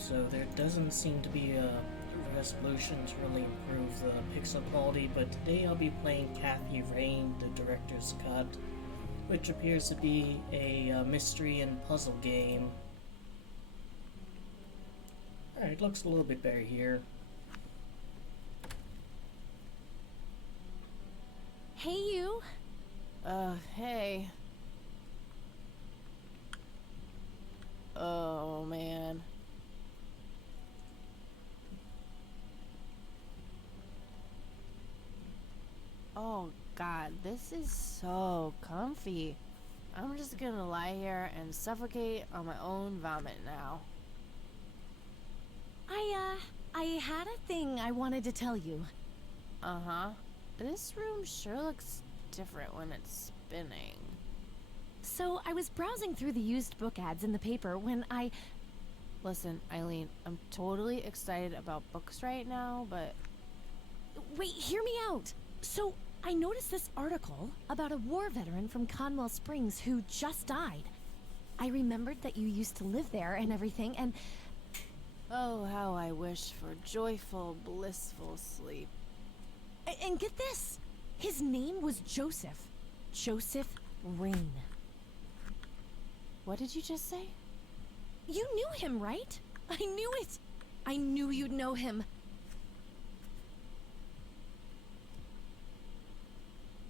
So there doesn't seem to be a resolution to really improve the pixel quality, but today I'll be playing Kathy Rain, the director's cut, which appears to be a mystery and puzzle game. Alright, looks a little bit better here. Hey, you. Hey. Oh, man. Oh, God, this is so comfy. I'm just gonna lie here and suffocate on my own vomit now. I had a thing I wanted to tell you. Uh-huh. This room sure looks different when it's spinning. So, I was browsing through the used book ads in the paper when I... Listen, Eileen, I'm totally excited about books right now, but... Wait, hear me out! So, I noticed this article about a war veteran from Conwell Springs who just died. I remembered that you used to live there and everything, and... Oh, how I wish for joyful, blissful sleep. And get this! His name was Joseph. Joseph Rain. What did you just say? You knew him, right? I knew it! I knew you'd know him.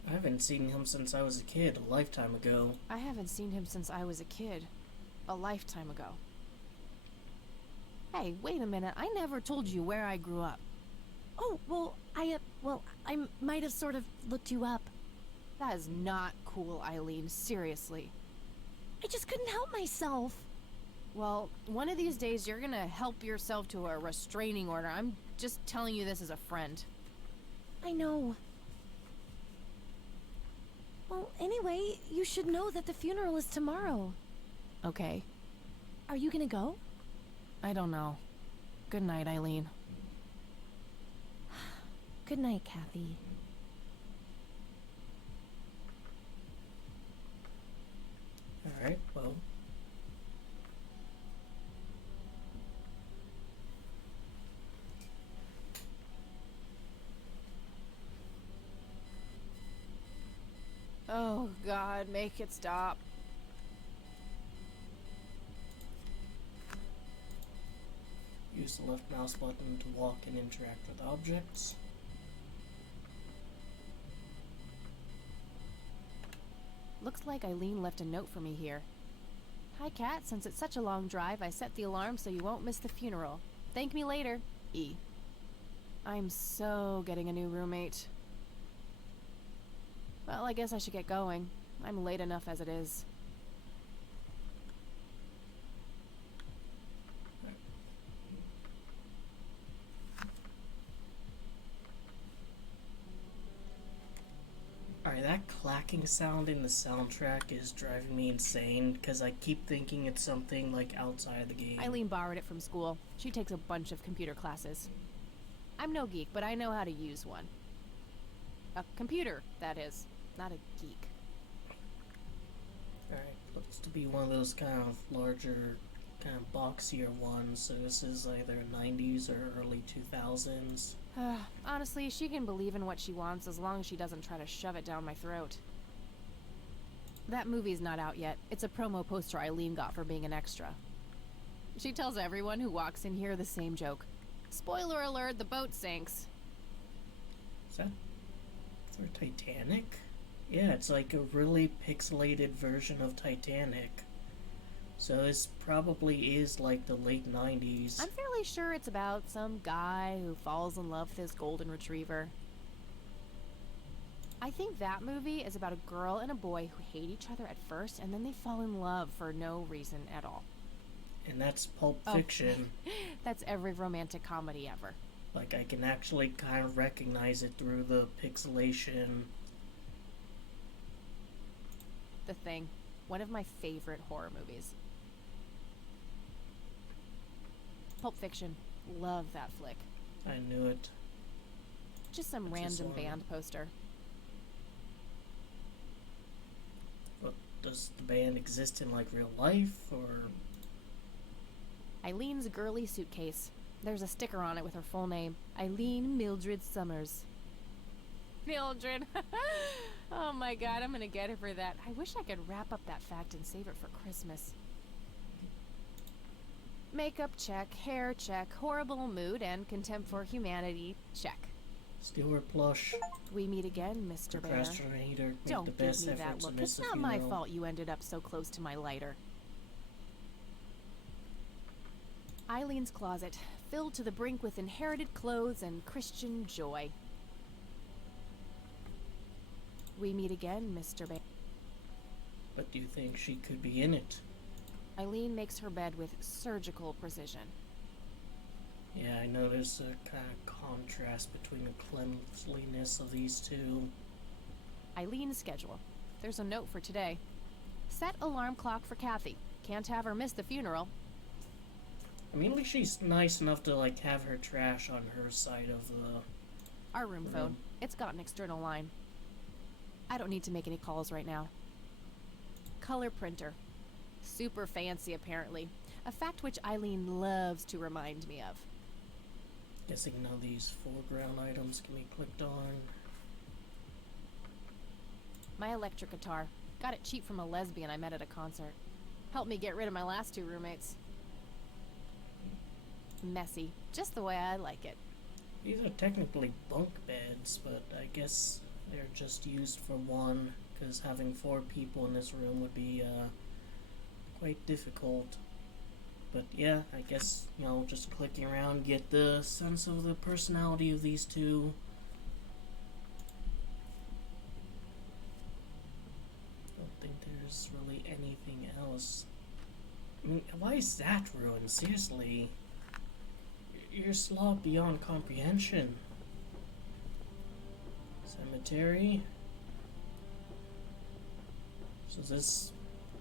I haven't seen him since I was a kid, a lifetime ago. I haven't seen him since I was a kid. A lifetime ago. Hey, wait a minute. I never told you where I grew up. Oh, well, I might have sort of looked you up. That is not cool, Eileen. Seriously. I just couldn't help myself. Well, one of these days you're gonna help yourself to a restraining order. I'm just telling you this as a friend. I know. Well, anyway, you should know that the funeral is tomorrow. Okay. Are you gonna go? I don't know. Good night, Eileen. Good night, Kathy. Alright, well. Oh, God, make it stop. Use the left mouse button to walk and interact with objects. Looks like Eileen left a note for me here. Hi, Kat. Since it's such a long drive, I set the alarm so you won't miss the funeral. Thank me later. E. I'm so getting a new roommate. Well, I guess I should get going. I'm late enough as it is. Alright, that clacking sound in the soundtrack is driving me insane because I keep thinking it's something like outside of the game. Eileen borrowed it from school. She takes a bunch of computer classes. I'm no geek, but I know how to use one. A computer, that is. Not a geek. Alright, looks to be one of those kind of larger, kind of boxier ones, so this is either 90s or early 2000s. Honestly, she can believe in what she wants as long as she doesn't try to shove it down my throat. That movie's not out yet. It's a promo poster Eileen got for being an extra. She tells everyone who walks in here the same joke. Spoiler alert, the boat sinks. Is that for Titanic? Yeah, it's like a really pixelated version of Titanic. So this probably is like the late 90s. I'm fairly sure it's about some guy who falls in love with his golden retriever. I think that movie is about a girl and a boy who hate each other at first and then they fall in love for no reason at all. And that's Pulp Fiction. That's every romantic comedy ever. Like, I can actually kind of recognize it through the pixelation. The Thing. One of my favorite horror movies. Pulp Fiction. Love that flick. I knew it. Just some It's just random one. band poster. What, does the band exist in, like, real life, or... I Eileen's girly suitcase. There's a sticker on it with her full name, Eileen Mildred Summers. Mildred! Oh my god, I'm gonna get her for that. I wish I could wrap up that fact and save it for Christmas. Makeup check, hair check, horrible mood and contempt for humanity check. Steal her plush. We meet again, Mr. Bear. Procrastinator. Make Don't the give best me effort that to look. miss It's the not my funeral. fault you ended up so close to my lighter. Eileen's closet, filled to the brink with inherited clothes and Christian joy. We meet again, Mr. Bear. But do you think she could be in it? Eileen makes her bed with surgical precision. Yeah, I notice a kind of contrast between the cleanliness of these two. Eileen's schedule. There's a note for today. Set alarm clock for Kathy. Can't have her miss the funeral. I mean, at least she's nice enough to, like, have her trash on her side of the... Our room phone. It's got an external line. I don't need to make any calls right now. Color printer. Super fancy, apparently. A fact which Eileen loves to remind me of. Guessing none of these foreground items can be clicked on. My electric guitar. Got it cheap from a lesbian I met at a concert. Helped me get rid of my last two roommates. Messy. Just the way I like it. These are technically bunk beds, but I guess they're just used for one, because having 4 people in this room would be quite difficult. But yeah, I guess, you know, just clicking around, get the sense of the personality of these two. Don't think there's really anything else. I mean, why is that ruined? Seriously. You're slob beyond comprehension. Cemetery. So this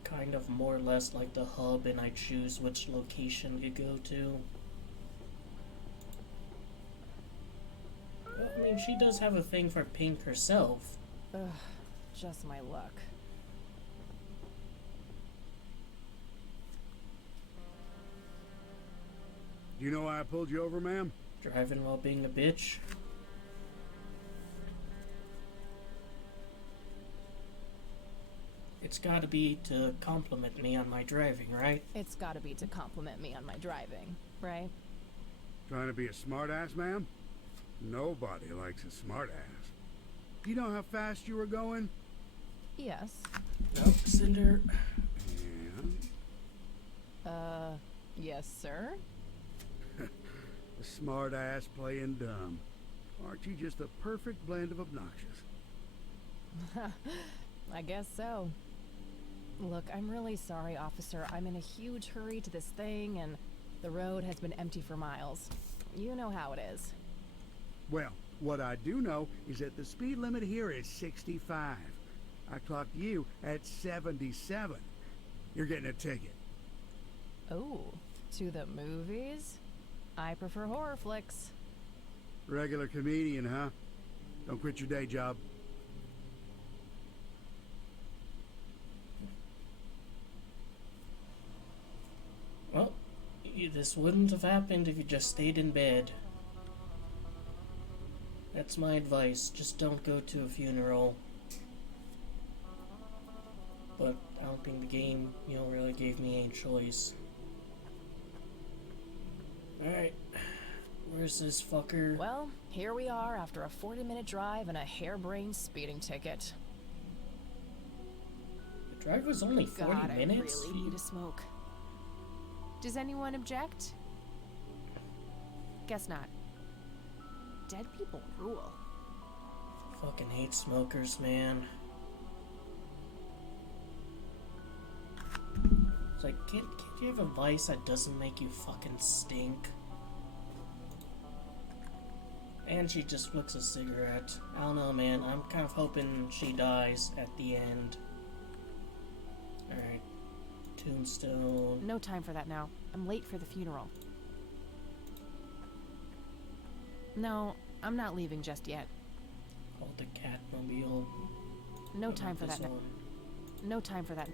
kind of more or less like the hub, and I choose which location to go to. Well, I mean, she does have a thing for pink herself. Ugh, just my luck. Do you know why I pulled you over, ma'am? Driving while being a bitch. It's gotta be to compliment me on my driving, right? It's gotta be to compliment me on my driving, right? Trying to be a smartass, ma'am? Nobody likes a smartass. Do you know how fast you were going? Yes. Nope, Cinder. Yeah. Yes, sir? A smartass playing dumb. Aren't you just a perfect blend of obnoxious? I guess so. Look, I'm really sorry, officer. I'm in a huge hurry to this thing, and the road has been empty for miles. You know how it is. Well, what I do know is that the speed limit here is 65. I clocked you at 77. You're getting a ticket. Oh, to the movies? I prefer horror flicks. Regular comedian, huh? Don't quit your day job. Well, this wouldn't have happened if you just stayed in bed. That's my advice. Just don't go to a funeral. But I don't think the game, you know, really gave me any choice. Alright. Where's this fucker? Well, here we are after a 40-minute drive and a harebrained speeding ticket. The drive was only 40 God, minutes? I really need a smoke. Does anyone object? Guess not. Dead people rule. Fucking hate smokers, man. It's like, can't you have a vice that doesn't make you fucking stink? And she just flicks a cigarette. I don't know, man. I'm kind of hoping she dies at the end. Alright. Tombstone. No time for that now. I'm late for the funeral. No, I'm not leaving just yet. Called the Catmobile. No time for that. one. No time for that.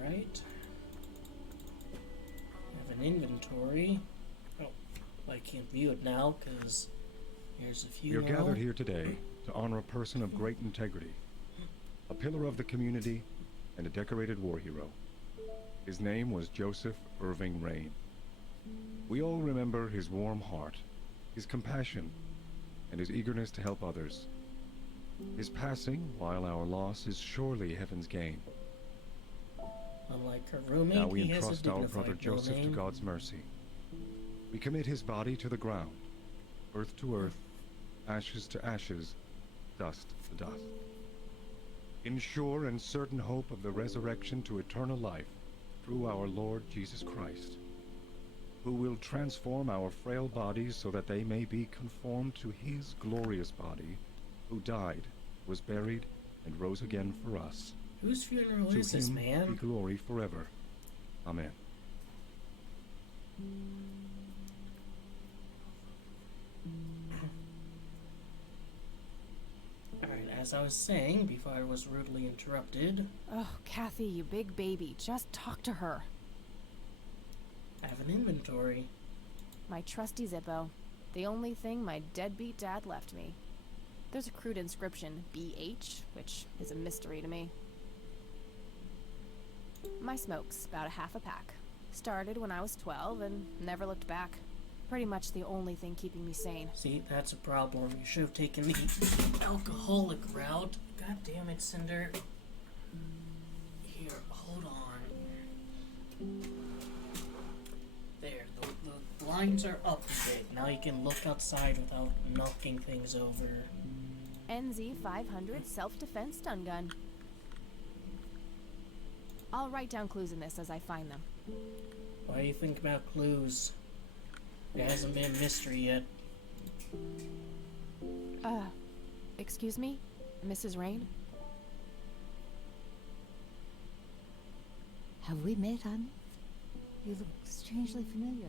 Alright. an inventory. Oh, I can't view it now because here's a We are funeral. gathered here today to honor a person of great integrity, a pillar of the community, and a decorated war hero. His name was Joseph Irving Rain. We all remember his warm heart, his compassion, and his eagerness to help others. His passing, while our loss, is surely heaven's gain. Unlike her roommate, Now we he has a entrust our dignified brother Joseph name. to God's mercy. We commit his body to the ground, earth to earth, ashes to ashes, dust to dust. In sure and certain hope of the resurrection to eternal life through our Lord Jesus Christ, who will transform our frail bodies so that they may be conformed to his glorious body, who died, was buried, and rose again for us. Whose funeral To is this, him be man? glory forever. Amen. Alright, as I was saying before I was rudely interrupted, Oh, Kathy, you big baby. Just talk to her. I have an inventory. My trusty Zippo. The only thing my deadbeat dad left me. There's a crude inscription, BH, which is a mystery to me. My smoke's about a half a pack. Started when I was 12 and never looked back. Pretty much the only thing keeping me sane. See, that's a problem. You should have taken the alcoholic route. God damn it, Cinder. Here, hold on. There, the blinds are up a bit. Now you can look outside without knocking things over. NZ 500 self-defense stun gun. I'll write down clues in this as I find them. Why do you think about clues? There hasn't been a mystery yet. Excuse me? Mrs. Rain? Have we met, hon? You look strangely familiar.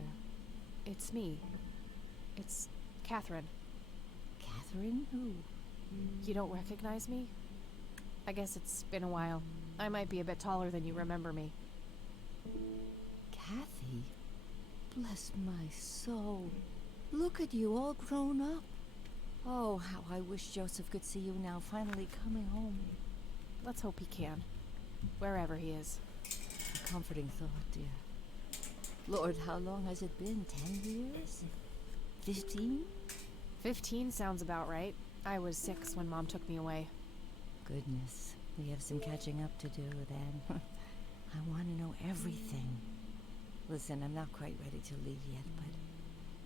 It's me. It's Catherine. Catherine? Who? You don't recognize me? I guess it's been a while. I might be a bit taller than you remember me. Kathy? Bless my soul. Look at you, all grown up. Oh, how I wish Joseph could see you now, finally coming home. Let's hope he can. Wherever he is. A comforting thought, dear. Lord, how long has it been? 10 years? 15? 15 sounds about right. I was 6 when Mom took me away. Goodness, we have some catching up to do then. I want to know everything. Listen, I'm not quite ready to leave yet, but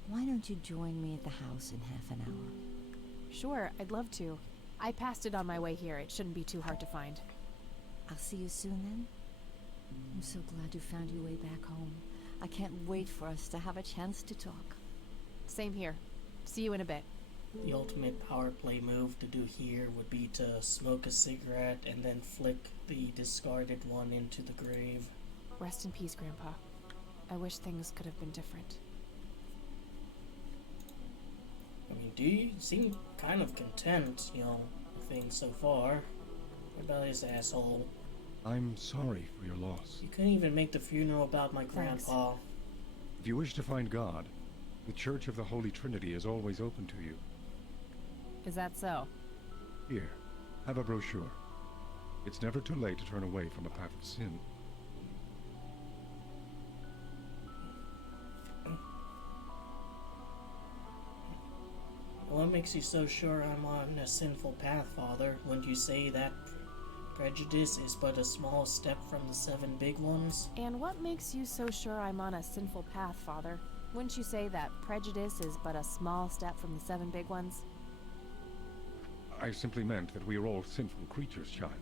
why don't you join me at the house in half an hour? Sure, I'd love to. I passed it on my way here. It shouldn't be too hard to find. I'll see you soon then. I'm so glad you found your way back home. I can't wait for us to have a chance to talk. Same here. See you in a bit. The ultimate power play move to do here would be to smoke a cigarette and then flick the discarded one into the grave. Rest in peace, Grandpa. I wish things could have been different. I mean, do you seem kind of content, with things so far? What about his asshole? I'm sorry for your loss. You couldn't even make the funeral about my Thanks. grandpa. If you wish to find God, the Church of the Holy Trinity is always open to you. Is that so? Here, have a brochure. It's never too late to turn away from a path of sin. What makes you so sure I'm on a sinful path, Father? Wouldn't you say that prejudice is but a small step from the 7 big ones? And what makes you so sure I'm on a sinful path, Father? Wouldn't you say that prejudice is but a small step from the 7 big ones? I simply meant that we are all sinful creatures, child.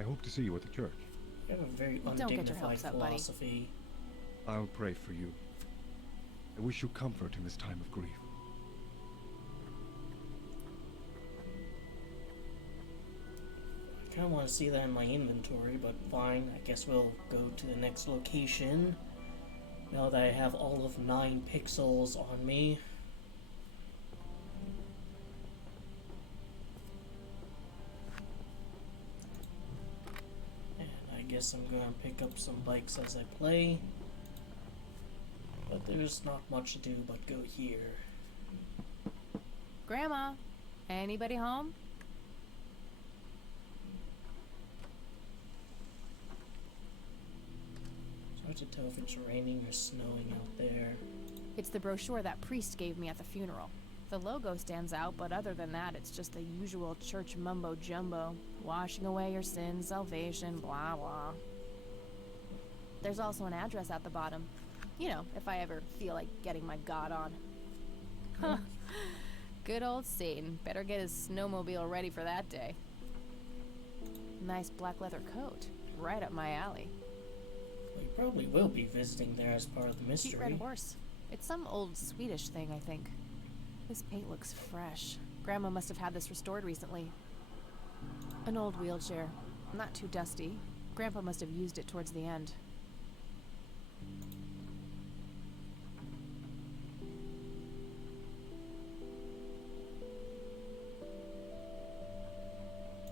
I hope to see you at the church. You have a very Don't get your undignified hopes up, buddy. philosophy. I'll pray for you. I wish you comfort in this time of grief. I kind of want to see that in my inventory, but fine. I guess we'll go to the next location. Now that I have all of 9 pixels on me. And I guess I'm gonna pick up some bikes as I play. But there's not much to do but go here. Grandma, anybody home? It's hard to tell if it's raining or snowing out there. It's the brochure that priest gave me at the funeral. The logo stands out, but other than that, it's just the usual church mumbo-jumbo. Washing away your sins, salvation, blah blah. There's also an address at the bottom. You know, if I ever feel like getting my god on. Good old Satan. Better get his snowmobile ready for that day. Nice black leather coat. Right up my alley. We probably will be visiting there as part of the mystery. Cute red horse. It's some old Swedish thing, I think. This paint looks fresh. Grandma must have had this restored recently. An old wheelchair. Not too dusty. Grandpa must have used it towards the end.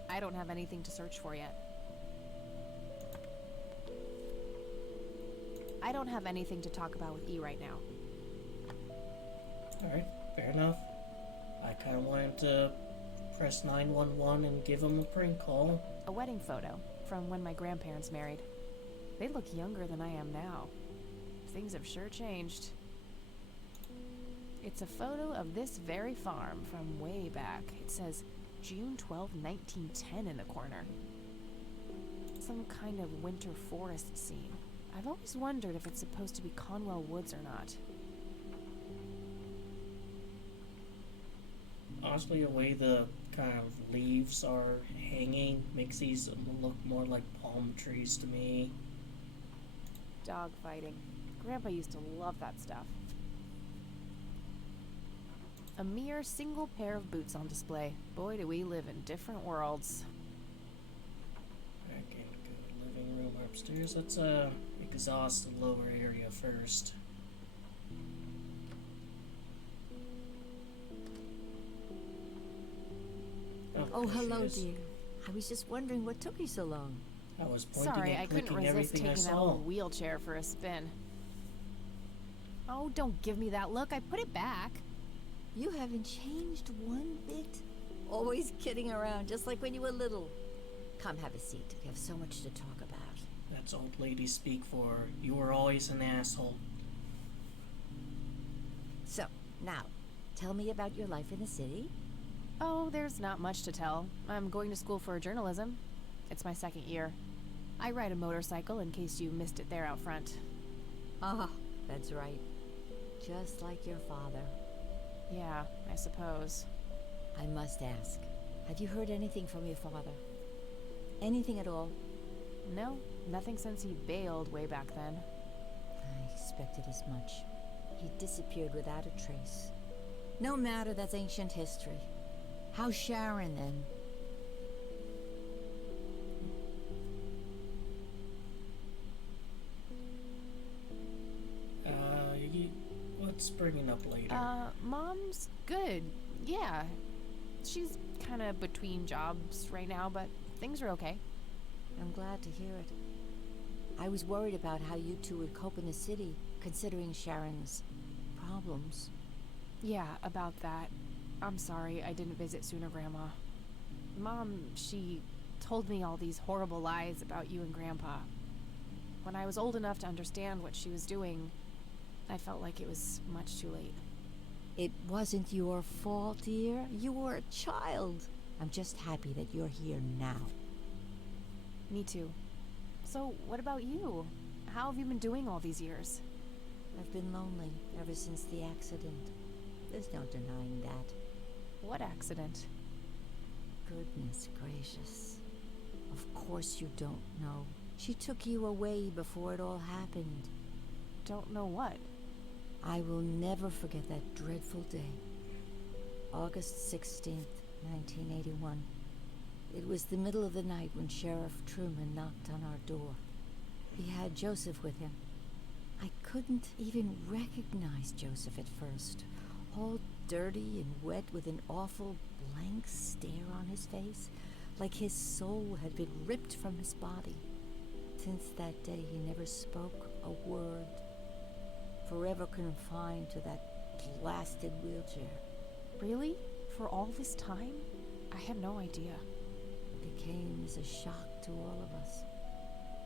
I don't have anything to search for yet. I don't have anything to talk about with E right now. Alright, fair enough. I kinda wanted to press 911 and give him a prank call. A wedding photo from when my grandparents married. They look younger than I am now. Things have sure changed. It's a photo of this very farm from way back. It says June 12, 1910 in the corner. Some kind of winter forest scene. I've always wondered if it's supposed to be Conwell Woods or not. Honestly, the way the kind of leaves are hanging makes these look more like palm trees to me. Dog fighting. Grandpa used to love that stuff. A mere single pair of boots on display. Boy, do we live in different worlds. Okay, good living room upstairs. Let's exhaust the lower area first. Oh, there she hello, is. dear. I was just wondering what took you so long. I was pointing Sorry, and I couldn't clicking resist everything I taking that saw. old wheelchair for a spin. Oh, don't give me that look. I put it back. You haven't changed one bit. Always kidding around, just like when you were little. Come have a seat. We have so much to talk about. That's old lady speak for you were always an asshole. So, now, tell me about your life in the city. Oh, there's not much to tell. I'm going to school for journalism. It's my second year. I ride a motorcycle in case you missed it there out front. Ah, that's right. Just like your father. Yeah, I suppose. I must ask, have you heard anything from your father? Anything at all? No, nothing since he bailed way back then. I expected as much. He disappeared without a trace. No matter, that's ancient history. How's Sharon, then? What's bringing up later? Mom's good. Yeah. She's kind of between jobs right now, but things are okay. I'm glad to hear it. I was worried about how you two would cope in the city, considering Sharon's problems. Yeah, about that. I'm sorry I didn't visit sooner, Grandma. Mom, she told me all these horrible lies about you and Grandpa. When I was old enough to understand what she was doing, I felt like it was much too late. It wasn't your fault, dear. You were a child. I'm just happy that you're here now. Me too. So, what about you? How have you been doing all these years? I've been lonely ever since the accident. There's no denying that. What accident? Goodness gracious. Of course you don't know. She took you away before it all happened. Don't know what. I will never forget that dreadful day. August 16th, 1981. It was the middle of the night when Sheriff Truman knocked on our door. He had Joseph with him. I couldn't even recognize Joseph at first. All dirty and wet with an awful blank stare on his face, like his soul had been ripped from his body. Since that day, he never spoke a word. forever confined to that blasted wheelchair. Really? For all this time? I had no idea. It came as a shock to all of us.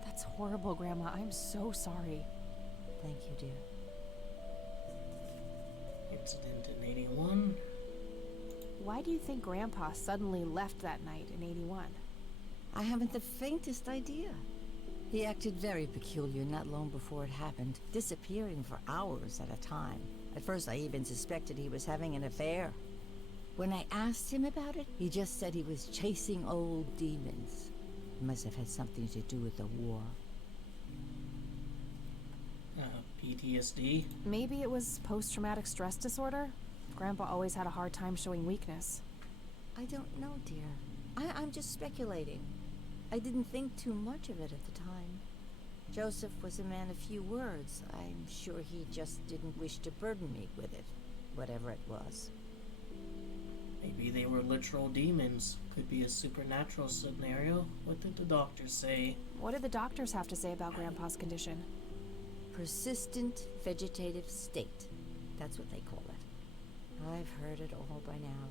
That's horrible, Grandma. I'm so sorry. Thank you, dear. Incident in 81. Why do you think Grandpa suddenly left that night in 81? I haven't the faintest idea. He acted very peculiar not long before it happened, disappearing for hours at a time. At first, I even suspected he was having an affair. When I asked him about it, he just said he was chasing old demons. It must have had something to do with the war. PTSD. Maybe it was post-traumatic stress disorder? Grandpa always had a hard time showing weakness. I don't know, dear. I'm just speculating. I didn't think too much of it at the time. Joseph was a man of few words. I'm sure he just didn't wish to burden me with it, whatever it was. Maybe they were literal demons. Could be a supernatural scenario. What did the doctors say? What did the doctors have to say about Grandpa's condition? Persistent vegetative state. That's what they call it. I've heard it all by now.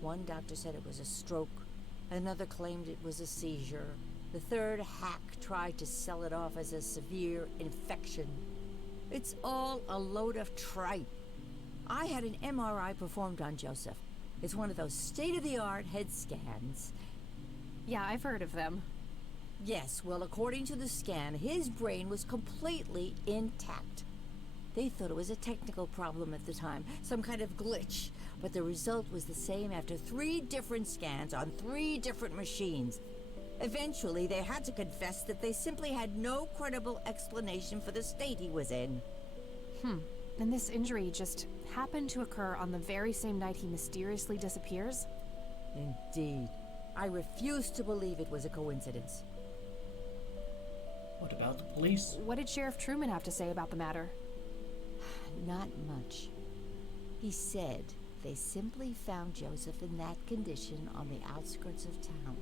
One doctor said it was a stroke. Another claimed it was a seizure. The third hack tried to sell it off as a severe infection. It's all a load of tripe. I had an MRI performed on Joseph. It's one of those state-of-the-art head scans. Yeah, I've heard of them. Yes, well, according to the scan, his brain was completely intact. They thought it was a technical problem at the time, some kind of glitch, but the result was the same after 3 different scans on 3 different machines. Eventually, they had to confess that they simply had no credible explanation for the state he was in. And this injury just happened to occur on the very same night he mysteriously disappears? Indeed. I refuse to believe it was a coincidence. What about the police? What did Sheriff Truman have to say about the matter? Not much. He said they simply found Joseph in that condition on the outskirts of town.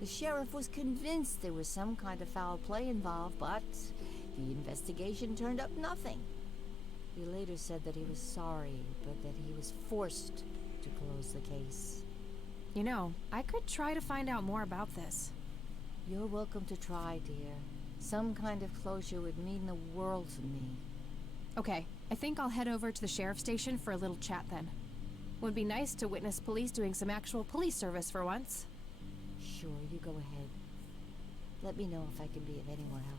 The sheriff was convinced there was some kind of foul play involved, but the investigation turned up nothing. He later said that he was sorry, but that he was forced to close the case. You know, I could try to find out more about this. You're welcome to try, dear. Some kind of closure would mean the world to me. Okay, I think I'll head over to the sheriff's station for a little chat then. Would be nice to witness police doing some actual police service for once. Sure, you go ahead. Let me know if I can be of any more help.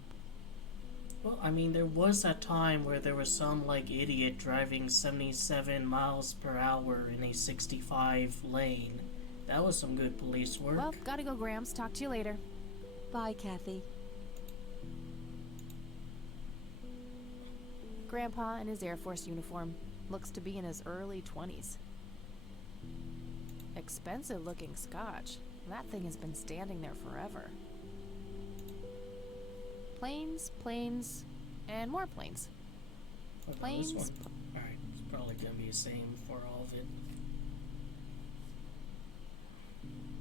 Well, I mean, there was that time where there was some, idiot driving 77 miles per hour in a 65 lane. That was some good police work. Well, gotta go, Grams. Talk to you later. Bye, Kathy. Grandpa in his Air Force uniform. Looks to be in his early 20s. Expensive looking scotch. That thing has been standing there forever. Planes, planes, and more planes. What about this Planes. one? Alright, it's probably gonna be the same for all of it.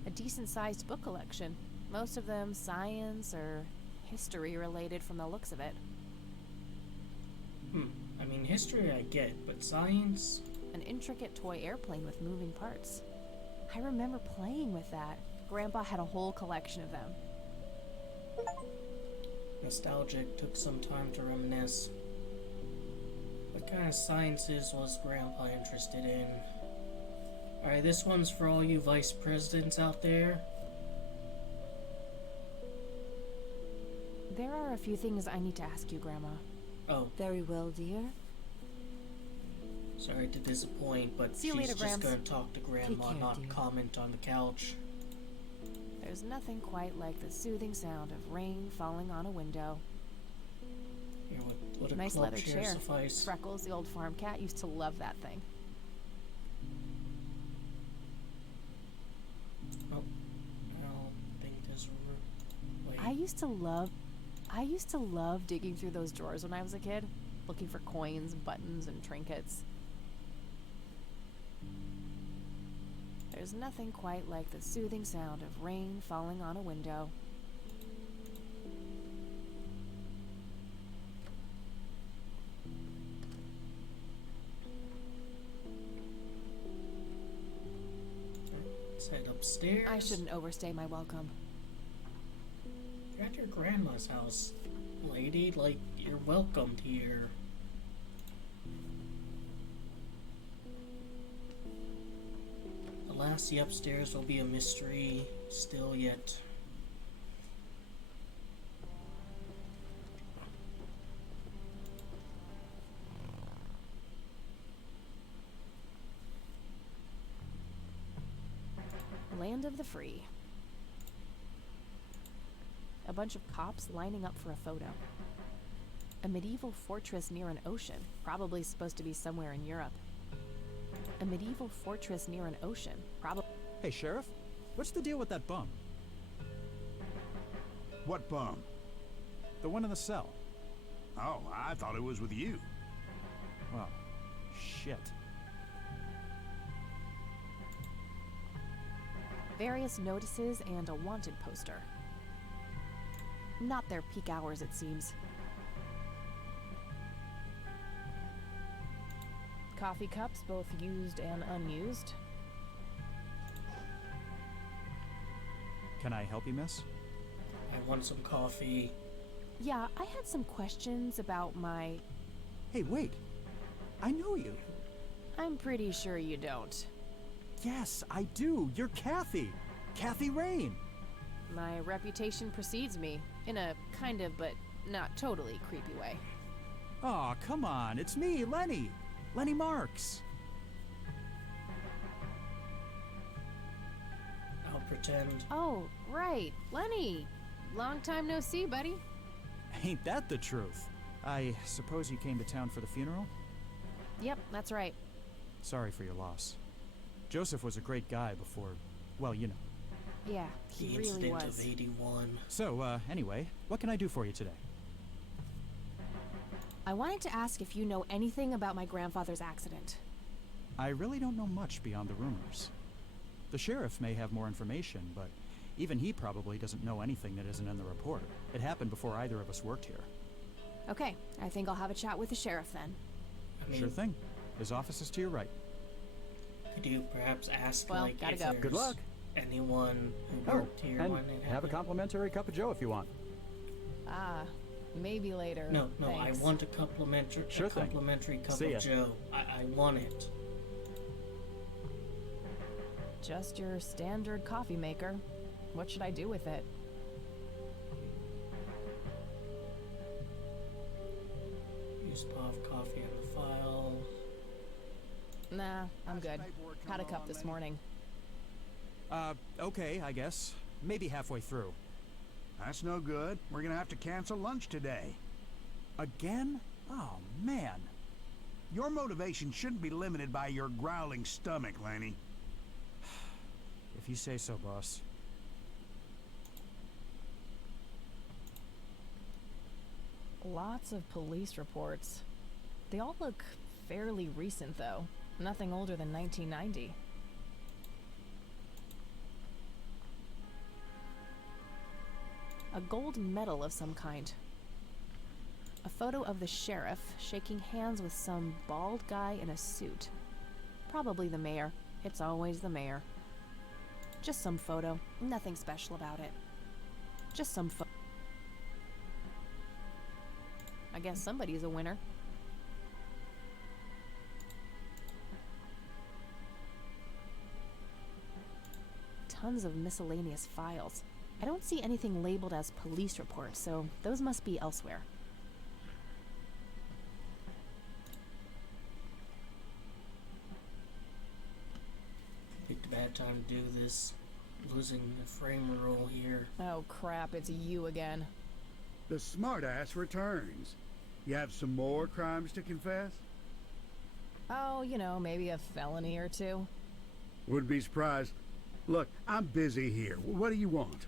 A decent-sized book collection. Most of them science or history related from the looks of it. I mean, history I get, but science? An intricate toy airplane with moving parts. I remember playing with that. Grandpa had a whole collection of them. Nostalgic, took some time to reminisce. What kind of sciences was Grandpa interested in? Alright, this one's for all you vice presidents out there. There are a few things I need to ask you, Grandma. Oh, Very well, dear. sorry to disappoint, but See you she's later, just Grams. gonna talk to Grandma, care, not dear. comment on the couch. There's nothing quite like the soothing sound of rain falling on a window. Here, would a Nice club leather chair chair. suffice? Freckles, the old farm cat, used to love that thing. Oh, I don't think this will work. I used to love digging through those drawers when I was a kid, looking for coins, buttons, and trinkets. There's nothing quite like the soothing sound of rain falling on a window. upstairs. I shouldn't overstay my welcome. You're at your grandma's house, lady. Like, you're welcomed here. The lassie upstairs will be a mystery still yet. Land of the free. A bunch of cops lining up for a photo. A medieval fortress near an ocean, probably supposed to be somewhere in Europe. A medieval fortress near an ocean, probably. Hey, Sheriff, what's the deal with that bum? What bum? The one in the cell. Oh, I thought it was with you. Well, shit. Various notices and a wanted poster. Not their peak hours, it seems. Coffee cups, both used and unused. Can I help you, miss? I want some coffee. Yeah, I had some questions about my... Hey, wait. I know you. I'm pretty sure you don't. Yes, I do. You're Kathy. Kathy Rain. My reputation precedes me, in a kind of but not totally creepy way. Aw, come on. It's me, Lenny. Lenny Marks. I'll pretend. Oh, right, Lenny. Long time no see, buddy. Ain't that the truth? I suppose you came to town for the funeral? Yep, that's right. Sorry for your loss. Joseph was a great guy before, well, you know. Yeah, The he really incident was. of 81. So, anyway, what can I do for you today? I wanted to ask if you know anything about my grandfather's accident. I really don't know much beyond the rumors. The sheriff may have more information, but even he probably doesn't know anything that isn't in the report. It happened before either of us worked here. Okay, I think I'll have a chat with the sheriff then. I mean, Sure thing. His office is to your right. could you perhaps ask, Well, like, gotta if go. there's Good luck. anyone who Oh, worked here and when it have a happened? complimentary cup of joe if you want. Ah, maybe later. No, Thanks. I want a complimentary, Sure thing. complimentary cup See ya. of Joe. I want it. Just your standard coffee maker. What should I do with it? Use POV coffee on the file. Nah, I'm good. Had a cup this morning. Okay, I guess. Maybe halfway through. That's no good. We're gonna have to cancel lunch today. Again? Oh, man. Your motivation shouldn't be limited by your growling stomach, Lenny. If you say so, boss. Lots of police reports. They all look fairly recent, though. Nothing older than 1990. A gold medal of some kind. A photo of the sheriff shaking hands with some bald guy in a suit. Probably the mayor. It's always the mayor. Just some photo. Nothing special about it. Just some photo. I guess somebody's a winner. Tons of miscellaneous files. I don't see anything labeled as police reports, so those must be elsewhere. Picked a bad time to do this. Losing the frame rule here. Oh crap, it's you again. The smartass returns. You have some more crimes to confess? Oh, you know, maybe a felony or two. Would be surprised. Look, I'm busy here. What do you want?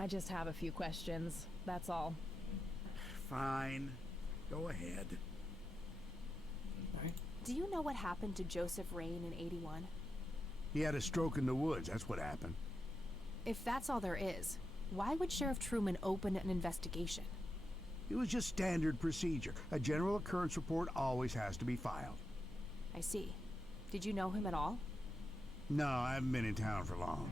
I just have a few questions, that's all. Fine. Go ahead. Alright. Do you know what happened to Joseph Rain in 81? He had a stroke in the woods. That's what happened. If that's all there is, why would Sheriff Truman open an investigation? It was just standard procedure. A general occurrence report always has to be filed. I see. Did you know him at all? No, I haven't been in town for long.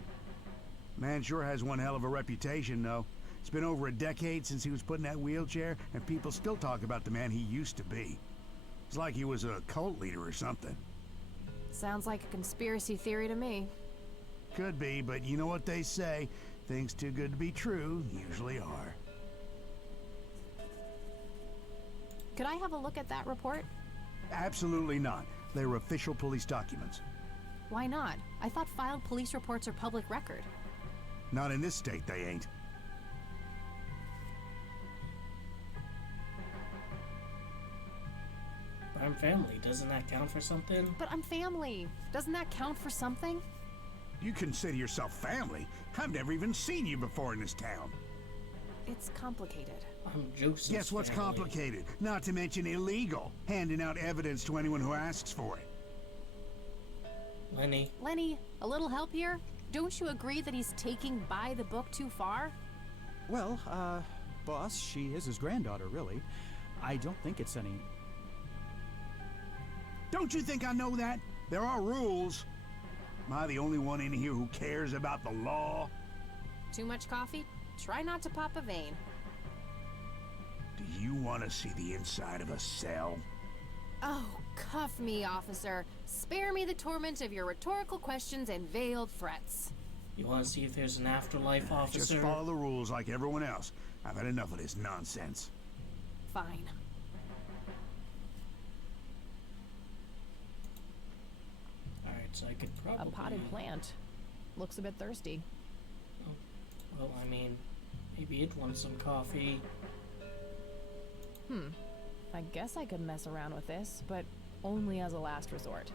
Man sure has one hell of a reputation, though. It's been over a decade since he was put in that wheelchair, and people still talk about the man he used to be. It's like he was a cult leader or something. Sounds like a conspiracy theory to me. Could be, but you know what they say. Things too good to be true usually are. Could I have a look at that report? Absolutely not. They're official police documents. Why not? I thought filed police reports are public record. Not in this state, they ain't. I'm family. Doesn't that count for something? But I'm family. Doesn't that count for something? You consider yourself family? I've never even seen you before in this town. It's complicated. I'm Joseph's Guess what's family. complicated? Not to mention illegal. Handing out evidence to anyone who asks for it. Lenny, a little help here? Don't you agree that he's taking by the book too far? Well, boss, she is his granddaughter, really. I don't think it's any... Don't you think I know that? There are rules. Am I the only one in here who cares about the law? Too much coffee? Try not to pop a vein. Do you want to see the inside of a cell? Oh, cuff me, officer. Spare me the torment of your rhetorical questions and veiled threats. You want to see if there's an afterlife, officer? Just follow the rules like everyone else. I've had enough of this nonsense. Fine. Alright, so I could probably... A potted plant. Looks a bit thirsty. Oh, well, I mean, maybe it wants some coffee. I guess I could mess around with this, but only as a last resort.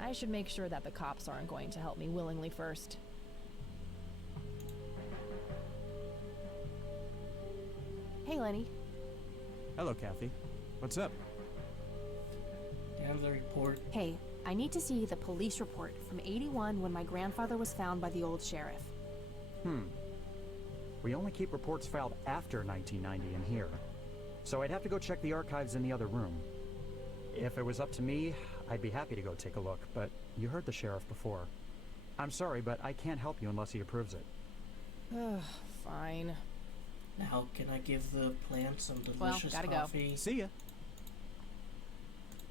I should make sure that the cops aren't going to help me willingly first. Hey, Lenny. Hello, Kathy. What's up? Down the report. Hey, I need to see the police report from '81 when my grandfather was found by the old sheriff. We only keep reports filed after 1990 in here. So I'd have to go check the archives in the other room. If it was up to me, I'd be happy to go take a look, but you heard the sheriff before. I'm sorry, but I can't help you unless he approves it. Fine. Now, can I give the plant some delicious gotta go. coffee? See ya.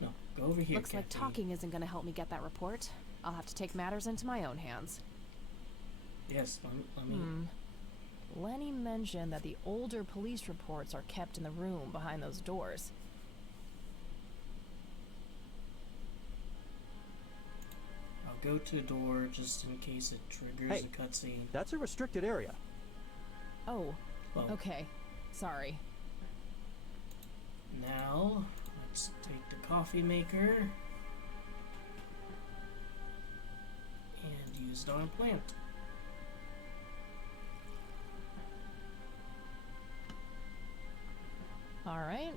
No, go over here, Looks like Kathy. talking isn't going to help me get that report. I'll have to take matters into my own hands. Yes, let me... Lenny mentioned that the older police reports are kept in the room behind those doors. I'll go to the door just in case it triggers Hey. a cutscene. That's a restricted area. Oh, Well, okay. Sorry. now, let's take the coffee maker and use it on a plant. Alright.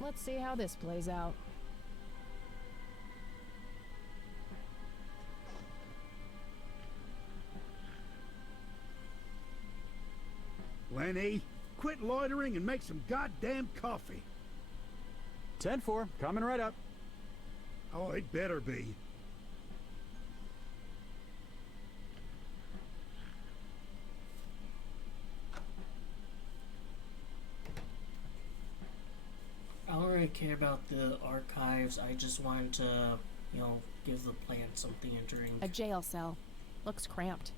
Let's see how this plays out. Lenny, quit loitering and make some goddamn coffee. 10-4, coming right up. Oh, it better be. I don't really care about the archives. I just wanted to, give the plant something to drink. A jail cell. Looks cramped.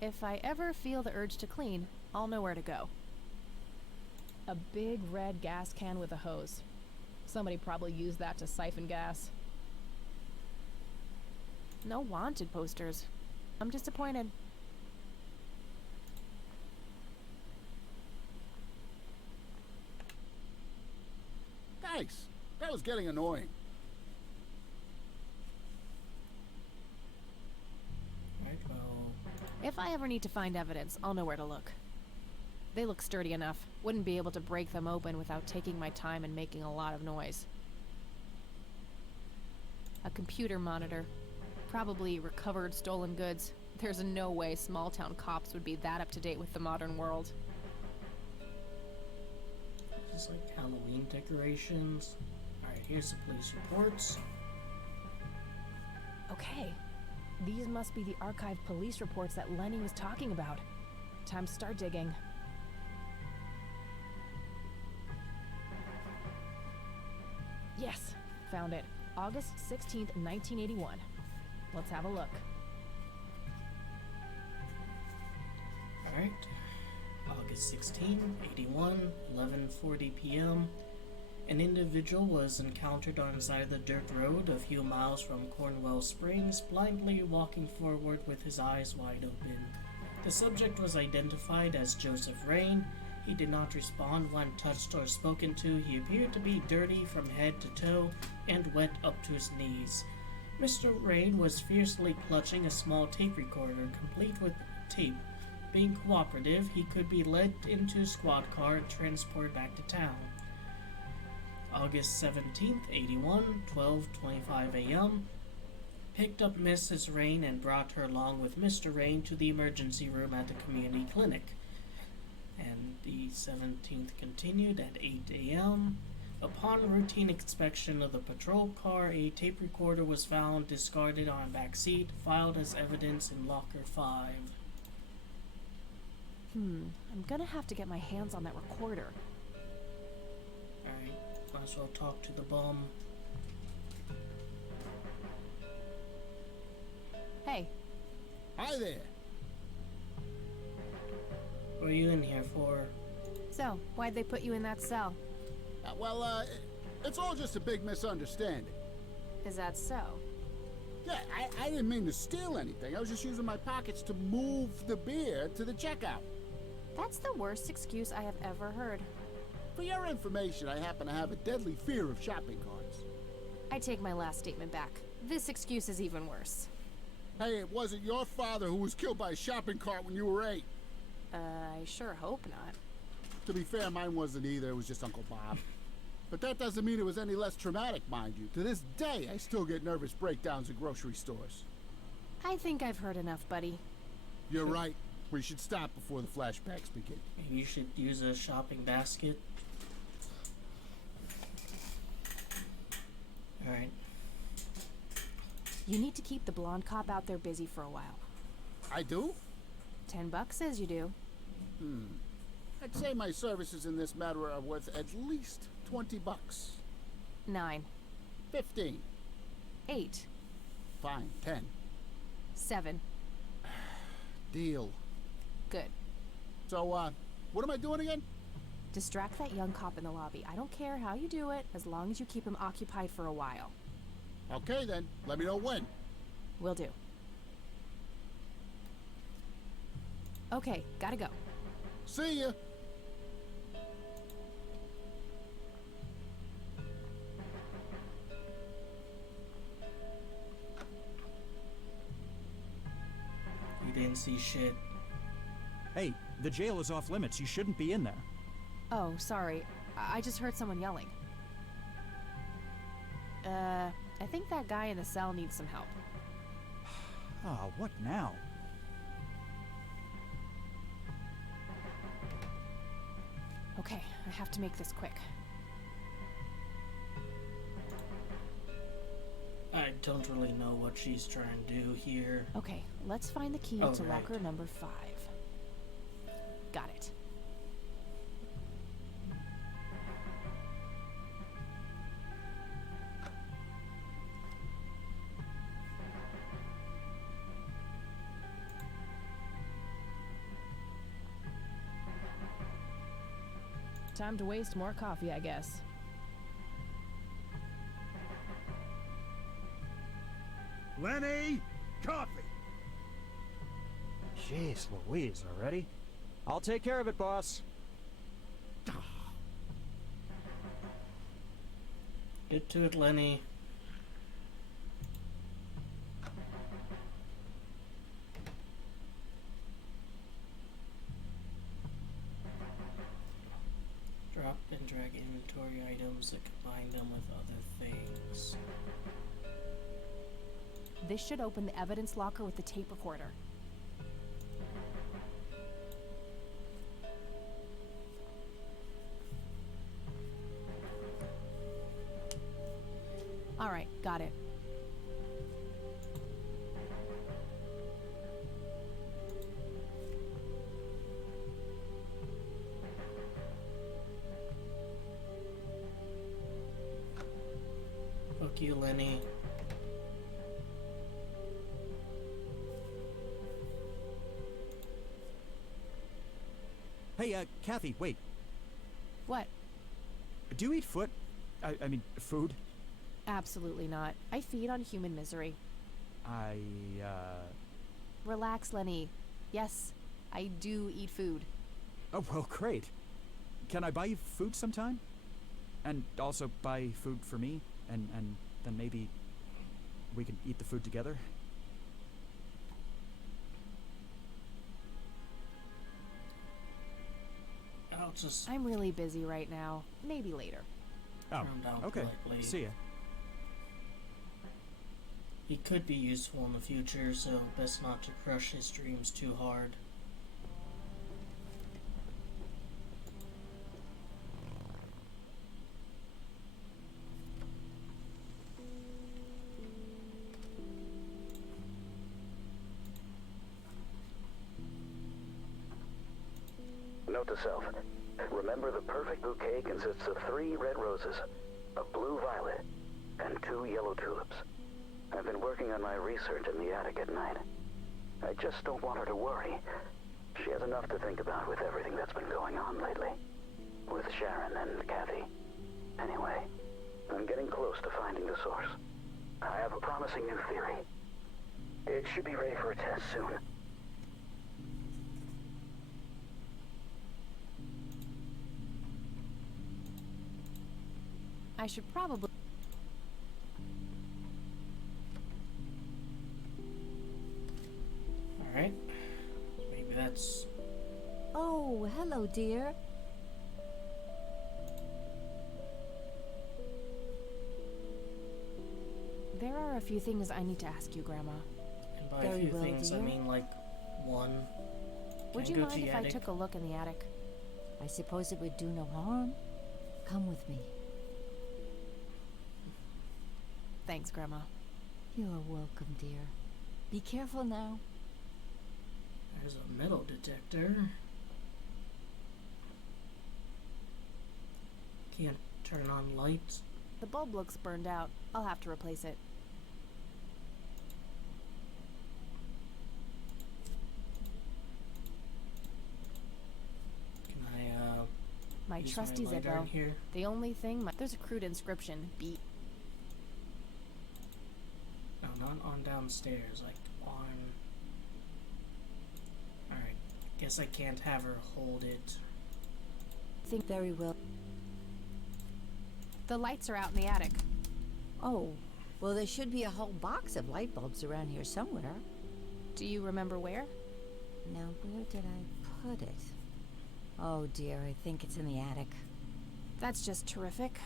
If I ever feel the urge to clean, I'll know where to go. A big red gas can with a hose. Somebody probably used that to siphon gas. No wanted posters. I'm disappointed. Thanks. That was getting annoying. Right, well, If I ever need to find evidence, I'll know where to look. They look sturdy enough. Wouldn't be able to break them open without taking my time and making a lot of noise. A computer monitor. Probably recovered stolen goods. There's no way small-town cops would be that up-to-date with the modern world. just like Halloween decorations. Alright, here's the police reports. Okay, These must be the archive police reports that Lenny was talking about. Time to start digging. Yes, found it. August 16th, 1981. Let's have a look. Alright. August 16, 81, 11:40 p.m. An individual was encountered on the side of the dirt road a few miles from Cornwell Springs, blindly walking forward with his eyes wide open. The subject was identified as Joseph Rain. He did not respond when touched or spoken to. He appeared to be dirty from head to toe and wet up to his knees. Mr. Rain was fiercely clutching a small tape recorder, complete with tape. Being cooperative, he could be led into a squad car and transported back to town. August 17th, 81, 12:25 a.m. Picked up Mrs. Rain and brought her along with Mr. Rain to the emergency room at the community clinic. And the 17th continued at 8 a.m. Upon routine inspection of the patrol car, a tape recorder was found discarded on a back seat, filed as evidence in locker 5. I'm gonna have to get my hands on that recorder. Alright, might as well talk to the bum. Hey, Hi there. What are you in here for? so, why'd they put you in that cell? It's all just a big misunderstanding. Is that so? Yeah, I didn't mean to steal anything. I was just using my pockets to move the beer to the checkout. That's the worst excuse I have ever heard. For your information, I happen to have a deadly fear of shopping carts. I take my last statement back. This excuse is even worse. Hey, it wasn't your father who was killed by a shopping cart when you were 8. I sure hope not. To be fair, mine wasn't either. It was just Uncle Bob. But that doesn't mean it was any less traumatic, mind you. To this day, I still get nervous breakdowns at grocery stores. I think I've heard enough, buddy. You're right. We should stop before the flashbacks begin. Maybe you should use a shopping basket. Alright. You need to keep the blonde cop out there busy for a while. I do? $10 says you do. I'd say my services in this matter are worth at least $20. 9, 15. 8, Fine, 10. 7. Deal. Good. So, what am I doing again? Distract that young cop in the lobby. I don't care how you do it, as long as you keep him occupied for a while. Okay then, let me know when. Will do. Okay, gotta go. See ya. You didn't see shit. Hey, the jail is off limits. You shouldn't be in there. Oh, sorry. I just heard someone yelling. I think that guy in the cell needs some help. Ah, what now? Okay, I have to make this quick. I don't really know what she's trying to do here. Okay, let's find the key Oh, to right. locker number 5. Got it. Time to waste more coffee, I guess. Lenny! Coffee! Jeez Louise, already? I'll take care of it, boss. Get to it, Lenny. Drop and drag inventory items and combine them with other things. This should open the evidence locker with the tape recorder. Alright, got it. Fuck you, Lenny. Hey, Kathy, wait. What? Do you eat foot? I mean, food? Absolutely not. I feed on human misery. Relax, Lenny. Yes, I do eat food. Oh, well, great. Can I buy you food sometime? And also buy food for me? And then maybe we can eat the food together? I'll just I'm really busy right now. Maybe later. Oh, turn down okay. politely. See ya. He could be useful in the future, so best not to crush his dreams too hard. Note to self. Remember, the perfect bouquet consists of 3 red roses, a blue violet, and 2 yellow tulips. I've been working on my research in the attic at night. I just don't want her to worry. She has enough to think about with everything that's been going on lately. With Sharon and Kathy. Anyway, I'm getting close to finding the source. I have a promising new theory. It should be ready for a test soon. I should probably... Alright. Maybe that's... Oh, hello, dear. There are a few things I need to ask you, Grandma. And by a Very few well, things, I dear. mean like one. Would Can you I go to mind the if I attic? took a look in the attic? I suppose it would do no harm. Come with me. Thanks, Grandma. You are welcome, dear. Be careful now. There's a metal detector. Can't turn on lights. The bulb looks burned out. I'll have to replace it. Can I, My use trusty my lighter in Zippo. here? The only thing... There's a crude inscription. Beat. No, not on downstairs, like on... Alright, guess I can't have her hold it. Think very well. The lights are out in the attic. Oh, well, there should be a whole box of light bulbs around here somewhere. Do you remember where? Now, where did I put it? Oh, dear, I think it's in the attic. That's just terrific.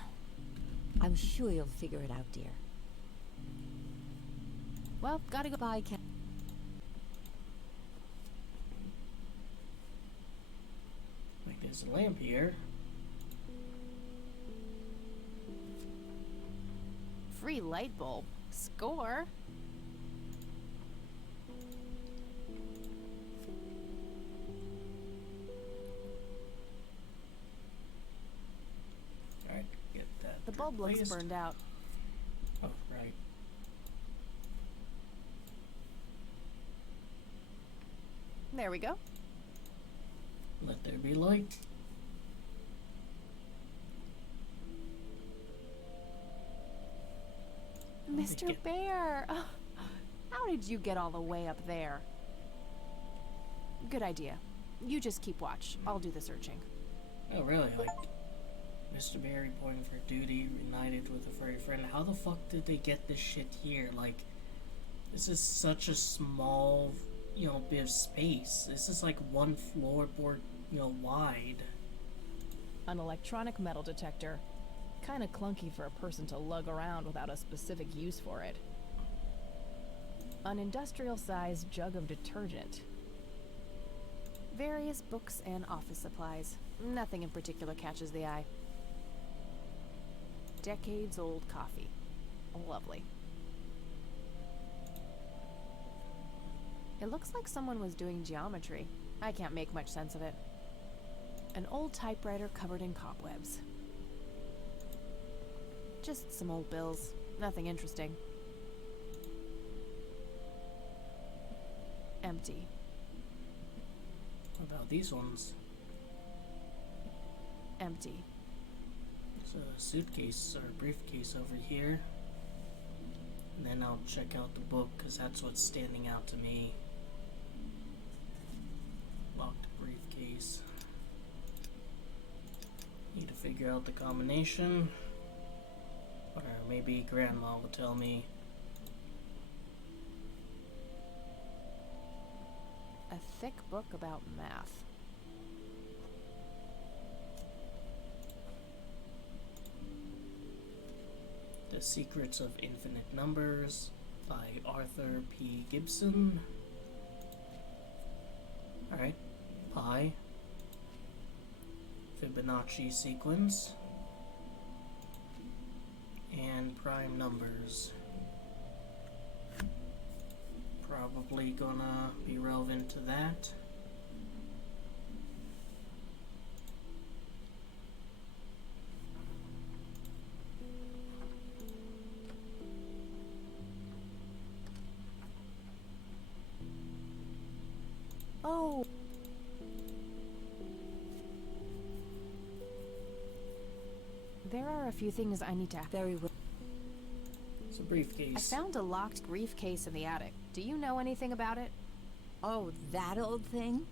I'm sure you'll figure it out, dear. Well, gotta go. Bye, Cat. Like, there's a lamp here. Free light bulb. Score. Alright, get that. The bulb looks replaced. burned out. Oh, right. There we go. Let there be light. Mr. get- Bear! How did you get all the way up there? Good idea. You just keep watch. I'll do the searching. Oh, really? Like, Mr. Bear reporting for duty, reunited with a furry friend. How the fuck did they get this shit here? Like, this is such a small, you know, bit of space. This is like one floorboard, you know, wide. An electronic metal detector. Kinda clunky for a person to lug around without a specific use for it. An industrial-sized jug of detergent. Various books and office supplies. Nothing in particular catches the eye. Decades-old coffee. Lovely. It looks like someone was doing geometry. I can't make much sense of it. An old typewriter covered in cobwebs. Just some old bills. Nothing interesting. Empty. What about these ones? Empty. There's a suitcase or briefcase over here. And then I'll check out the book, because that's what's standing out to me. Locked briefcase. Need to figure out the combination. Or maybe Grandma will tell me. A thick book about math. The Secrets of Infinite Numbers by Arthur P. Gibson. Alright. Pi. Fibonacci sequence. And prime numbers. Probably gonna be relevant to that. Oh! There are a few things I need to... Very well. It's a briefcase. I found a locked briefcase in the attic. Do you know anything about it? Oh, that old thing?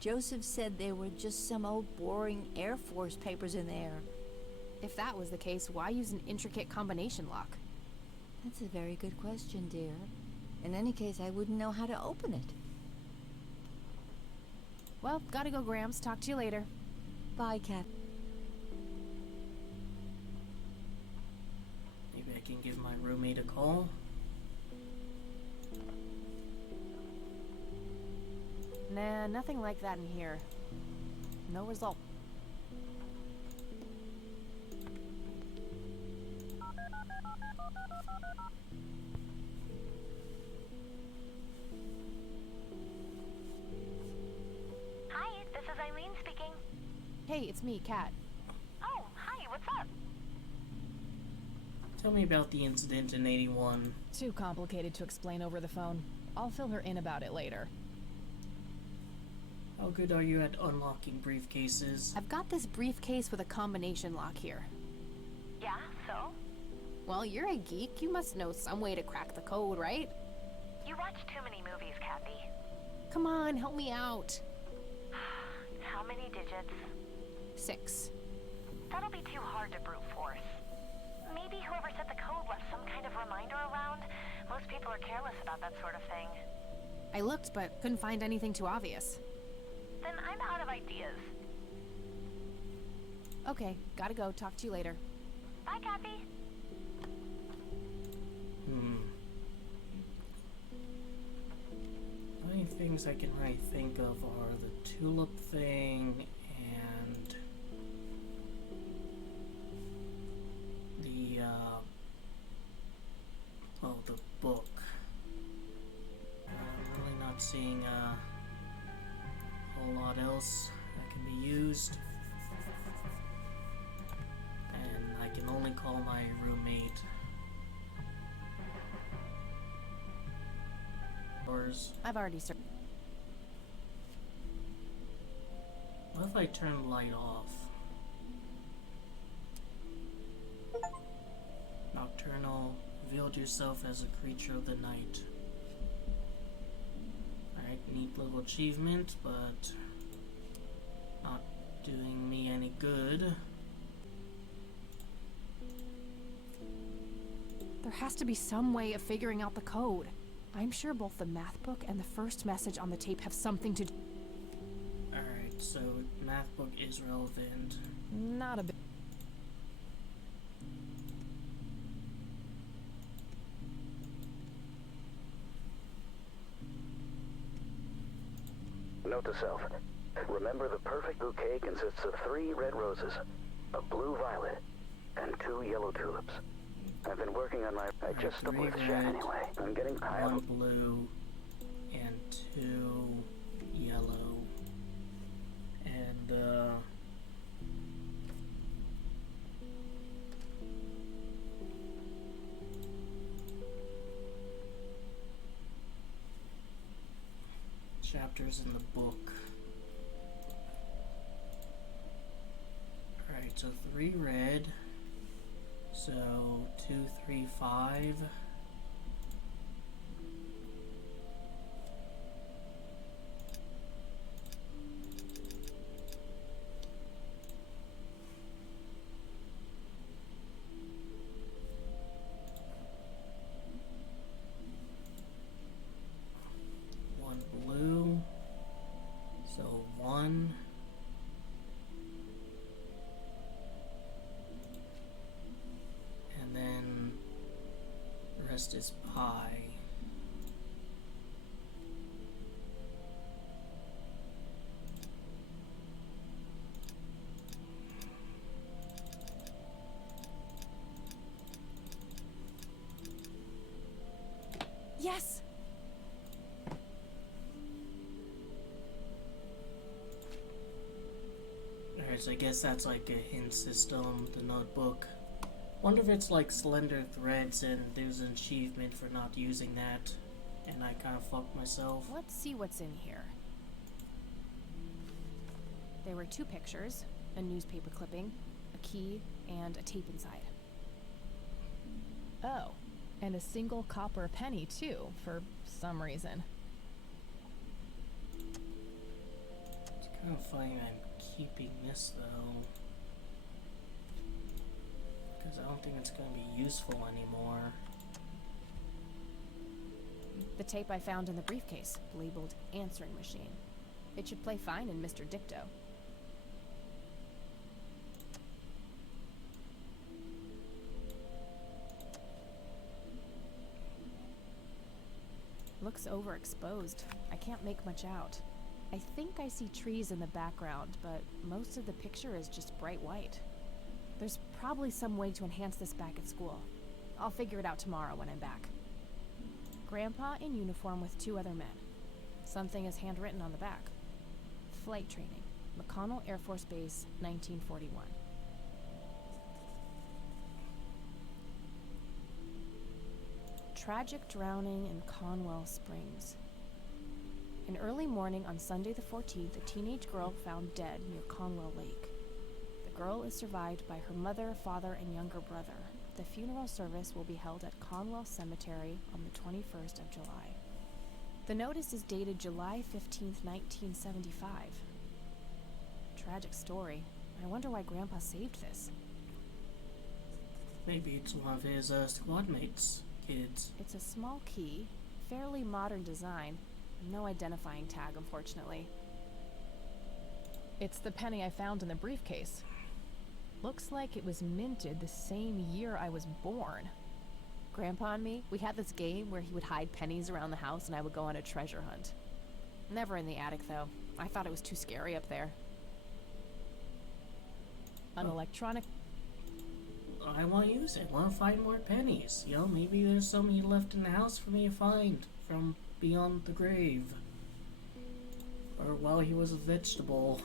Joseph said there were just some old boring Air Force papers in there. If that was the case, why use an intricate combination lock? That's a very good question, dear. In any case, I wouldn't know how to open it. Well, gotta go, Grams. Talk to you later. Bye, Cat. Maybe I can give my roommate a call. Nah, nothing like that in here. No result. Hi, this is Eileen speaking. Hey, it's me, Kat. Oh, hi, what's up? Tell me about the incident in 81. Too complicated to explain over the phone. I'll fill her in about it later. How good are you at unlocking briefcases? I've got this briefcase with a combination lock here. Yeah, so? Well, you're a geek. You must know some way to crack the code, right? You watch too many movies, Kathy. Come on, help me out. How many digits? 6. That'll be too hard to brute force. Maybe whoever set the code left some kind of reminder around. Most people are careless about that sort of thing. I looked, but couldn't find anything too obvious. Then I'm out of ideas. Okay, gotta go. Talk to you later. Bye, Kathy. Only things I can really think of are the tulip thing and the the book. I'm really not seeing a whole lot else that can be used, and I can only call my roommate. I've already started. What if I turn the light off? Nocturnal, revealed yourself as a creature of the night. Alright, neat little achievement, but not doing me any good. There has to be some way of figuring out the code. I'm sure both the math book and the first message on the tape have something to do. Alright, so math book is relevant. Not a bit. Note to self. Remember, the perfect bouquet consists of 3 red roses, a blue violet, and 2 yellow tulips. I've been working on my... I just stuck with Shen anyway. I'm getting high 1 on... blue and 2 yellow. And chapters in the book. Alright, so 3 red. So 2, 3, 5. Is pie. Yes! Alright, so I guess that's like a hint system, the notebook. Wonder if it's like slender threads and there's an achievement for not using that, and I kind of fucked myself. Let's see what's in here. There were 2 pictures, a newspaper clipping, a key, and a tape inside. Oh, and a single copper penny too, for some reason. It's kind of funny I'm keeping this though. Because I don't think it's going to be useful anymore. The tape I found in the briefcase, labeled answering machine. It should play fine in Mr. Dicto. Looks overexposed. I can't make much out. I think I see trees in the background, but most of the picture is just bright white. There's probably some way to enhance this back at school. I'll figure it out tomorrow when I'm back. Grandpa in uniform with 2 other men. Something is handwritten on the back. Flight training. McConnell Air Force Base, 1941. Tragic drowning in Conwell Springs. In early morning on Sunday the 14th, a teenage girl found dead near Conwell Lake. The girl is survived by her mother, father, and younger brother. The funeral service will be held at Conwell Cemetery on the 21st of July. The notice is dated July 15th, 1975. Tragic story. I wonder why Grandpa saved this. Maybe it's one of his squad mates' kids. It's a small key, fairly modern design. No identifying tag, unfortunately. It's the penny I found in the briefcase. Looks like it was minted the same year I was born. Grandpa and me, we had this game where he would hide pennies around the house and I would go on a treasure hunt. Never in the attic, though. I thought it was too scary up there. An electronic... I want to use it. I want to find more pennies. You know, maybe there's some he left in the house for me to find from beyond the grave. Or while he was a vegetable.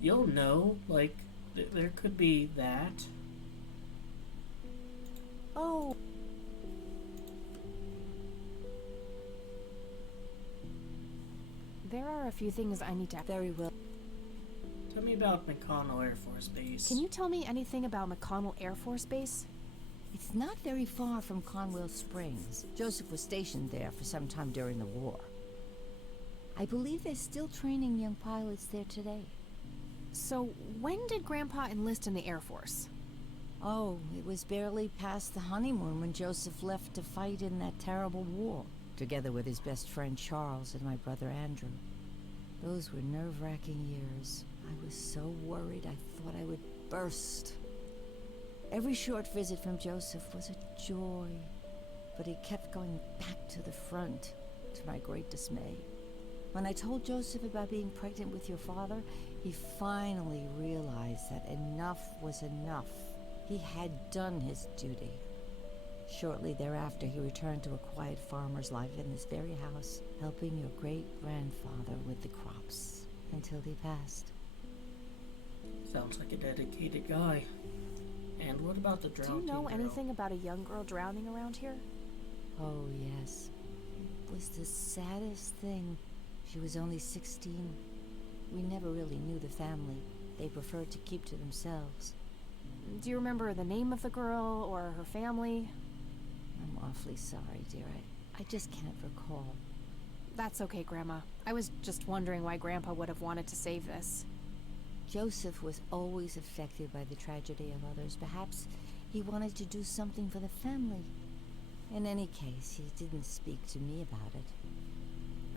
You'll know, like, there could be that. Oh. There are a few things I need to... Very well. Tell me about McConnell Air Force Base. Can you tell me anything about McConnell Air Force Base? It's not very far from Conwell Springs. Joseph was stationed there for some time during the war. I believe they're still training young pilots there today. So, when did Grandpa enlist in the Air Force? Oh, it was barely past the honeymoon when Joseph left to fight in that terrible war, together with his best friend Charles and my brother Andrew. Those were nerve-wracking years. I was so worried I thought I would burst. Every short visit from Joseph was a joy, but he kept going back to the front, to my great dismay. When I told Joseph about being pregnant with your father, he finally realized that enough was enough. He had done his duty. Shortly thereafter, he returned to a quiet farmer's life in this very house, helping your great-grandfather with the crops, until he passed. Sounds like a dedicated guy. And what about the drowning girl? Do you know anything about a young girl drowning around here? Oh, yes. It was the saddest thing. She was only 16. We never really knew the family. They preferred to keep to themselves. Do you remember the name of the girl or her family? I'm awfully sorry, dear. I just can't recall. That's okay, Grandma. I was just wondering why Grandpa would have wanted to save this. Joseph was always affected by the tragedy of others. Perhaps he wanted to do something for the family. In any case, he didn't speak to me about it.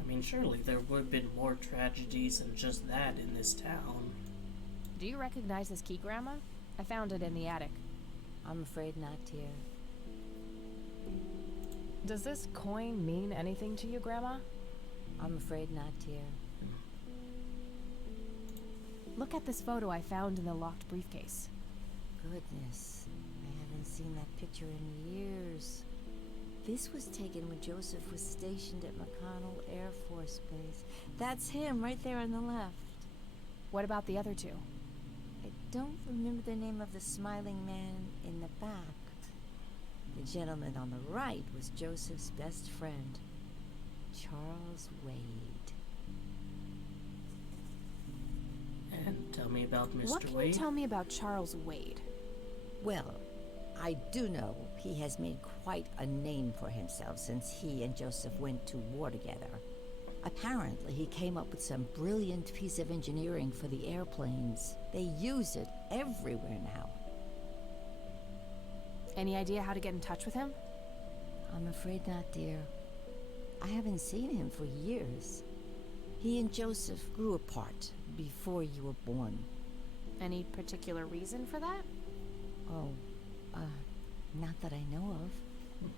I mean, surely there would have been more tragedies than just that in this town. Do you recognize this key, Grandma? I found it in the attic. I'm afraid not, dear. Does this coin mean anything to you, Grandma? I'm afraid not, dear. Look at this photo I found in the locked briefcase. Goodness, I haven't seen that picture in years. This was taken when Joseph was stationed at McConnell Air Force Base. That's him, right there on the left. What about the other two? I don't remember the name of the smiling man in the back. The gentleman on the right was Joseph's best friend, Charles Wade. And tell me about Mr. What can Wade. you tell me about Charles Wade? Well, I do know he has made quite a name for himself since he and Joseph went to war together. Apparently, he came up with some brilliant piece of engineering for the airplanes. They use it everywhere now. Any idea how to get in touch with him? I'm afraid not, dear. I haven't seen him for years. He and Joseph grew apart before you were born. Any particular reason for that? Oh, not that I know of.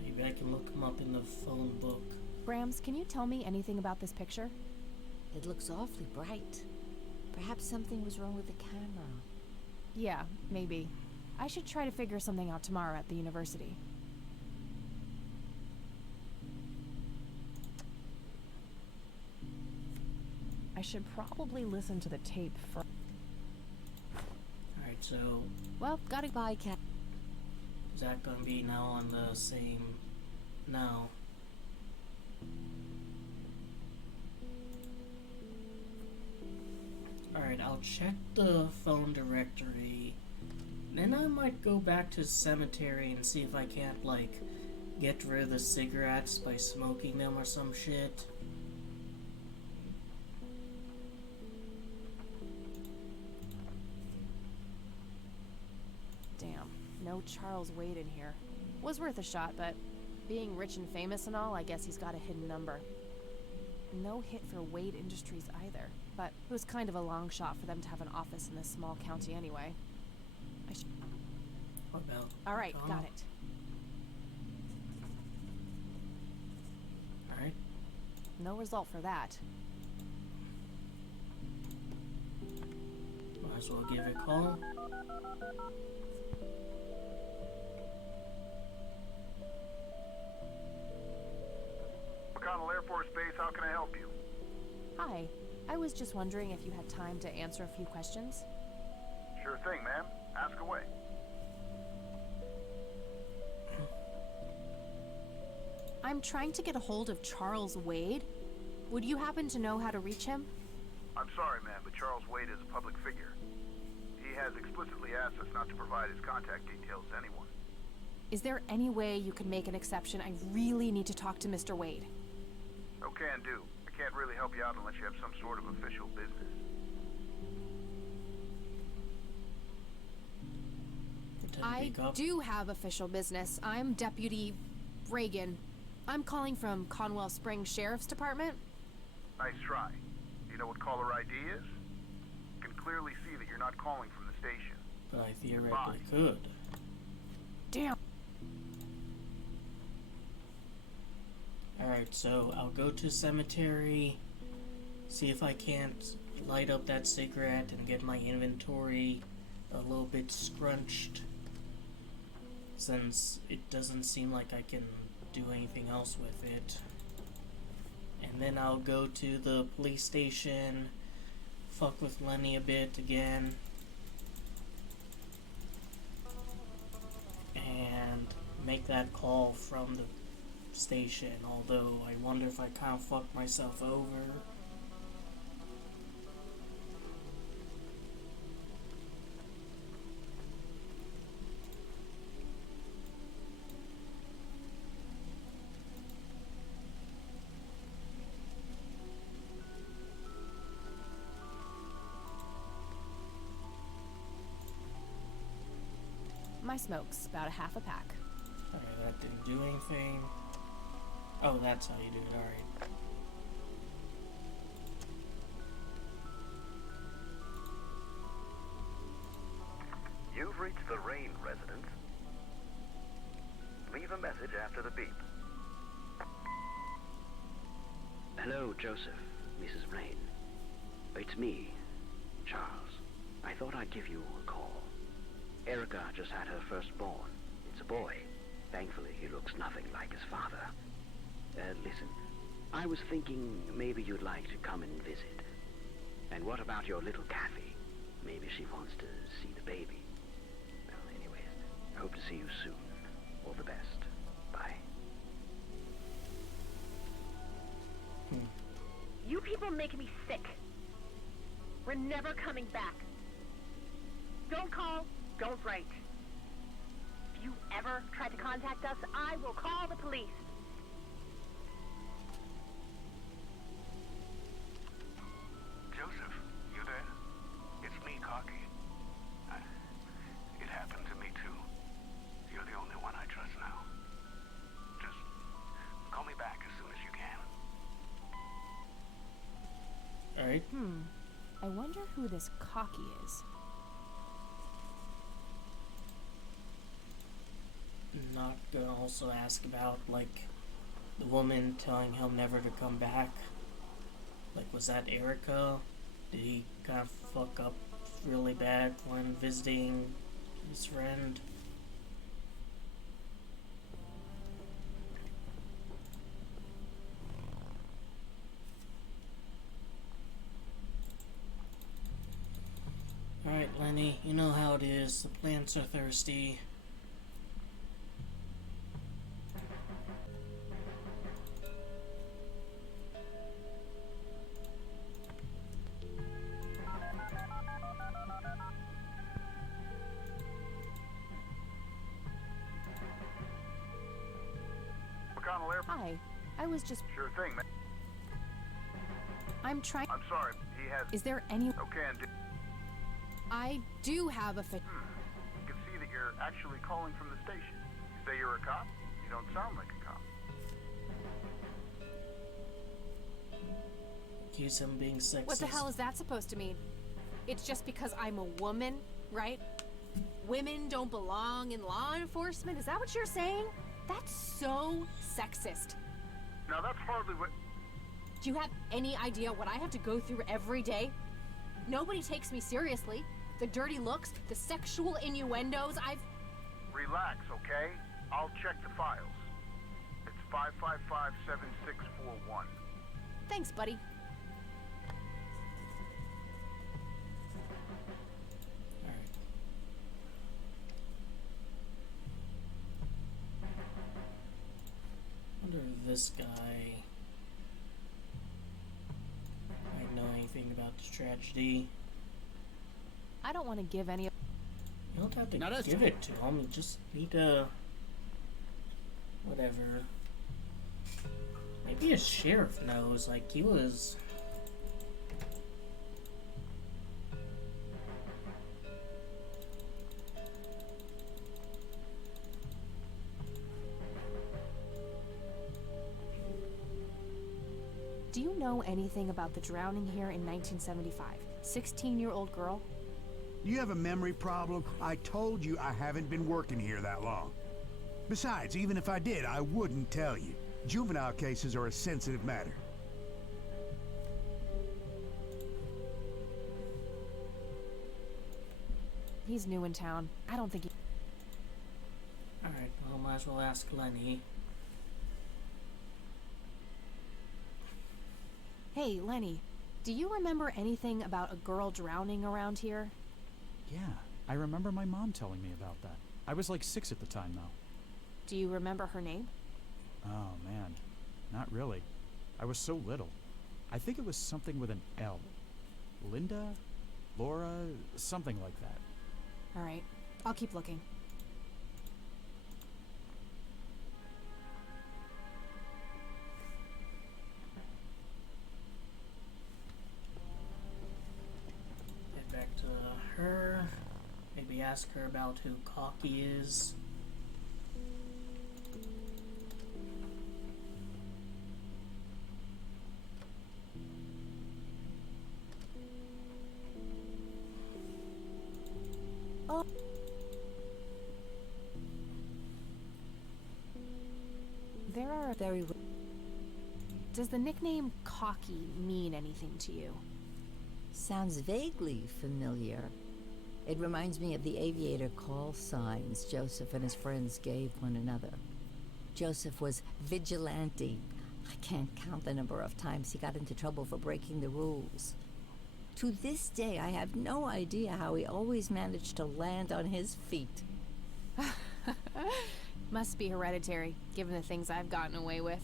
Maybe I can look him up in the phone book. Grams, can you tell me anything about this picture? It looks awfully bright. Perhaps something was wrong with the camera. Yeah, maybe. I should try to figure something out tomorrow at the university. I should probably listen to the tape first. Alright, so Well, gotta Bye, Cat. is that gonna be now on the same... No. Alright, I'll check the phone directory. Then I might go back to the cemetery and see if I can't, like, get rid of the cigarettes by smoking them or some shit. Damn, no Charles Wade in here. Was worth a shot, but being rich and famous and all, I guess he's got a hidden number. No hit for Wade Industries either, but it was kind of a long shot for them to have an office in this small county anyway. What about... Alright, McConnell? got it. Alright. No result for that. Might as well give it a call. McConnell Air Force Base, how can I help you? Hi, I was just wondering if you had time to answer a few questions. Sure thing, ma'am. Ask away. I'm trying to get a hold of Charles Wade. Would you happen to know how to reach him? I'm sorry, ma'am, but Charles Wade is a public figure. He has explicitly asked us not to provide his contact details to anyone. Is there any way you could make an exception? I really need to talk to Mr. Wade. Oh, can do. I can't really help you out unless you have some sort of official business. Pretend to I pick up. do have official business. I'm Deputy Reagan. I'm calling from Conwell Springs Sheriff's Department. Nice try. Do you know what caller ID is? You can clearly see that you're not calling from the station. But I theoretically Bye. could. Damn. Alright, so I'll go to cemetery, see if I can't light up that cigarette and get my inventory a little bit scrunched, since it doesn't seem like I can do anything else with it. And then I'll go to the police station, fuck with Lenny a bit again, and make that call from the station, although I wonder if I kind of fucked myself over. My smoke's about a half a pack. Alright, that didn't do anything. Oh, that's how you do it, alright. You've reached the Rain residence. Leave a message after the beep. Hello, Joseph, Mrs. Rain. It's me, Charles. I thought I'd give you a call. Erica just had her firstborn. It's a boy. Thankfully, he looks nothing like his father. Listen, I was thinking maybe you'd like to come and visit. And what about your little Kathy? Maybe she wants to see the baby. Well, anyways, I hope to see you soon. All the best. Bye. You people make me sick. We're never coming back. Don't call, don't write. If you ever try to contact us, I will call the police. Joseph, you there? It's me, Cocky. It happened to me too. You're the only one I trust now. Just call me back as soon as you can. Alright. I wonder who this Cocky is. Not gonna also ask about, like, the woman telling him never to come back. Like, was that Erica? Did he kind of fuck up really bad when visiting his friend? Alright, Lenny, you know how it is. The plants are thirsty. McConnell Air. Hi. I was just... Sure thing, man. I'm trying... I'm sorry, he has... Is there any... Okay, and I do have a fit. I can see that you're actually calling from the station. You say you're a cop? You don't sound like a cop. Accuse him of being sexist. What the hell is that supposed to mean? It's just because I'm a woman, right? Women don't belong in law enforcement? Is that what you're saying? That's so sexist. Now that's hardly what... Do you have any idea what I have to go through every day? Nobody takes me seriously. The dirty looks, the sexual innuendos, Relax, okay? I'll check the files. It's 555-7641. Thanks, buddy. Alright. Wonder if this guy might know anything about this tragedy. I don't want to give any... You don't have to Now that's give it to him. You just need to... Whatever. Maybe a sheriff knows. Like, he was... Do you know anything about the drowning here in 1975? 16-year-old girl? You have a memory problem? I told you I haven't been working here that long. Besides, even if I did, I wouldn't tell you. Juvenile cases are a sensitive matter. He's new in town. I don't think he... Alright, well, might as well ask Lenny. Hey, Lenny, do you remember anything about a girl drowning around here? Yeah, I remember my mom telling me about that. I was like 6 at the time, though. Do you remember her name? Oh, man. Not really. I was so little. I think it was something with an L. Linda? Laura? Something like that. Alright, I'll keep looking. Get back to her. Maybe ask her about who Cocky is. Oh. There are Very Does the nickname Cocky mean anything to you? sounds vaguely familiar. It reminds me of the aviator call signs Joseph and his friends gave one another. Joseph was vigilante. I can't count the number of times he got into trouble for breaking the rules. To this day, I have no idea how he always managed to land on his feet. Must be hereditary, given the things I've gotten away with.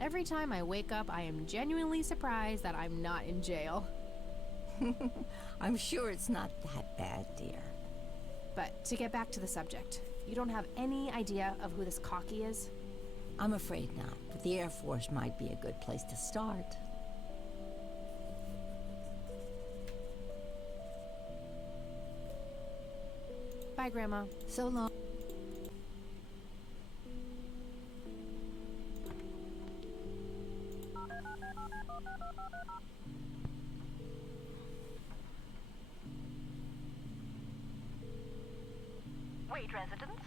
Every time I wake up, I am genuinely surprised that I'm not in jail. I'm sure it's not that bad, dear. But to get back to the subject, you don't have any idea of who this Cocky is? I'm afraid not, but the Air Force might be a good place to start. Bye, Grandma. So long. Wade residence?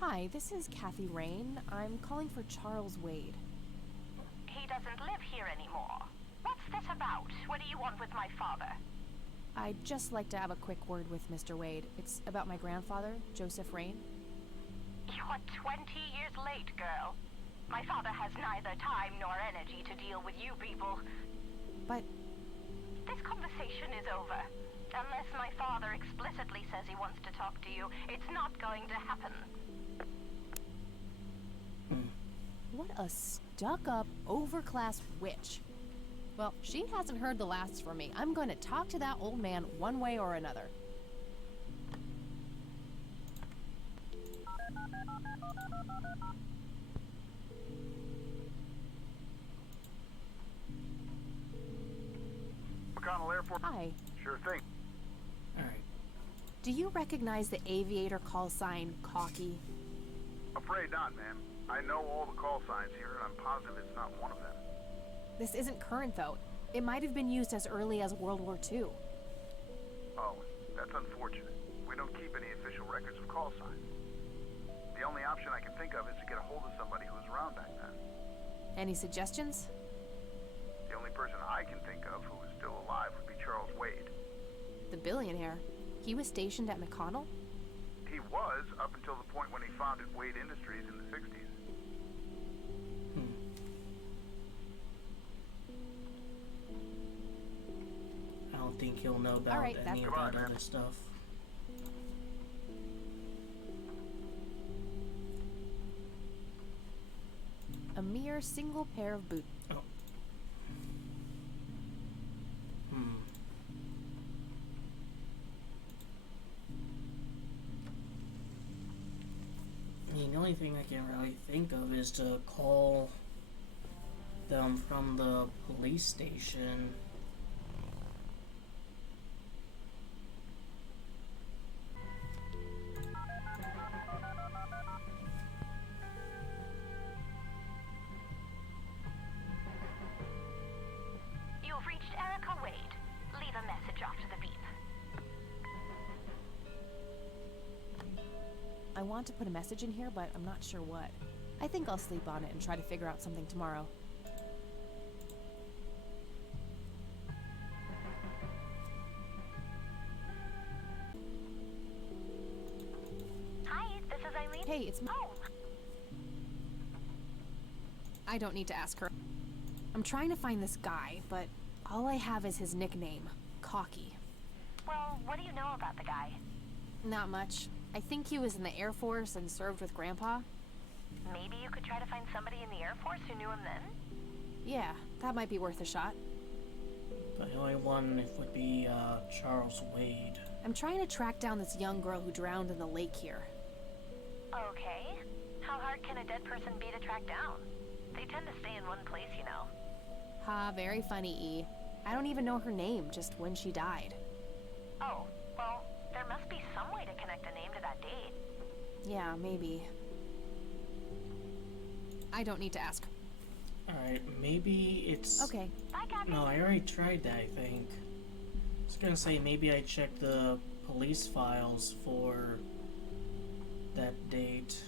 Hi, this is Kathy Rain. I'm calling for Charles Wade. He doesn't live here anymore. What's this about? What do you want with my father? I'd just like to have a quick word with Mr. Wade. It's about my grandfather, Joseph Rain. You're 20 years late, girl. My father has neither time nor energy to deal with you people. But this conversation is over. Unless my father explicitly says he wants to talk to you, it's not going to happen. what a stuck-up, overclass witch. Well, she hasn't heard the last from me. I'm going to talk to that old man one way or another. McConnell Airport. Hi. Sure thing. Alright. Do you recognize the aviator call sign Cocky? Afraid not, ma'am. I know all the call signs here, and I'm positive it's not one of them. This isn't current, though. It might have been used as early as World War II. Oh, that's unfortunate. We don't keep any official records of call signs. The only option I can think of is to get a hold of somebody who was around back then. Any suggestions? The only person I can think of who is still alive would be Charles Wade. The billionaire. He was stationed at McConnell? He was, up until the point when he founded Wade Industries in the 60s. I don't think he'll know about Alright, any of Goodbye, that man. other stuff. A mere single pair of boots. Oh. I mean, the only thing I can really think of is to call them from the police station. You've reached Erica Wade. Leave a message after the beep. I want to put a message in here, but I'm not sure what. I think I'll sleep on it and try to figure out something tomorrow. Hi, this is Eileen. Hey, it's me. Oh, I don't need to ask her. I'm trying to find this guy, but all I have is his nickname, Cocky. well, what do you know about the guy? Not much. I think he was in the Air Force and served with Grandpa. Maybe you could try to find somebody in the Air Force who knew him then? Yeah, that might be worth a shot. The only one would be Charles Wade. I'm trying to track down this young girl who drowned in the lake here. Okay. How hard can a dead person be to track down? They tend to stay in one place, you know. Ha, very funny, E. I don't even know her name, just when she died. Oh, well, there must be some way to connect a name to that date. Yeah, maybe. I don't need to ask. Alright, maybe it's... Okay. Bye, Gabby. No, I already tried that, I think. I was gonna say, maybe I checked the police files for that date.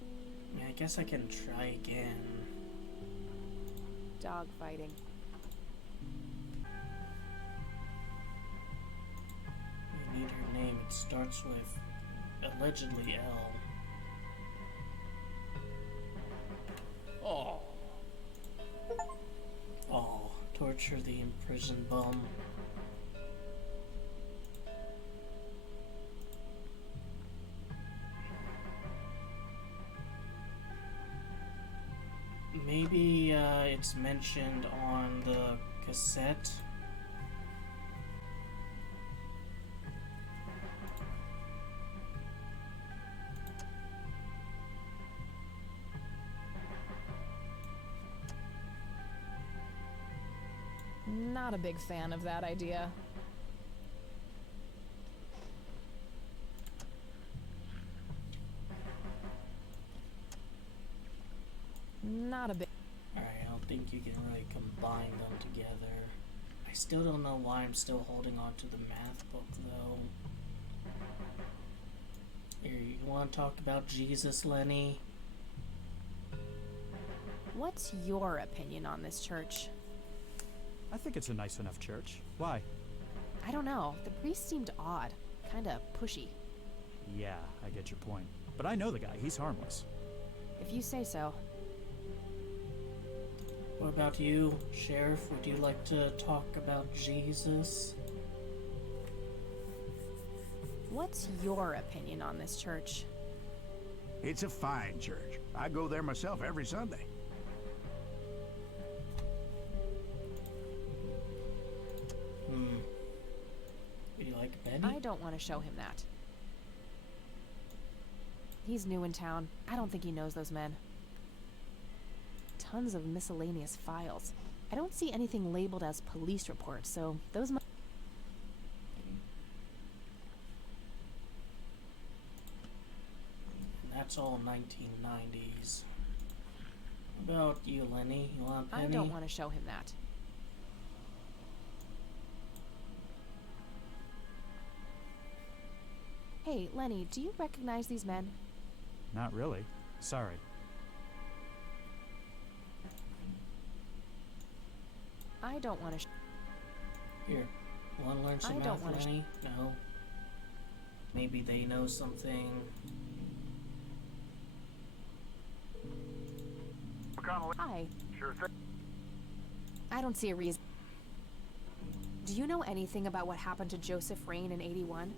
I mean, I guess I can try again. Dog fighting. We need her name. It starts with allegedly L. Oh. Oh, torture the imprisoned bum. Maybe it's mentioned on the cassette. Not a big fan of that idea. Not a big... Alright, I don't think you can really combine them together. I still don't know why I'm still holding on to the math book, though. Here, you want to talk about Jesus, Lenny? What's your opinion on this church? I think it's a nice enough church. Why? I don't know. The priest seemed odd. Kinda pushy. Yeah, I get your point. But I know the guy. He's harmless. If you say so. What about you, Sheriff? Would you like to talk about Jesus? What's your opinion on this church? It's a fine church. I go there myself every Sunday. Do you like Benny? I don't want to show him that. He's new in town. I don't think he knows those men. Tons of miscellaneous files. I don't see anything labeled as police reports, so those must... And that's all 1990s. What about you, Lenny? You want Penny? I don't want to show him that. Hey, Lenny, do you recognize these men? Not really. Sorry. I don't want to... Here, want to learn some I math, don't wanna Lenny? No? Maybe they know something. McConnell. Hi. Sure thing. I don't see a reason. Do you know anything about what happened to Joseph Rain in '81?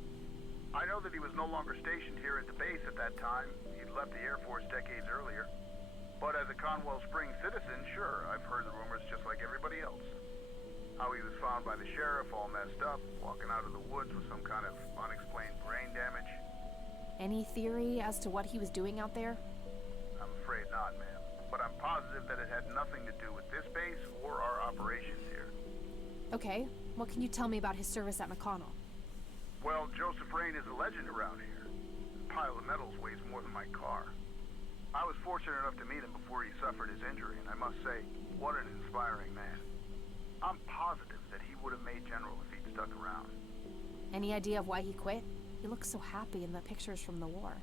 I know that he was no longer stationed here at the base at that time. He'd left the Air Force decades earlier. But as a Conwell Springs citizen, sure, I've heard the rumors just like everybody else. How he was found by the sheriff all messed up, walking out of the woods with some kind of unexplained brain damage. Any theory as to what he was doing out there? I'm afraid not, ma'am. But I'm positive that it had nothing to do with this base or our operations here. Okay, what can you tell me about his service at McConnell? Well, Joseph Rain is a legend around here. A pile of metals weighs more than my car. I was fortunate enough to meet him before he suffered his injury, and I must say, what an inspiring man. I'm positive that he would have made General if he'd stuck around. Any idea of why he quit? He looks so happy in the pictures from the war.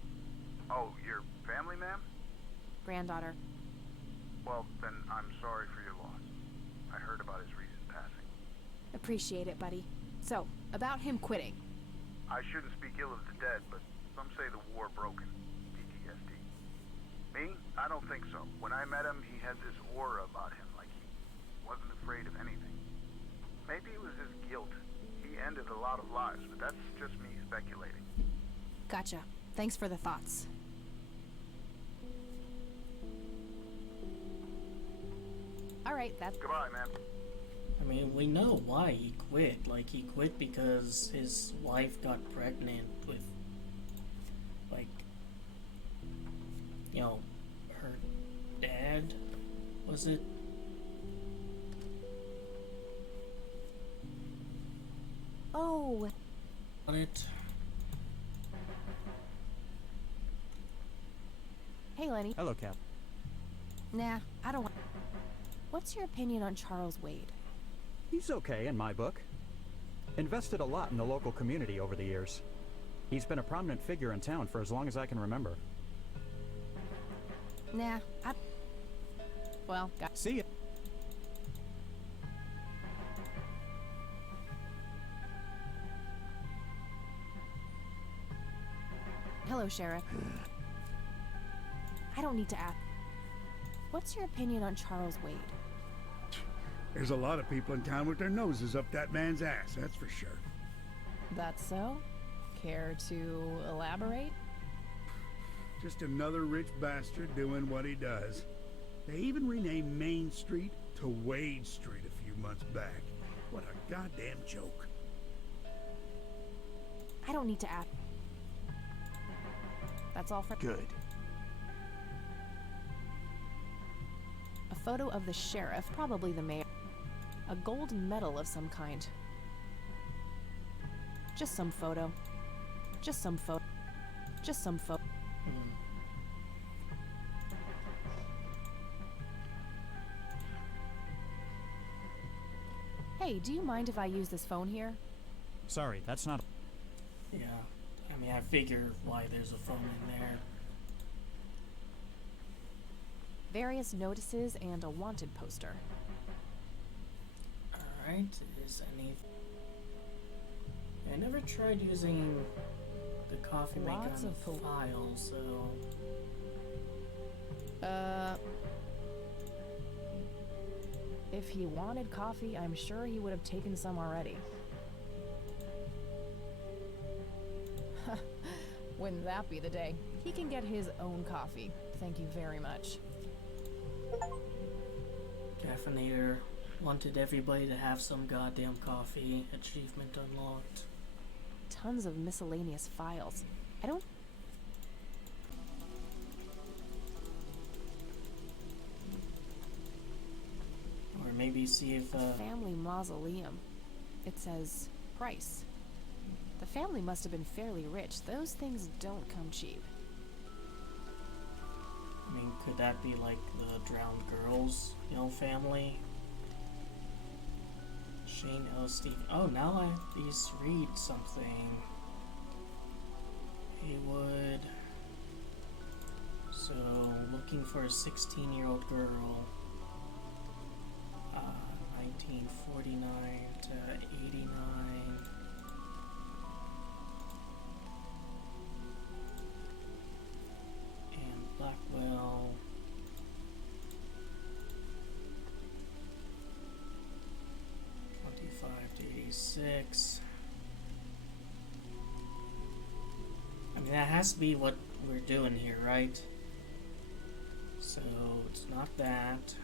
Oh, your family, ma'am? Granddaughter. Well, then I'm sorry for your loss. I heard about his recent passing. Appreciate it, buddy. So, about him quitting. I shouldn't speak ill of the dead, but some say the war broke him. PTSD. Me? I don't think so. When I met him, he had this aura about him, like he wasn't afraid of anything. Maybe it was his guilt. He ended a lot of lives, but that's just me speculating. Gotcha. Thanks for the thoughts. All right, that's... Goodbye, man. I mean, we know why he quit. Like, he quit because his wife got pregnant with, like, you know, her dad, was it? Oh. On it. Hey, Lenny. Hello, Cap. Nah, I don't want... What's your opinion on Charles Wade? He's okay in my book. Invested a lot in the local community over the years. He's been a prominent figure in town for as long as I can remember. Nah, Well, See ya. Hello, Sheriff. I don't need to ask. What's your opinion on Charles Wade? There's a lot of people in town with their noses up that man's ass, that's for sure. That's so? Care to elaborate? Just another rich bastard doing what he does. They even renamed Main Street to Wade Street a few months back. What a goddamn joke. I don't need to ask. That's all for... Good. A photo of the sheriff, probably the mayor. A gold medal of some kind. Just some photo. Just some photo. Just some photo. Hey, do you mind if I use this phone here? Sorry, that's not... Yeah. I mean, I figure why there's a phone in there. Various notices and a wanted poster. Alright, is any... I never tried using the coffee maker Lots on of the file, so... If he wanted coffee, I'm sure he would have taken some already. Wouldn't that be the day? He can get his own coffee. Thank you very much. Caffeinator wanted everybody to have some goddamn coffee. Achievement unlocked. Tons of miscellaneous files. I don't... Or maybe see if, Family mausoleum. It says price. The family must have been fairly rich. Those things don't come cheap. I mean, could that be like the drowned girls, you know, family? Shane L. Steve. Oh, now I at least read something. Haywood. So, looking for a 16-year-old girl. 1949 to 89. And Blackwell. To 86. I mean, that has to be what we're doing here, right? So, it's not that.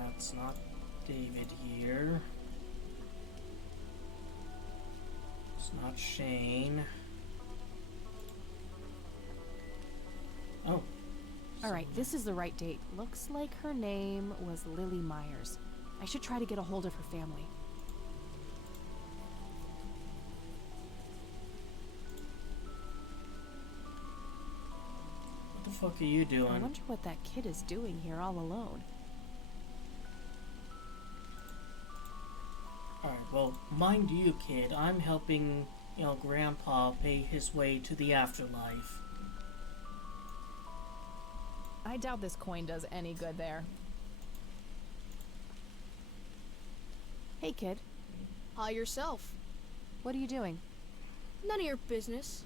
That's not David here. It's not Shane. Oh. Alright, this is the right date. Looks like her name was Lily Myers. I should try to get a hold of her family. What the fuck are you doing? I wonder what that kid is doing here all alone. Alright, well, mind you, kid, I'm helping, you know, Grandpa pay his way to the afterlife. I doubt this coin does any good there. Hey, kid. Hi yourself. What are you doing? None of your business.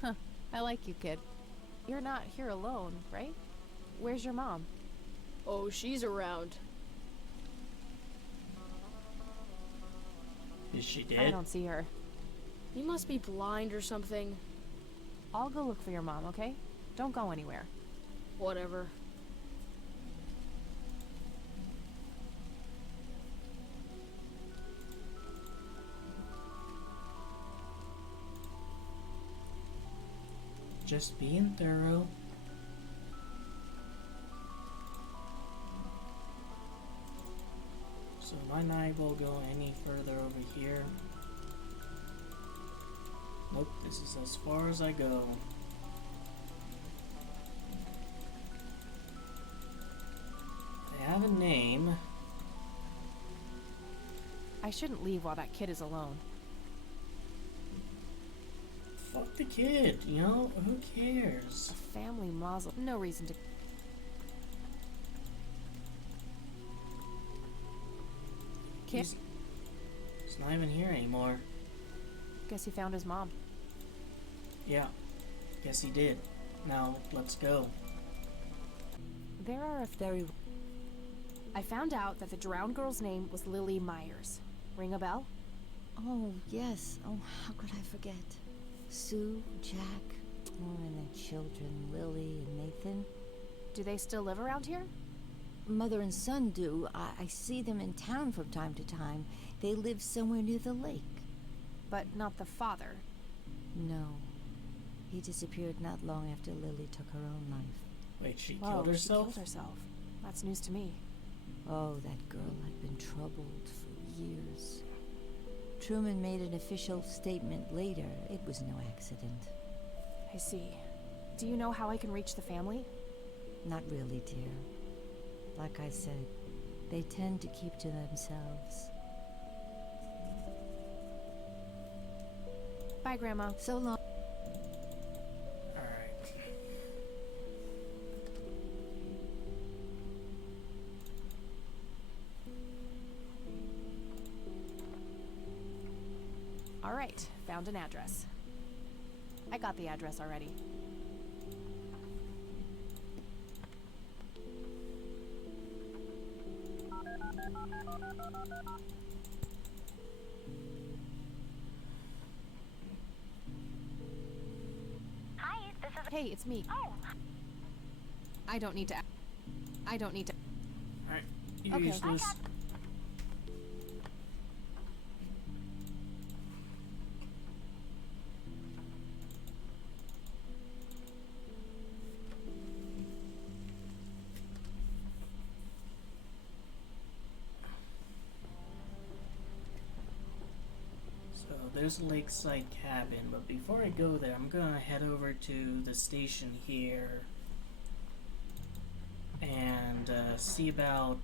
Huh. I like you, kid. You're not here alone, right? Where's your mom? Oh, she's around. Is she dead? I don't see her. You must be blind or something. I'll go look for your mom, okay? Don't go anywhere. Whatever. Just being thorough. So might not able to go any further over here. Nope, this is as far as I go. They have a name. I shouldn't leave while that kid is alone. Fuck the kid, you know? Who cares? A family mausoleum. No reason to... Kid? He's not even here anymore. Guess he found his mom. Yeah, guess he did. Now, let's go. There are a very... I found out that the drowned girl's name was Lily Myers. Ring a bell? Oh, yes. Oh, how could I forget? Sue, Jack, and their children, Lily and Nathan. Do they still live around here? Mother and son do. I see them in town from time to time. They live somewhere near the lake. But not the father. No. He disappeared not long after Lily took her own life. Wait, she Whoa, killed herself? She killed herself. That's news to me. Oh, that girl had been troubled for years. Truman made an official statement later. It was no accident. I see. Do you know how I can reach the family? Not really, dear. Like I said, they tend to keep to themselves. Bye, Grandma. So long. Alright. Alright, found an address. I got the address already. Hi, this is... Hey, it's me. Oh. I don't need to... Alright, you're Okay. useless. So there's a lakeside cabin, but before I go there, I'm gonna head over to the station here and see about...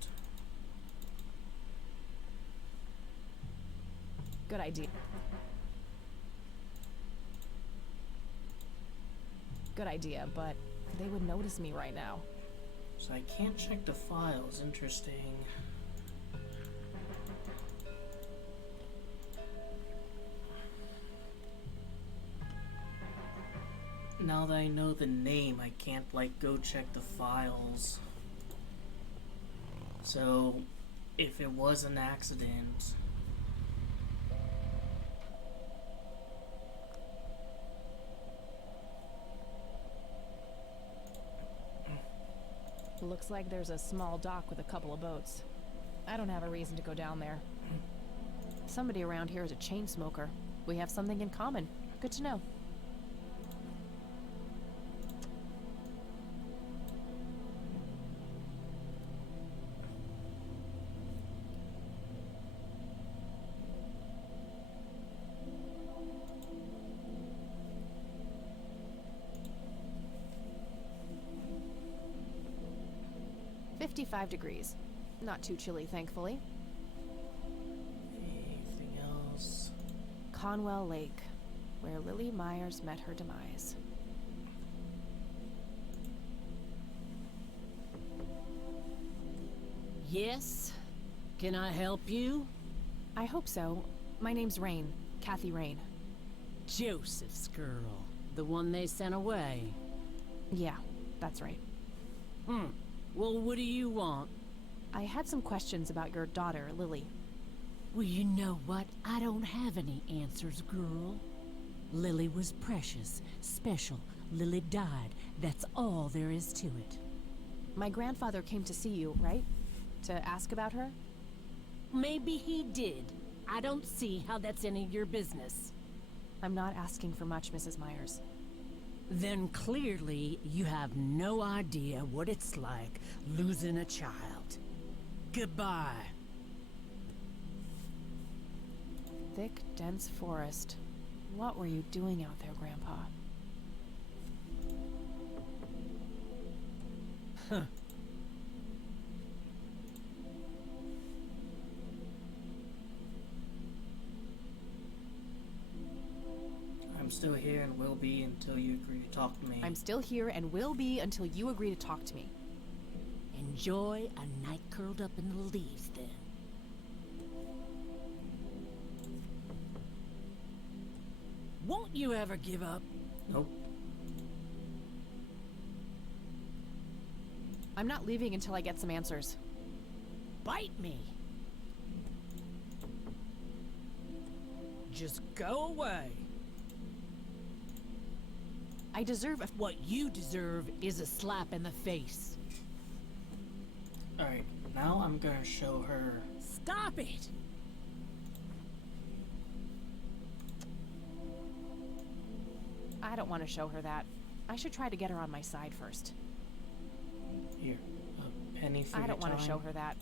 Good idea. Good idea, but they would notice me right now. So I can't check the files. Interesting. Now that I know the name, I can't, like, go check the files. So, if it was an accident... Looks like there's a small dock with a couple of boats. I don't have a reason to go down there. Somebody around here is a chain smoker. We have something in common. Good to know. $55 degrees. Not too chilly, thankfully. Anything else? Conwell Lake, where Lily Myers met her demise. Yes? Can I help you? I hope so. My name's Rain. Kathy Rain. Joseph's girl. The one they sent away. Yeah, that's right. Well, what do you want? I had some questions about your daughter, Lily. Well, you know what? I don't have any answers, girl. Lily was precious, special. Lily died. That's all there is to it. My grandfather came to see you, right? To ask about her? Maybe he did. I don't see how that's any of your business. I'm not asking for much, Mrs. Myers. Then clearly you have no idea what it's like losing a child. Goodbye. Thick, dense forest. What were you doing out there, Grandpa? Huh. I'm still here and will be until you agree to talk to me. I'm still here and will be until you agree to talk to me. Enjoy a night curled up in the leaves, then. Won't you ever give up? Nope. I'm not leaving until I get some answers. Bite me. Just go away. I deserve a... What you deserve is a slap in the face. Alright, now I'm gonna show her. Stop it! I don't want to show her that. I should try to get her on my side first. Here, a penny for I your don't want to time. show her that.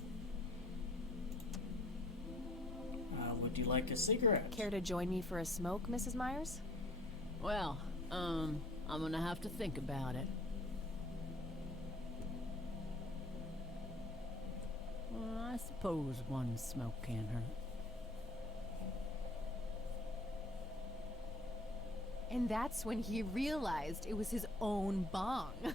Would you like a cigarette? Care to join me for a smoke, Mrs. Myers? Well, I'm gonna have to think about it. Well, I suppose one smoke can't hurt. And that's when he realized it was his own bong.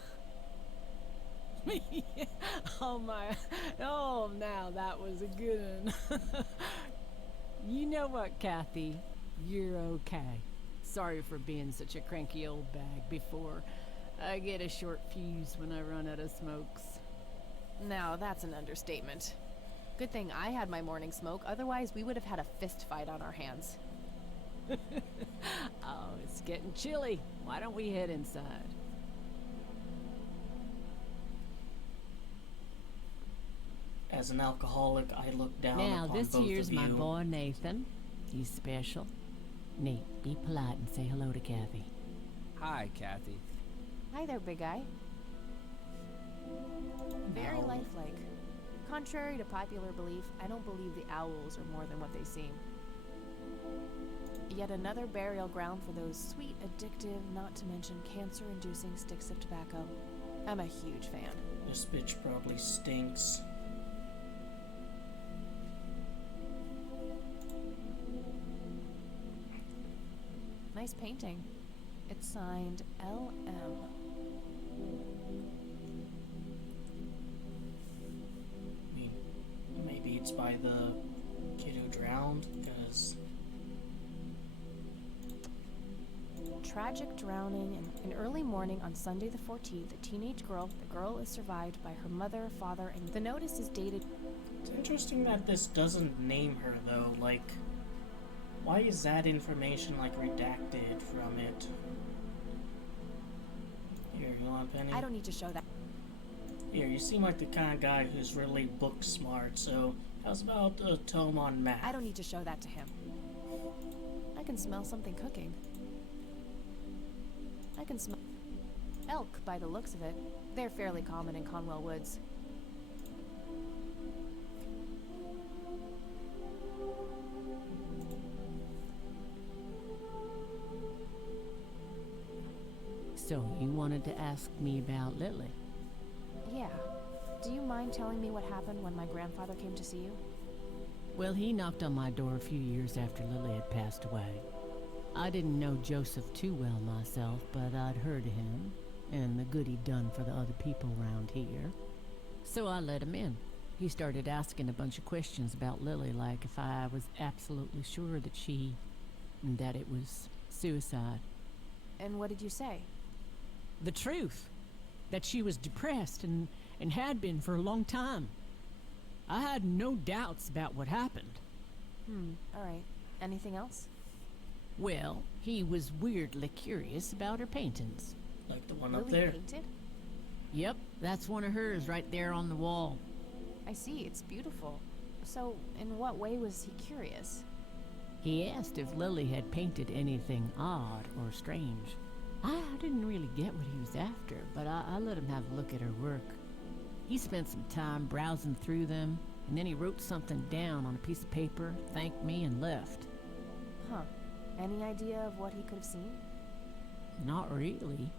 Oh my, oh now that was a good one. You know what, Kathy? You're okay. Sorry for being such a cranky old bag before. I get a short fuse when I run out of smokes. Now that's an understatement. Good thing I had my morning smoke, otherwise we would have had a fist fight on our hands. Oh, it's getting chilly. Why don't we head inside? As an alcoholic, I look down Now, upon this both here's of my you. boy Nathan. He's special. Nate, be polite and say hello to Kathy. Hi, Kathy. Hi there, big guy. Very Now- lifelike. Contrary to popular belief, I don't believe the owls are more than what they seem. Yet another burial ground for those sweet, addictive, not to mention cancer-inducing sticks of tobacco. I'm a huge fan. This bitch probably stinks. Nice painting. It's signed L.M. I mean, maybe it's by the kid who drowned, because... Tragic drowning in early morning on Sunday the 14th. A teenage girl. The girl is survived by her mother, father, and the notice is dated... It's interesting that this doesn't name her, though. Like, why is that information, like, redacted from it? Here, you want a penny? I don't need to show that. Here, you seem like the kind of guy who's really book smart, so how's about a tome on math? I don't need to show that to him. I can smell something cooking. I can smell elk by the looks of it. They're fairly common in Conwell Woods. So, you wanted to ask me about Lily? Yeah. Do you mind telling me what happened when my grandfather came to see you? Well, he knocked on my door a few years after Lily had passed away. I didn't know Joseph too well myself, but I'd heard of him and the good he'd done for the other people around here. So I let him in. He started asking a bunch of questions about Lily, like if I was absolutely sure that it was suicide. And what did you say? The truth. That she was depressed and had been for a long time. I had no doubts about what happened. Alright. Anything else? Well, he was weirdly curious about her paintings. Like the one up Lily there? painted? Yep, that's one of hers right there on the wall. I see, it's beautiful. So, in what way was he curious? He asked if Lily had painted anything odd or strange. I didn't really get what he was after, but I let him have a look at her work. He spent some time browsing through them, and then he wrote something down on a piece of paper, thanked me, and left. Huh. Any idea of what he could have seen? Not really.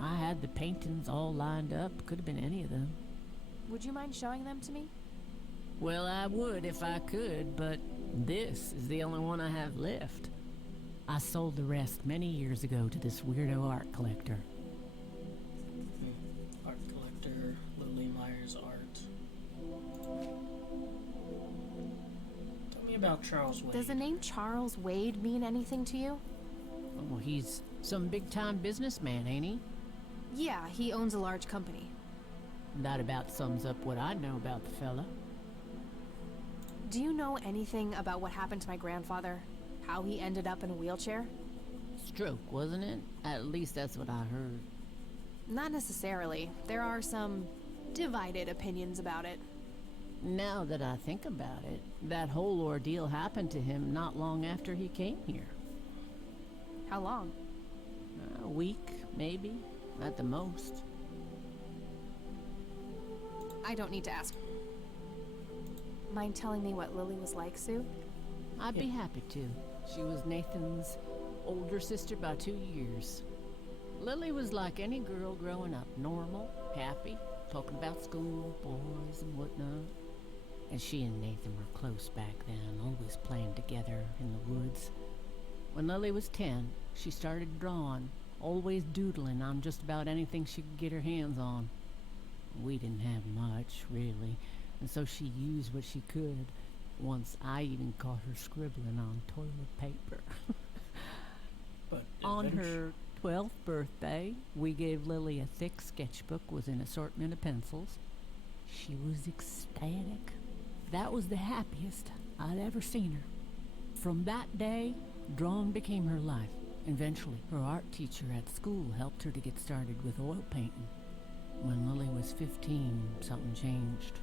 I had the paintings all lined up. Could have been any of them. Would you mind showing them to me? Well, I would if I could, but this is the only one I have left. I sold the rest many years ago to this weirdo art collector. Art collector, Lily Myers art. Tell me about Charles Wade. Does the name Charles Wade mean anything to you? Oh, he's some big-time businessman, ain't he? Yeah, he owns a large company. That about sums up what I know about the fella. Do you know anything about what happened to my grandfather? How he ended up in a wheelchair? Stroke, wasn't it? At least that's what I heard. Not necessarily. There are some divided opinions about it. Now that I think about it, that whole ordeal happened to him not long after he came here. How long? A week, maybe, at the most. I don't need to ask. Mind telling me what Lily was like, Sue? I'd be happy to. She was Nathan's older sister by 2 years. Lily was like any girl growing up, normal, happy, talking about school, boys, and whatnot. And she and Nathan were close back then, always playing together in the woods. When Lily was 10, she started drawing, always doodling on just about anything she could get her hands on. We didn't have much, really, and so she used what she could. Once I even caught her scribbling on toilet paper. But on her 12th birthday, we gave Lily a thick sketchbook with an assortment of pencils. She was ecstatic. That was the happiest I'd ever seen her. From that day, drawing became her life. Eventually, her art teacher at school helped her to get started with oil painting. When Lily was 15, something changed.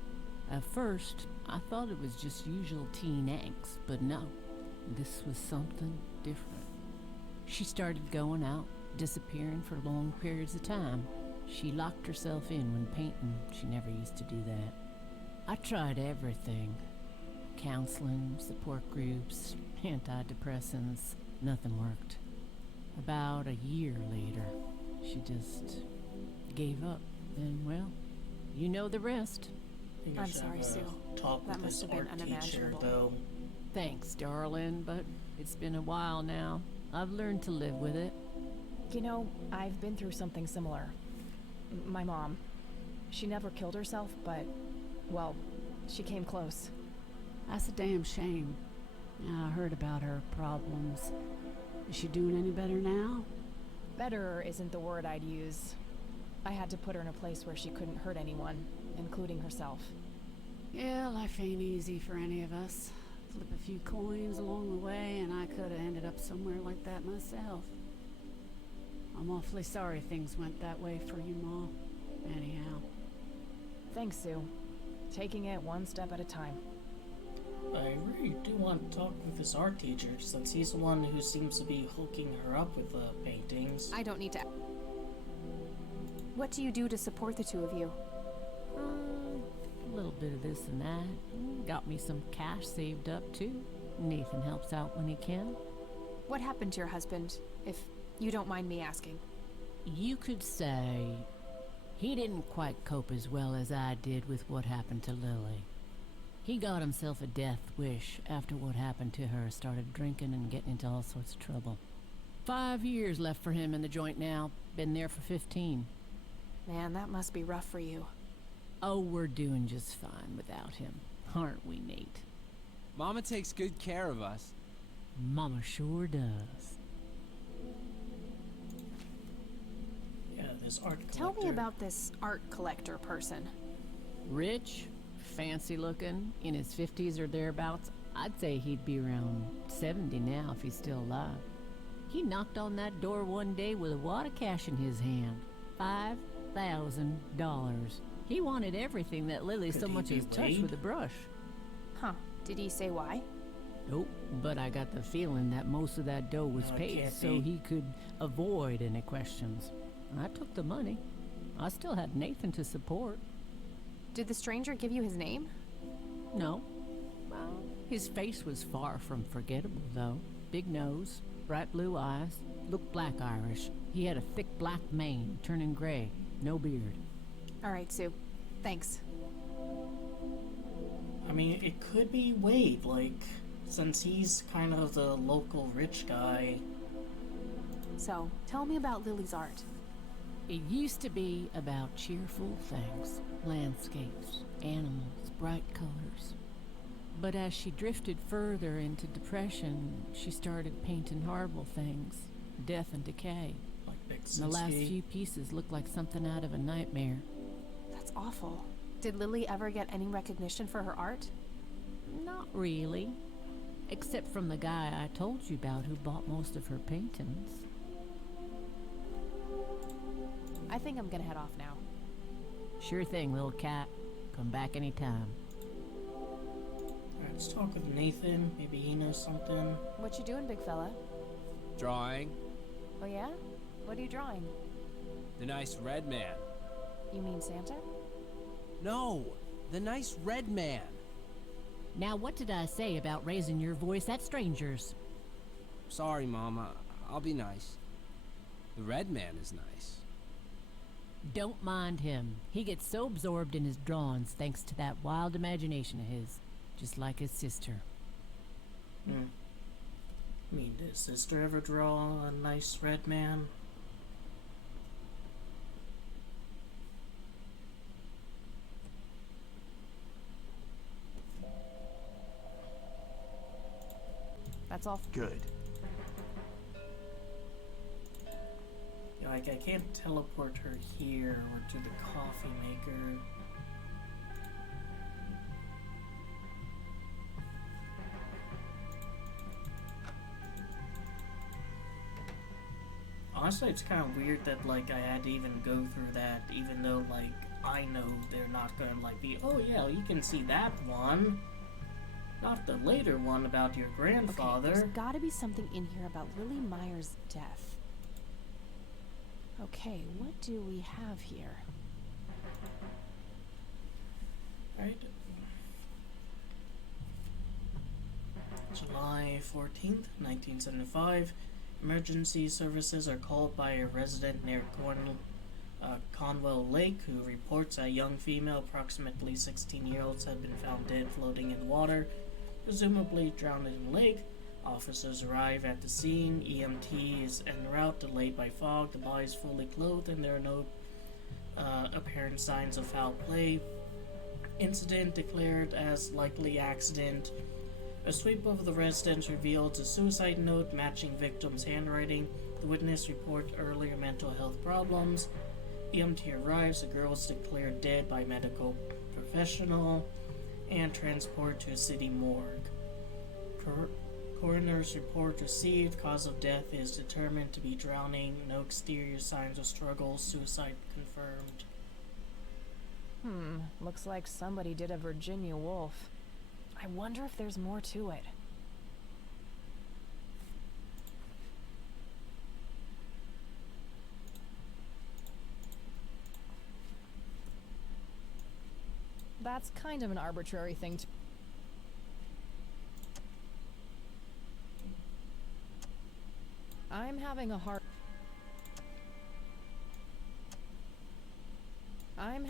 At first, I thought it was just usual teen angst, but no, this was something different. She started going out, disappearing for long periods of time. She locked herself in when painting. She never used to do that. I tried everything. Counseling, support groups, antidepressants. Nothing worked. About a year later, she just gave up. And, well, you know the rest. I'm sorry, Sue. That must have been unimaginable. Though. Thanks, darling, but it's been a while now. I've learned to live with it. You know, I've been through something similar. My mom. She never killed herself, but, well, she came close. That's a damn shame. I heard about her problems. Is she doing any better now? Better isn't the word I'd use. I had to put her in a place where she couldn't hurt anyone, including herself. Yeah, life ain't easy for any of us. Flip a few coins along the way, and I could have ended up somewhere like that myself. I'm awfully sorry things went that way for you, Ma. Anyhow. Thanks, Sue. Taking it one step at a time. I really do want to talk with this art teacher, since he's the one who seems to be hooking her up with the paintings. I don't need to. What do you do to support the two of you? A little bit of this and that. Got me some cash saved up, too. Nathan helps out when he can. What happened to your husband, if you don't mind me asking? You could say he didn't quite cope as well as I did with what happened to Lily. He got himself a death wish after what happened to her, started drinking and getting into all sorts of trouble. 5 years left for him in the joint now. Been there for 15. Man, that must be rough for you. Oh, we're doing just fine without him, aren't we, Nate? Mama takes good care of us. Mama sure does. Yeah, this art collector. Tell me about this art collector person. Rich, fancy looking, in his 50s or thereabouts. I'd say he'd be around 70 now if he's still alive. He knocked on that door one day with a wad of cash in his hand. $5,000. He wanted everything that Lily so much as touched with a brush. Huh. Did he say why? Nope, but I got the feeling that most of that dough was No, it paid can't so be. he could avoid any questions. I took the money. I still had Nathan to support. Did the stranger give you his name? No. Well, his face was far from forgettable, though. Big nose, bright blue eyes, looked black Irish. He had a thick black mane, turning gray, no beard. All right, Sue. Thanks. I mean, it could be Wade, like, since he's kind of the local rich guy. So, tell me about Lily's art. It used to be about cheerful things, landscapes, animals, bright colors. But as she drifted further into depression, she started painting horrible things, death and decay. Like Big And the last Sinsky. few pieces looked like something out of a nightmare. That's awful. Did Lily ever get any recognition for her art? Not really. Except from the guy I told you about who bought most of her paintings. I think I'm gonna head off now. Sure thing, little cat. Come back anytime. Alright, let's talk with Nathan. Maybe he knows something. What you doing, big fella? Drawing. Oh yeah? What are you drawing? The nice red man. You mean Santa? No, the nice red man. Now, what did I say about raising your voice at strangers? Sorry, Mom. I'll be nice. The red man is nice. Don't mind him. He gets so absorbed in his drawings thanks to that wild imagination of his, just like his sister. I mean, did his sister ever draw a nice red man? That's all. Good. Yeah, like, I can't teleport her here or to the coffee maker. Honestly, it's kind of weird that, like, I had to even go through that, even though, like, I know they're not gonna, like, be, oh yeah, you can see that one. Not the later one about your grandfather. Okay, there's gotta be something in here about Lily Myers' death. Okay, what do we have here? Right. July 14th, 1975. Emergency services are called by a resident near Conwell Lake who reports a young female, approximately 16-year-olds, had been found dead floating in water, presumably drowned in the lake. Officers arrive at the scene. EMT is en route, delayed by fog. The body is fully clothed and there are no apparent signs of foul play. Incident declared as likely accident. A sweep of the residence reveals a suicide note matching victim's handwriting. The witness report earlier mental health problems. EMT arrives. The girl is declared dead by medical professional and transported to a city morgue. Coroner's report received. Cause of death is determined to be drowning. No exterior signs of struggle. Suicide confirmed. Looks like somebody did a Virginia Woolf. I wonder if there's more to it. That's kind of an arbitrary thing to... I'm having a hard... Alright.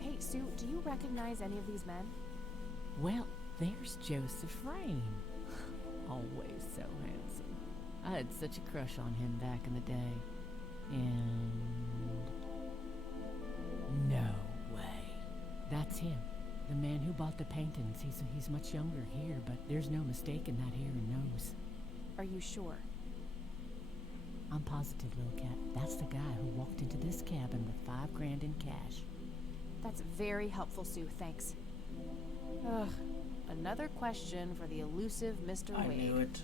Hey, Sue, do you recognize any of these men? Well, there's Joseph Rain. Always so handsome. I had such a crush on him back in the day. And... no way. That's him. The man who bought the paintings. He's much younger here, but there's no mistaking that hair and nose. Are you sure? I'm positive, little cat. That's the guy who walked into this cabin with $5,000 in cash. That's very helpful, Sue. Thanks. Ugh. Another question for the elusive Mr. I Wade. knew it.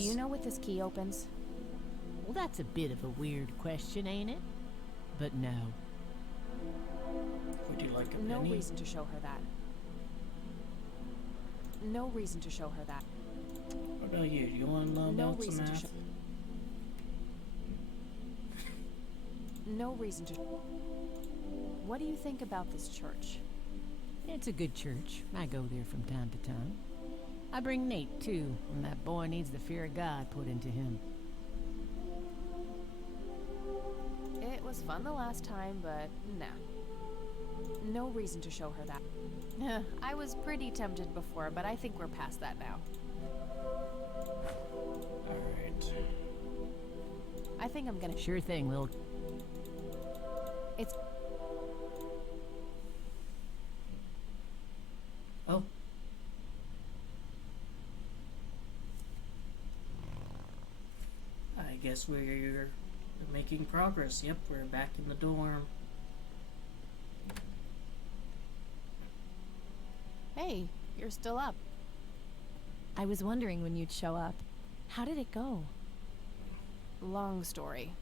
Do you know what this key opens? Well, that's a bit of a weird question, ain't it? But no. Would you like a No penny? reason to show her that. No reason to show her that. What about you? Do you want to know No about some reason to math? show. No reason to. What do you think about this church? It's a good church. I go there from time to time. I bring Nate, too, when that boy needs the fear of God put into him. It was fun the last time, but nah. No reason to show her that. I was pretty tempted before, but I think we're past that now. Alright. I think I'm gonna. Sure thing, Lil. It's. Oh. I guess we're making progress. Yep, we're back in the dorm. Hey, you're still up. I was wondering when you'd show up. How did it go? Long story.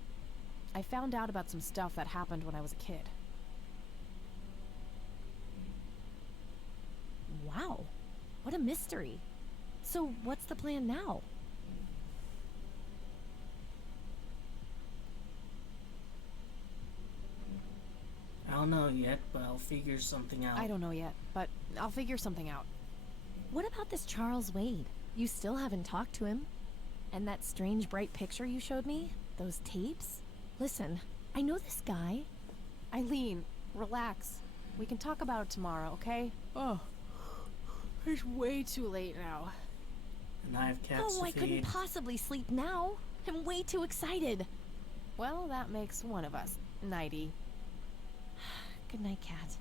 I found out about some stuff that happened when I was a kid. Wow. What a mystery. So, what's the plan now? I don't know yet, but I'll figure something out. I don't know yet, but I'll figure something out. What about this Charles Wade? You still haven't talked to him? And that strange bright picture you showed me? Those tapes? Listen, I know this guy. Eileen, relax. We can talk about it tomorrow, okay? Oh, it's way too late now. And I have cats Oh, to I couldn't feed. possibly sleep now. I'm way too excited. Well, that makes one of us. Nighty. Good night, Cat.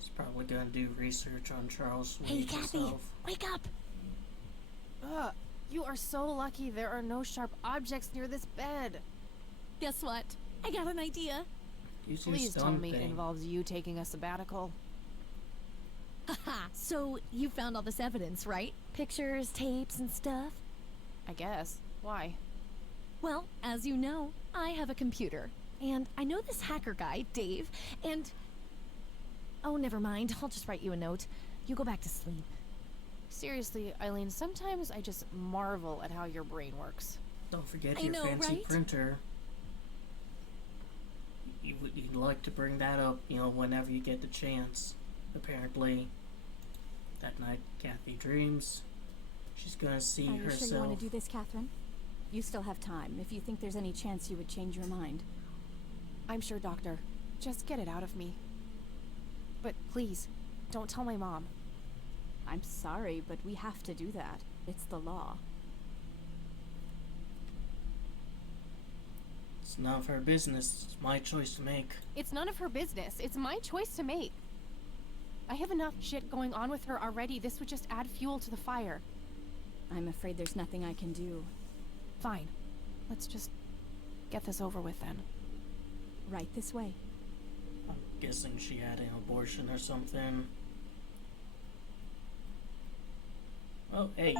He's probably gonna do research on Charles Wade Hey, Kathy, himself. wake up! Ugh, you are so lucky there are no sharp objects near this bed. Guess what? I got an idea. Use your Please tell stun me it thing. involves you taking a sabbatical. Haha, so you found all this evidence, right? Pictures, tapes, and stuff? I guess. Why? Well, as you know, I have a computer. And I know this hacker guy, Dave, and... Oh, never mind. I'll just write you a note. You go back to sleep. Seriously, Eileen, sometimes I just marvel at how your brain works. Don't forget I your know, fancy right? printer. You'd like to bring that up, whenever you get the chance. Apparently, that night Kathy dreams. She's gonna see Are you herself. sure you want to do this, Catherine? You still have time, if you think there's any chance you would change your mind. I'm sure, Doctor. Just get it out of me. But please, don't tell my mom. I'm sorry, but we have to do that. It's the law. It's none of her business. It's my choice to make. It's none of her business. It's my choice to make. I have enough shit going on with her already. This would just add fuel to the fire. I'm afraid there's nothing I can do. Fine. Let's just get this over with then. Right this way. I'm guessing she had an abortion or something. Oh, hey,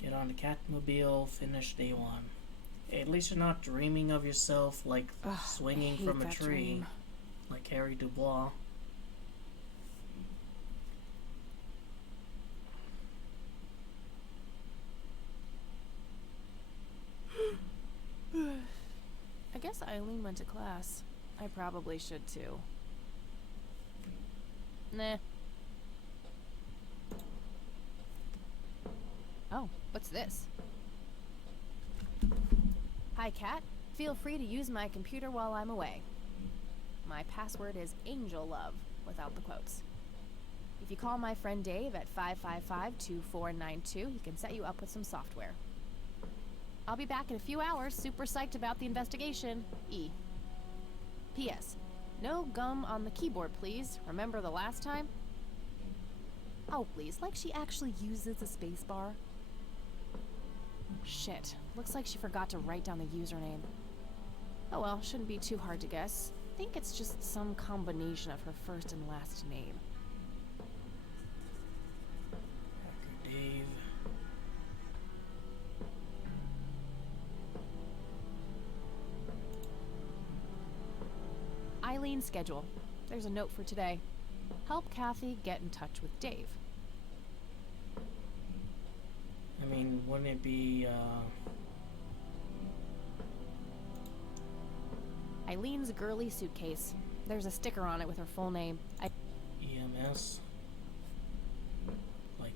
get on the Catmobile, finish day one. Hey, at least you're not dreaming of yourself like swinging I hate from a that tree, dream. like Harry Dubois. I guess Eileen went to class. I probably should too. Nah. Oh, what's this? Hi, Kat. Feel free to use my computer while I'm away. My password is AngelLove, without the quotes. If you call my friend Dave at 555-2492, he can set you up with some software. I'll be back in a few hours, super psyched about the investigation. E. P.S. No gum on the keyboard, please. Remember the last time? Oh, please, like she actually uses a spacebar. Shit, looks like she forgot to write down the username. Oh well, shouldn't be too hard to guess. I think it's just some combination of her first and last name. Eileen's schedule. There's a note for today. Help Kathy get in touch with Dave. I mean, wouldn't it be, Eileen's girly suitcase. There's a sticker on it with her full name. EMS? Like...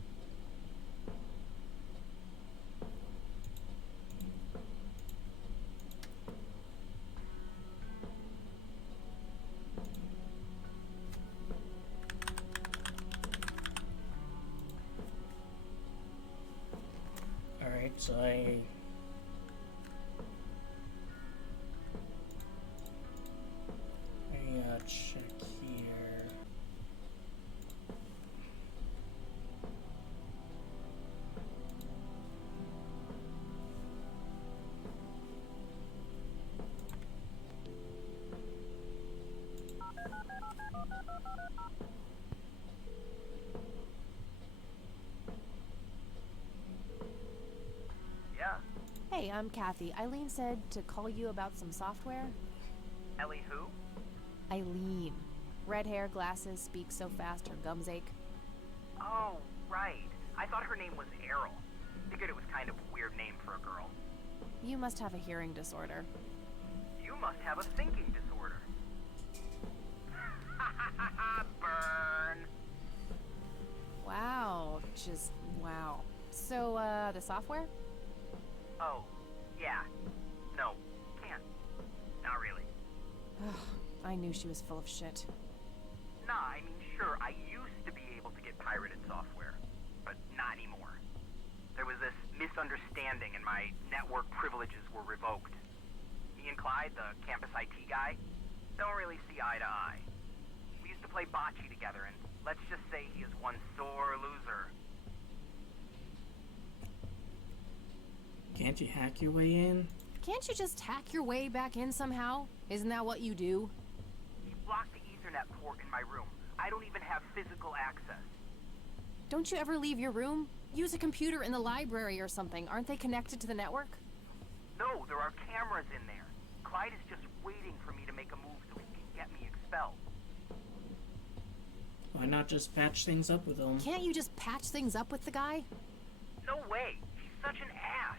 Alright, so I check here. Yeah. Hey, I'm Kathy. Eileen said to call you about some software. Ellie who? Eileen. Red hair, glasses, speaks so fast her gums ache. Oh, right. I thought her name was Errol. Figured it was kind of a weird name for a girl. You must have a hearing disorder. You must have a thinking disorder. Burn. Wow, just wow. So, the software? Oh, yeah. No, can't. Not really. I knew she was full of shit. Nah, I mean, sure, I used to be able to get pirated software, but not anymore. There was this misunderstanding and my network privileges were revoked. Me and Clyde, the campus IT guy, don't really see eye to eye. We used to play bocce together, and let's just say he is one sore loser. Can't you hack your way in? Can't you just hack your way back in somehow? Isn't that what you do? He blocked the Ethernet port in my room. I don't even have physical access. Don't you ever leave your room? Use a computer in the library or something. Aren't they connected to the network? No, there are cameras in there. Clyde is just waiting for me to make a move so he can get me expelled. Why not just patch things up with him? Can't you just patch things up with the guy? No way. He's such an ass.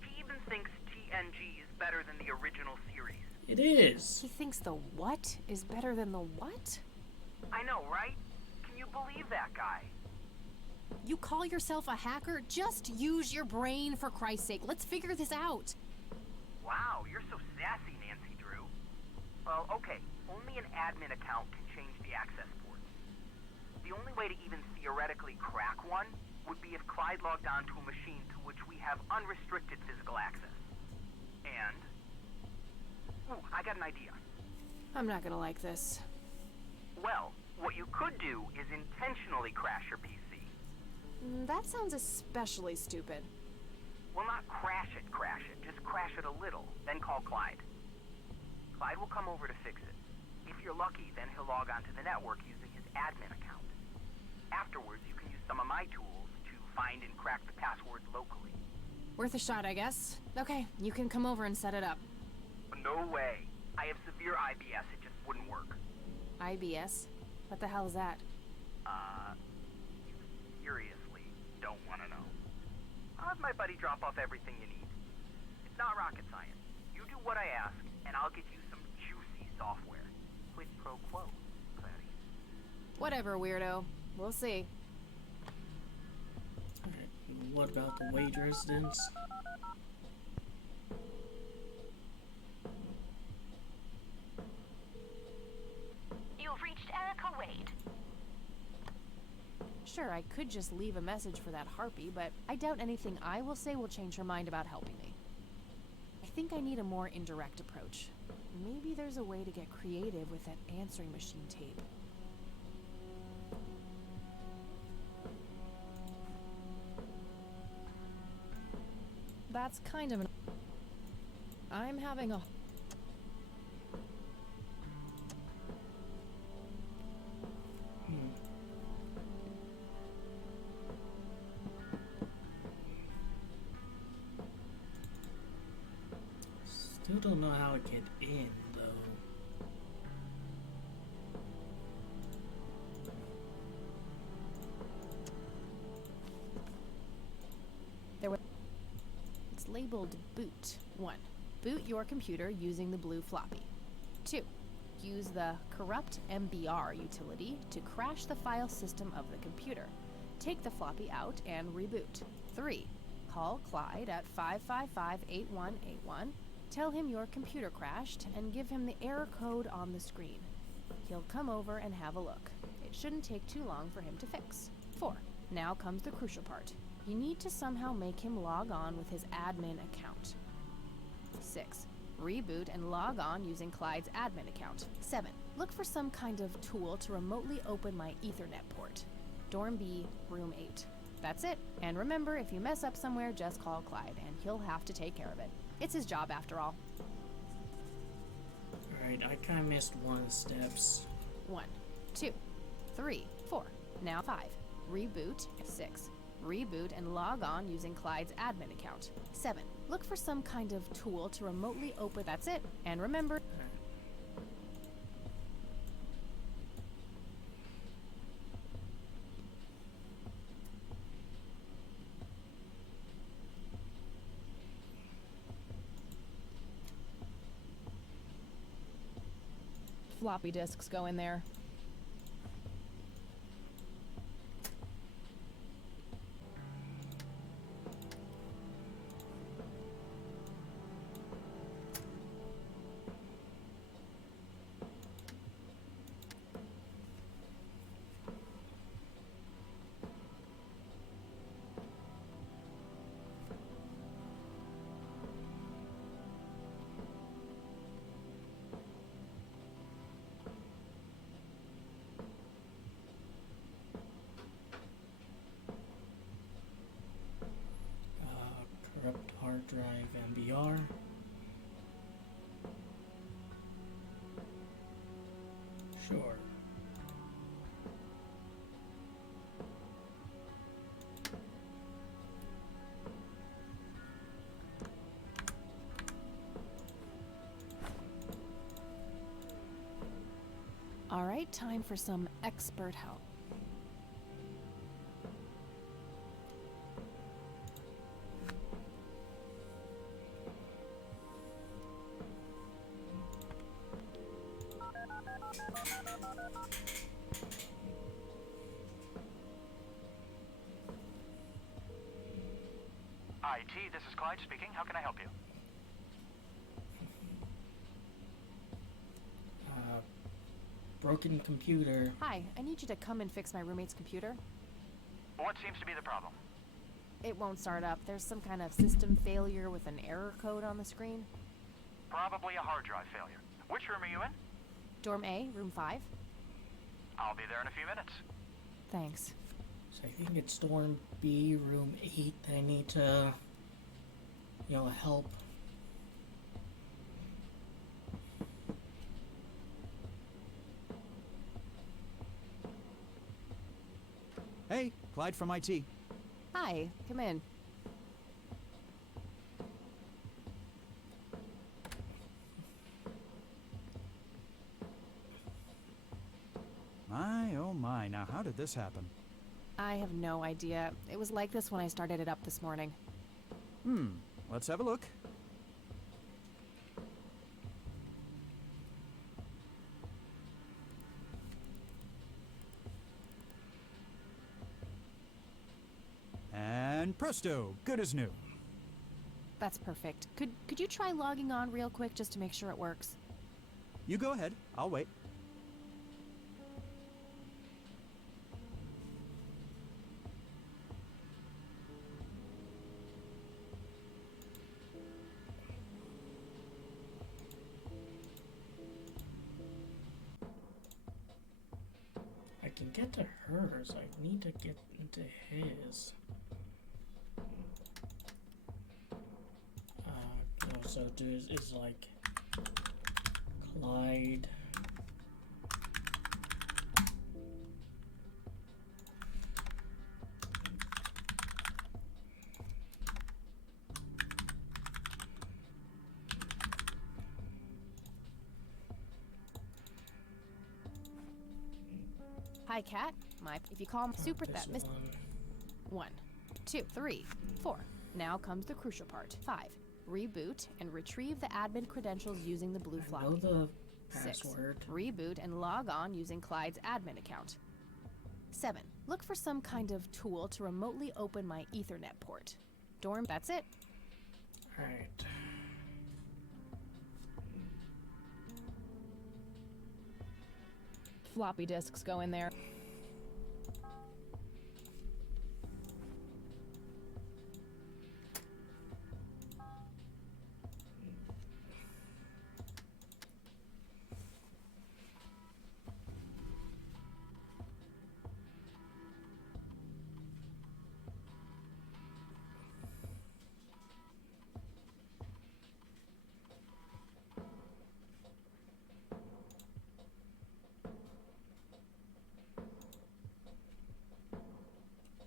He even thinks TNG is better than the original series. It is. He thinks the what is better than the what? I know, right? Can you believe that guy? You call yourself a hacker? Just use your brain, for Christ's sake. Let's figure this out. Wow, you're so sassy, Nancy Drew. Well, okay, only an admin account can change the access ports. The only way to even theoretically crack one would be if Clyde logged onto a machine to which we have unrestricted physical access. And... ooh, I got an idea. I'm not gonna like this. Well, what you could do is intentionally crash your PC. That sounds especially stupid. Well, not crash it. Just crash it a little, then call Clyde. Clyde will come over to fix it. If you're lucky, then he'll log onto the network using his admin account. Afterwards, you can use some of my tools to find and crack the passwords locally. Worth a shot, I guess. Okay, you can come over and set it up. No way. I have severe IBS. It just wouldn't work. IBS? What the hell is that? You seriously don't want to know. I'll have my buddy drop off everything you need. It's not rocket science. You do what I ask, and I'll get you some juicy software. Quid pro quo, Clarice. Whatever, weirdo. We'll see. Alright, what about the Wade residence? You've reached Erica Wade. Sure, I could just leave a message for that harpy, but I doubt anything I will say will change her mind about helping me. I think I need a more indirect approach. Maybe there's a way to get creative with that answering machine tape. That's kind of an... I'm having a... Still don't know how to get in, though. It's labeled boot. 1. Boot your computer using the blue floppy. 2. Use the corrupt MBR utility to crash the file system of the computer. Take the floppy out and reboot. 3. Call Clyde at 555-8181. Tell him your computer crashed and give him the error code on the screen. He'll come over and have a look. It shouldn't take too long for him to fix. 4. Now comes the crucial part. You need to somehow make him log on with his admin account. 6. Reboot and log on using Clyde's admin account. 7. Look for some kind of tool to remotely open my Ethernet port. Dorm B, room 8. That's it. And remember, if you mess up somewhere, just call Clyde, and he'll have to take care of it. It's his job after all. Alright, I kinda missed one of the steps. 1, 2, 3, 4. Now 5. Reboot. 6. Reboot and log on using Clyde's admin account. 7. Look for some kind of tool to remotely open. That's it. And remember... Floppy disks go in there. Corrupt hard drive MBR. Sure. All right, time for some expert help. IT, this is Clyde speaking. How can I help you? Broken computer. Hi, I need you to come and fix my roommate's computer. What seems to be the problem? It won't start up. There's some kind of system failure with an error code on the screen. Probably a hard drive failure. Which room are you in? Dorm A, room 5. I'll be there in a few minutes. Thanks. So I think it's Dorm B, room 8. I need to, help. Hey, Clyde from IT. Hi, come in. My, oh my, now how did this happen? I have no idea. It was like this when I started it up this morning. Let's have a look. And presto, good as new. That's perfect. Could you try logging on real quick just to make sure it works? You go ahead, I'll wait. I can get to hers. I need to get into his. So is like Clyde. Hi, Cat. If you call super that miss. 1, 2, 3, 4. Now comes the crucial part. 5. Reboot and retrieve the admin credentials using the blue I know floppy. the 6. password. Reboot and log on using Clyde's admin account. 7. Look for some kind of tool to remotely open my Ethernet port. Dorm, that's it. Alright. Floppy disks go in there.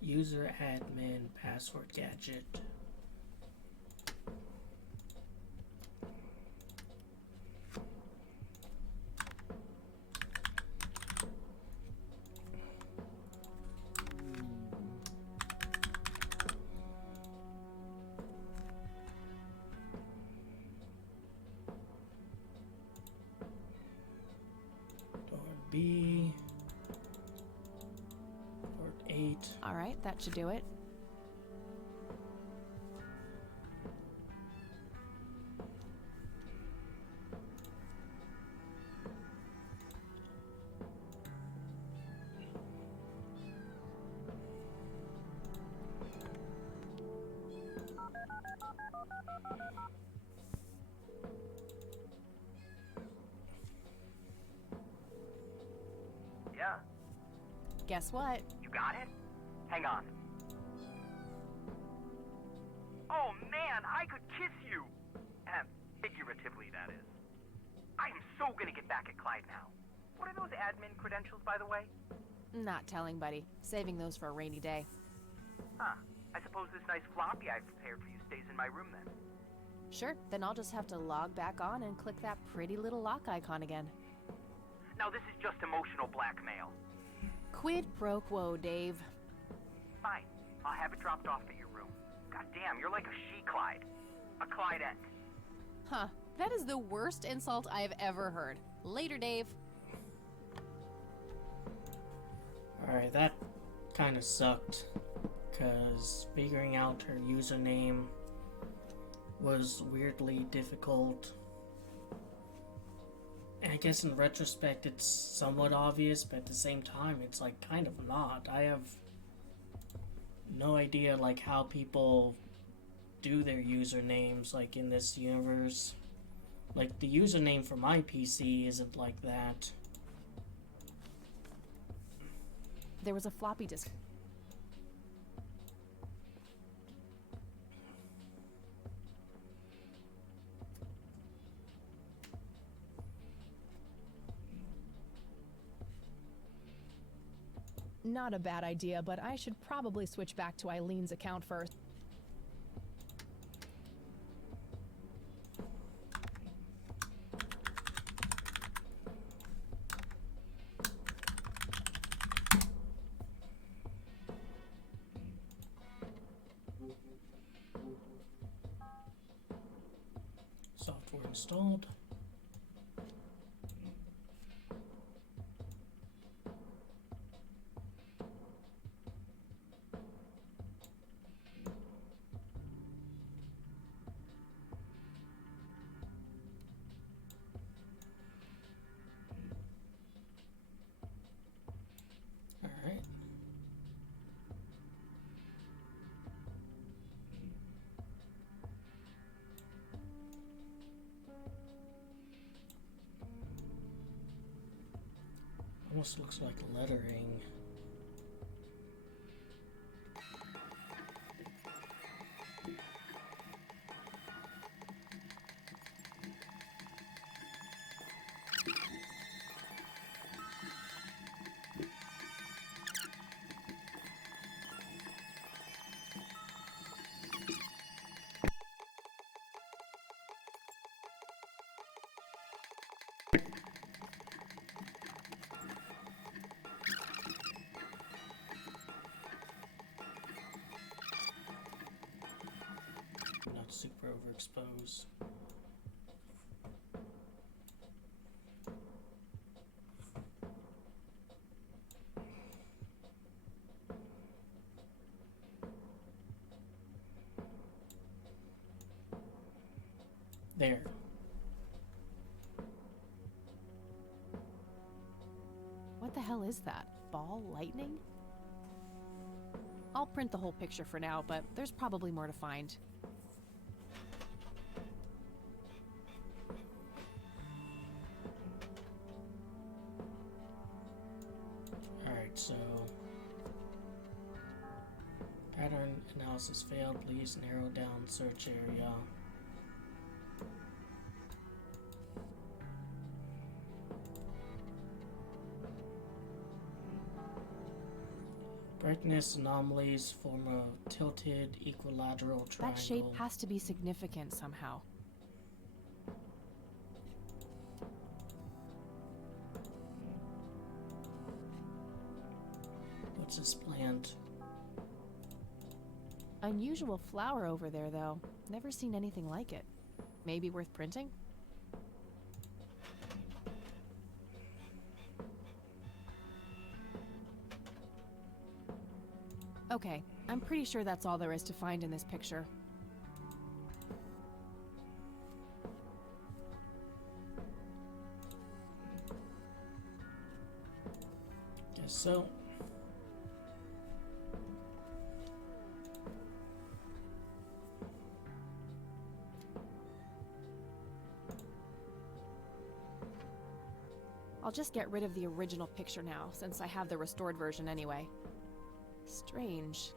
User admin password gadget. Door B. Port 8. All right, that should do it. Yeah, Guess what? you got it? Hang on. Oh man, I could kiss you! Figuratively, that is. I am so gonna get back at Clyde now. What are those admin credentials, by the way? Not telling, buddy. Saving those for a rainy day. Huh. I suppose this nice floppy I've prepared for you stays in my room then. Sure, then I'll just have to log back on and click that pretty little lock icon again. Now this is just emotional blackmail. Quid pro quo, Dave. Fine. I'll have it dropped off at your room. God damn, you're like a she-Clyde. A Clydette. Huh, that is the worst insult I've ever heard. Later, Dave. Alright, that kind of sucked. Because figuring out her username was weirdly difficult. And I guess in retrospect it's somewhat obvious, but at the same time it's like kind of not. I have no idea like how people do their usernames like in this universe. Like the username for my PC isn't like that. There was a floppy disk. Not a bad idea, but I should probably switch back to Eileen's account first. Software installed. Alright. Almost looks like lettering. exposed. There. What the hell is that? Ball lightning? I'll print the whole picture for now, but there's probably more to find. Alright, so pattern analysis failed. Please narrow down search area. Brightness anomalies form a tilted equilateral triangle. That shape has to be significant somehow. What's this plant? Unusual flower over there, though. Never seen anything like it. Maybe worth printing? Okay, I'm pretty sure that's all there is to find in this picture. Guess so. I'll just get rid of the original picture now, since I have the restored version anyway. Strange.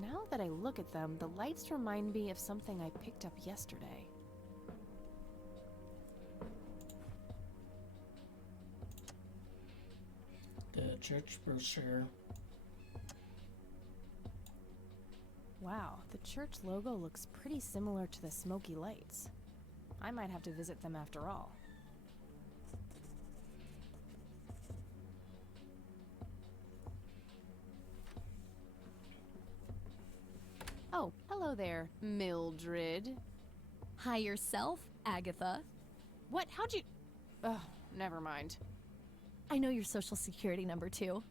Now that I look at them, the lights remind me of something I picked up yesterday. The church brochure. Wow, the church logo looks pretty similar to the smoky lights. I might have to visit them after all. Oh, hello there, Mildred. Hi yourself, Agatha. What? How'd you... Oh, never mind. I know your social security number, too.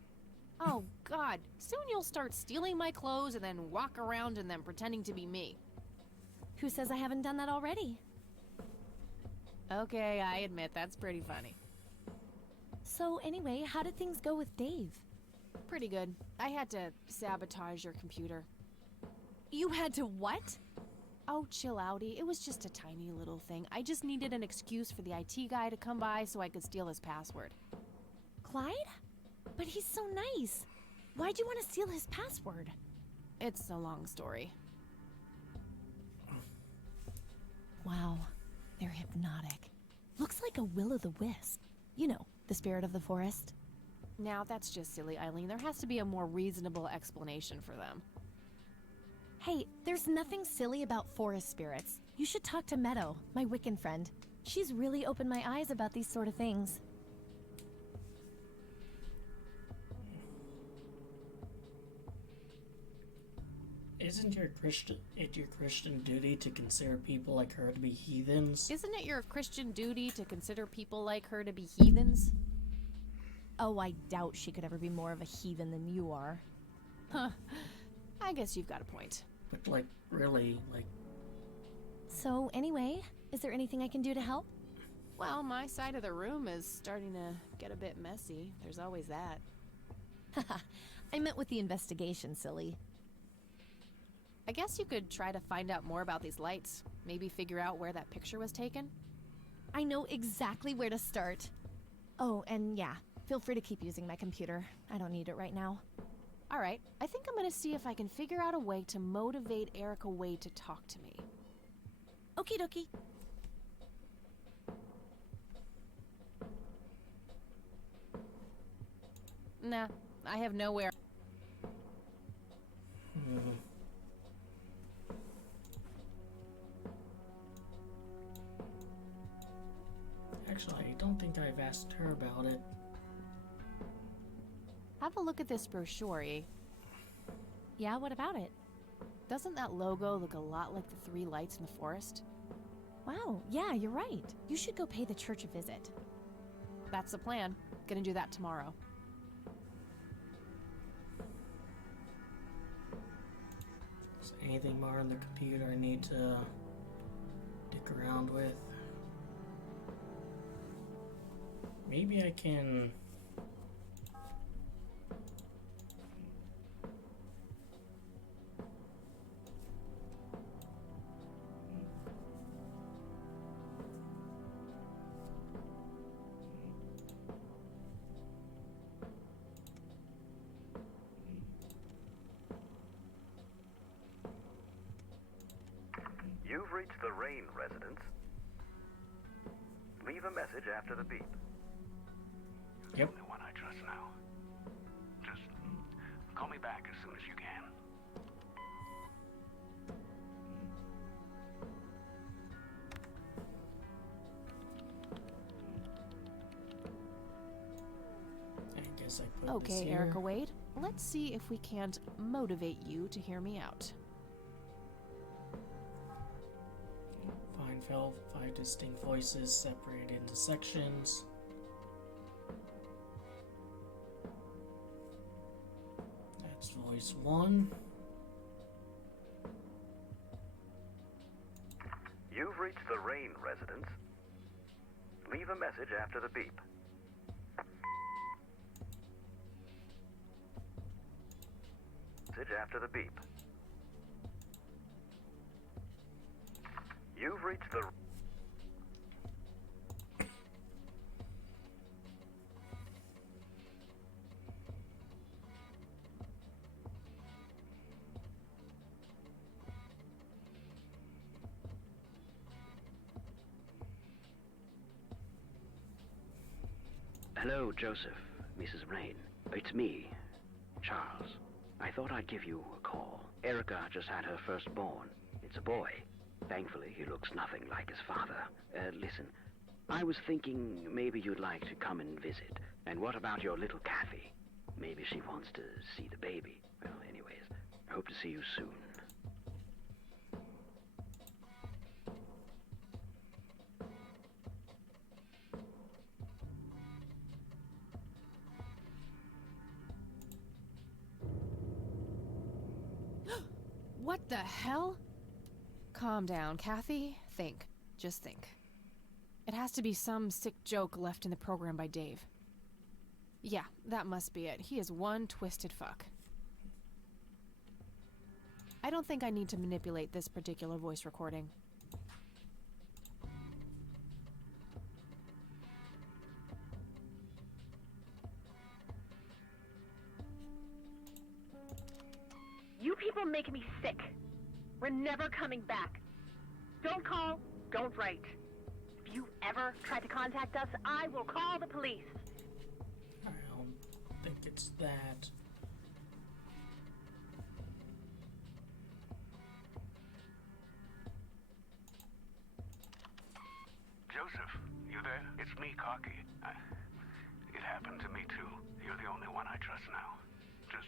Oh, God. Soon you'll start stealing my clothes and then walk around in them pretending to be me. Who says I haven't done that already? Okay, I admit that's pretty funny. So anyway, how did things go with Dave? Pretty good. I had to sabotage your computer. You had to what? Oh, chill outy. It was just a tiny little thing. I just needed an excuse for the IT guy to come by so I could steal his password. Clyde? But he's so nice. Why'd you want to steal his password? It's a long story. Wow, they're hypnotic. Looks like a will-o'-the-wisp. You know, the spirit of the forest. Now, that's just silly, Eileen. There has to be a more reasonable explanation for them. Hey, there's nothing silly about forest spirits. You should talk to Meadow, my Wiccan friend. She's really opened my eyes about these sort of things. Isn't it your Christian duty to consider people like her to be heathens? Isn't it your Christian duty to consider people like her to be heathens? Oh, I doubt she could ever be more of a heathen than you are. Huh. I guess you've got a point. But, like, really, like... So, anyway, is there anything I can do to help? Well, my side of the room is starting to get a bit messy. There's always that. Haha, I meant with the investigation, silly. I guess you could try to find out more about these lights. Maybe figure out where that picture was taken. I know exactly where to start. Oh, and yeah, feel free to keep using my computer. I don't need it right now. Alright, I think I'm gonna see if I can figure out a way to motivate Erica Wade to talk to me. Okie dokie. Nah, I have nowhere. Actually, I don't think I've asked her about it. Have a look at this brochure, eh? Yeah, what about it? Doesn't that logo look a lot like the three lights in the forest? Wow, yeah, you're right. You should go pay the church a visit. That's the plan. Gonna do that tomorrow. Is there anything more on the computer I need to dick around with? Maybe I can... You've reached the Rain residence. Leave a message after the beep. Yep. The one I trust now. Just call me back as soon as you can. I guess I put this Okay, here. Erica Wade. Let's see if we can't motivate you to hear me out. Find 5 distinct voices separated into sections. That's voice 1. You've reached the Rain residence. Leave a message after the beep. Message after the beep. You've reached the... Hello, Joseph, Mrs. Rain. It's me, Charles. I thought I'd give you a call. Erica just had her firstborn. It's a boy. Thankfully, he looks nothing like his father. Listen, I was thinking maybe you'd like to come and visit. And what about your little Kathy? Maybe she wants to see the baby. Well, anyways, I hope to see you soon. What the hell? Calm down, Kathy. Think. Just think. It has to be some sick joke left in the program by Dave. Yeah, that must be it. He is one twisted fuck. I don't think I need to manipulate this particular voice recording. You people make me sick. We're never coming back. Don't call, don't write. If you ever try to contact us, I will call the police. I don't think it's that. Joseph, you there? It's me, Cocky. It happened to me too. You're the only one I trust now. Just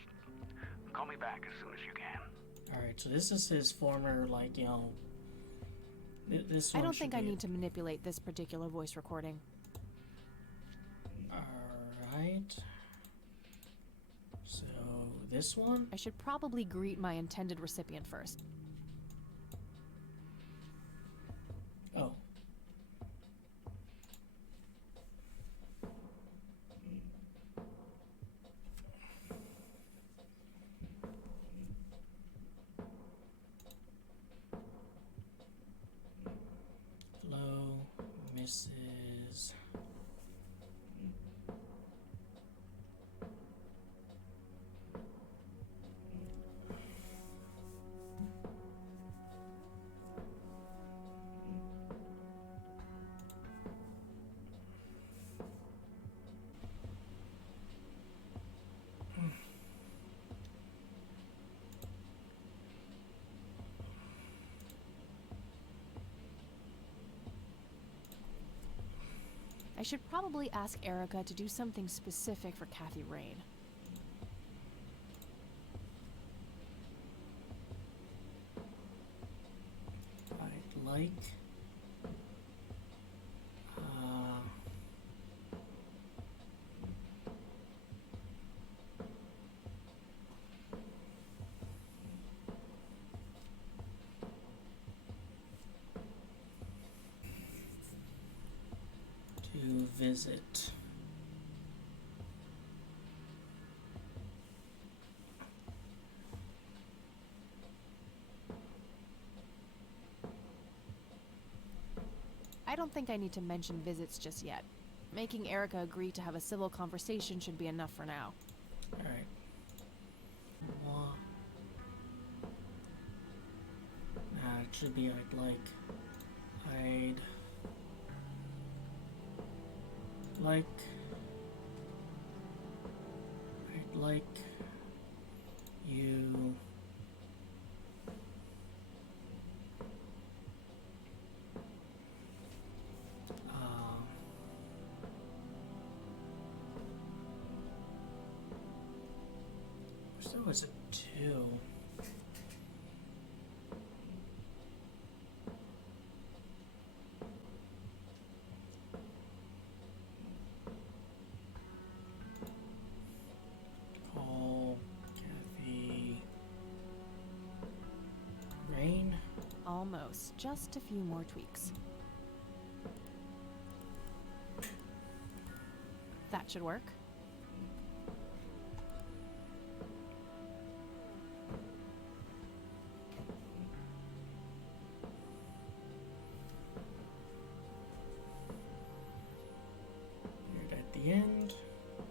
call me back as soon as you can. Alright, so this is his former, like, you know... This I one don't should think I be- need to manipulate this particular voice recording. Alright. So, this one? I should probably greet my intended recipient first. Oh. Hello, Mrs. I should probably ask Erica to do something specific for Kathy Rain. I'd like visit. I don't think I need to mention visits just yet. Making Erica agree to have a civil conversation should be enough for now. Alright. Nah, it should be I'd like you so was it 2? Call Kathy Rain? Almost. Just a few more tweaks. That should work. At the end.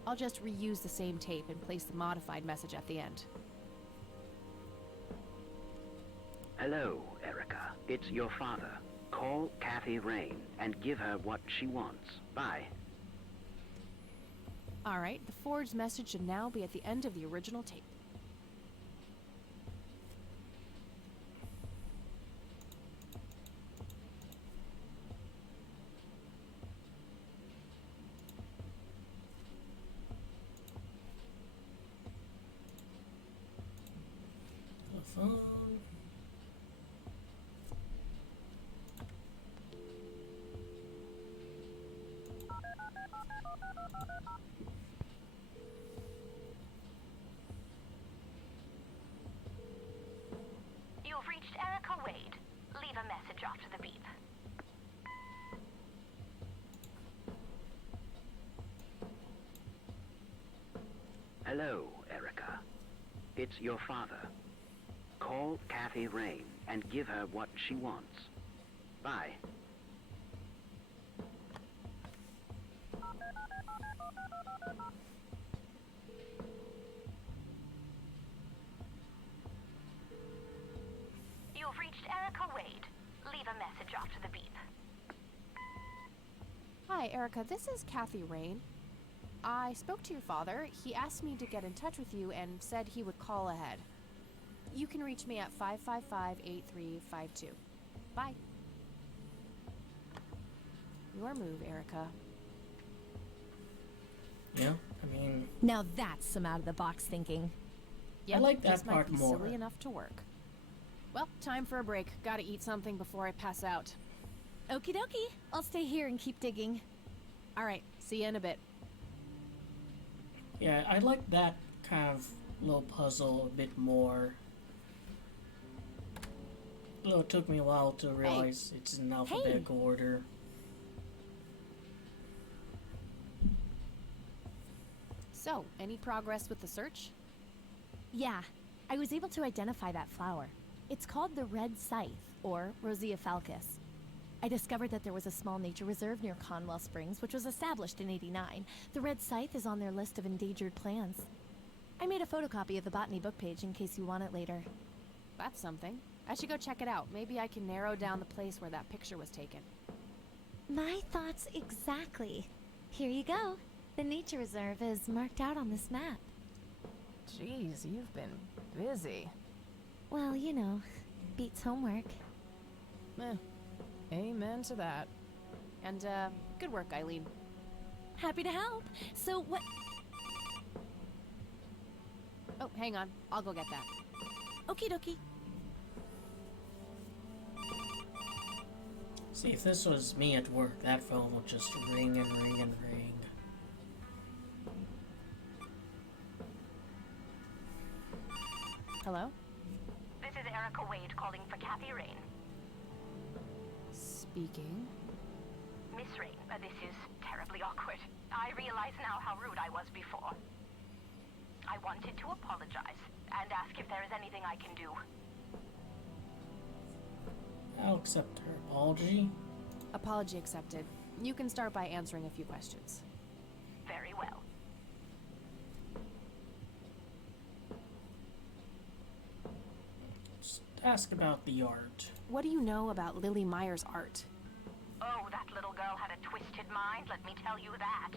I'll just reuse the same tape and place the modified message at the end. Hello, Erica. It's your father. Call Kathy Rain and give her what she wants. Bye. Alright, the forged message should now be at the end of the original tape. Telephone. You've reached Erica Wade. Leave a message after the beep. Hello, Erica. It's your father. Call Kathy Rain and give her what she wants. Bye. You've reached Erica Wade. Leave a message after the beep. Hi, Erica. This is Kathy Rain. I spoke to your father. He asked me to get in touch with you and said he would call ahead. You can reach me at 555-8352. Bye. Your move, Erica. Yeah, I mean... Now that's some out-of-the-box thinking. Yep, I like that this part might be more. silly enough to work. Well, time for a break. Gotta eat something before I pass out. Okie dokie. I'll stay here and keep digging. Alright, see you in a bit. Yeah, I like that kind of little puzzle a bit more. Although it took me a while to realize it's in alphabetical order. So, any progress with the search? Yeah, I was able to identify that flower. It's called the Red Scythe, or Rosea falcus. I discovered that there was a small nature reserve near Conwell Springs, which was established in '89. The Red Scythe is on their list of endangered plants. I made a photocopy of the botany book page in case you want it later. That's something. I should go check it out. Maybe I can narrow down the place where that picture was taken. My thoughts exactly. Here you go. The nature reserve is marked out on this map. Jeez, you've been busy. Well, you know, beats homework. Amen to that. And, good work, Eileen. Happy to help. So what... Oh, hang on. I'll go get that. Okie dokie. See, if this was me at work, that phone would just ring and ring and ring. Hello? This is Erica Wade calling for Kathy Rain. Speaking. Miss Rain, this is terribly awkward. I realize now how rude I was before. I wanted to apologize and ask if there is anything I can do. I'll accept her apology. Apology accepted. You can start by answering a few questions. Very well. Just ask about the art. What do you know about Lily Myers' art? Oh, that little girl had a twisted mind, let me tell you that.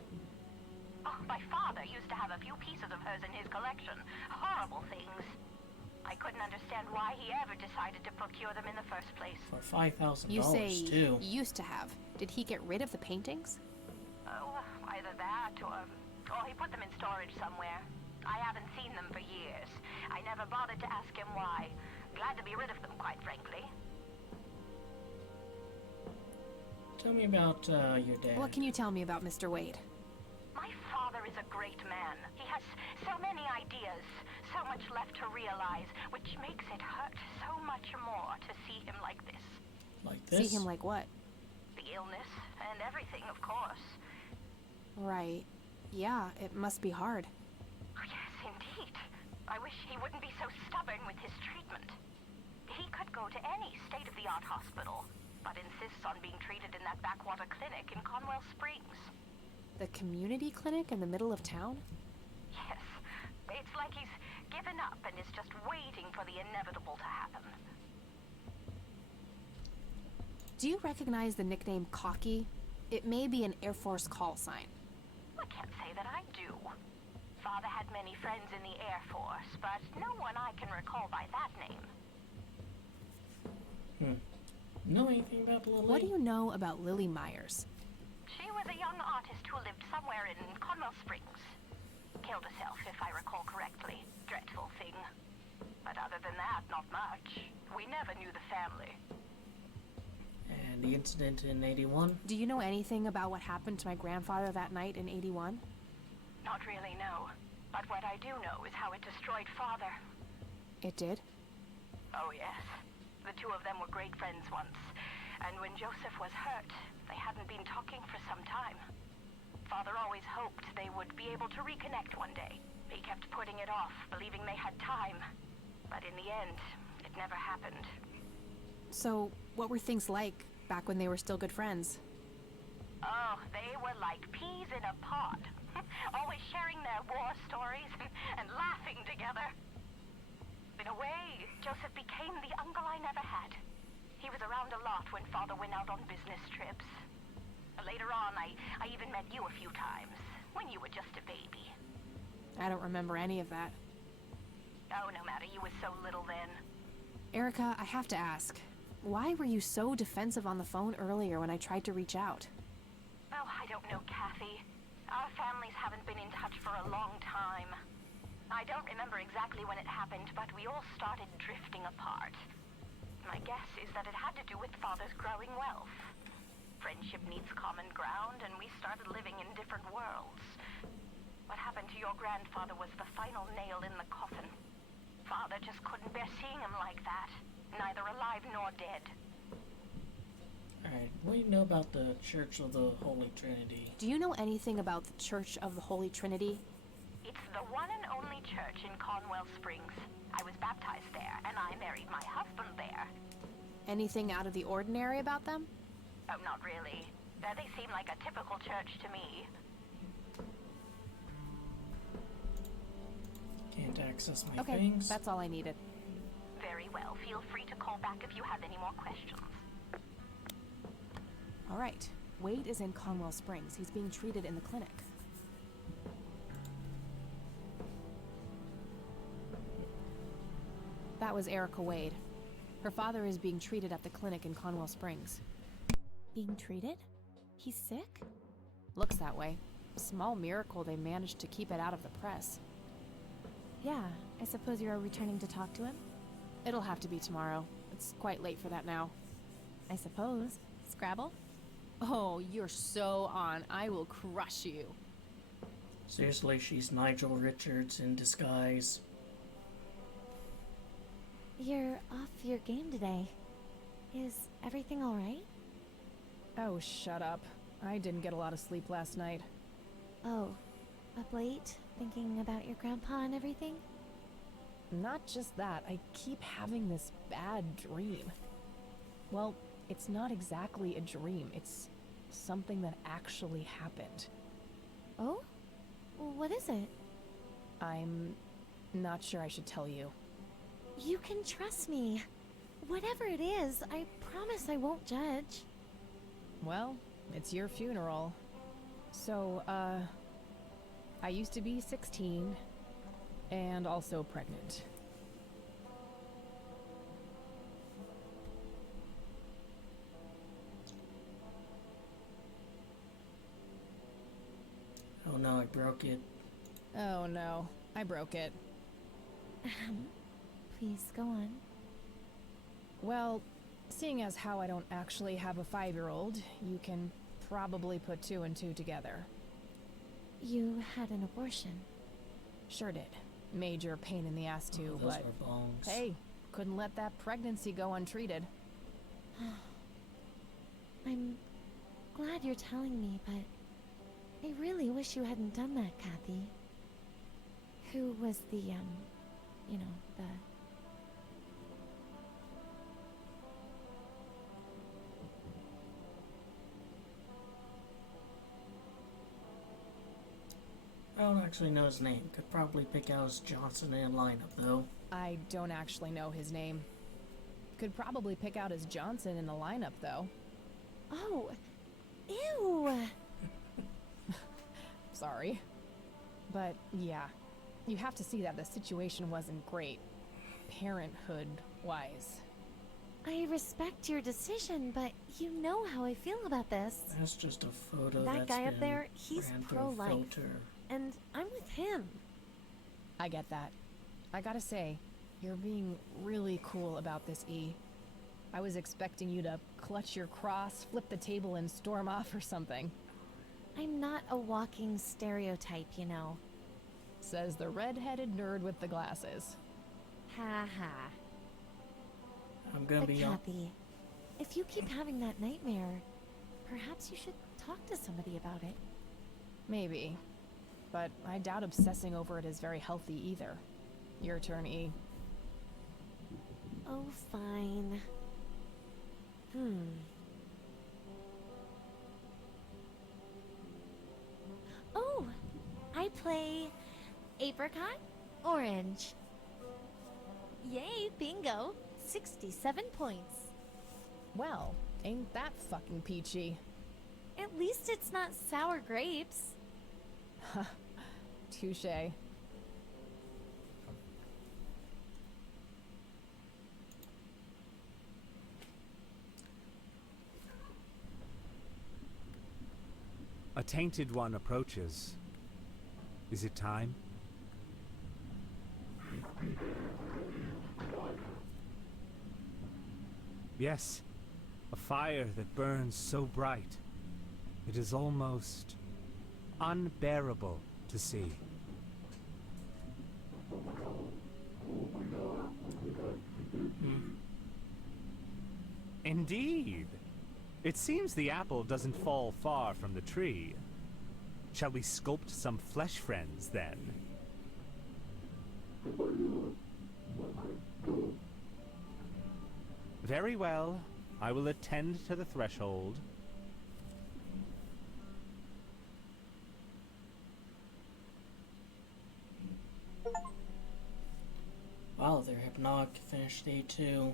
Oh, my father used to have a few pieces of hers in his collection. Horrible things. I couldn't understand why he ever decided to procure them in the first place. For $5,000 You say too. used to have. Did he get rid of the paintings? Oh, either that or he put them in storage somewhere. I haven't seen them for years. I never bothered to ask him why. Glad to be rid of them, quite frankly. Tell me about your dad. What can you tell me about Mr. Wade? My father is a great man. He has so many ideas, so much left to realize, which makes it hurt so much more to see him like this. Like this? See him like what? The illness and everything, of course. Right. Yeah, it must be hard. Oh, yes, indeed. I wish he wouldn't be so stubborn with his treatment. He could go to any state-of-the-art hospital, but insists on being treated in that backwater clinic in Conwell Springs. The community clinic in the middle of town? Yes. It's like he's given up and is just waiting for the inevitable to happen. Do you recognize the nickname Cocky? It may be an Air Force call sign. I can't say that I do. Father had many friends in the Air Force, but no one I can recall by that name. Know anything about Lily? What do you know about Lily Myers? She was a young artist who lived somewhere in Conwell Springs. Killed herself, if I recall correctly. Dreadful thing. But other than that, not much. We never knew the family. And the incident in 81? Do you know anything about what happened to my grandfather that night in 81? Not really, no. But what I do know is how it destroyed Father. It did? Oh, yes. The two of them were great friends once. And when Joseph was hurt, they hadn't been talking for some time. Father always hoped they would be able to reconnect one day. He kept putting it off, believing they had time. But in the end, it never happened. So, what were things like back when they were still good friends? Oh, they were like peas in a pod. Always sharing their war stories and laughing together. In a way, Joseph became the uncle I never had. He was around a lot when Father went out on business trips. Later on, I even met you a few times, when you were just a baby. I don't remember any of that. Oh, no matter, you were so little then. Erica, I have to ask. Why were you so defensive on the phone earlier when I tried to reach out? Oh, I don't know, Kathy. Our families haven't been in touch for a long time. I don't remember exactly when it happened, but we all started drifting apart. My guess is that it had to do with Father's growing wealth. Friendship needs common ground, and we started living in different worlds. What happened to your grandfather was the final nail in the coffin. Father just couldn't bear seeing him like that, neither alive nor dead. Alright, what do you know about the Church of the Holy Trinity? Do you know anything about the Church of the Holy Trinity? It's the one and only church in Conwell Springs. I was baptized there, and I married my husband there. Anything out of the ordinary about them? Oh, not really. They seem like a typical church to me. Can't access my Okay, things. that's all I needed. Very well. Feel free to call back if you have any more questions. All right. Wade is in Conwell Springs. He's being treated in the clinic. That was Erica Wade. Her father is being treated at the clinic in Conwell Springs. Being treated? He's sick? Looks that way. Small miracle they managed to keep it out of the press. Yeah, I suppose you're returning to talk to him? It'll have to be tomorrow. It's quite late for that now. I suppose. Scrabble? Oh, you're so on. I will crush you. Seriously, she's Nigel Richards in disguise. You're off your game today. Is everything alright? Oh, shut up. I didn't get a lot of sleep last night. Oh, up late, thinking about your grandpa and everything? Not just that, I keep having this bad dream. Well, it's not exactly a dream, it's something that actually happened. Oh? What is it? I'm not sure I should tell you. You can trust me. Whatever it is, I promise I won't judge. Well, it's your funeral. So, I used to be 16 and also pregnant. Oh no, I broke it. Oh no, I broke it. Please, go on. Well, seeing as how I don't actually have a 5-year-old, you can probably put 2 and 2 together. You had an abortion. Sure did. Major pain in the ass too, those but were bongs. hey, couldn't let that pregnancy go untreated. I'm glad you're telling me, but I really wish you hadn't done that, Kathy. Who was the, you know, the... I don't actually know his name. Could probably pick out his Johnson in lineup, though. I don't actually know his name. Could probably pick out his Johnson in the lineup, though. Oh, ew! Sorry. But, yeah. You have to see that the situation wasn't great. Parenthood-wise. I respect your decision, but you know how I feel about this. That's just a photo That that's guy up been there, he's ran through a pro-life. filter. And I'm with him. I get that. I gotta say, you're being really cool about this, E. I was expecting you to clutch your cross, flip the table, and storm off or something. I'm not a walking stereotype, you know. Says the red-headed nerd with the glasses. Ha ha. I'm gonna But be on. Kathy, if you keep having that nightmare, perhaps you should talk to somebody about it. Maybe. But I doubt obsessing over it is very healthy either. Your turn, E. Oh, fine. Oh, I play apricot, orange. Yay, bingo. 67 points. Well, ain't that fucking peachy. At least it's not sour grapes. Touché. A tainted one approaches. Is it time? Yes, a fire that burns so bright. It is almost unbearable to see. Indeed. It seems the apple doesn't fall far from the tree. Shall we sculpt some flesh friends, then? Very well. I will attend to the threshold. Wow, their Hypnotic finished day 2.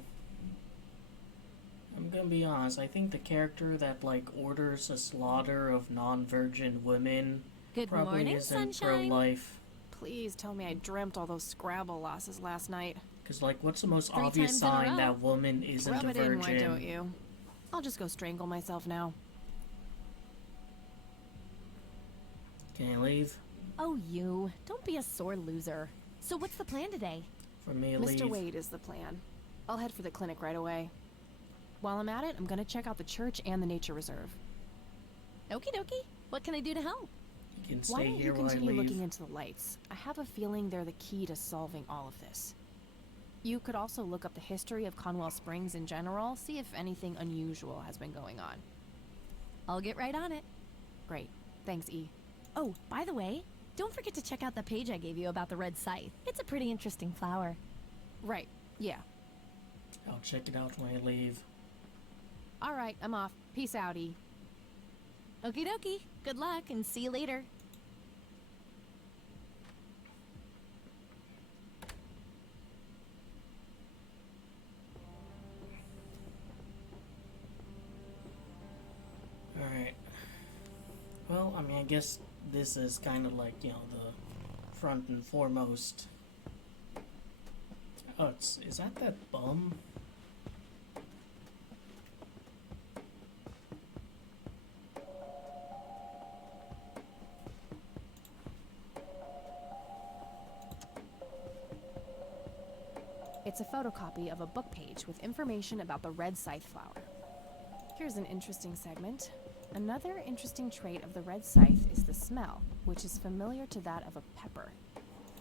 I'm gonna be honest, I think the character that, like, orders a slaughter of non-virgin women Good probably morning, isn't sunshine. pro-life. Please tell me I dreamt all those Scrabble losses last night. Because, like, what's the most 3 obvious times in a sign row. that woman isn't Rub a it virgin? in, why don't you? I'll just go strangle myself now. Can I leave? Oh, you. Don't be a sore loser. So what's the plan today? For me to Mr. leave. Wade is the plan. I'll head for the clinic right away. While I'm at it, I'm gonna check out the church and the nature reserve. Okie dokie. What can I do to help? You can Why stay don't here you while I continue leave. looking into the lights? I have a feeling they're the key to solving all of this. You could also look up the history of Conwell Springs in general, see if anything unusual has been going on. I'll get right on it. Great. Thanks, E. Oh, by the way, don't forget to check out the page I gave you about the red scythe. It's a pretty interesting flower. Right. Yeah. I'll check it out when I leave. Alright, I'm off. Peace out, E. Okie dokie. Good luck and see you later. Alright. Well, I mean, I guess this is kind of like, you know, the front and foremost. Oh, is that bum? It's a photocopy of a book page with information about the red scythe flower. Here's an interesting segment. Another interesting trait of the red scythe is the smell, which is familiar to that of a pepper.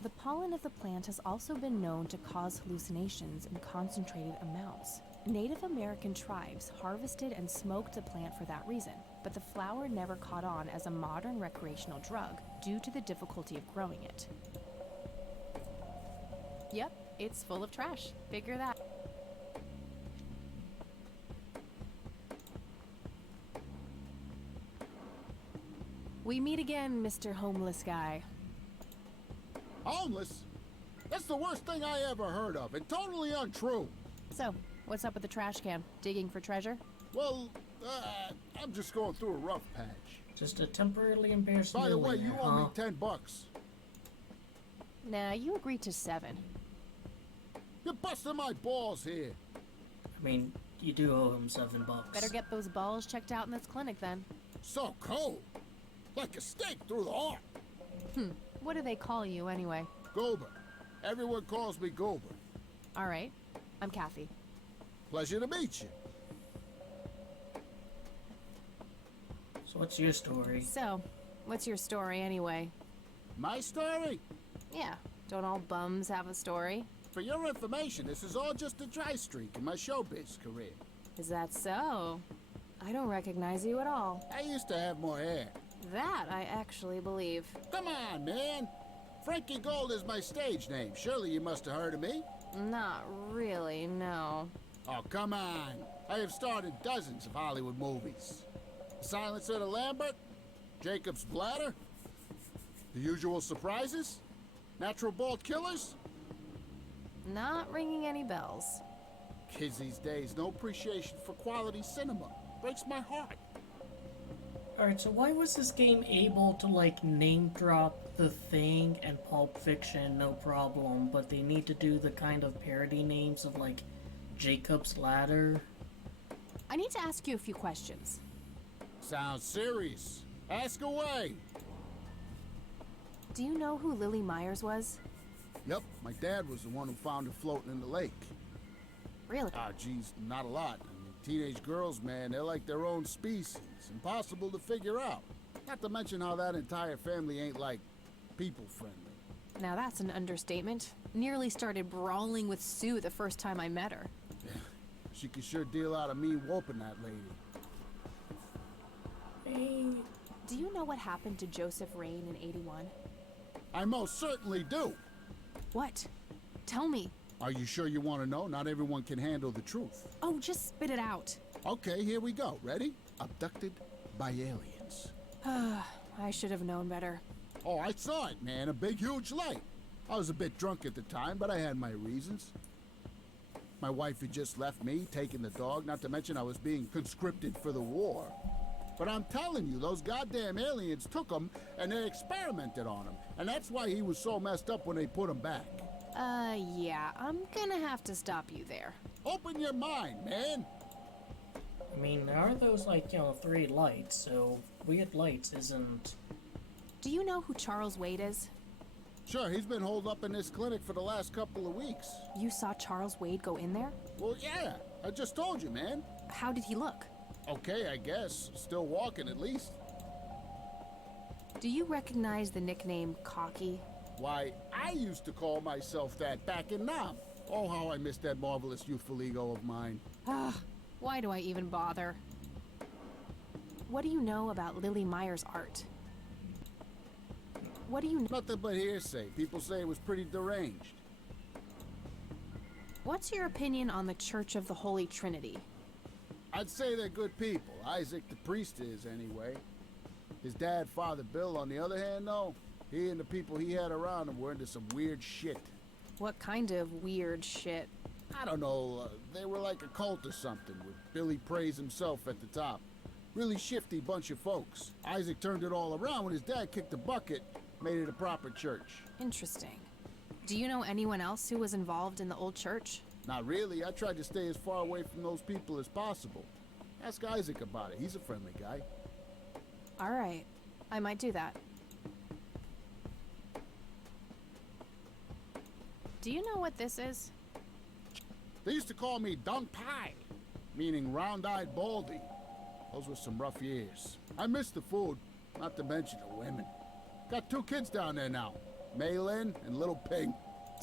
The pollen of the plant has also been known to cause hallucinations in concentrated amounts. Native American tribes harvested and smoked the plant for that reason, but the flower never caught on as a modern recreational drug due to the difficulty of growing it. Yep, it's full of trash. Figure that. We meet again, Mr. Homeless Guy. Homeless? That's the worst thing I ever heard of, and totally untrue. So, what's up with the trash can? Digging for treasure? Well, I'm just going through a rough patch. Just a temporarily embarrassed By the way, you millionaire, owe me huh? $10. Nah, you agreed to 7. You're busting my balls here. I mean, you do owe him $7. Better get those balls checked out in this clinic then. So cold. Like a stake through the heart. What do they call you anyway? Goober. Everyone calls me Goober. Alright, I'm Kathy. Pleasure to meet you. So what's your story? So, what's your story anyway? My story? Yeah, don't all bums have a story? For your information, this is all just a dry streak in my showbiz career. Is that so? I don't recognize you at all. I used to have more hair. That I actually believe. Come on, man. Frankie Gold is my stage name. Surely you must have heard of me. Not really, no. Oh, come on. I have starred in dozens of Hollywood movies. Silence of the Lambert, Jacob's Bladder, The Usual Surprises, Natural Born Killers. Not ringing any bells. Kids these days, no appreciation for quality cinema. Breaks my heart. Alright, so why was this game able to, like, name drop The Thing and Pulp Fiction, no problem, but they need to do the kind of parody names of, like, Jacob's Ladder? I need to ask you a few questions. Sounds serious. Ask away. Do you know who Lily Myers was? Yep, my dad was the one who found her floating in the lake. Really? Ah, geez, not a lot. I mean, teenage girls, man, they're like their own species. Impossible to figure out. Not to mention how that entire family ain't, like, people-friendly. Now that's an understatement. Nearly started brawling with Sue the first time I met her. She could sure deal out a mean whooping, that lady. Hey. Do you know what happened to Joseph Rain in 81? I most certainly do. What? Tell me. Are you sure you want to know? Not everyone can handle the truth. Oh, just spit it out. Okay, here we go. Ready? Abducted by aliens. I should have known better. Oh, I saw it, man. A big, huge light. I was a bit drunk at the time, but I had my reasons. My wife had just left me, taking the dog, not to mention I was being conscripted for the war. But I'm telling you, those goddamn aliens took him and they experimented on him. And that's why he was so messed up when they put him back. Yeah, I'm gonna have to stop you there. Open your mind, man. I mean, there are those, like, you know, 3 lights, so weird lights isn't... Do you know who Charles Wade is? Sure, he's been holed up in this clinic for the last couple of weeks. You saw Charles Wade go in there? Well, yeah. I just told you, man. How did he look? Okay, I guess. Still walking, at least. Do you recognize the nickname Cocky? Why, I used to call myself that back in Nam. Oh, how I miss that marvelous youthful ego of mine. Why do I even bother? What do you know about Lily Meyer's art? What do you know? Nothing but hearsay. People say it was pretty deranged. What's your opinion on the Church of the Holy Trinity? I'd say they're good people. Isaac the priest is, anyway. His dad, Father Bill, on the other hand, though, he and the people he had around him were into some weird shit. What kind of weird shit? I don't know, they were like a cult or something, with Billy Praise himself at the top. Really shifty bunch of folks. Isaac turned it all around when his dad kicked the bucket, made it a proper church. Interesting. Do you know anyone else who was involved in the old church? Not really. I tried to stay as far away from those people as possible. Ask Isaac about it. He's a friendly guy. All right. I might do that. Do you know what this is? They used to call me Dunk Pie, meaning round-eyed baldy. Those were some rough years. I miss the food, not to mention the women. Got 2 kids down there now, Maylin and Little Ping.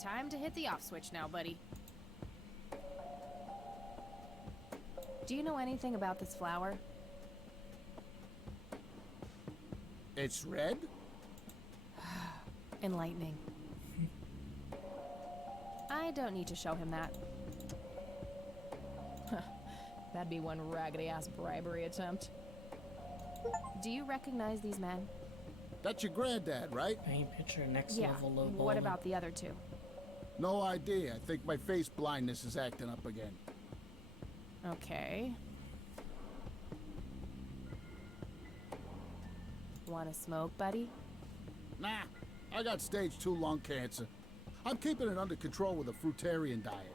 Time to hit the off switch now, buddy. Do you know anything about this flower? It's red? Enlightening. I don't need to show him that. That'd be one raggedy-ass bribery attempt. Do you recognize these men? That's your granddad, right? Paint picture next Yeah. level low What about the other two? No idea. I think my face blindness is acting up again. Okay. Want to smoke, buddy? Nah, I got stage 2 lung cancer. I'm keeping it under control with a fruitarian diet.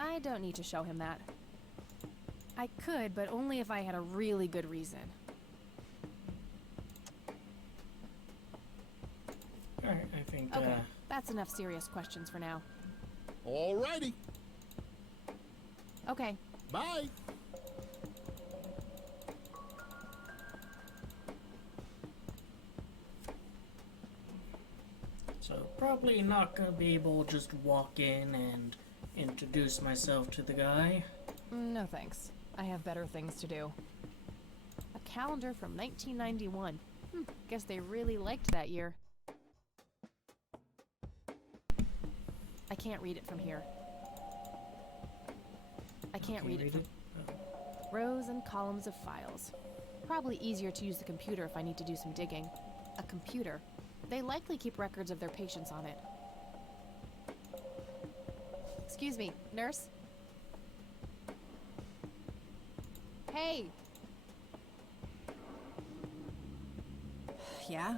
I don't need to show him that. I could, but only if I had a really good reason. Alright, I think, Okay, that's enough serious questions for now. Alrighty. Okay. Bye. So, probably not gonna be able to just walk in and introduce myself to the guy. No thanks. I have better things to do. A calendar from 1991. Guess they really liked that year. I can't read it from here. I can't read it from... Rows and columns of files. Probably easier to use the computer if I need to do some digging. A computer. They likely keep records of their patients on it. Excuse me, nurse? Hey! Yeah?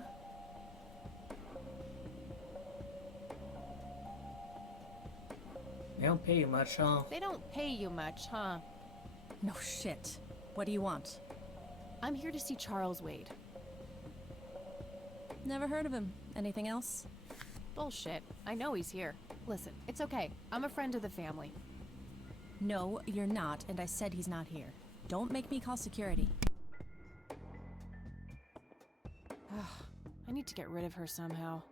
They don't pay you much, huh? They don't pay you much, huh? No shit. What do you want? I'm here to see Charles Wade. Never heard of him. Anything else? Bullshit. I know he's here. Listen, it's okay. I'm a friend of the family. No, you're not, and I said he's not here. Don't make me call security. I need to get rid of her somehow.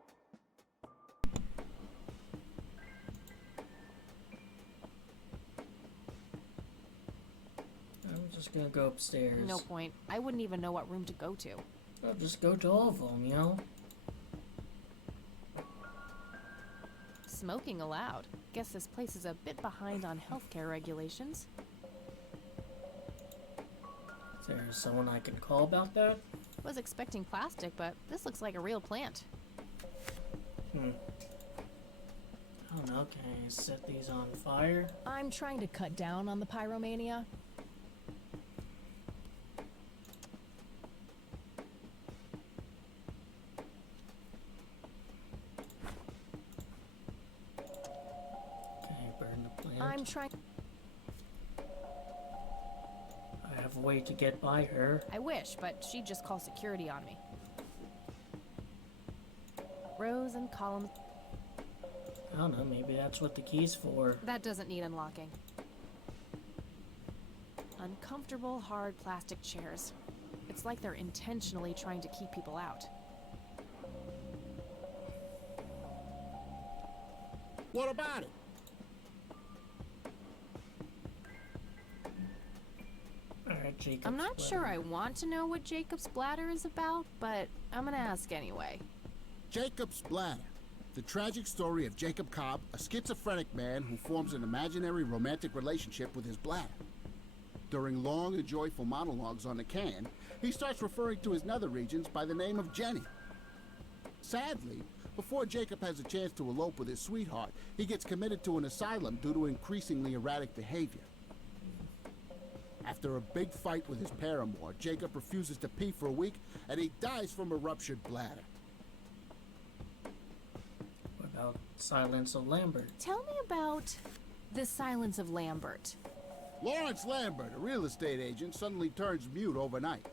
I'm just gonna go upstairs. No point. I wouldn't even know what room to go to. I'll just go to all of them, you know? Smoking allowed. Guess this place is a bit behind on healthcare regulations. Is there someone I can call about that? Was expecting plastic, but this looks like a real plant. I don't know, can I set these on fire? I'm trying to cut down on the pyromania. Can I burn the plant? I'm trying... I have a way to get by her. I wish, but she'd just call security on me. Rows and columns... I don't know, maybe that's what the key's for. That doesn't need unlocking. Uncomfortable, hard plastic chairs. It's like they're intentionally trying to keep people out. What about it? Jacob's I'm not sure bladder. I want to know what Jacob's bladder is about, but I'm gonna ask anyway. Jacob's Bladder. The tragic story of Jacob Cobb, a schizophrenic man who forms an imaginary romantic relationship with his bladder. During long and joyful monologues on the can, he starts referring to his nether regions by the name of Jenny. Sadly, before Jacob has a chance to elope with his sweetheart, he gets committed to an asylum due to increasingly erratic behavior. After a big fight with his paramour, Jacob refuses to pee for a week, and he dies from a ruptured bladder. What about Silence of Lambert? Tell me about the Silence of Lambert. Lawrence Lambert, a real estate agent, suddenly turns mute overnight.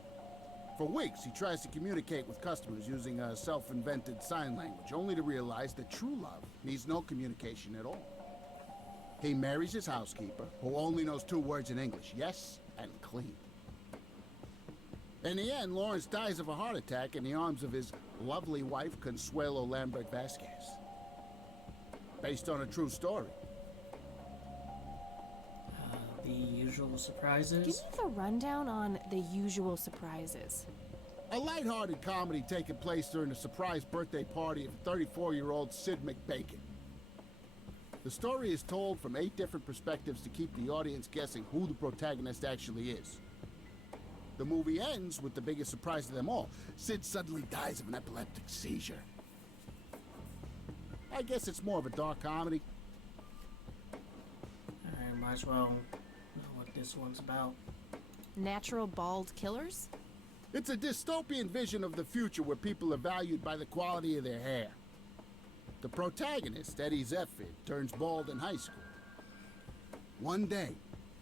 For weeks, he tries to communicate with customers using a self-invented sign language, only to realize that true love needs no communication at all. He marries his housekeeper, who only knows 2 words in English, yes and clean. In the end, Lawrence dies of a heart attack in the arms of his lovely wife, Consuelo Lambert Vasquez. Based on a true story. The Usual Surprises? Give me the rundown on The Usual Surprises. A lighthearted comedy taking place during the surprise birthday party of 34-year-old Sid McBacon. The story is told from 8 different perspectives to keep the audience guessing who the protagonist actually is. The movie ends with the biggest surprise of them all. Sid suddenly dies of an epileptic seizure. I guess it's more of a dark comedy. I might as well know what this one's about. Natural Bald Killers? It's a dystopian vision of the future where people are valued by the quality of their hair. The protagonist, Eddie Zephyr, turns bald in high school. One day,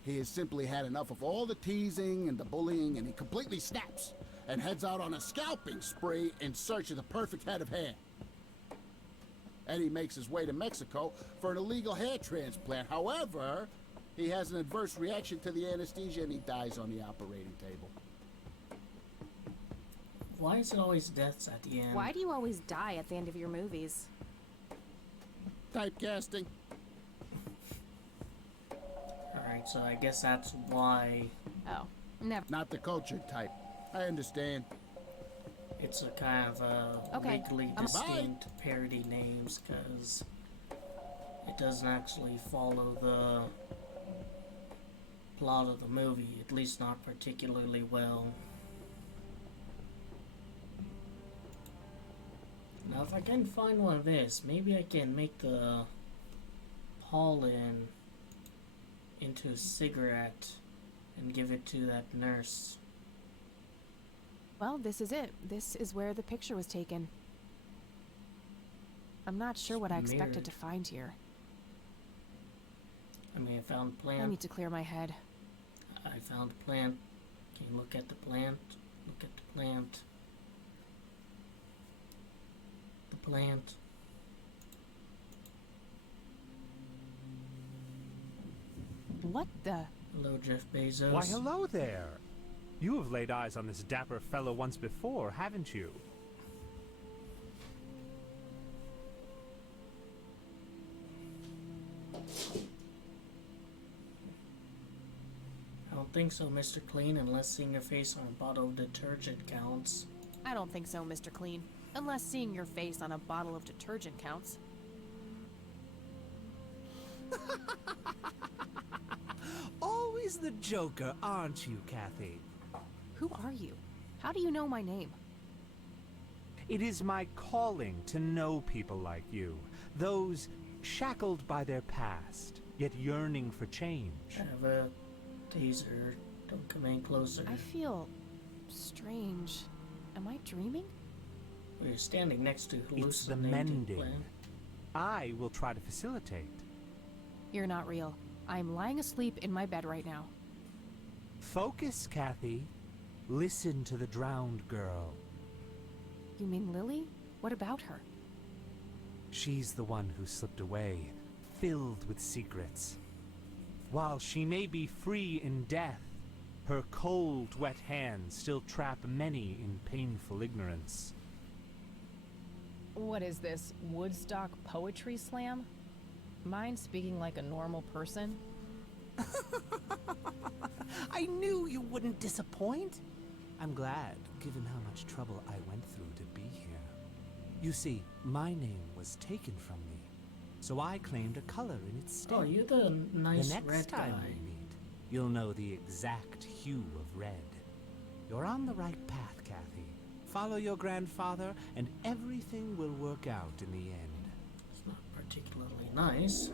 he has simply had enough of all the teasing and the bullying, and he completely snaps and heads out on a scalping spree in search of the perfect head of hair. Eddie makes his way to Mexico for an illegal hair transplant. However, he has an adverse reaction to the anesthesia and he dies on the operating table. Why is it always deaths at the end? Why do you always die at the end of your movies? Typecasting. Alright, so I guess that's why Oh, never. Not the cultured type. I understand. it's a kind of Okay, legally I'm- distinct parody names, because it doesn't actually follow the plot of the movie, at least not particularly well. Now if I can find one of this, maybe I can make the pollen into a cigarette and give it to that nurse. Well, this is it. This is where the picture was taken. I'm not sure what I expected Mirrored. to find here. I mean, I found I plant. need to clear my head. I found a plant. Can you look at the plant? Look at the plant. The plant. What the? Hello, Jeff Bezos. Why, hello there. You have laid eyes on this dapper fellow once before, haven't you? I don't think so, Mr. Clean, unless seeing your face on a bottle of detergent counts. I don't think so, Mr. Clean. Unless seeing your face on a bottle of detergent counts. Always the joker, aren't you, Kathy? Who are you? How do you know my name? It is my calling to know people like you, those shackled by their past, yet yearning for change. I have a taser. Don't come any closer. I feel strange. Am I dreaming? Well, you're standing next to It's the hallucinated mending. plant. I will try to facilitate. You're not real. I'm lying asleep in my bed right now. Focus, Kathy. Listen to the drowned girl. You mean Lily? What about her? She's the one who slipped away, filled with secrets. While she may be free in death, her cold, wet hands still trap many in painful ignorance. What is this, Woodstock Poetry Slam? Mind speaking like a normal person? I knew you wouldn't disappoint. I'm glad, given how much trouble I went through to be here. You see, my name was taken from me, so I claimed a color in its stead. Oh, you're the nice the next red time guy. we meet, you'll know the exact hue of red. You're on the right path, Kathy. Follow your grandfather, and everything will work out in the end. It's not particularly nice.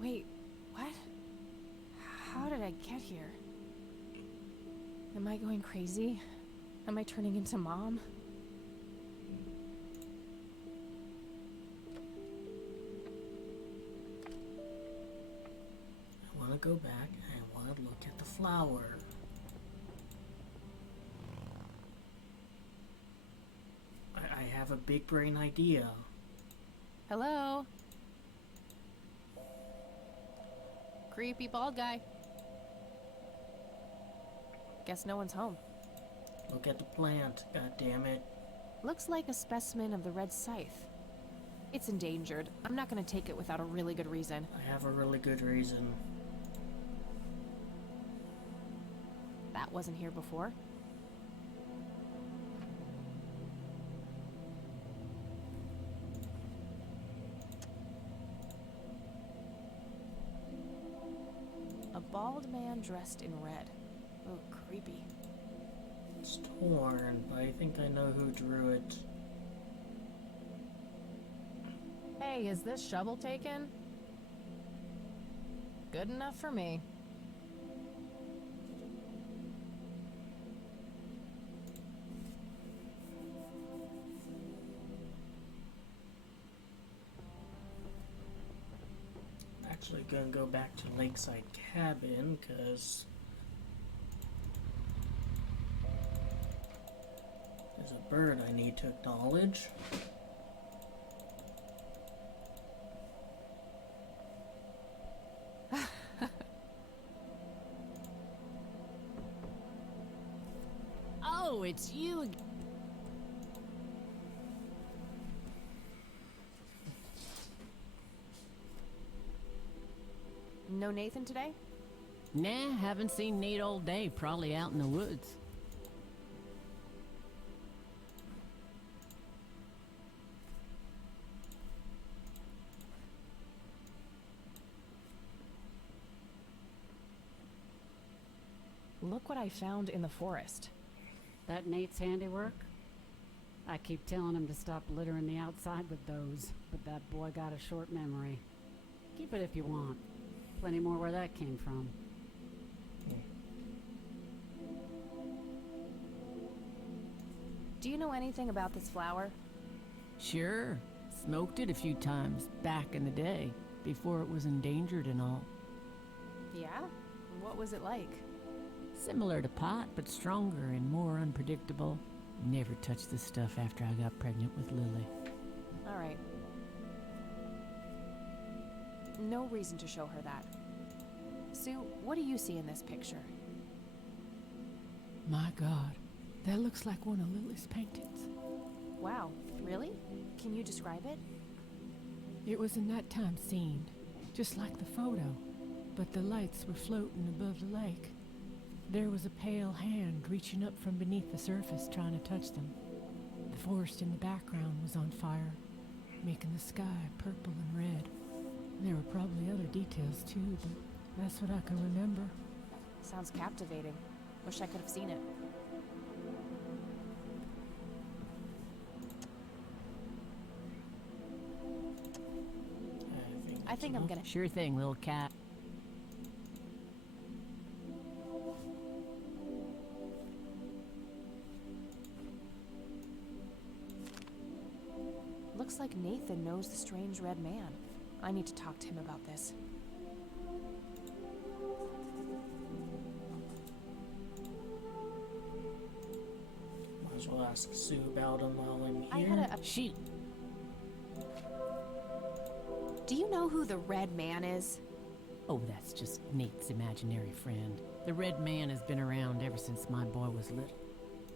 Wait, what? How did I get here? Am I going crazy? Am I turning into Mom? I want to go back and I want to look at the flower. I have a big brain idea. Hello? Creepy bald guy. Guess no one's home. Look at the plant, god damn it. Looks like a specimen of the red scythe. It's endangered. I'm not gonna take it without a really good reason. I have a really good reason. That wasn't here before. A bald man dressed in red. Oh, creepy. It's torn, but I think I know who drew it. Hey, is this shovel taken? Good enough for me. Actually gonna go back to Lakeside Cabin, cause there's a bird I need to acknowledge. Oh, it's you. No Nathan today? Nah, haven't seen Nate all day. Probably out in the woods. Look what I found in the forest. That Nate's handiwork? I keep telling him to stop littering the outside with those, but that boy got a short memory. Keep it if you want. Plenty more where that came from. Do you know anything about this flower? Sure. Smoked it a few times back in the day, before it was endangered and all. Yeah? What was it like? Similar to pot, but stronger and more unpredictable. Never touched this stuff after I got pregnant with Lily. All right. No reason to show her that. Sue, what do you see in this picture? My God, that looks like one of Lily's paintings. Wow, really? Can you describe it? It was a nighttime scene, just like the photo, but the lights were floating above the lake. There was a pale hand reaching up from beneath the surface trying to touch them. The forest in the background was on fire, making the sky purple and red. There were probably other details too, but that's what I can remember. Sounds captivating. Wish I could have seen it. I think I'm gonna... Sure thing, little cat. Looks like Nathan knows the strange red man. I need to talk to him about this. Might as well ask Sue about him while I'm here. I had a... She... Do you know who the red man is? Oh, that's just Nate's imaginary friend. The red man has been around ever since my boy was little.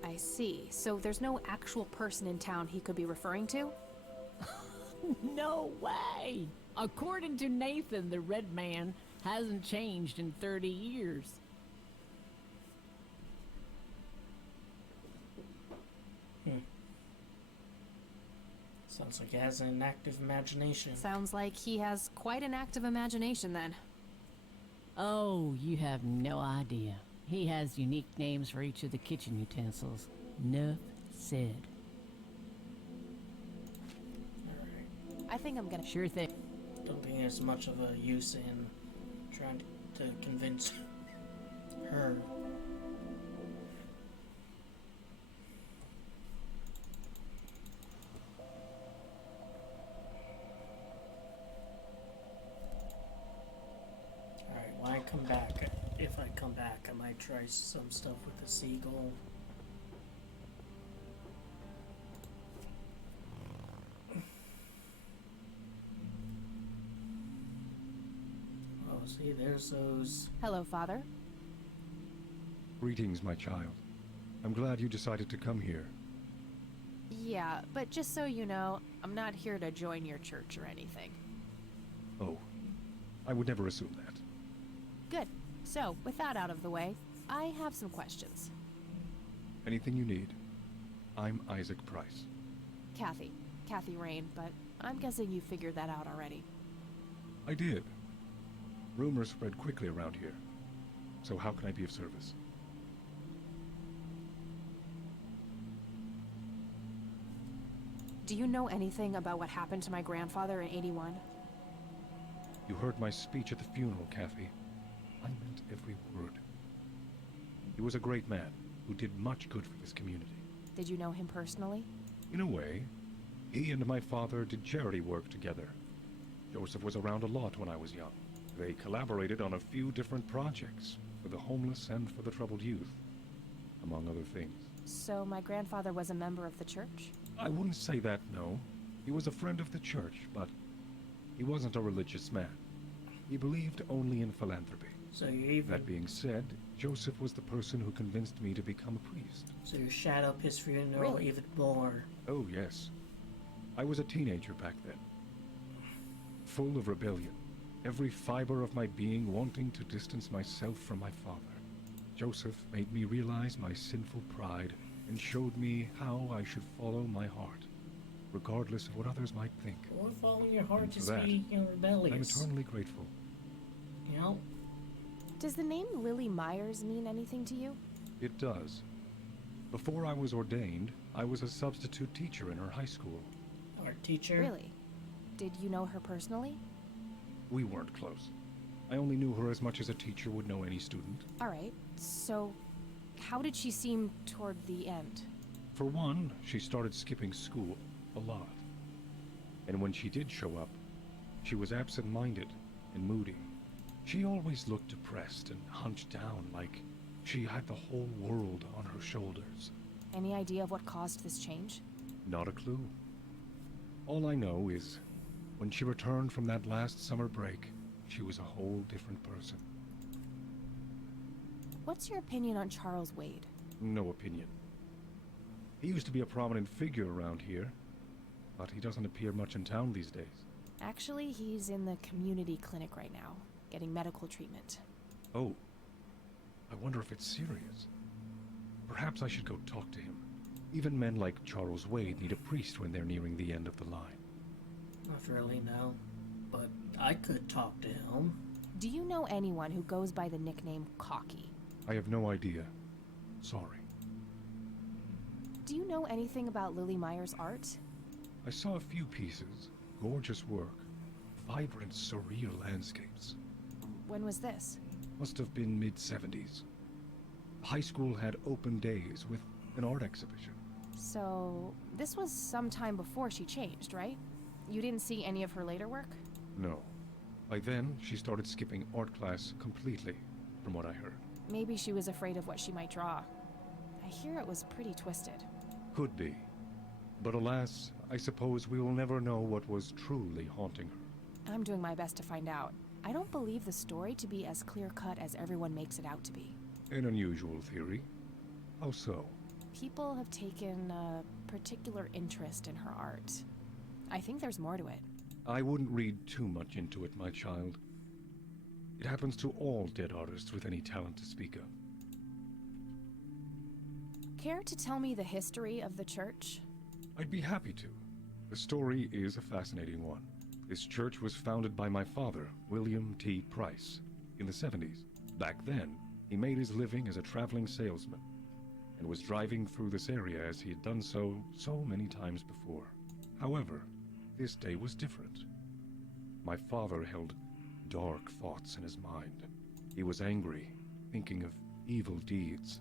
I see. So there's no actual person in town he could be referring to? No way! According to Nathan, the Red Man hasn't changed in 30 years. Sounds like he has an active imagination. Sounds like he has quite an active imagination then. Oh, you have no idea. He has unique names for each of the kitchen utensils. Nuff said. I think I'm gonna... Sure thing. Don't think there's much of a use in trying to convince her. Alright, when I come back, if I come back, I might try some stuff with the seagull. Oh, see, there's those. Hello, Father. Greetings, my child. I'm glad you decided to come here. Yeah, but just so you know, I'm not here to join your church or anything. Oh, I would never assume that. Good. So, with that out of the way, I have some questions. Anything you need. I'm Isaac Price. Kathy Rain, but I'm guessing you figured that out already. I did. Rumors spread quickly around here. So how can I be of service? Do you know anything about what happened to my grandfather in '81? You heard my speech at the funeral, Kathy. I meant every word. He was a great man who did much good for this community. Did you know him personally? In a way, he and my father did charity work together. Joseph was around a lot when I was young. They collaborated on a few different projects for the homeless and for the troubled youth, among other things. So my grandfather was a member of the church? I wouldn't say that, no. He was a friend of the church, but he wasn't a religious man. He believed only in philanthropy. So you even... That being said, Joseph was the person who convinced me to become a priest. So you shot up his funeral even more. Oh, yes. I was a teenager back then. Full of rebellion. Every fiber of my being wanting to distance myself from my father. Joseph made me realize my sinful pride and showed me how I should follow my heart, regardless of what others might think. Or following your heart, just that, be rebellious. I'm eternally grateful. You know? Does the name Lily Myers mean anything to you? It does. Before I was ordained, I was a substitute teacher in her high school. Art teacher? Really? Did you know her personally? We weren't close. I only knew her as much as a teacher would know any student. Alright, so how did she seem toward the end? For one, she started skipping school a lot. And when she did show up, she was absent-minded and moody. She always looked depressed and hunched down like she had the whole world on her shoulders. Any idea of what caused this change? Not a clue. All I know is, when she returned from that last summer break, she was a whole different person. What's your opinion on Charles Wade? No opinion. He used to be a prominent figure around here, but he doesn't appear much in town these days. Actually, he's in the community clinic right now, getting medical treatment. Oh. I wonder if it's serious. Perhaps I should go talk to him. Even men like Charles Wade need a priest when they're nearing the end of the line. Not really, no. But I could talk to him. Do you know anyone who goes by the nickname Cocky? I have no idea. Sorry. Do you know anything about Lily Myers' art? I saw a few pieces. Gorgeous work. Vibrant, surreal landscapes. When was this? Must have been mid-70s. High school had open days with an art exhibition. So, this was some time before she changed, right? You didn't see any of her later work? No. By then, she started skipping art class completely, from what I heard. Maybe she was afraid of what she might draw. I hear it was pretty twisted. Could be. But alas, I suppose we will never know what was truly haunting her. I'm doing my best to find out. I don't believe the story to be as clear-cut as everyone makes it out to be. An unusual theory. How so? People have taken a particular interest in her art. I think there's more to it. I wouldn't read too much into it, my child. It happens to all dead artists with any talent to speak of. Care to tell me the history of the church? I'd be happy to. The story is a fascinating one. This church was founded by my father, William T. Price, in the 70s. Back then, he made his living as a traveling salesman and was driving through this area as he had done so many times before. However, this day was different. My father held dark thoughts in his mind. He was angry, thinking of evil deeds,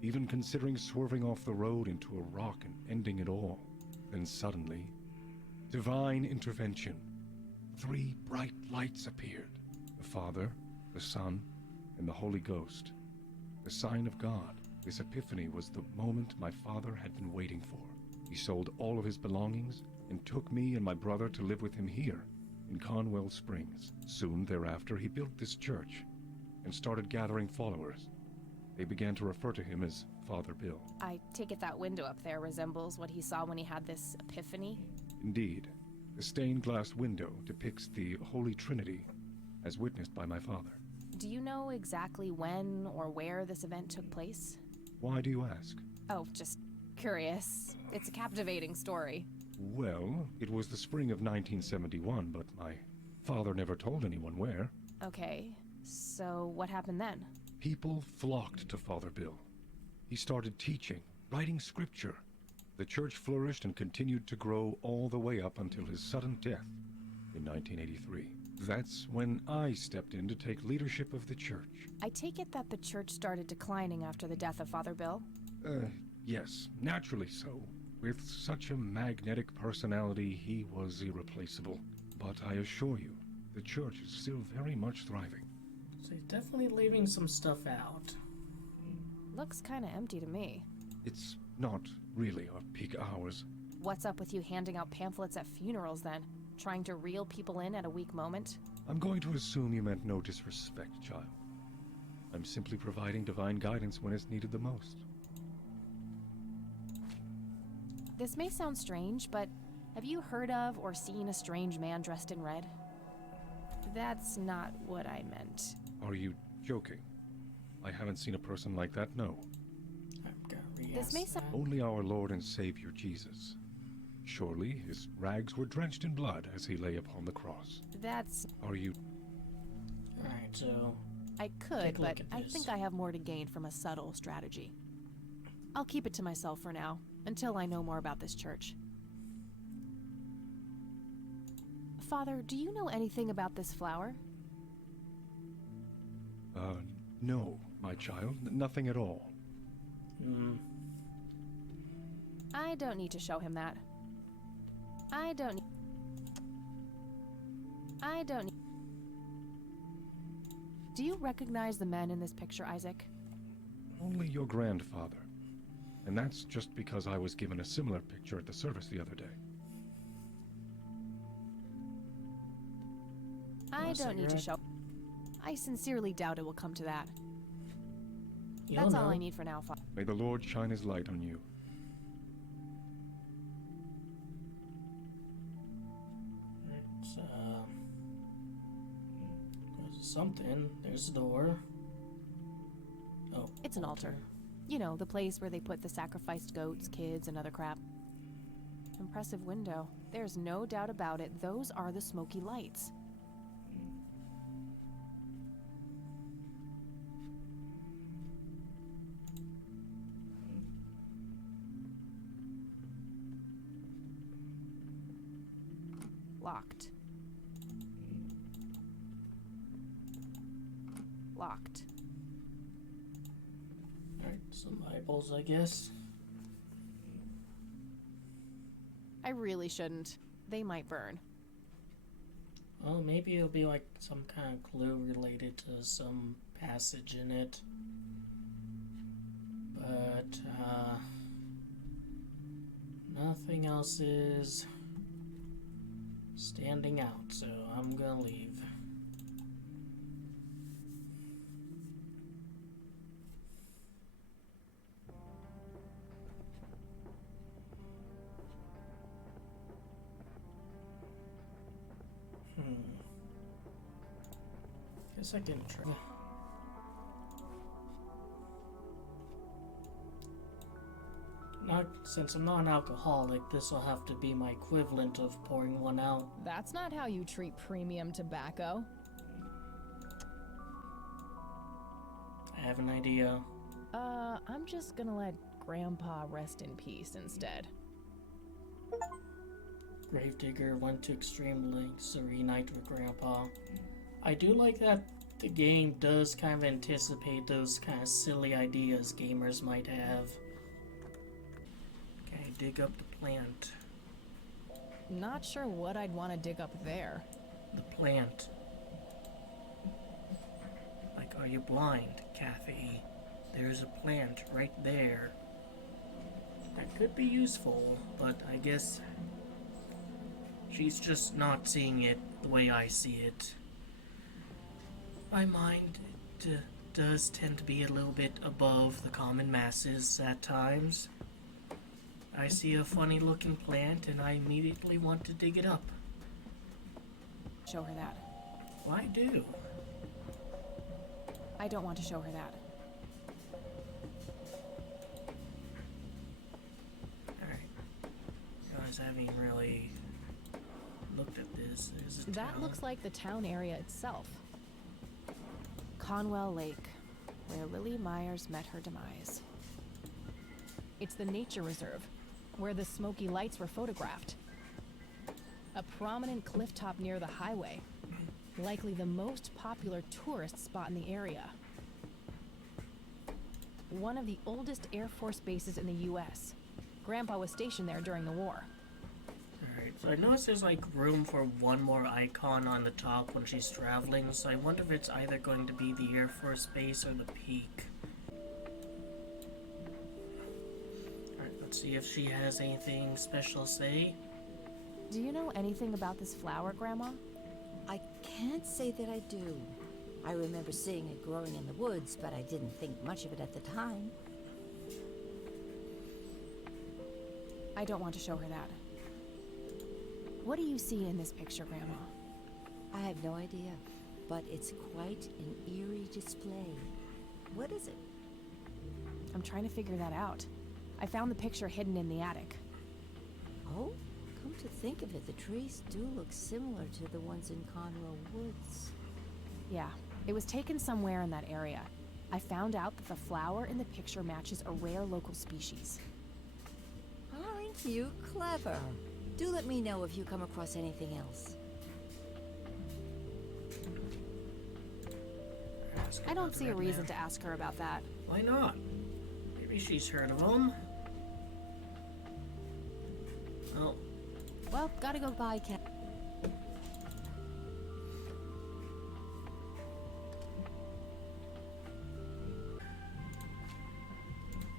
even considering swerving off the road into a rock and ending it all. Then suddenly, divine intervention. 3 bright lights appeared. The Father, the Son, and the Holy Ghost. The sign of God. This epiphany was the moment my father had been waiting for. He sold all of his belongings and took me and my brother to live with him here in Conwell Springs. Soon thereafter, he built this church and started gathering followers. They began to refer to him as Father Bill. I take it that window up there resembles what he saw when he had this epiphany? Indeed. The stained glass window depicts the Holy Trinity as witnessed by my father. Do you know exactly when or where this event took place? Why do you ask? Oh, just curious. It's a captivating story. Well, it was the spring of 1971, but my father never told anyone where. Okay, so what happened then? People flocked to Father Bill. He started teaching, writing scripture. The church flourished and continued to grow all the way up until his sudden death in 1983. That's when I stepped in to take leadership of the church. I take it that the church started declining after the death of Father Bill? Yes, naturally so. With such a magnetic personality, he was irreplaceable. But I assure you, the church is still very much thriving. So he's definitely leaving some stuff out. Looks kinda empty to me. It's not really our peak hours. What's up with you handing out pamphlets at funerals then? Trying to reel people in at a weak moment? I'm going to assume you meant no disrespect, child. I'm simply providing divine guidance when it's needed the most. This may sound strange, but have you heard of or seen a strange man dressed in red? That's not what I meant. Are you joking? I haven't seen a person like that, no. This may sound... Only our Lord and Savior Jesus. Surely his rags were drenched in blood as he lay upon the cross. That's... Are you... Alright, so... I could, but I think I have more to gain from a subtle strategy. I'll keep it to myself for now, until I know more about this church. Father, do you know anything about this flower? No, my child. Nothing at all. I don't need to show him that. I don't need... Do you recognize the men in this picture, Isaac? Only your grandfather. And that's just because I was given a similar picture at the service the other day. I don't need to show... I sincerely doubt it will come to that. You'll That's all know. I need for now, Father. May the Lord shine his light on you. It's, there's something. There's a door. Oh. It's an altar. You know, the place where they put the sacrificed goats, kids, and other crap. Impressive window. There's no doubt about it. Those are the smoky lights. Locked. Locked. Alright, some eyeballs, I guess. I really shouldn't. They might burn. Well, maybe it'll be like some kind of clue related to some passage in it. But, nothing else is standing out, so I'm gonna leave. Guess I didn't try. Not, since I'm not an alcoholic, this will have to be my equivalent of pouring one out. That's not how you treat premium tobacco. I have an idea. I'm just gonna let Grandpa rest in peace instead. Gravedigger went to extreme lengths to reunite with Grandpa. I do like that the game does kind of anticipate those kind of silly ideas gamers might have. Okay, dig up the plant. Not sure what I'd want to dig up there. The plant. Like, are you blind, Kathy? There's a plant right there. That could be useful, but I guess she's just not seeing it the way I see it. My mind does tend to be a little bit above the common masses at times. I see a funny looking plant and I immediately want to dig it up. Show her that. Well, I do. I don't want to show her that. Alright. You guys haven't even really looked at this. There's a That town. looks like the town area itself. Conwell Lake, where Lily Myers met her demise. It's the nature reserve, where the smoky lights were photographed. A prominent cliff top near the highway, likely the most popular tourist spot in the area. One of the oldest Air Force bases in the US. Grandpa was stationed there during the war. Alright, so I noticed there's like room for one more icon on the top when she's traveling, so I wonder if it's either going to be the Air Force Base or the peak. Alright, let's see if she has anything special to say. Do you know anything about this flower, Grandma? I can't say that I do. I remember seeing it growing in the woods, but I didn't think much of it at the time. I don't want to show her that. What do you see in this picture, Grandma? I have no idea, but it's quite an eerie display. What is it? I'm trying to figure that out. I found the picture hidden in the attic. Oh, come to think of it, the trees do look similar to the ones in Conwell Woods. Yeah, it was taken somewhere in that area. I found out that the flower in the picture matches a rare local species. Aren't you clever? Do let me know if you come across anything else. I don't see a reason to ask her about that. Why not? Maybe she's heard of them. Oh. Well, gotta go. Bye, Cat.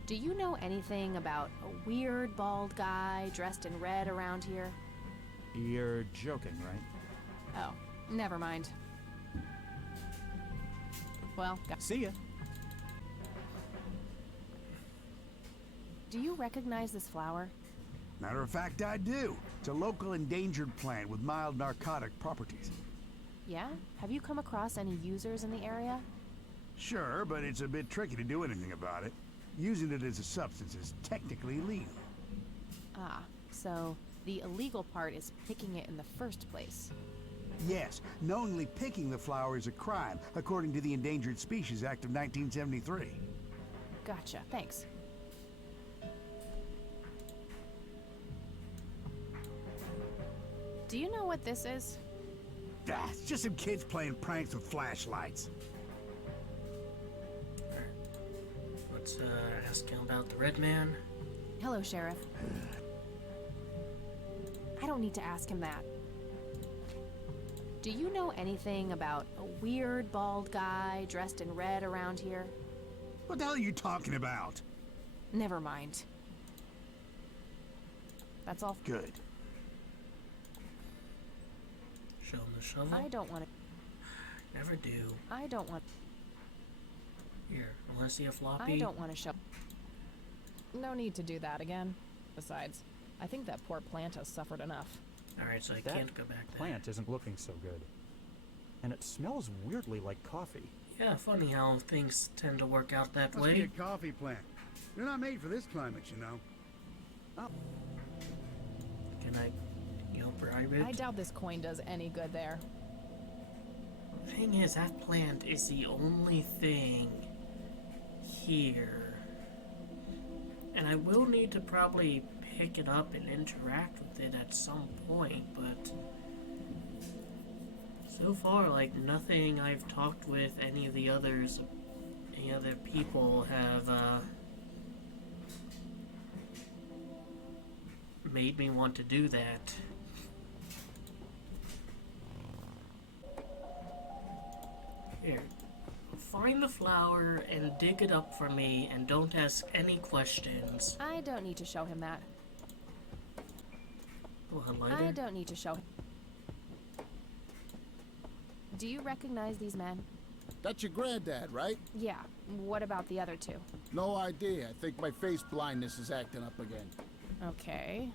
Do you know anything about a weird bald guy dressed in red around here? You're joking, right? Oh, never mind. Well, see ya. Do you recognize this flower? Matter of fact, I do. It's a local endangered plant with mild narcotic properties. Yeah? Have you come across any users in the area? Sure, but it's a bit tricky to do anything about it. Using it as a substance is technically illegal. Ah, so the illegal part is picking it in the first place. Yes, knowingly picking the flower is a crime, according to the Endangered Species Act of 1973. Gotcha, thanks. Do you know what this is? Ah, it's just some kids playing pranks with flashlights. Let's ask him about the Red Man. Hello, Sheriff. I don't need to ask him that. Do you know anything about a weird bald guy dressed in red around here? What the hell are you talking about? Never mind. That's all. Good. Show him the shovel. I don't want to. Never do. I don't want. Here, I want to see a floppy. I don't want to show. No need to do that again. Besides, I think that poor plant has suffered enough. Alright, so I That can't go back there. plant isn't looking so good. and it smells weirdly like coffee. Yeah, funny how things tend to work out that Must be way. a coffee plant. They're not made for this climate, you know. Oh. Can I, bribe it? I doubt this coin does any good there. Thing is, that plant is the only thing here. And I will need to probably pick it up and interact with it at some point, but so far, like, nothing I've talked with any of the others, any other people have, made me want to do that. Here, find the flower and dig it up for me, and don't ask any questions. I don't need to show him that. Oh, a lighter? I don't need to show him. Do you recognize these men? That's your granddad, right? Yeah. What about the other two? No idea. I think my face blindness is acting up again. Okay.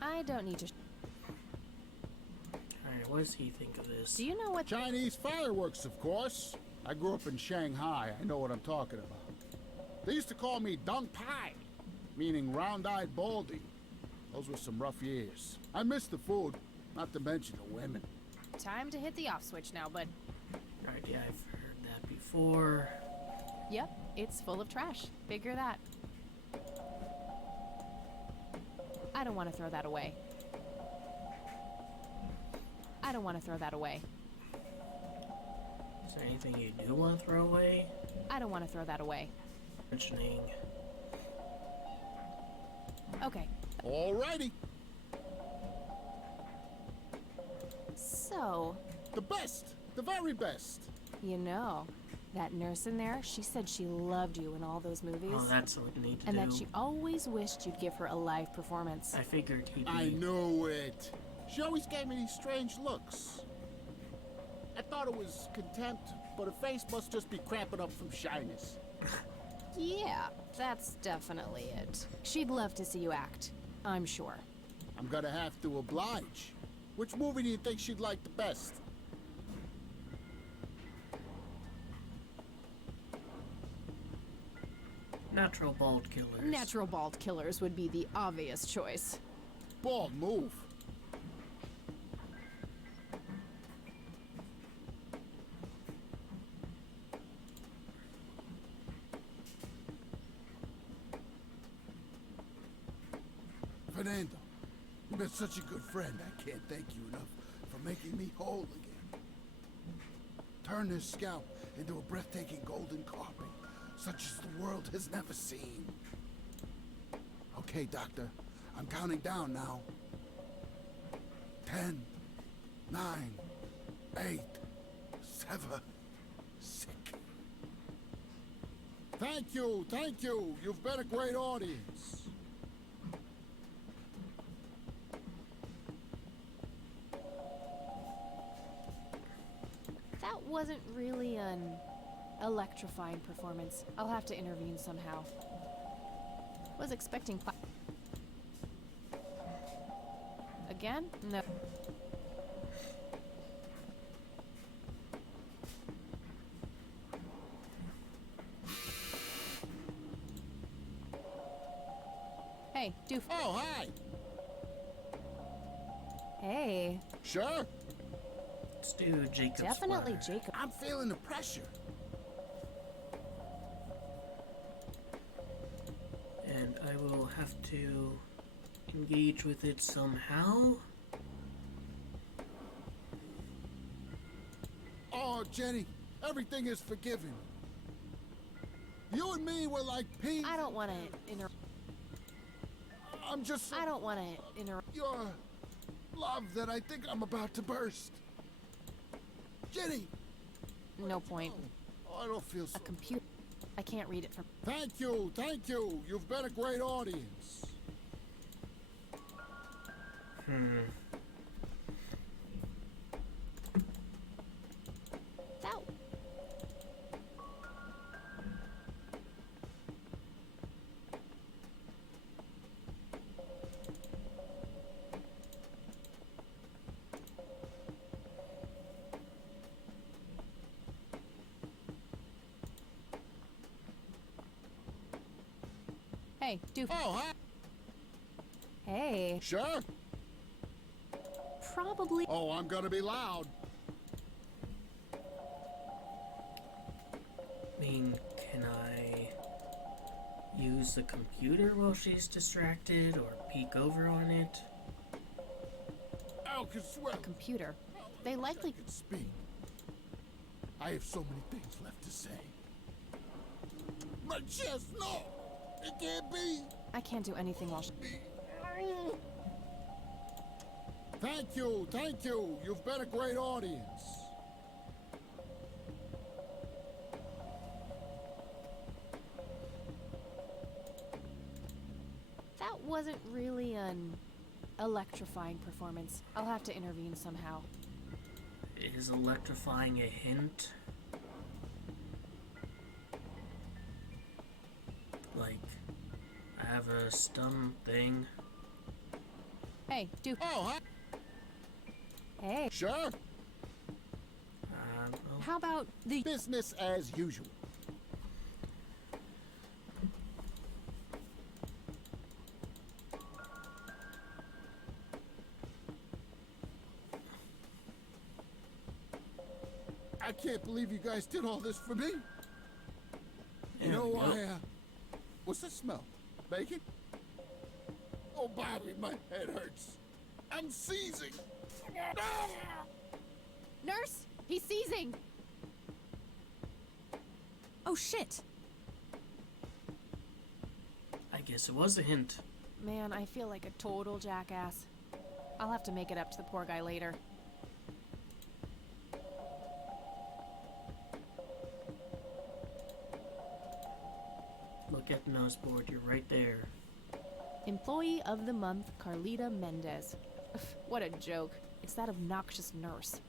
I don't need to. Alright, what does he think of this? Do you know what? Chinese fireworks, of course. I grew up in Shanghai. I know what I'm talking about. They used to call me Dong Pai, meaning round-eyed baldy. Those were some rough years. I miss the food, not to mention the women. Time to hit the off switch now, bud. Alright, yeah, I've heard that before. Yep, it's full of trash. Figure that. I don't want to throw that away. I don't want to throw that away. Is there anything you do want to throw away? I don't want to throw that away. Mentioning. Okay. Alrighty. So. The best. The very best. You know, that nurse in there, she said she loved you in all those movies. Oh, that's what we need to and do. that she always wished you'd give her a live performance. I figured he'd be... I knew it. She always gave me these strange looks. I thought it was contempt, but her face must just be cramping up from shyness. Yeah, that's definitely it. She'd love to see you act, I'm sure. I'm gonna have to oblige. Which movie do you think she'd like the best? Natural Bald Killers. Natural Bald Killers would be the obvious choice. Bald move. Fernando, you've been such a good friend. I can't thank you enough for making me whole again. Turn this scalp into a breathtaking golden carpet, such as the world has never seen. Okay, Doctor, I'm counting down now. 10, 9, 8, 7, 6. Thank you, thank you. You've been a great audience. That wasn't really an electrifying performance. I'll have to intervene somehow. Was expecting again? No. Hey, doof. Oh, hi. Hey. Sure. Let's do Jacob's Definitely Ladder. Jacob. I'm feeling the pressure. And I will have to engage with it somehow. Oh, Jenny, everything is forgiven. You and me were like peas. I don't want to I'm just so I don't want to interrupt. your love that I think I'm about to burst. Jenny! No point. Oh, I don't feel so... A computer. I can't read it from. Thank you, thank you. You've been a great audience. That. Hey, Doof. Oh, hi. Hey. Sure. Probably. Oh, I'm gonna be loud. I mean, can I use the computer while she's distracted or peek over on it? I can swear. A computer. They likely could speak. I have so many things left to say. My chest, no! It can't be! I can't do anything while she... Thank you, thank you. You've been a great audience. That wasn't really an electrifying performance. I'll have to intervene somehow. Is electrifying a hint? Like, I have a stum thing. Hey, Doof. Oh, hi. Hey. Sure. Well, how about the business as usual? I can't believe you guys did all this for me. You know, what's the smell? Bacon? Oh, Bobby, my head hurts. I'm seizing. Nurse! He's seizing! Oh, shit. I guess it was a hint. Man, I feel like a total jackass. I'll have to make it up to the poor guy later. Look at the nose board, you're right there. Employee of the month, Carlita Mendez. What a joke. It's that obnoxious nurse.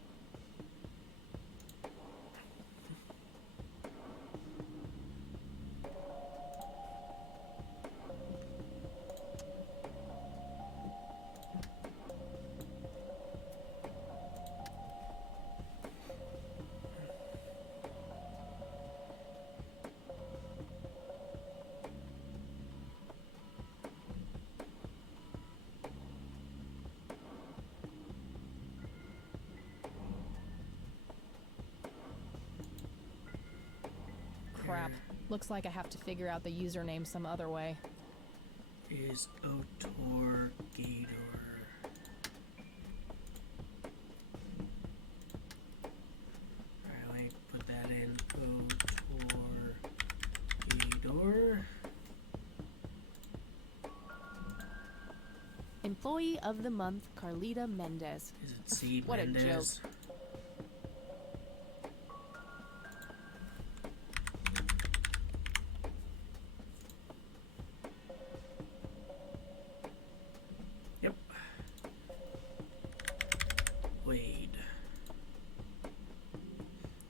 Crap. Looks like I have to figure out the username some other way. Is Otor Gator. Alright, let me put that in. Otor Gator. Employee of the month, Carlita Mendez. Is it C. What Mendez? a joke. Yep. Wade.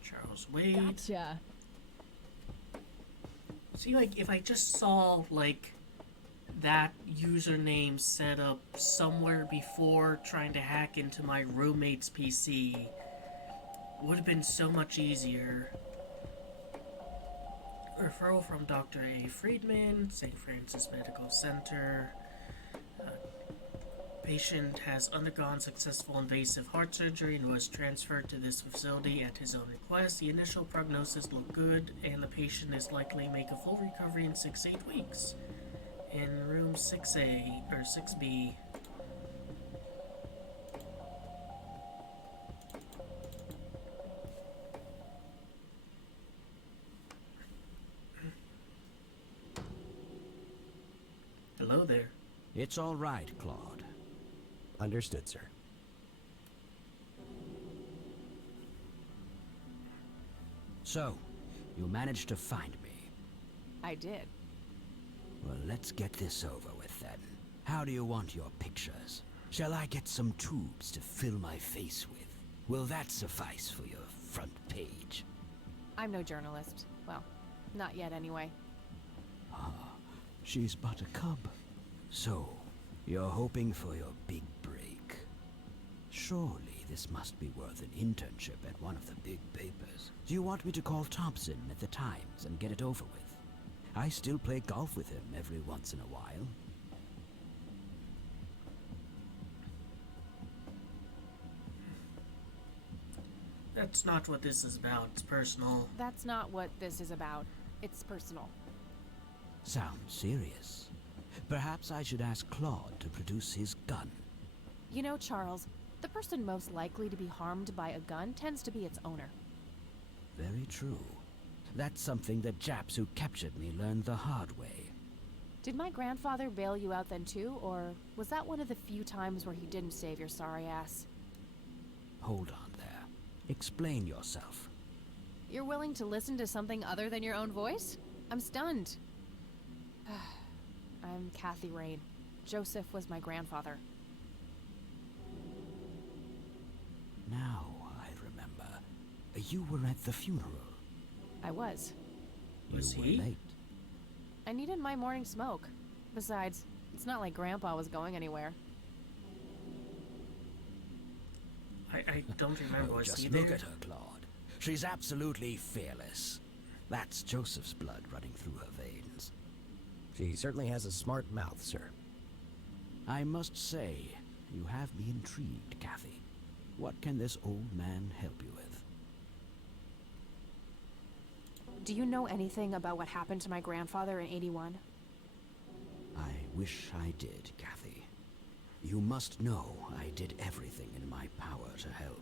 Charles Wade. Gotcha. See, like, if I just saw, like, that username set up somewhere before trying to hack into my roommate's PC, would have been so much easier. Referral from Dr. A. Friedman, St. Francis Medical Center. Patient has undergone successful invasive heart surgery and was transferred to this facility at his own request. The initial prognosis looked good, and the patient is likely to make a full recovery in 6 to 8 weeks. In room 6A, or 6B. Hello there. It's all right, Claude. Understood, sir. So, you managed to find me. I did. Well, let's get this over with then. How do you want your pictures? Shall I get some tubes to fill my face with? Will that suffice for your front page? I'm no journalist. Well, not yet anyway. Ah, she's but a cub. So, you're hoping for your big break. Surely this must be worth an internship at one of the big papers. Do you want me to call Thompson at the Times and get it over with? I still play golf with him every once in a while. That's not what this is about. It's personal. That's not what this is about. It's personal. Sounds serious. Perhaps I should ask Claude to produce his gun. You know, Charles, the person most likely to be harmed by a gun tends to be its owner. Very true. That's something the Japs who captured me learned the hard way. Did my grandfather bail you out then too, or was that one of the few times where he didn't save your sorry ass? Hold on there. Explain yourself. You're willing to listen to something other than your own voice? I'm stunned. I'm Kathy Rain. Joseph was my grandfather. Now I remember. You were at the funeral. I was. Was you he? were late. I needed my morning smoke. Besides, it's not like Grandpa was going anywhere. I don't remember. Was Just he look there? at her, Claude. She's absolutely fearless. That's Joseph's blood running through her veins. She certainly has a smart mouth, sir. I must say, you have me intrigued, Kathy. What can this old man help you with? Do you know anything about what happened to my grandfather in '81? I wish I did, Kathy. You must know I did everything in my power to help.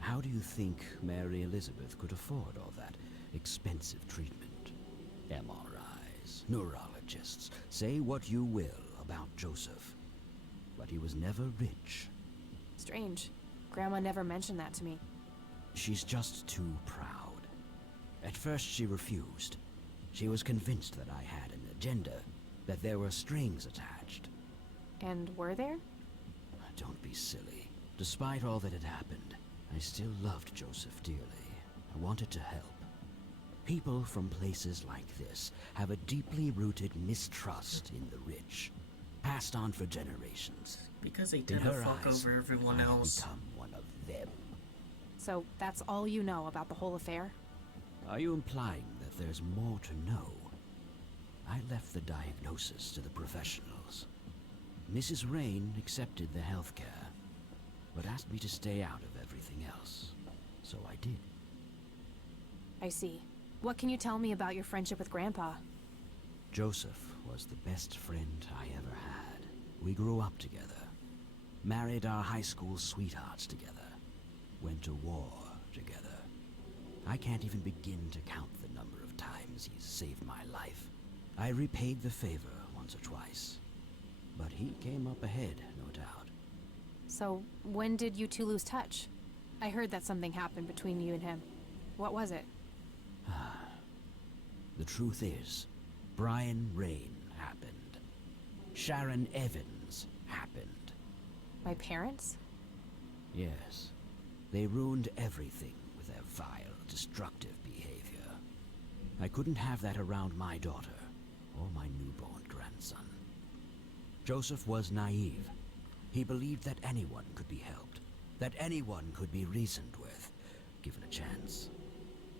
How do you think Mary Elizabeth could afford all that expensive treatment? MRIs, neurologists, say what you will about Joseph. But he was never rich. Strange. Grandma never mentioned that to me. She's just too proud. At first she refused. She was convinced that I had an agenda, that there were strings attached. And were there? Don't be silly. Despite all that had happened, I still loved Joseph dearly. I wanted to help. People from places like this have a deeply rooted mistrust in the rich, passed on for generations. Because they In tend to her fuck eyes, over everyone I've else. become one of them. So that's all you know about the whole affair? Are you implying that there's more to know? I left the diagnosis to the professionals. Mrs. Rain accepted the health care, but asked me to stay out of everything else. So I did. I see. What can you tell me about your friendship with Grandpa? Joseph was the best friend I ever had. We grew up together, married our high school sweethearts together, went to war together. I can't even begin to count the number of times he's saved my life. I repaid the favor once or twice, but he came up ahead, no doubt. So, when did you two lose touch? I heard that something happened between you and him. What was it? The truth is, Brian Rain happened. Sharon Evans happened. My parents? Yes. They ruined everything with their vile, destructive behavior. I couldn't have that around my daughter, or my newborn grandson. Joseph was naive. He believed that anyone could be helped, that anyone could be reasoned with, given a chance.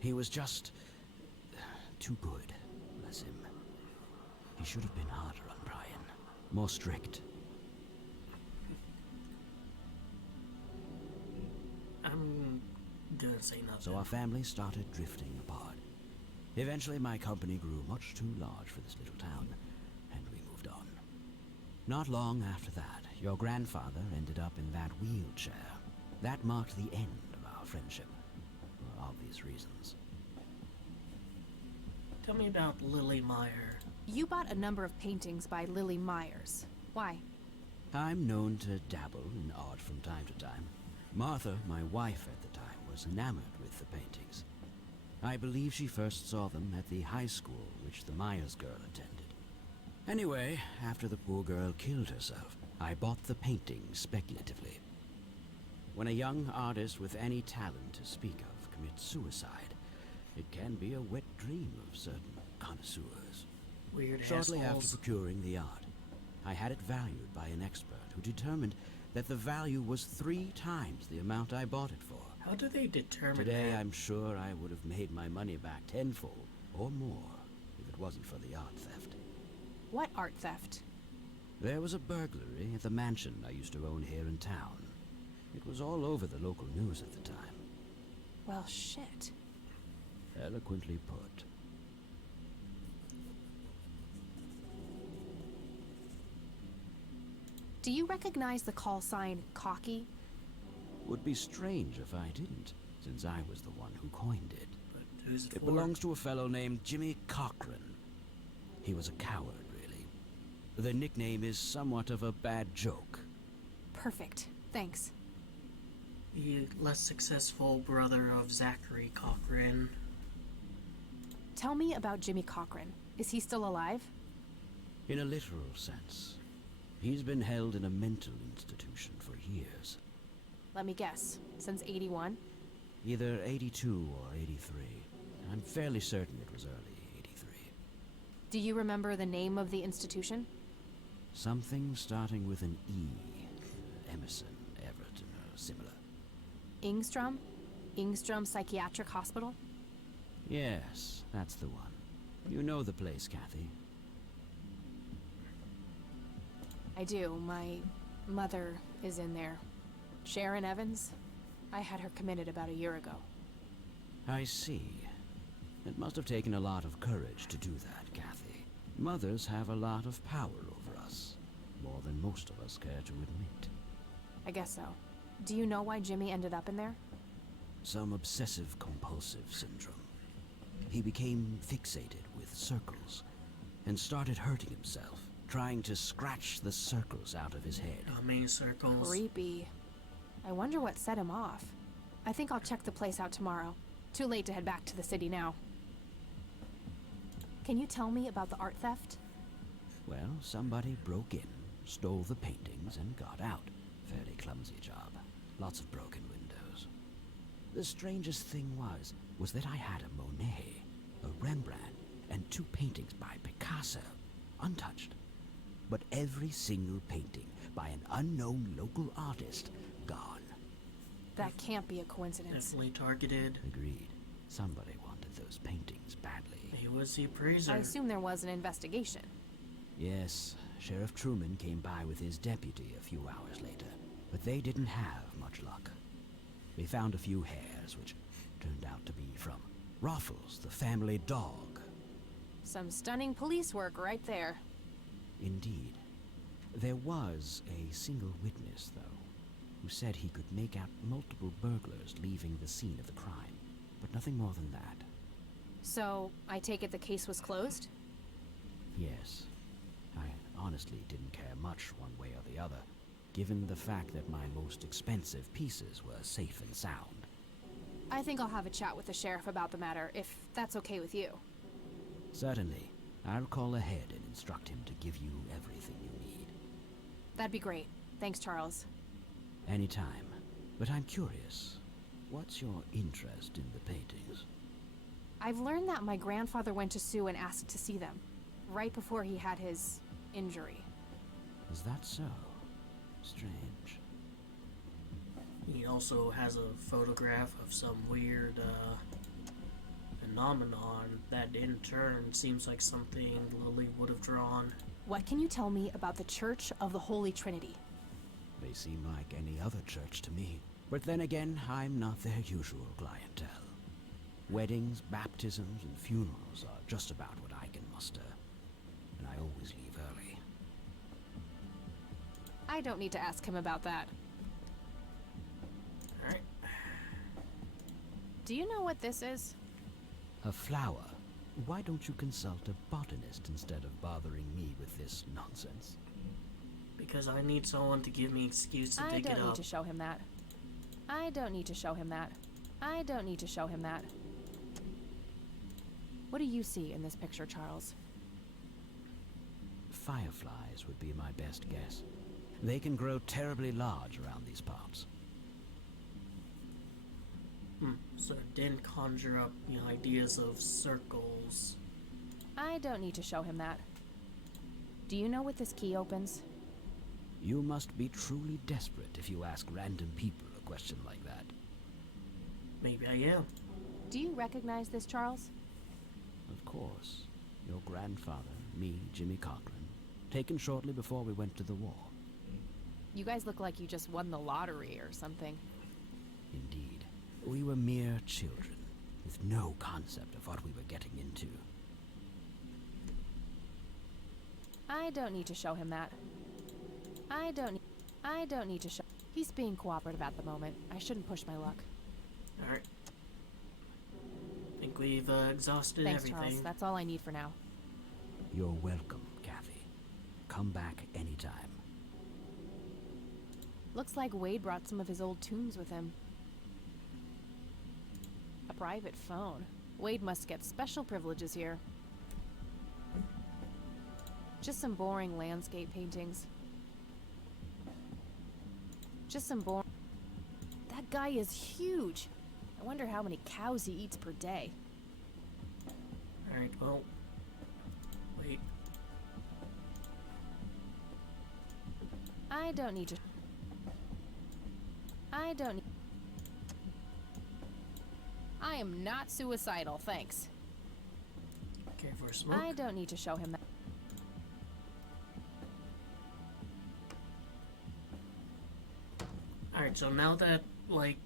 He was just too good, bless him. He should have been harder on Brian, more strict. I'm gonna say nothing. So our family started drifting apart. Eventually my company grew much too large for this little town, and we moved on. Not long after that, your grandfather ended up in that wheelchair. That marked the end of our friendship, for obvious reasons. Tell me about Lily Meyer. You bought a number of paintings by Lily Myers. Why? I'm known to dabble in art from time to time. Martha, my wife at the time, was enamored with the paintings. I believe she first saw them at the high school which the Myers girl attended. Anyway, after the poor girl killed herself, I bought the paintings speculatively. When a young artist with any talent to speak of commits suicide, it can be a wet dream of certain connoisseurs. Weird Shortly assholes. after procuring the art, I had it valued by an expert who determined that the value was 3 times the amount I bought it for. How do they determine Today, that? I'm sure I would have made my money back tenfold or more if it wasn't for the art theft. What art theft? There was a burglary at the mansion I used to own here in town. It was all over the local news at the time. Well, shit. Eloquently put. Do you recognize the call sign Cocky? Would be strange if I didn't, since I was the one who coined it. But who's it It for? belongs to a fellow named Jimmy Cochran. He was a coward, really. The nickname is somewhat of a bad joke. Perfect. Thanks. The less successful brother of Zachary Cochran. Tell me about Jimmy Cochran. Is he still alive? In a literal sense. He's been held in a mental institution for years. Let me guess. Since 81? Either 82 or 83. I'm fairly certain it was early 83. Do you remember the name of the institution? Something starting with an E. Emerson, Everton, or similar. Ingstrom? Ingstrom Psychiatric Hospital? Yes, that's the one. You know the place, Kathy. I do. My mother is in there. Sharon Evans? I had her committed about a year ago. I see. It must have taken a lot of courage to do that, Kathy. Mothers have a lot of power over us. More than most of us care to admit. I guess so. Do you know why Jimmy ended up in there? Some obsessive-compulsive syndrome. He became fixated with circles and started hurting himself, trying to scratch the circles out of his head. How many circles? Creepy. I wonder what set him off. I think I'll check the place out tomorrow. Too late to head back to the city now. Can you tell me about the art theft? Well, somebody broke in, stole the paintings, and got out. Fairly clumsy job. Lots of broken windows. The strangest thing was that I had a Monet, a Rembrandt, and 2 paintings by Picasso, untouched. But every single painting by an unknown local artist, gone. That can't be a coincidence. Definitely targeted. Agreed. Somebody wanted those paintings badly. He was the appraiser. I assume there was an investigation. Yes, Sheriff Truman came by with his deputy a few hours later, but they didn't have much luck. They found a few hairs, which turned out to be from Ruffles, the family dog. Some stunning police work right there. Indeed. There was a single witness, though, who said he could make out multiple burglars leaving the scene of the crime, but nothing more than that. So, I take it the case was closed? Yes. I honestly didn't care much one way or the other, given the fact that my most expensive pieces were safe and sound. I think I'll have a chat with the sheriff about the matter, if that's okay with you. Certainly. I'll call ahead and instruct him to give you everything you need. That'd be great. Thanks, Charles. Anytime. But I'm curious. What's your interest in the paintings? I've learned that my grandfather went to Sioux and asked to see them, right before he had his injury. Is that so? Strange. He also has a photograph of some weird phenomenon that in turn seems like something Lily would have drawn. What can you tell me about the Church of the Holy Trinity? They seem like any other church to me. But then again, I'm not their usual clientele. Weddings, baptisms, and funerals are just about what I can muster. And I always leave early. I don't need to ask him about that. Alright. Do you know what this is? A flower? Why don't you consult a botanist instead of bothering me with this nonsense? Because I need someone to give me an excuse to dig it I don't up. need to show him that. I don't need to show him that. I don't need to show him that. What do you see in this picture, Charles? Fireflies would be my best guess. They can grow terribly large around these parts. So it didn't conjure up ideas of circles. I don't need to show him that. Do you know what this key opens? You must be truly desperate if you ask random people a question like that. Maybe I am. Do you recognize this, Charles? Of course. Your grandfather, me, Jimmy Cochran, taken shortly before we went to the war. You guys look like you just won the lottery or something. Indeed. We were mere children, with no concept of what we were getting into. I don't need to show him that. I don't need to show. He's being cooperative at the moment. I shouldn't push my luck. Alright. Think we've exhausted Thanks, everything. Charles. That's all I need for now. You're welcome, Kathy. Come back anytime. Looks like Wade brought some of his old tunes with him. A private phone. Wade must get special privileges here. Just some boring landscape paintings. Just some boring... That guy is huge. I wonder how many cows he eats per day. Alright, well... Wait. I don't need to... I am not suicidal, thanks. Okay, for a smoke. I don't need to show him that. Alright, so now that, like,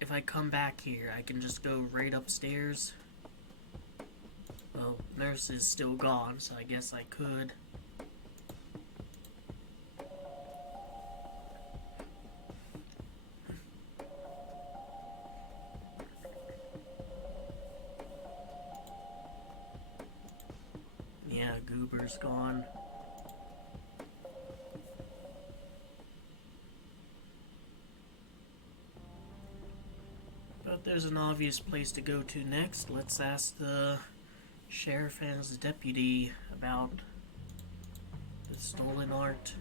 if I come back here, I can just go right upstairs. Well, nurse is still gone, so I guess I could. Yeah, Goober's gone. But there's an obvious place to go to next. Let's ask the sheriff and his deputy about the stolen art.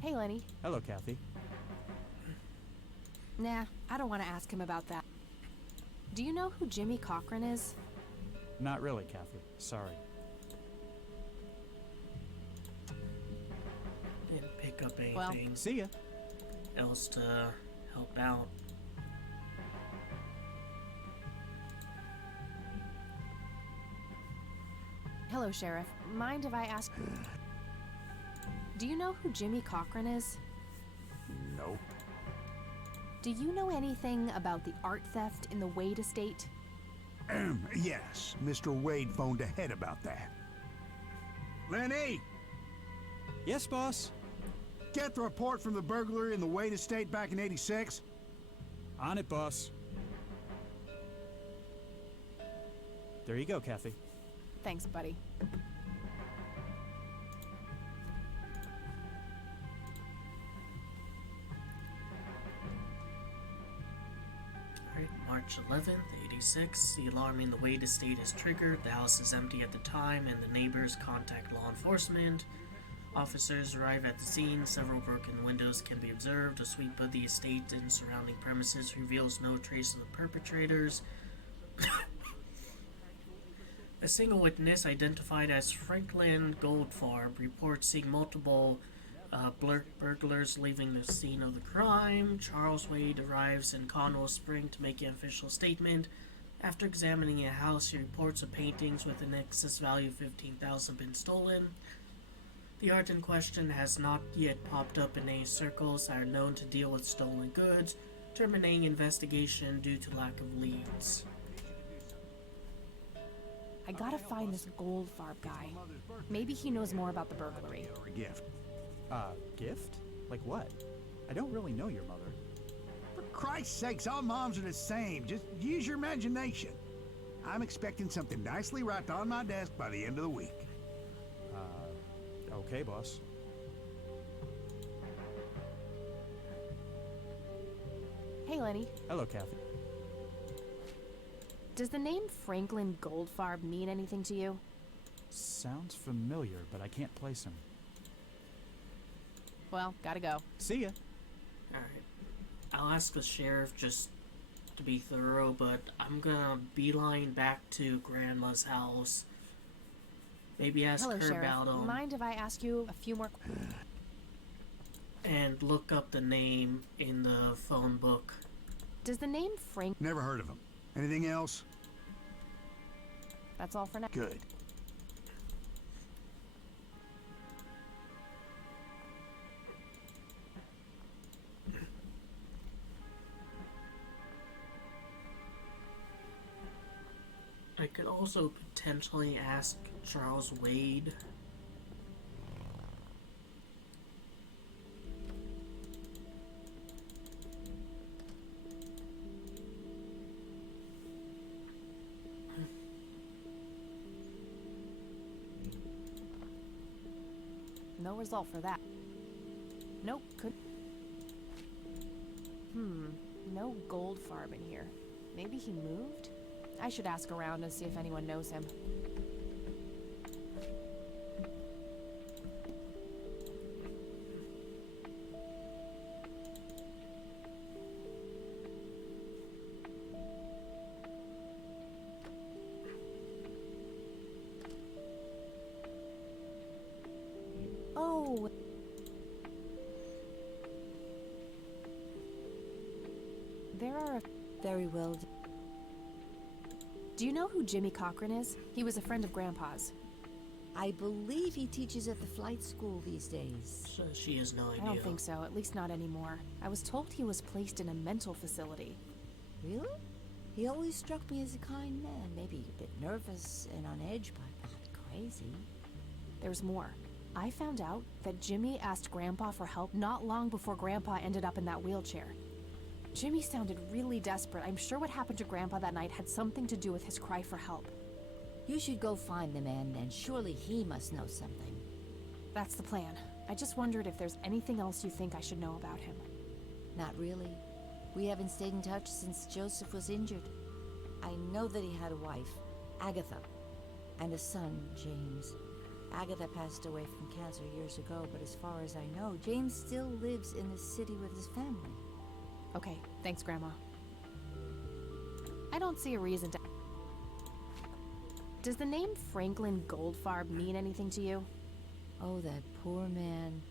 Hey, Lenny. Hello, Kathy. Nah, I don't want to ask him about that. Do you know who Jimmy Cochran is? Not really, Kathy. Sorry. Didn't pick up anything. Well, see ya. Else to help out. Hello, Sheriff. Mind if I ask... Do you know who Jimmy Cochran is? Nope. Do you know anything about the art theft in the Wade estate? Yes, Mr. Wade phoned ahead about that. Lenny! Yes, boss? Get the report from the burglary in the Wade estate back in '86? On it, boss. There you go, Kathy. Thanks, buddy. Alright, March 11th, 86. The alarm in the Wade estate is triggered. The house is empty at the time, and the neighbors contact law enforcement. Officers arrive at the scene. Several broken windows can be observed. A sweep of the estate and surrounding premises reveals no trace of the perpetrators. A single witness, identified as Franklin Goldfarb, reports seeing multiple burglars leaving the scene of the crime. Charles Wade arrives in Conwell Spring to make an official statement. After examining a house, he reports the paintings with an excess value of $15,000 been stolen. The art in question has not yet popped up in any circles that are known to deal with stolen goods, terminating investigation due to lack of leads. I gotta find this Goldfarb guy. Maybe he knows more about the burglary. Or a gift. Gift? Like what? I don't really know your mother. For Christ's sakes, all moms are the same. Just use your imagination. I'm expecting something nicely wrapped on my desk by the end of the week. Okay, boss. Hey, Lenny. Hello, Kathy. Does the name Franklin Goldfarb mean anything to you? Sounds familiar, but I can't place him. Well, gotta go. See ya. Alright. I'll ask the sheriff just to be thorough, but I'm gonna beeline back to Grandma's house. Maybe ask Hello, her Sheriff. about Mind if I ask you a few more... and look up the name in the phone book. Does the name Frank... Never heard of him. Anything else? That's all for now. Good. I could also potentially ask Charles Wade. No result for that. Nope, no Goldfarb in here. Maybe he moved? I should ask around and see if anyone knows him. Oh! There are Very well. Do you know who Jimmy Cochran is? He was a friend of Grandpa's. I believe he teaches at the flight school these days. So she has no idea. I don't think so, at least not anymore. I was told he was placed in a mental facility. Really? He always struck me as a kind man. Maybe a bit nervous and on edge, but not crazy. There's more. I found out that Jimmy asked Grandpa for help not long before Grandpa ended up in that wheelchair. Jimmy sounded really desperate. I'm sure what happened to Grandpa that night had something to do with his cry for help. You should go find the man, then. Surely he must know something. That's the plan. I just wondered if there's anything else you think I should know about him. Not really. We haven't stayed in touch since Joseph was injured. I know that he had a wife, Agatha, and a son, James. Agatha passed away from cancer years ago, but as far as I know, James still lives in the city with his family. Okay, thanks, Grandma. I don't see a reason to... Does the name Franklin Goldfarb mean anything to you? Oh, that poor man.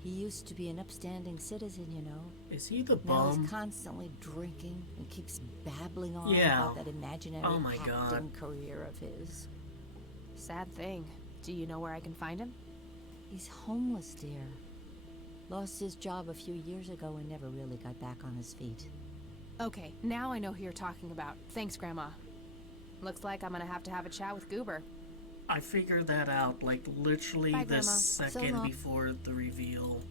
He used to be an upstanding citizen, you know. Is he the Now bum? he's constantly drinking and keeps babbling on Yeah. about that imaginary Oh my acting God. career of his. Sad thing. Do you know where I can find him? He's homeless, dear. Lost his job a few years ago and never really got back on his feet. Okay, now I know who you're talking about. Thanks, Grandma. Looks like I'm gonna have to have a chat with Goober. I figured that out, like, literally Bye, the Grandma. So second long. before the reveal.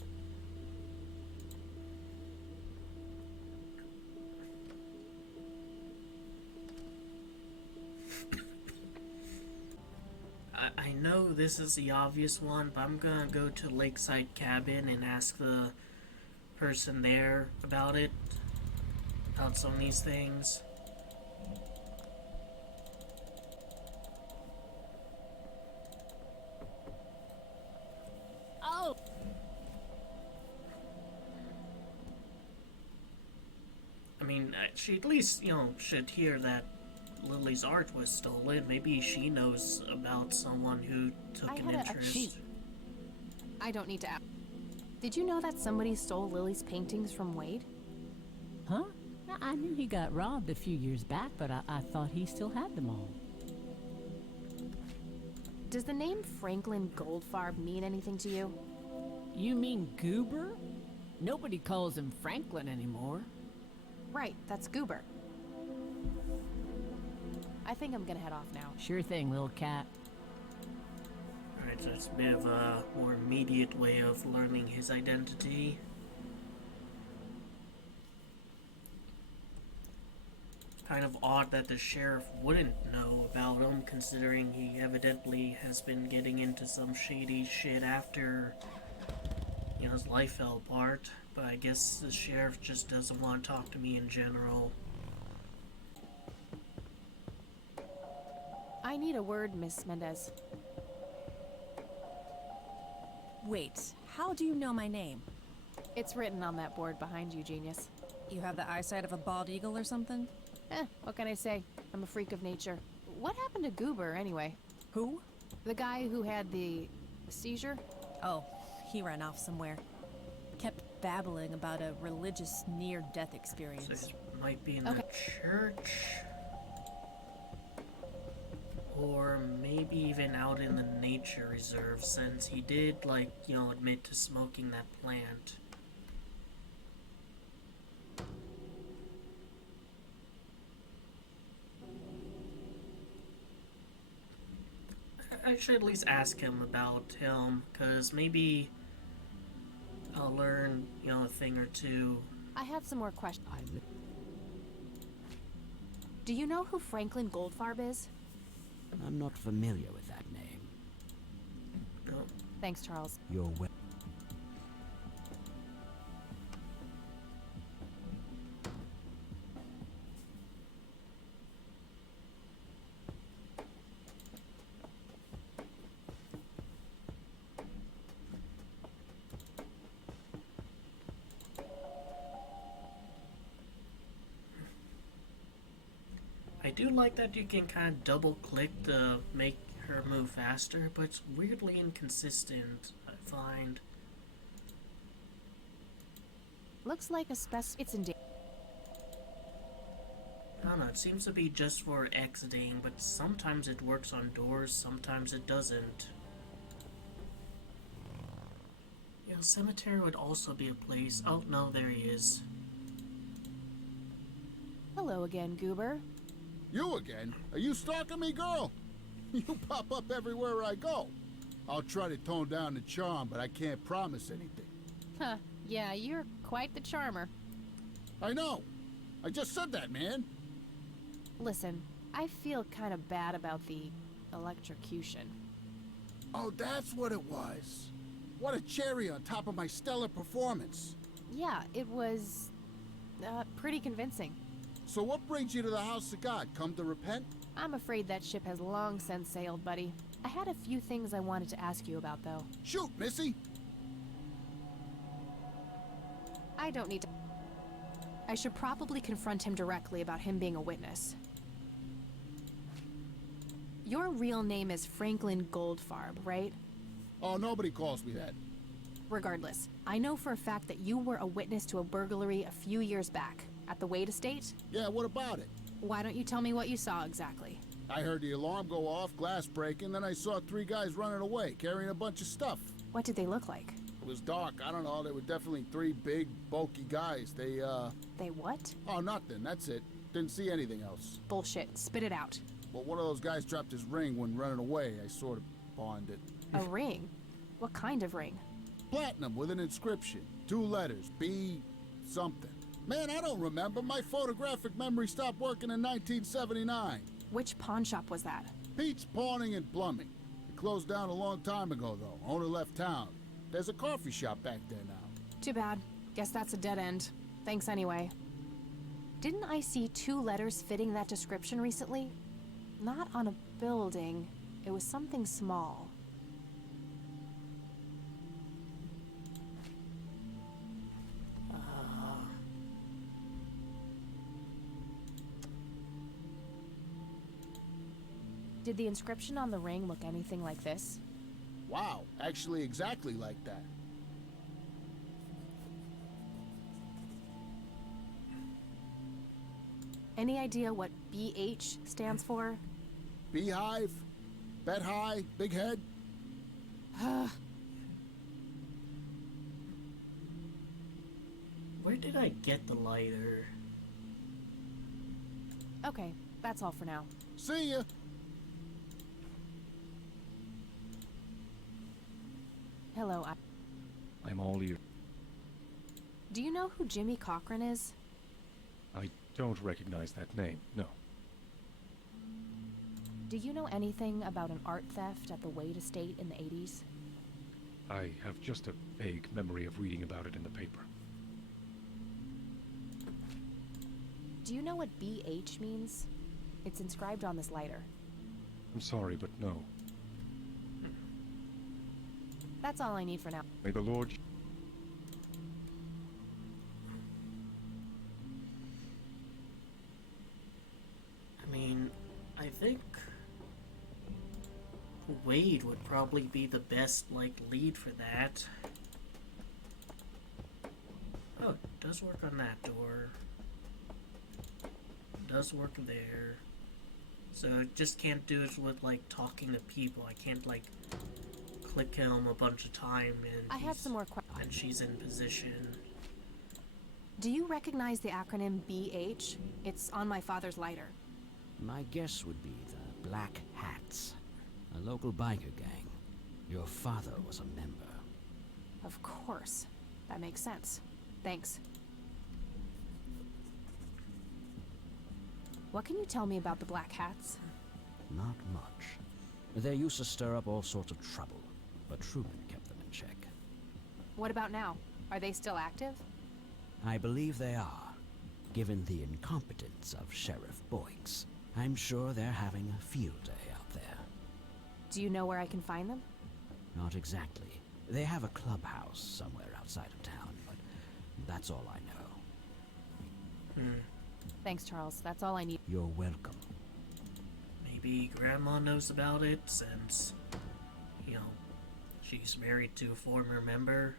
I know this is the obvious one, but I'm gonna go to Lakeside Cabin and ask the person there about it, about some of these things. Oh! I mean, she at least, should hear that Lily's art was stolen. Maybe she knows about someone who took I an had a interest. cheat. I don't need to ask. Did you know that somebody stole Lily's paintings from Wade? Huh? I knew he got robbed a few years back, but I thought he still had them all. Does the name Franklin Goldfarb mean anything to you? You mean Goober? Nobody calls him Franklin anymore. Right, that's Goober. I think I'm gonna head off now. Sure thing, little cat. Alright, so that's a bit of a more immediate way of learning his identity. Kind of odd that the sheriff wouldn't know about him, considering he evidently has been getting into some shady shit after, his life fell apart. But I guess the sheriff just doesn't want to talk to me in general. I need a word, Miss Mendez. Wait, how do you know my name? It's written on that board behind you, genius. You have the eyesight of a bald eagle or something? What can I say? I'm a freak of nature. What happened to Goober, anyway? Who? The guy who had the seizure? Oh, he ran off somewhere. Kept babbling about a religious near-death experience. So it might be in the church. Or maybe even out in the nature reserve, since he did, like, admit to smoking that plant. I should at least ask him about him, because maybe I'll learn, a thing or two. I have some more questions. Do you know who Franklin Goldfarb is? I'm not familiar with that name. No. Thanks, Charles. You're well. I do like that you can kind of double click to make her move faster, but it's weirdly inconsistent, I find. Looks like it's in danger. I don't know, it seems to be just for exiting, but sometimes it works on doors, sometimes it doesn't. Cemetery would also be a place. Oh, no, there he is. Hello again, Goober. You again? Are you stalking me, girl? You pop up everywhere I go. I'll try to tone down the charm, but I can't promise anything. Huh, yeah, you're quite the charmer. I know. I just said that, man. Listen, I feel kind of bad about the electrocution. Oh, that's what it was. What a cherry on top of my stellar performance. Yeah, it was pretty convincing. So what brings you to the House of God? Come to repent? I'm afraid that ship has long since sailed, buddy. I had a few things I wanted to ask you about, though. Shoot, Missy! I don't need to... I should probably confront him directly about him being a witness. Your real name is Franklin Goldfarb, right? Oh, nobody calls me that. Regardless, I know for a fact that you were a witness to a burglary a few years back. At the Wade Estate? Yeah, what about it? Why don't you tell me what you saw exactly? I heard the alarm go off, glass breaking, then I saw 3 guys running away, carrying a bunch of stuff. What did they look like? It was dark, I don't know, they were definitely 3 big, bulky guys. They what? Oh, nothing, that's it. Didn't see anything else. Bullshit, spit it out. Well, one of those guys dropped his ring when running away. I sort of pawned it. A ring? What kind of ring? Platinum with an inscription. 2 letters, B something. Man, I don't remember. My photographic memory stopped working in 1979. Which pawn shop was that? Pete's Pawning and Plumbing. It closed down a long time ago, though. Owner left town. There's a coffee shop back there now. Too bad. Guess that's a dead end. Thanks anyway. Didn't I see 2 letters fitting that description recently? Not on a building. It was something small. Did the inscription on the ring look anything like this? Wow, actually exactly like that. Any idea what BH stands for? Beehive? Bet high? Big head? Where did I get the lighter? Okay, that's all for now. See ya! Hello, I'm all ears. Do you know who Jimmy Cochran is? I don't recognize that name, no. Do you know anything about an art theft at the Wade Estate in the 80s? I have just a vague memory of reading about it in the paper. Do you know what BH means? It's inscribed on this lighter. I'm sorry, but no. That's all I need for now. May the Lord... I mean, I think Wade would probably be the best, lead for that. Oh, it does work on that door. It does work there. So I just can't do it with like talking to people. I can't like click him a bunch of time and I had some more questions. and she's in position. Do you recognize the acronym BH? It's on my father's lighter. My guess would be the Black Hats, a local biker gang. Your father was a member. Of course. That makes sense. Thanks. What can you tell me about the Black Hats? Not much. They used to stir up all sorts of trouble, but Truman kept them in check. What about now? Are they still active? I believe they are, given the incompetence of Sheriff Boyks. I'm sure they're having a field day out there. Do you know where I can find them? Not exactly. They have a clubhouse somewhere outside of town, but that's all I know. Thanks, Charles. That's all I need. You're welcome. Maybe Grandma knows about it since, you know, she's married to a former member.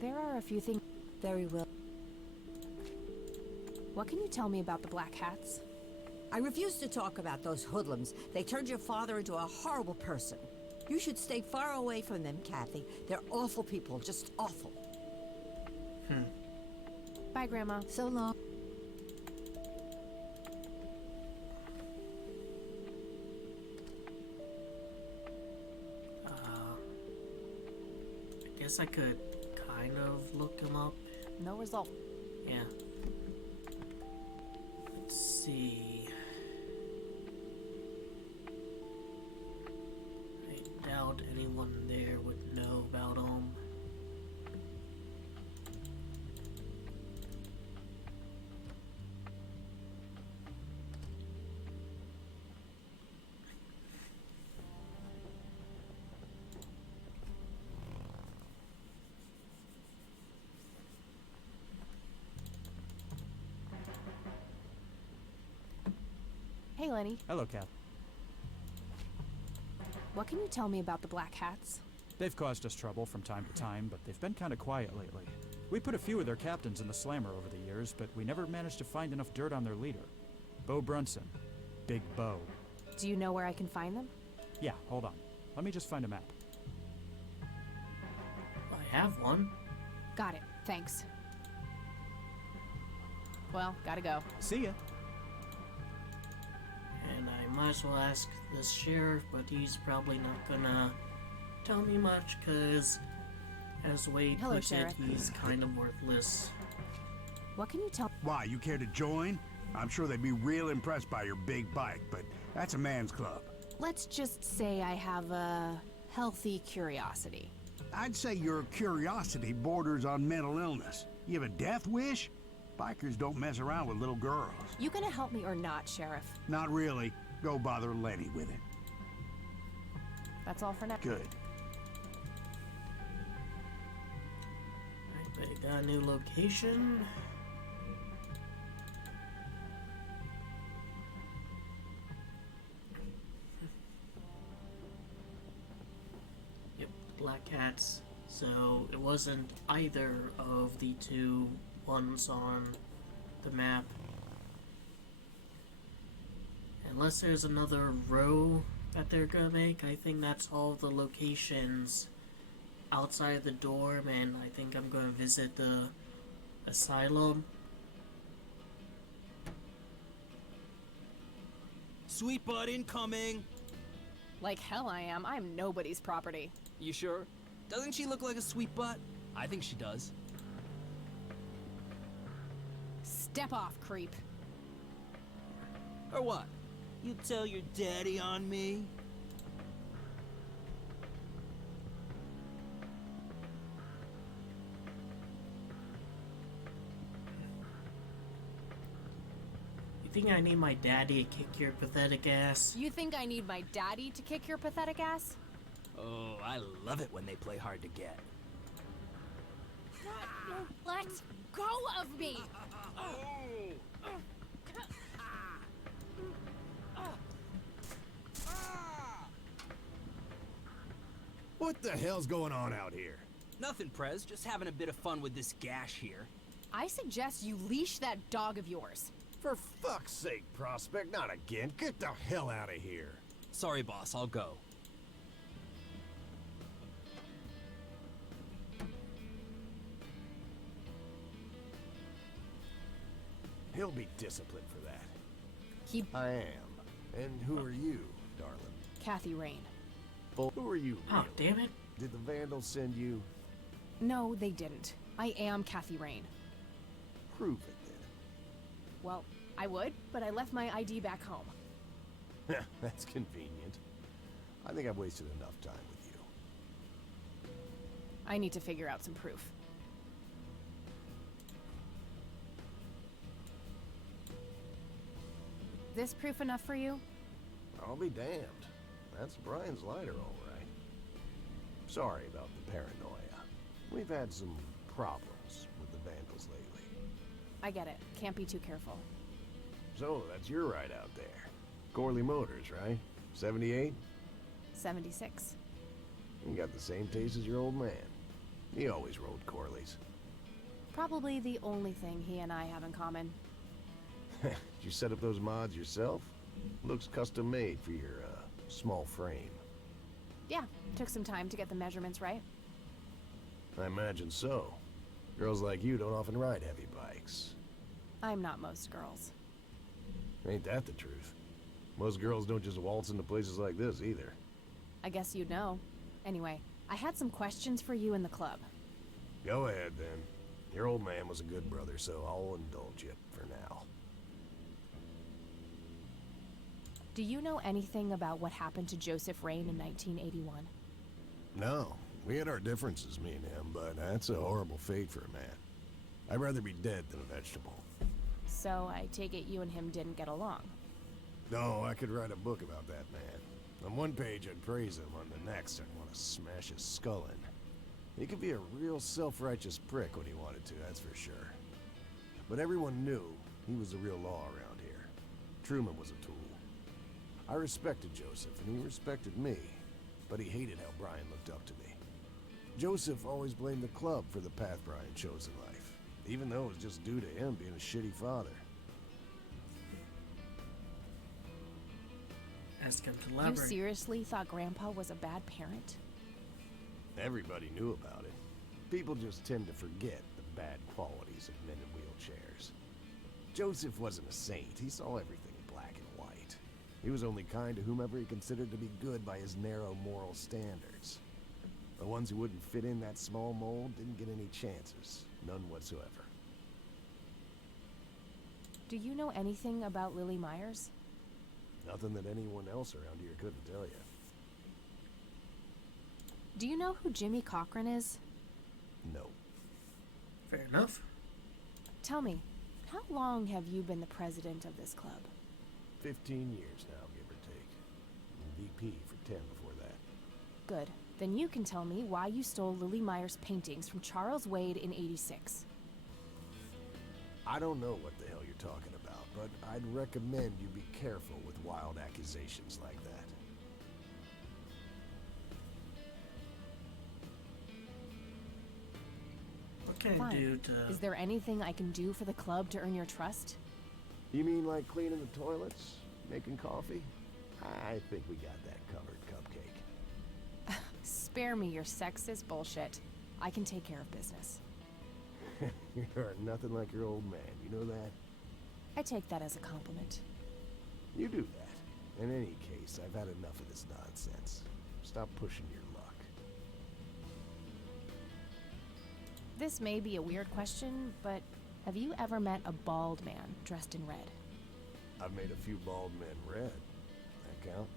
There are a few things. Very well. What can you tell me about the Black Hats? I refuse to talk about those hoodlums. They turned your father into a horrible person. You should stay far away from them, Kathy. They're awful people, just awful. Bye, Grandma. So long. I guess I could kind of look him up. No result. Yeah. Let's see. I doubt anyone there would know about him. Hey, Lenny. Hello, Cap. What can you tell me about the Black Hats? They've caused us trouble from time to time, but they've been kind of quiet lately. We put a few of their captains in the slammer over the years, but we never managed to find enough dirt on their leader. Bo Brunson. Big Bo. Do you know where I can find them? Yeah, hold on. Let me just find a map. I have one. Got it. Thanks. Well, gotta go. See ya. And I might as well ask the sheriff, but he's probably not gonna tell me much, cause as Wade Hello, puts it, Sheriff. he's kind of worthless. What can you tell? Why, you care to join? I'm sure they'd be real impressed by your big bike, but that's a man's club. Let's just say I have a healthy curiosity. I'd say your curiosity borders on mental illness. You have a death wish? Bikers don't mess around with little girls. You gonna help me or not, Sheriff? Not really. Go bother Lenny with it. That's all for now. Good. Alright, but got a new location. Yep, Black Cats. So it wasn't either of the two ones on the map. Unless there's another row that they're gonna make, I think that's all the locations outside the dorm, and I think I'm gonna visit the asylum. Sweet butt incoming! Like hell I am. I'm nobody's property. You sure? Doesn't she look like a sweet butt? I think she does. Step off, creep. Or what? You tell your daddy on me? think I need my daddy to kick your pathetic ass? You think I need my daddy to kick your pathetic ass? Oh, I love it when they play hard to get. Let go of me! What the hell's going on out here? Nothing, Prez. Just having a bit of fun with this gash here. I suggest you leash that dog of yours. For fuck's sake, Prospect, not again. Get the hell out of here. Sorry, boss. I'll go. He'll be disciplined for that. I am. And who are you, darling? Kathy Rain. Well, who are you, really? Oh, damn it. Did the Vandals send you? No, they didn't. I am Kathy Rain. Prove it, then. Well, I would, but I left my ID back home. That's convenient. I think I've wasted enough time with you. I need to figure out some proof. This proof enough for you? I'll be damned. That's Brian's lighter, all right. Sorry about the paranoia. We've had some problems with the Vandals lately. I get it. Can't be too careful. So, that's your ride out there. Corley Motors, right? 78? 76. You got the same taste as your old man. He always rode Corleys. Probably the only thing he and I have in common. Did you set up those mods yourself? Looks custom made for your, small frame. Yeah, took some time to get the measurements right. I imagine so. Girls like you don't often ride heavy bikes. I'm not most girls. Ain't that the truth? Most girls don't just waltz into places like this either. I guess you'd know. Anyway, I had some questions for you in the club. Go ahead, then. Your old man was a good brother, so I'll indulge you for now. Do you know anything about what happened to Joseph Rain in 1981? No. We had our differences, me and him, but that's a horrible fate for a man. I'd rather be dead than a vegetable. So I take it you and him didn't get along. No, I could write a book about that man. On one page I'd praise him, on the next I'd want to smash his skull in. He could be a real self-righteous prick when he wanted to, that's for sure. But everyone knew he was the real law around here. Truman was a tool. I respected Joseph, and he respected me, but he hated how Brian looked up to me. Joseph always blamed the club for the path Brian chose in life, even though it was just due to him being a shitty father. Ask him to You elaborate. seriously thought Grandpa was a bad parent? Everybody knew about it. People just tend to forget the bad qualities of men in wheelchairs. Joseph wasn't a saint. He saw everything in black and white. He was only kind to whomever he considered to be good by his narrow moral standards. The ones who wouldn't fit in that small mold didn't get any chances. None whatsoever. Do you know anything about Lily Myers? Nothing that anyone else around here couldn't tell you. Do you know who Jimmy Cochran is? No. Fair enough. Tell me, how long have you been the president of this club? 15 years now, give or take. VP for 10 before that. Good. Then you can tell me why you stole Lily Myers' paintings from Charles Wade in '86. I don't know what the hell you're talking about, but I'd recommend you be careful with wild accusations like that. What can I Fine. do to... Is there anything I can do for the club to earn your trust? You mean like cleaning the toilets? Making coffee? I think we got that covered, Cupcake. Spare me your sexist bullshit. I can take care of business. You're nothing like your old man, you know that? I take that as a compliment. You do that. In any case, I've had enough of this nonsense. Stop pushing your luck. This may be a weird question, but have you ever met a bald man dressed in red? I've made a few bald men red. That count?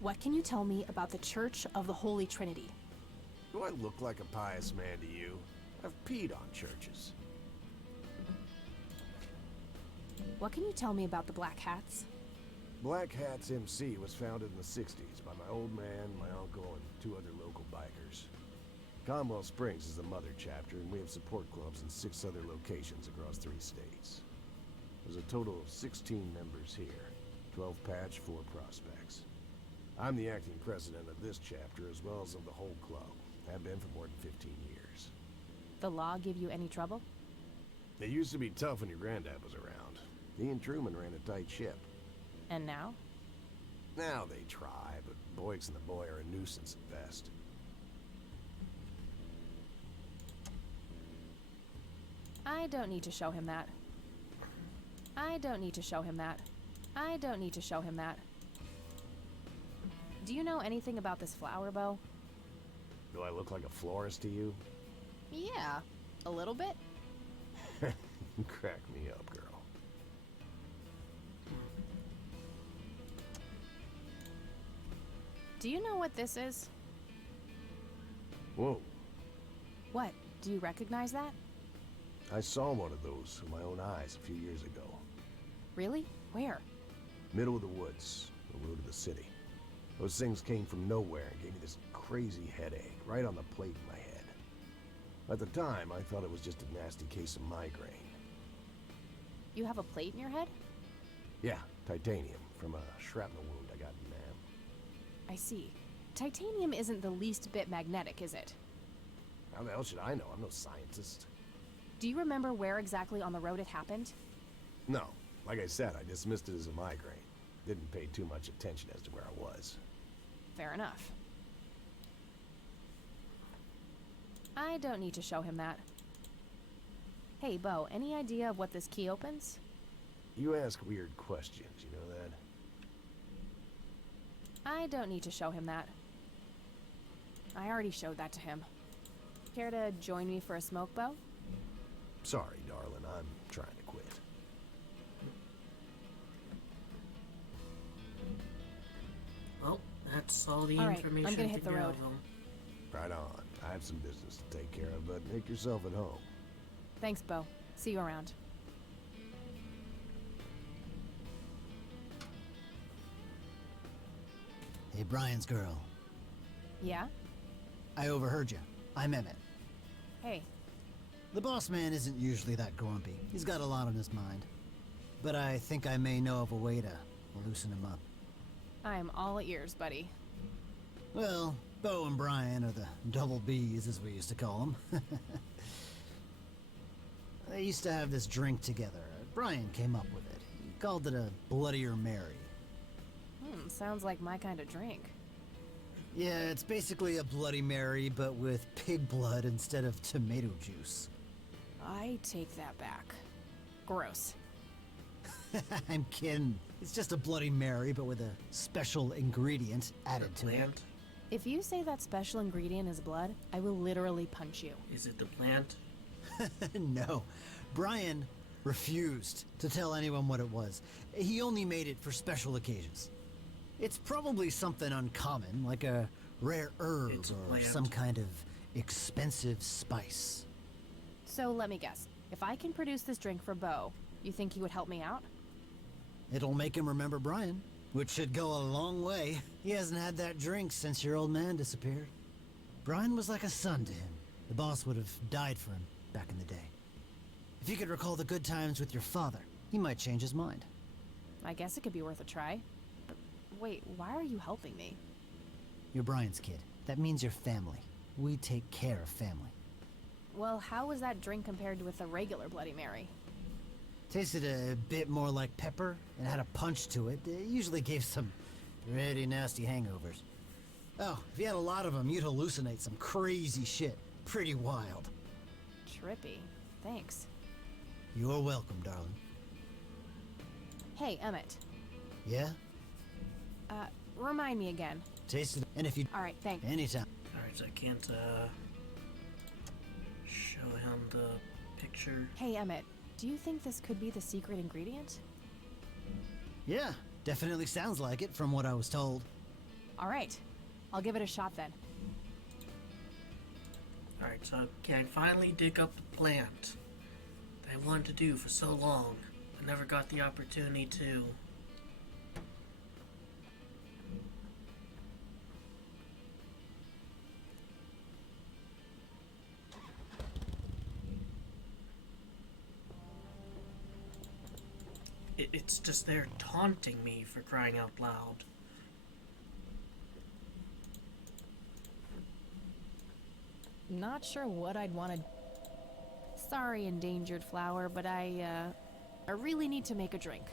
What can you tell me about the Church of the Holy Trinity? Do I look like a pious man to you? I've peed on churches. What can you tell me about the Black Hats? Black Hats MC was founded in the 60s by my old man, my uncle, and 2 other local bikers. Conwell Springs is the mother chapter, and we have support clubs in 6 other locations across 3 states. There's a total of 16 members here, 12 patch, 4 prospects. I'm the acting president of this chapter as well as of the whole club. Have been for more than 15 years. The law give you any trouble? It used to be tough when your granddad was around. He and Truman ran a tight ship. And now? Now they try, but Boyks and the boy are a nuisance at best. I don't need to show him that. I don't need to show him that. I don't need to show him that. Do you know anything about this flower, Bo? Do I look like a florist to you? Yeah, a little bit. Crack me up, girl. Do you know what this is? Whoa. What? Do you recognize that? I saw one of those with my own eyes a few years ago. Really? Where? Middle of the woods, the road to the city. Those things came from nowhere and gave me this crazy headache right on the plate in my head. At the time, I thought it was just a nasty case of migraine. You have a plate in your head? Yeah, titanium from a shrapnel wound I got in Nam. I see. Titanium isn't the least bit magnetic, is it? How the hell should I know? I'm no scientist. Do you remember where exactly on the road it happened? No. Like I said, I dismissed it as a migraine. Didn't pay too much attention as to where I was. Fair enough. I don't need to show him that. Hey, Bo, any idea of what this key opens? You ask weird questions, you know that? I don't need to show him that. I already showed that to him. Care to join me for a smoke, Bo? Sorry, darling, I'm trying to quit. Well, that's all the All right, information I'm gonna to hit the get out road. of them. Right on. I have some business to take care of, but make yourself at home. Thanks, Bo. See you around. Hey, Brian's girl. Yeah? I overheard you. I'm Emmett. Hey. The boss man isn't usually that grumpy. He's got a lot on his mind. But I think I may know of a way to loosen him up. I'm all ears, buddy. Well, Bo and Brian are the double Bs, as we used to call them. They used to have this drink together. Brian came up with it. He called it a Bloodier Mary. Sounds like my kind of drink. Yeah, it's basically a Bloody Mary, but with pig blood instead of tomato juice. I take that back. Gross. I'm kidding. It's just a Bloody Mary, but with a special ingredient added to it. If you say that special ingredient is blood, I will literally punch you. Is it the plant? No. Brian refused to tell anyone what it was. He only made it for special occasions. It's probably something uncommon, like a rare herb or plant. some kind of expensive spice. So let me guess. If I can produce this drink for Bo, you think he would help me out? It'll make him remember Brian, which should go a long way. He hasn't had that drink since your old man disappeared. Brian was like a son to him. The boss would have died for him back in the day. If you could recall the good times with your father, he might change his mind. I guess it could be worth a try. But wait, why are you helping me? You're Brian's kid. That means you're family. We take care of family. Well, how was that drink compared with a regular Bloody Mary? Tasted a bit more like pepper and had a punch to it. It usually gave some pretty nasty hangovers. Oh, if you had a lot of them, you'd hallucinate some crazy shit. Pretty wild. Trippy. Thanks. You're welcome, darling. Hey, Emmett. Yeah? Remind me again. Tasted it, and if you... Alright, thanks. Anytime. Alright, so I can't, show him the picture. Hey, Emmett. Do you think this could be the secret ingredient? Yeah, definitely sounds like it from what I was told. Alright. I'll give it a shot then. Alright, so can I finally dig up the plant that I wanted to do for so long? never got the opportunity to. It's just they're taunting me, for crying out loud. Not sure what I'd want to... Sorry, endangered flower, but I really need to make a drink.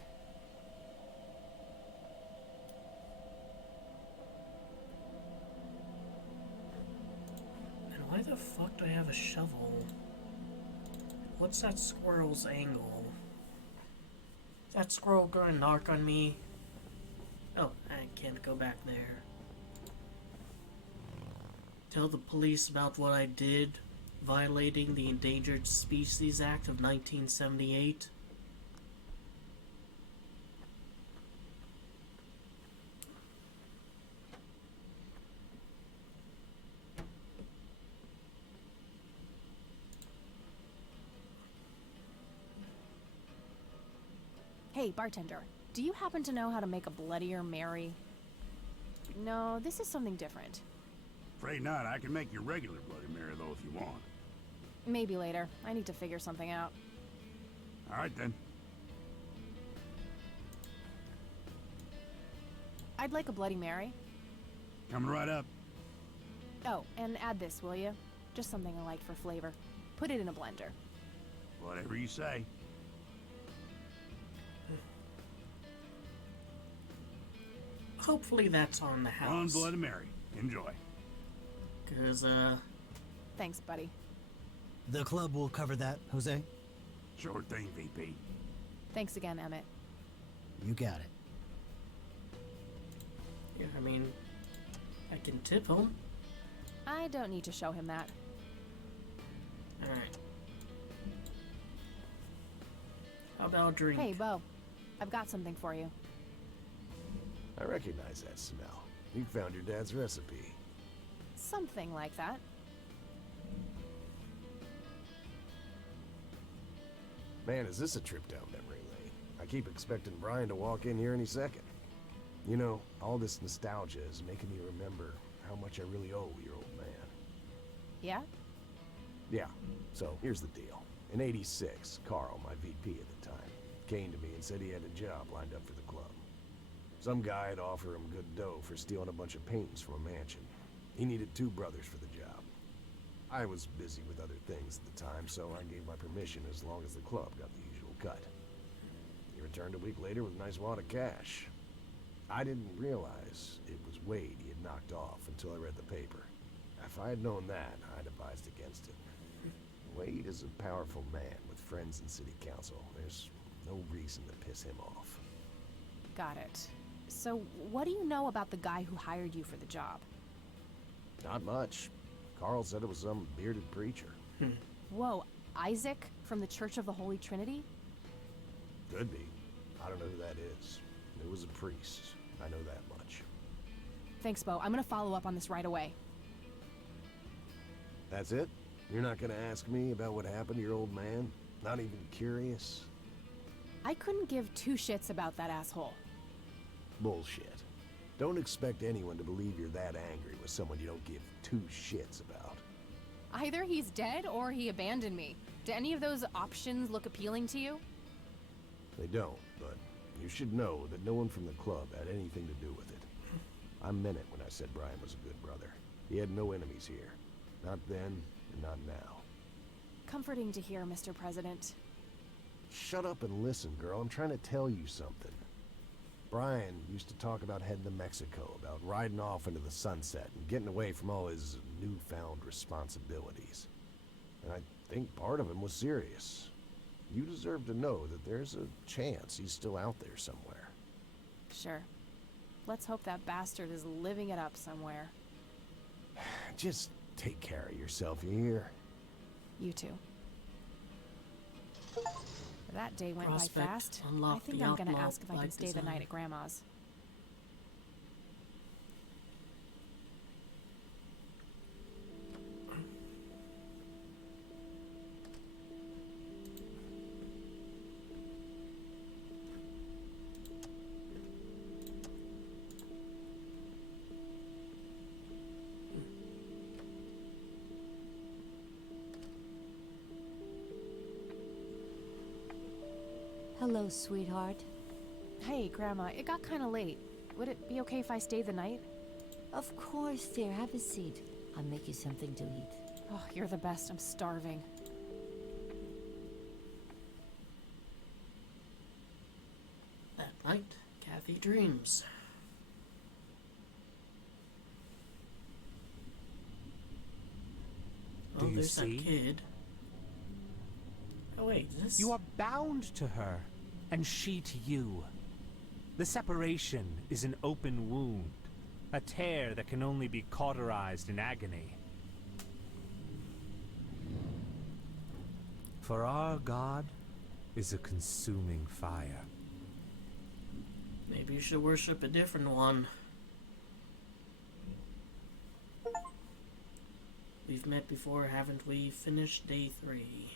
And why the fuck do I have a shovel? What's that squirrel's angle? Is that squirrel gonna narc on me? Oh, I can't go back there. Tell the police about what I did, violating the Endangered Species Act of 1978. Hey, bartender, do you happen to know how to make a Bloodier Mary? No, this is something different. Afraid not. I can make your regular Bloody Mary, though, if you want. Maybe later. I need to figure something out. All right, then. I'd like a Bloody Mary. Coming right up. Oh, and add this, will you? Just something I like for flavor. Put it in a blender. Whatever you say. Hopefully that's on the house. On Bloody Mary. Enjoy. Cause, Thanks, buddy. The club will cover that, Jose? Sure thing, VP. Thanks again, Emmett. You got it. Yeah, I mean, I can tip him. I don't need to show him that. Alright. How about a drink? Hey, Bo. I've got something for you. I recognize that smell. You found your dad's recipe. Something like that. Man, is this a trip down memory lane? I keep expecting Brian to walk in here any second. You know, all this nostalgia is making me remember how much I really owe your old man. Yeah? Yeah, so here's the deal. In '86, Carl, my VP at the time, came to me and said he had a job lined up for the club. Some guy had offered him good dough for stealing a bunch of paintings from a mansion. He needed 2 brothers for the job. I was busy with other things at the time, so I gave my permission as long as the club got the usual cut. He returned a week later with a nice wad of cash. I didn't realize it was Wade he had knocked off until I read the paper. If I had known that, I'd advised against it. Wade is a powerful man with friends in city council. There's no reason to piss him off. Got it. So, what do you know about the guy who hired you for the job? Not much. Carl said it was some bearded preacher. Whoa, Isaac from the Church of the Holy Trinity? Could be. I don't know who that is. It was a priest. I know that much. Thanks, Bo. I'm gonna follow up on this right away. That's it? You're not gonna ask me about what happened to your old man? Not even curious? I couldn't give 2 shits about that asshole. Bullshit. Don't expect anyone to believe you're that angry with someone you don't give 2 shits about. Either he's dead or he abandoned me. Do any of those options look appealing to you? They don't, but you should know that no one from the club had anything to do with it. I meant it when I said Brian was a good brother. He had no enemies here. Not then, and not now. Comforting to hear, Mr. President. Shut up and listen, girl. I'm trying to tell you something. Brian used to talk about heading to Mexico, about riding off into the sunset and getting away from all his newfound responsibilities. And I think part of him was serious. You deserve to know that there's a chance he's still out there somewhere. Sure. Let's hope that bastard is living it up somewhere. Just take care of yourself, you hear? You too. That day went Prospect, by fast. I unlock think the I'm gonna outlaw ask if I can flag stay the design. night at Grandma's. Hello, sweetheart. Hey, Grandma, it got kind of late. Would it be okay if I stayed the night? Of course, dear. Have a seat. I'll make you something to eat. Oh, you're the best. I'm starving. That night, Kathy dreams. Do Oh, you there's see? that kid. Oh wait, this... You are bound to her, and she to you. The separation is an open wound, a tear that can only be cauterized in agony. For our God is a consuming fire. Maybe you should worship a different one. We've met before, haven't we? Finished day 3.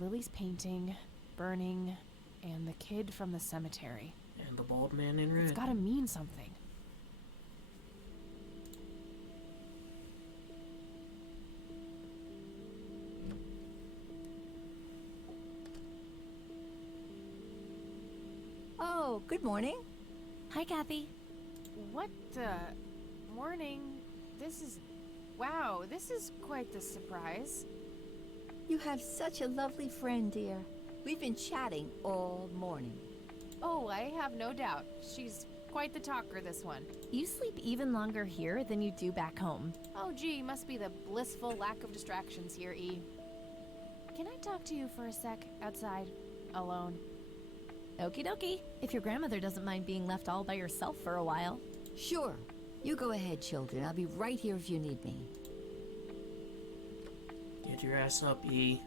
Lily's painting, burning, and the kid from the cemetery. And the bald man in red. It's gotta mean something. Oh, good morning. Hi, Kathy. What the... Morning. This is... Wow, this is quite the surprise. You have such a lovely friend, dear. We've been chatting all morning. Oh, I have no doubt. She's quite the talker, this one. You sleep even longer here than you do back home. Oh, gee, must be the blissful lack of distractions here, E. Can I talk to you for a sec, outside, alone? Okie dokie. If your grandmother doesn't mind being left all by yourself for a while. Sure. You go ahead, children. I'll be right here if you need me. Get your ass up, E.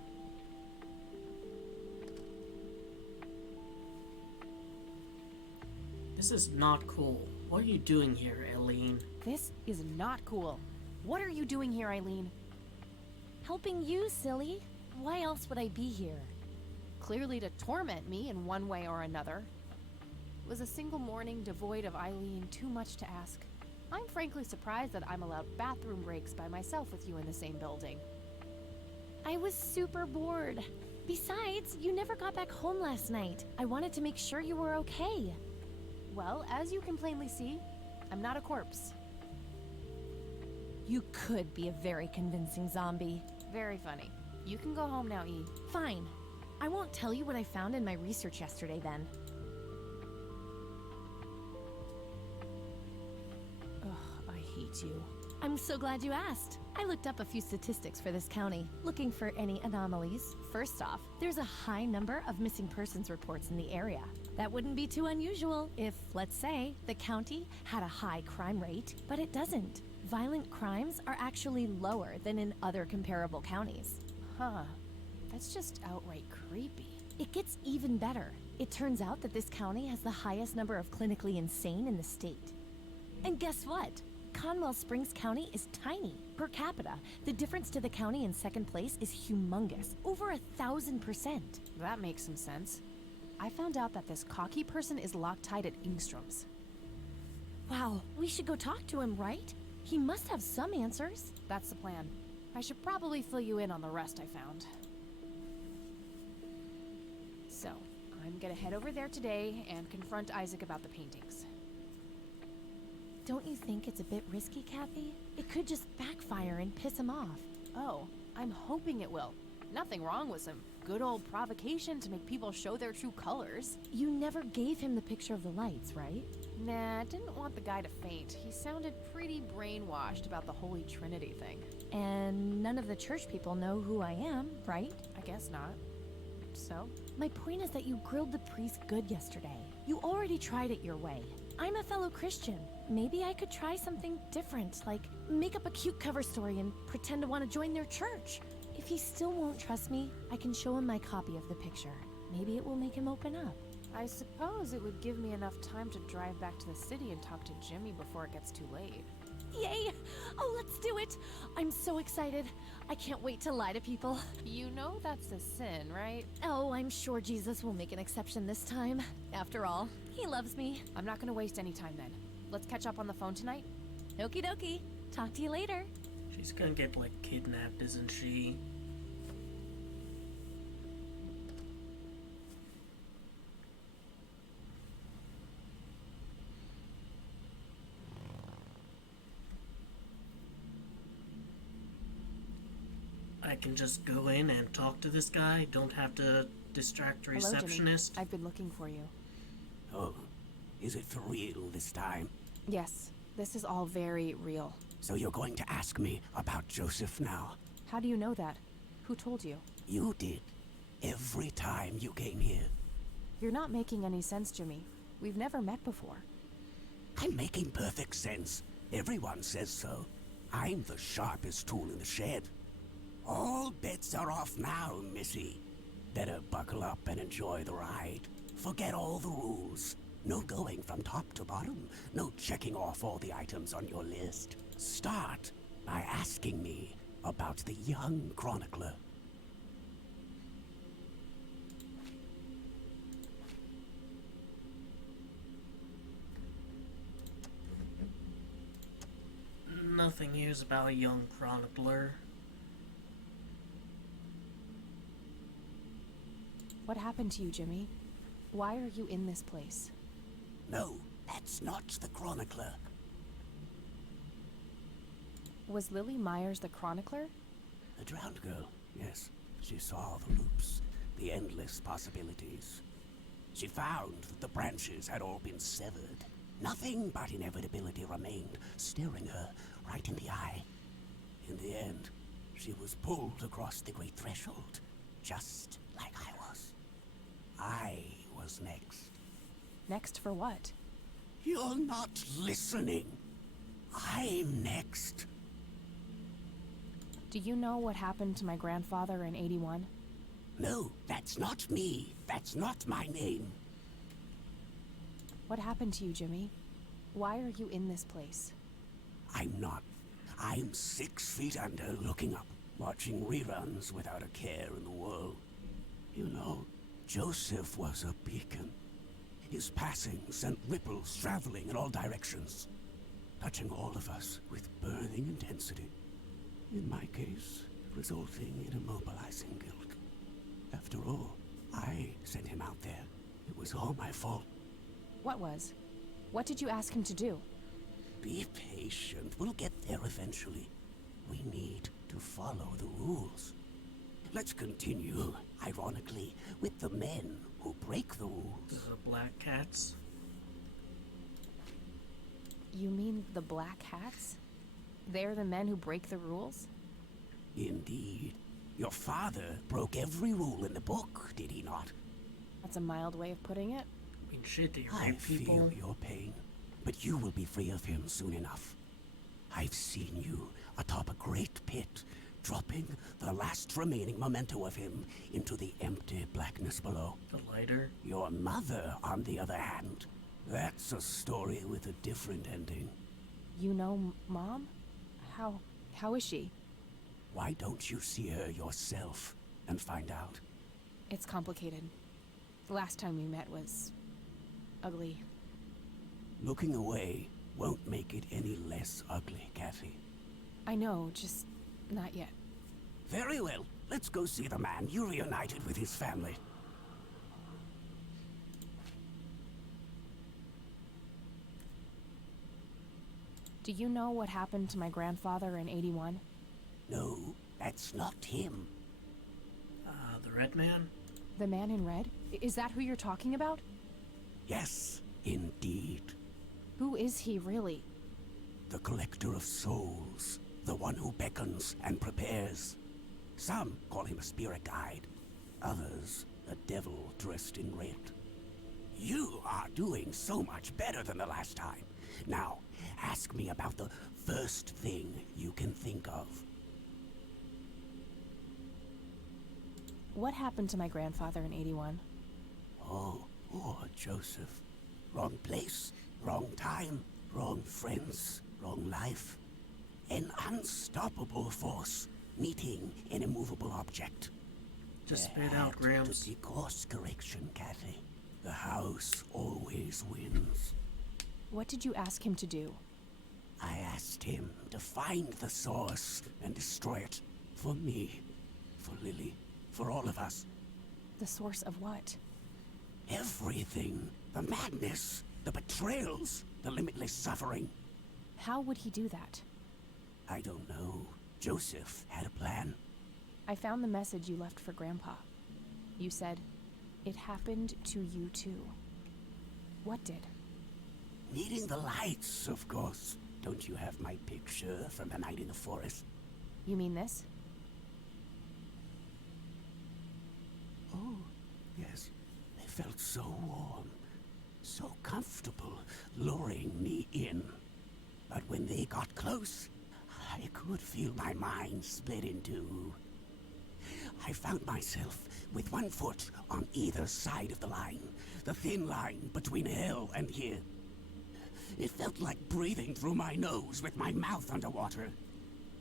This is not cool. What are you doing here, Eileen? This is not cool. What are you doing here, Eileen? Helping you, silly. Why else would I be here? Clearly to torment me in one way or another. Was a single morning devoid of Eileen too much to ask? I'm frankly surprised that I'm allowed bathroom breaks by myself with you in the same building. I was super bored. Besides, you never got back home last night. I wanted to make sure you were okay. Well, as you can plainly see, I'm not a corpse. You could be a very convincing zombie. Very funny. You can go home now, E. Fine. I won't tell you what I found in my research yesterday then. Ugh, I hate you. I'm so glad you asked. I looked up a few statistics for this county, looking for any anomalies. First off, there's a high number of missing persons reports in the area. That wouldn't be too unusual if, let's say, the county had a high crime rate, but it doesn't. Violent crimes are actually lower than in other comparable counties. Huh. That's just outright creepy. It gets even better. It turns out that this county has the highest number of clinically insane in the state. And guess what? Conwell Springs County is tiny. Per capita, the difference to the county in second place is humongous. Over 1,000%. That makes some sense. I found out that this cocky person is Loctite at Ingstrom's. Wow, we should go talk to him, right? He must have some answers. That's the plan. I should probably fill you in on the rest I found. So, I'm gonna head over there today and confront Isaac about the paintings. Don't you think it's a bit risky, Kathy? It could just backfire and piss him off. Oh, I'm hoping it will. Nothing wrong with some good old provocation to make people show their true colors. You never gave him the picture of the lights, right? Nah, didn't want the guy to faint. He sounded pretty brainwashed about the Holy Trinity thing. And none of the church people know who I am, right? I guess not. So? My point is that you grilled the priest good yesterday. You already tried it your way. I'm a fellow Christian. Maybe I could try something different, like make up a cute cover story and pretend to want to join their church. If he still won't trust me, I can show him my copy of the picture. Maybe it will make him open up. I suppose it would give me enough time to drive back to the city and talk to Jimmy before it gets too late. Yay! Oh, let's do it! I'm so excited. I can't wait to lie to people. You know that's a sin, right? Oh, I'm sure Jesus will make an exception this time. After all, he loves me. I'm not gonna waste any time then. Let's catch up on the phone tonight. Okie dokie. Talk to you later. She's gonna get, like, kidnapped, isn't she? I can just go in and talk to this guy? Don't have to distract the Hello, receptionist? Jimmy. I've been looking for you. Oh, is it for real this time? Yes, this is all very real. So you're going to ask me about Joseph now? How do you know that? Who told you? You did. Every time you came here. You're not making any sense, Jimmy. We've never met before. I'm making perfect sense. Everyone says so. I'm the sharpest tool in the shed. All bets are off now, Missy. Better buckle up and enjoy the ride. Forget all the rules. No going from top to bottom. No checking off all the items on your list. Start by asking me about the young chronicler. Nothing here's about a young chronicler. What happened to you, Jimmy? Why are you in this place? No, that's not the chronicler. Was Lily Myers the chronicler? The drowned girl, yes. She saw the loops, the endless possibilities. She found that the branches had all been severed. Nothing but inevitability remained, staring her right in the eye. In the end, she was pulled across the great threshold, just like I was. I was next. Next for what? You're not listening. I'm next. Do you know what happened to my grandfather in 81? No, that's not me. That's not my name. What happened to you, Jimmy? Why are you in this place? I'm not. I'm 6 feet under, looking up, watching reruns without a care in the world. You know, Joseph was a beacon. His passing sent ripples traveling in all directions, touching all of us with burning intensity. In my case, resulting in immobilizing guilt. After all, I sent him out there. It was all my fault. What was? What did you ask him to do? Be patient. We'll get there eventually. We need to follow the rules. Let's continue, ironically, with the men who break the rules. The Black Cats? You mean the Black Hats? They're the men who break the rules? Indeed. Your father broke every rule in the book, did he not? That's a mild way of putting it. I mean, shit, do you I rape people? feel your pain, but you will be free of him soon enough. I've seen you atop a great pit, dropping the last remaining memento of him into the empty blackness below. The lighter? Your mother, on the other hand, that's a story with a different ending. You know Mom? How is she? Why don't you see her yourself and find out? It's complicated. The last time we met was ugly. Looking away won't make it any less ugly, Kathy. I know, just not yet. Very well. Let's go see the man you reunited with his family. Do you know what happened to my grandfather in 81? No, that's not him. The Red Man? The man in red? Is that who you're talking about? Yes, indeed. Who is he really? The collector of souls. The one who beckons and prepares. Some call him a spirit guide. Others, a devil dressed in red. You are doing so much better than the last time. Now, ask me about the first thing you can think of. What happened to my grandfather in 81? Oh, Joseph. Wrong place, wrong time, wrong friends, wrong life. An unstoppable force meeting an immovable object. Just spit out, Grams. To be course correction, Kathy. The house always wins. What did you ask him to do? I asked him to find the source and destroy it. For me, for Lily, for all of us. The source of what? Everything. The madness, the betrayals, the limitless suffering. How would he do that? I don't know. Joseph had a plan. I found the message you left for Grandpa. You said, "It happened to you too." What did? Needing the lights, of course. Don't you have my picture from the night in the forest? You mean this? Oh, yes. They felt so warm, so comfortable, luring me in. But when they got close, I could feel my mind split in two. I found myself with one foot on either side of the line, the thin line between hell and here. It felt like breathing through my nose with my mouth underwater.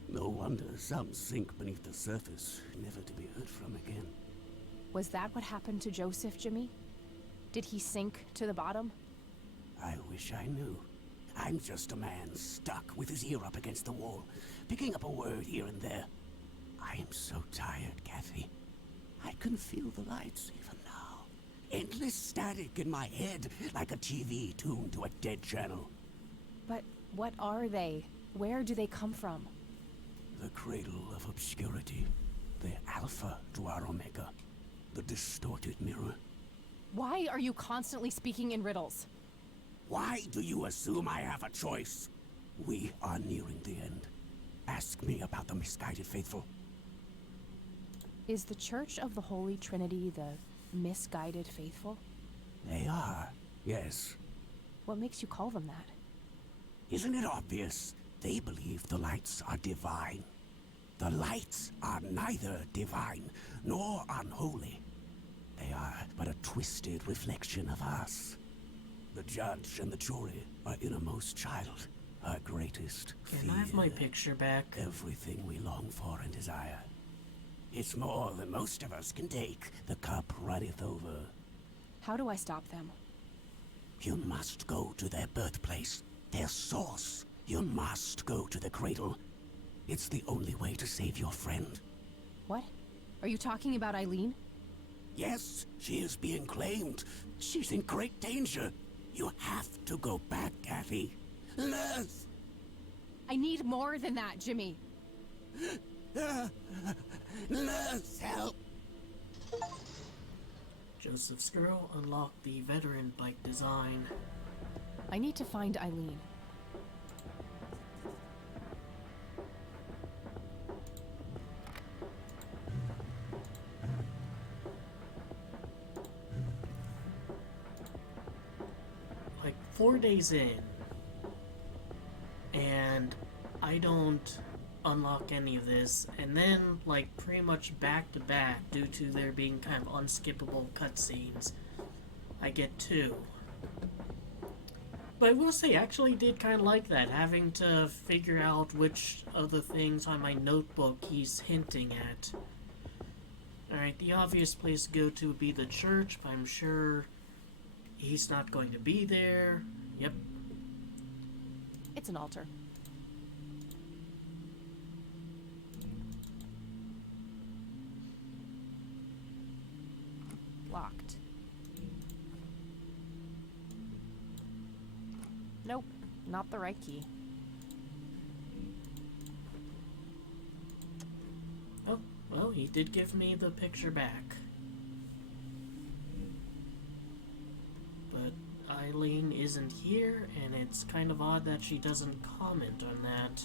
No wonder some sink beneath the surface, never to be heard from again. Was that what happened to Joseph, Jimmy? Did he sink to the bottom? I wish I knew. I'm just a man stuck with his ear up against the wall, picking up a word here and there. I am so tired, Kathy. I can feel the lights even now. Endless static in my head, like a TV tuned to a dead channel. But what are they? Where do they come from? The cradle of obscurity. The alpha to our omega. The distorted mirror. Why are you constantly speaking in riddles? Why do you assume I have a choice? We are nearing the end. Ask me about the misguided faithful. Is the Church of the Holy Trinity the misguided faithful? They are, yes. What makes you call them that? Isn't it obvious? They believe the lights are divine. The lights are neither divine nor unholy. They are but a twisted reflection of us. The judge and the jury, our innermost child, our greatest fear. Can I have my picture back? Everything we long for and desire. It's more than most of us can take. The cup runneth over. How do I stop them? You must go to their birthplace, their source. You must go to the cradle. It's the only way to save your friend. What? Are you talking about Eileen? Yes, she is being claimed. She's in great danger. You have to go back, Kathy. Nurse! I need more than that, Jimmy. Nurse, help! Joseph's girl unlocked the veteran bike design. I need to find Eileen. Like 4 days in, and I don't unlock any of this, and then like pretty much back to back, due to there being kind of unskippable cutscenes, I get 2. But I will say, I actually did kind of like that, having to figure out which of the things on my notebook he's hinting at. Alright, the obvious place to go to would be the church, but I'm sure he's not going to be there. Yep. It's an altar. Locked. Nope, not the right key. Oh, well, he did give me the picture back. But Eileen isn't here, and it's kind of odd that she doesn't comment on that.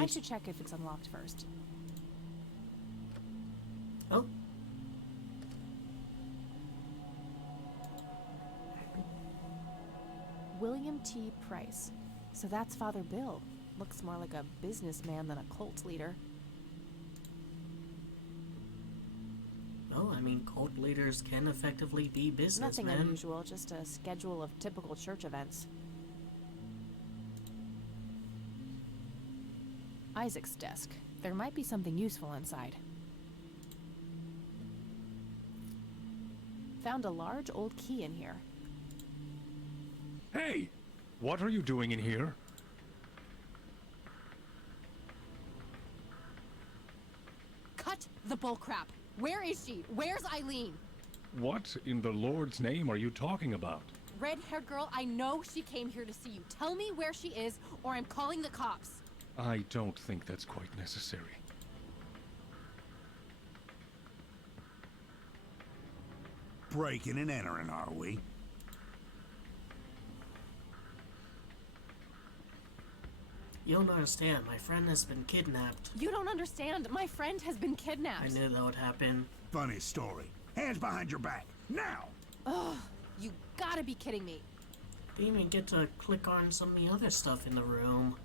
I should check if it's unlocked first. Oh. William T. Price. So that's Father Bill. Looks more like a businessman than a cult leader. Well, I mean, cult leaders can effectively be businessmen. Nothing unusual, just a schedule of typical church events. Isaac's desk. There might be something useful inside. Found a large old key in here. Hey! What are you doing in here? Cut the bullcrap! Where is she? Where's Eileen? What in the Lord's name are you talking about? Red-haired girl, I know she came here to see you. Tell me where she is, or I'm calling the cops. I don't think that's quite necessary. breaking and entering, are we? You don't understand. My friend has been kidnapped. You don't understand. My friend has been kidnapped. I knew that would happen. Funny story. Hands behind your back. Now! Ugh, you gotta be kidding me. Didn't even get to click on some of the other stuff in the room.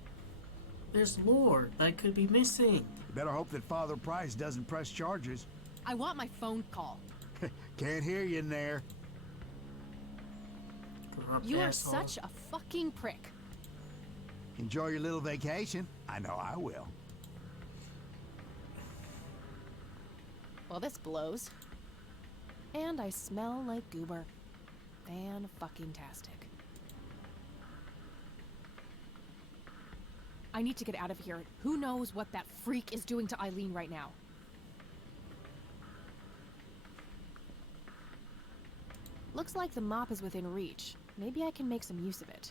There's lore that could be missing. You better hope that Father Price doesn't press charges. I want my phone call. Can't hear you in there. Corrupt You are asshole. such a fucking prick. Enjoy your little vacation. I know I will. Well, this blows. And I smell like goober. Fan-fucking-tastic. I need to get out of here. Who knows what that freak is doing to Eileen right now? Looks like the mop is within reach. Maybe I can make some use of it.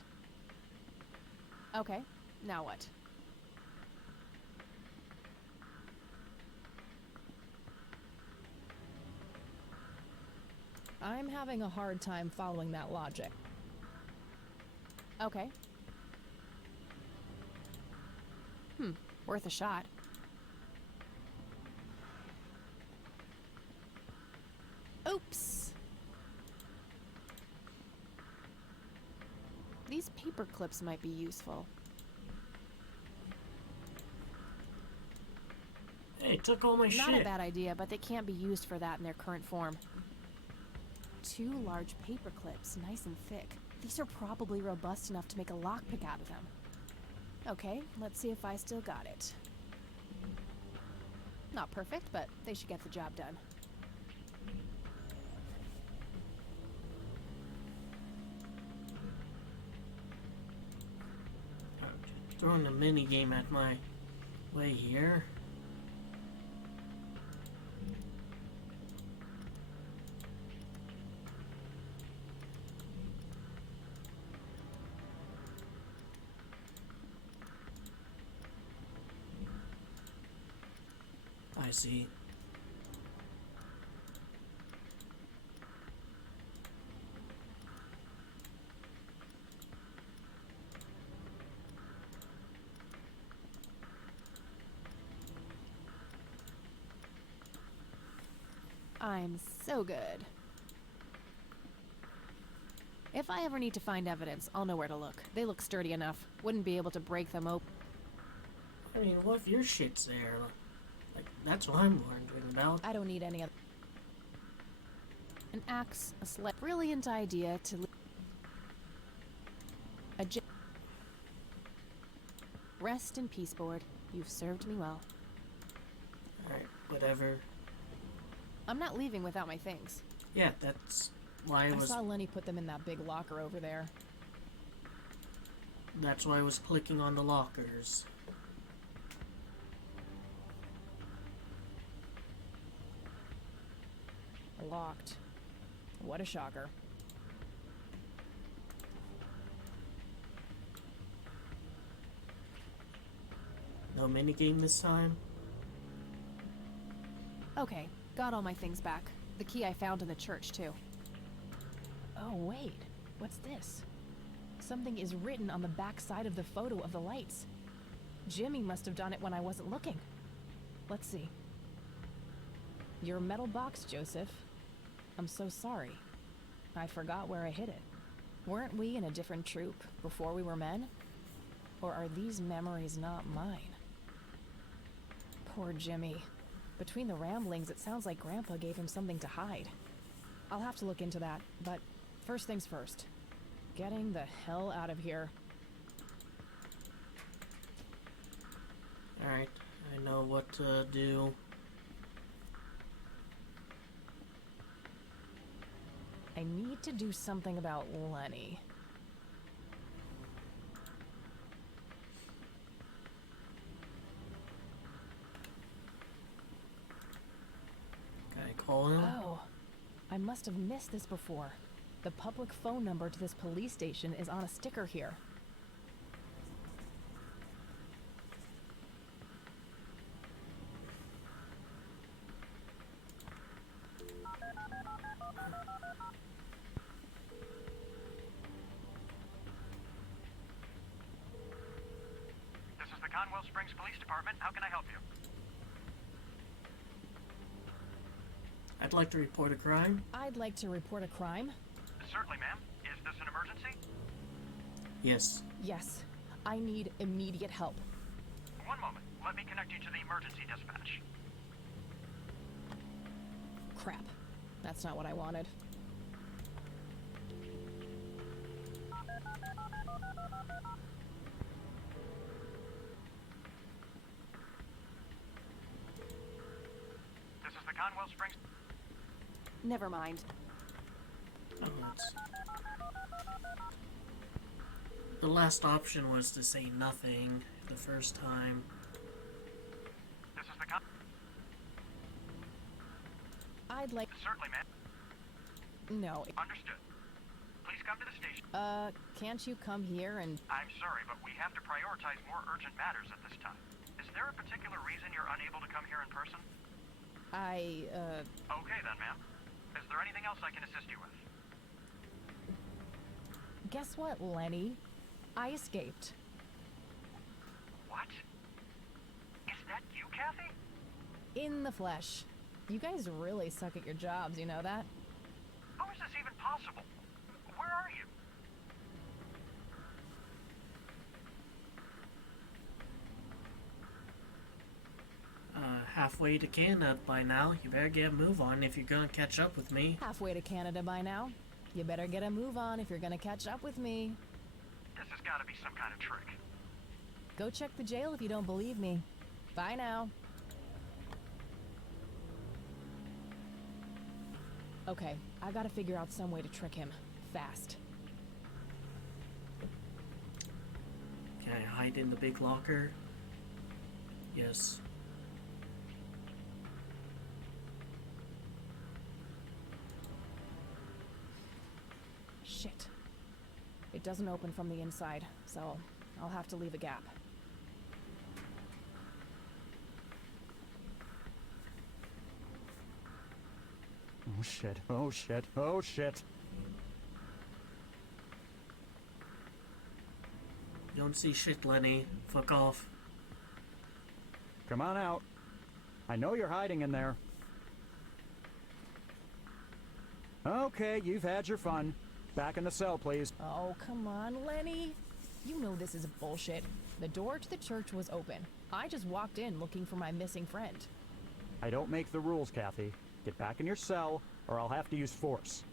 Okay, now what? I'm having a hard time following that logic. Okay. Worth a shot. Oops! These paper clips might be useful. Hey, took all my Not shit. a bad idea, but they can't be used for that in their current form. 2 large paper clips, nice and thick. These are probably robust enough to make a lockpick out of them. Okay, let's see if I still got it. Not perfect, but they should get the job done. Throwing a mini game at my way here. I see. I'm so good. If I ever need to find evidence, I'll know where to look. They look sturdy enough. Wouldn't be able to break them open. I mean, what if your shit's there? Like, that's what I'm wondering about. I don't need any other. An axe, a sled. Brilliant idea to. Rest in peace, board. You've served me well. Alright, whatever. I'm not leaving without my things. Yeah, that's why I I was. saw Lenny put them in that big locker over there. That's why I was clicking on the lockers. Locked. What a shocker. No minigame this time? Okay, got all my things back. The key I found in the church, too. Oh, wait. What's this? Something is written on the back side of the photo of the lights. Jimmy must have done it when I wasn't looking. Let's see. Your metal box, Joseph. I'm so sorry. I forgot where I hid it. Weren't we in a different troop before we were men? Or are these memories not mine? Poor Jimmy. Between the ramblings, it sounds like Grandpa gave him something to hide. I'll have to look into that, but first things first. Getting the hell out of here. Alright, I know what to do. I need to do something about Lenny. Can I call him? Oh, I must have missed this before. The public phone number to this police station is on a sticker here. Springs Police Department. How can I help you? I'd like to report a crime. I'd like to report a crime. Certainly, ma'am. Is this an emergency? Yes. Yes. I need immediate help. One moment. Let me connect you to the emergency dispatch. Crap. That's not what I wanted. This is the Conwell Springs. Never mind. Oh, that's... The last option was to say nothing the first time. This is the I'd like... Certainly, ma'am. No. Understood. Please come to the station. Can't you come here and... I'm sorry, but we have to prioritize more urgent matters at this time. Is there a particular reason you're unable to come here in person? Okay then, ma'am. Is there anything else I can assist you with? Guess what, Lenny? I escaped. What? Is that you, Kathy? In the flesh. You guys really suck at your jobs, you know that? How is this even possible? Where are you? Halfway to Canada by now. You better get a move on if you're gonna catch up with me. Halfway to Canada by now. You better get a move on if you're gonna catch up with me. This has got to be some kind of trick. Go check the jail if you don't believe me. Bye now. Okay, I gotta figure out some way to trick him. Fast. Can I hide in the big locker? Yes. Shit. It doesn't open from the inside, so I'll have to leave a gap. Oh shit, oh shit, oh shit. Don't see shit, Lenny. Fuck off. Come on out. I know you're hiding in there. Okay, you've had your fun. Back in the cell, please. Oh, come on, Lenny. You know this is bullshit. The door to the church was open. I just walked in looking for my missing friend. I don't make the rules, Kathy. Get back in your cell, or I'll have to use force.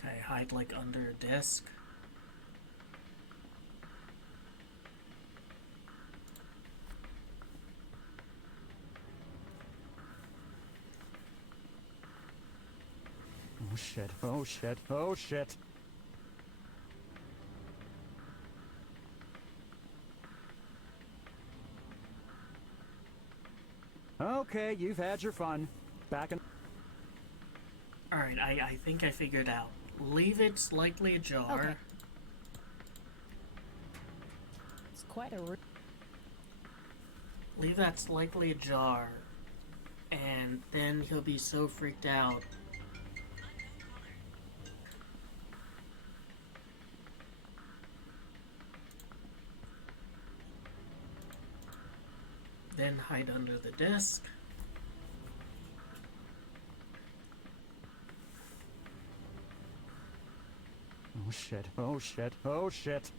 Can I hide like under a desk? Oh shit, oh shit, oh shit. Okay, you've had your fun. Back in... Alright, I think I figured out. Leave it slightly ajar. Okay. It's quite a... Leave that slightly ajar. And then he'll be so freaked out. Then hide under the desk. Oh shit, oh shit, oh shit.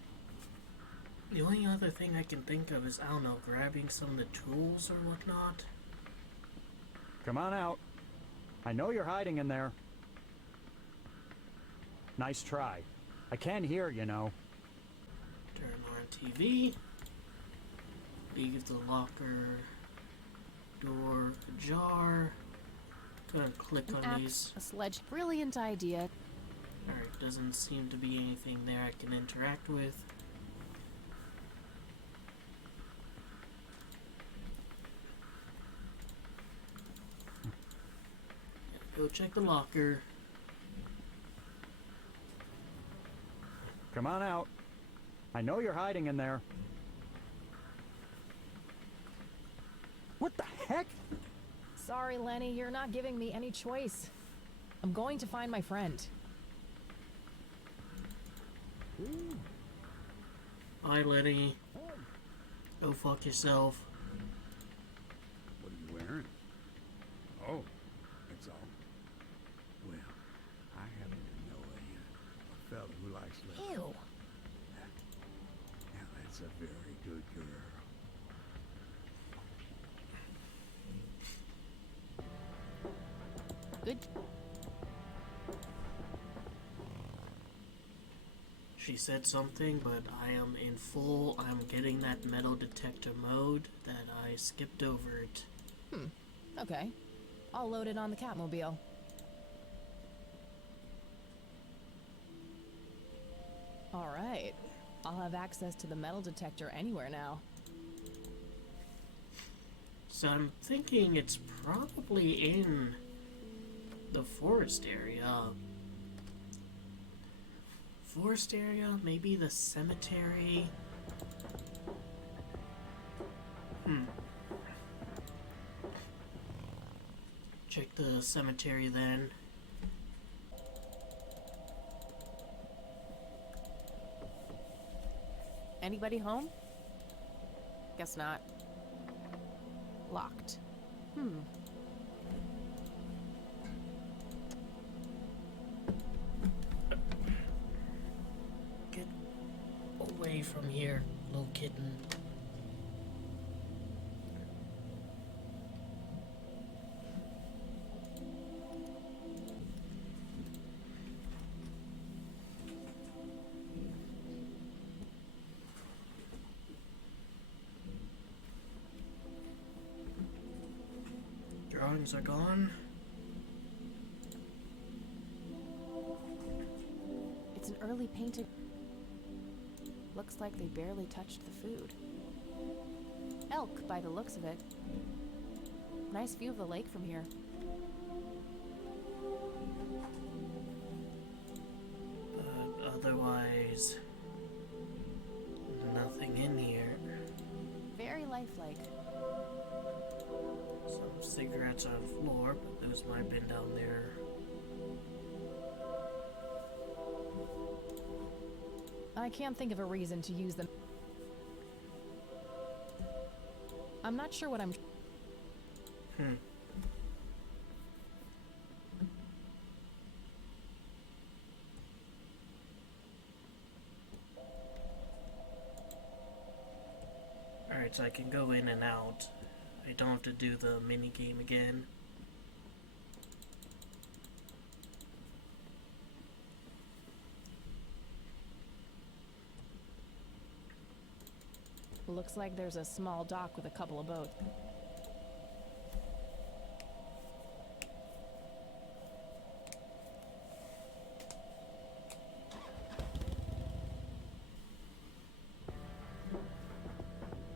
The only other thing I can think of is, I don't know, grabbing some of the tools or whatnot. Come on out. I know you're hiding in there. Nice try. I can hear, you know. Turn on TV. Leave the locker door ajar. Gonna click on these. A sledge. Brilliant idea. Alright, doesn't seem to be anything there I can interact with. Go check the locker. Come on out. I know you're hiding in there. What the heck? Sorry, Lenny, you're not giving me any choice. I'm going to find my friend. Bye, Letty. Go fuck yourself. What are you wearing? Oh, that's all. Well, I happen to know a fella who likes leather. Ew. Now that's a very good girl. Good. She said something, but I am in full. I'm getting that metal detector mode that I skipped over it. Okay. I'll load it on the Catmobile. Alright. I'll have access to the metal detector anywhere now. So I'm thinking it's probably in the forest area. Forest area, maybe the cemetery. Check the cemetery then. Anybody home? Guess not. Locked. Get away from here, little kitten. Drawings are gone. It's an early painting. Looks like they barely touched the food. Elk, by the looks of it. Nice view of the lake from here. But otherwise, nothing in here. Very lifelike. Some cigarettes on the floor, but those might have been down there. I can't think of a reason to use them. I'm not sure what I'm... Alright, so I can go in and out. I don't have to do the mini game again. Looks like there's a small dock with a couple of boats.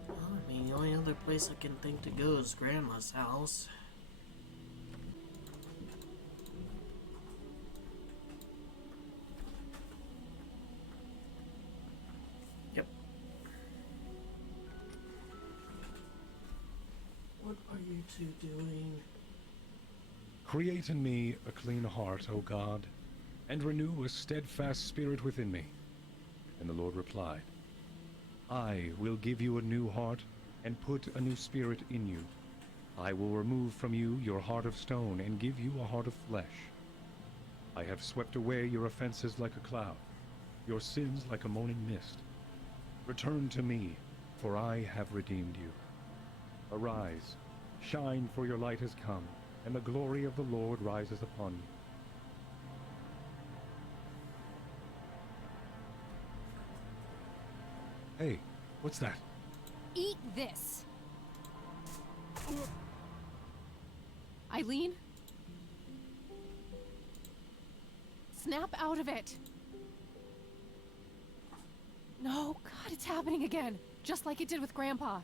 Well, I mean, the only other place I can think to go is Grandma's house. Yep. What are you two doing? Create in me a clean heart, O God, and renew a steadfast spirit within me. And the Lord replied, I will give you a new heart and put a new spirit in you. I will remove from you your heart of stone and give you a heart of flesh. I have swept away your offenses like a cloud, your sins like a morning mist. Return to me, for I have redeemed you. Arise, shine, for your light has come, and the glory of the Lord rises upon you. Hey, what's that? Eat this! Eileen? Snap out of it! No, God, it's happening again. Just like it did with Grandpa.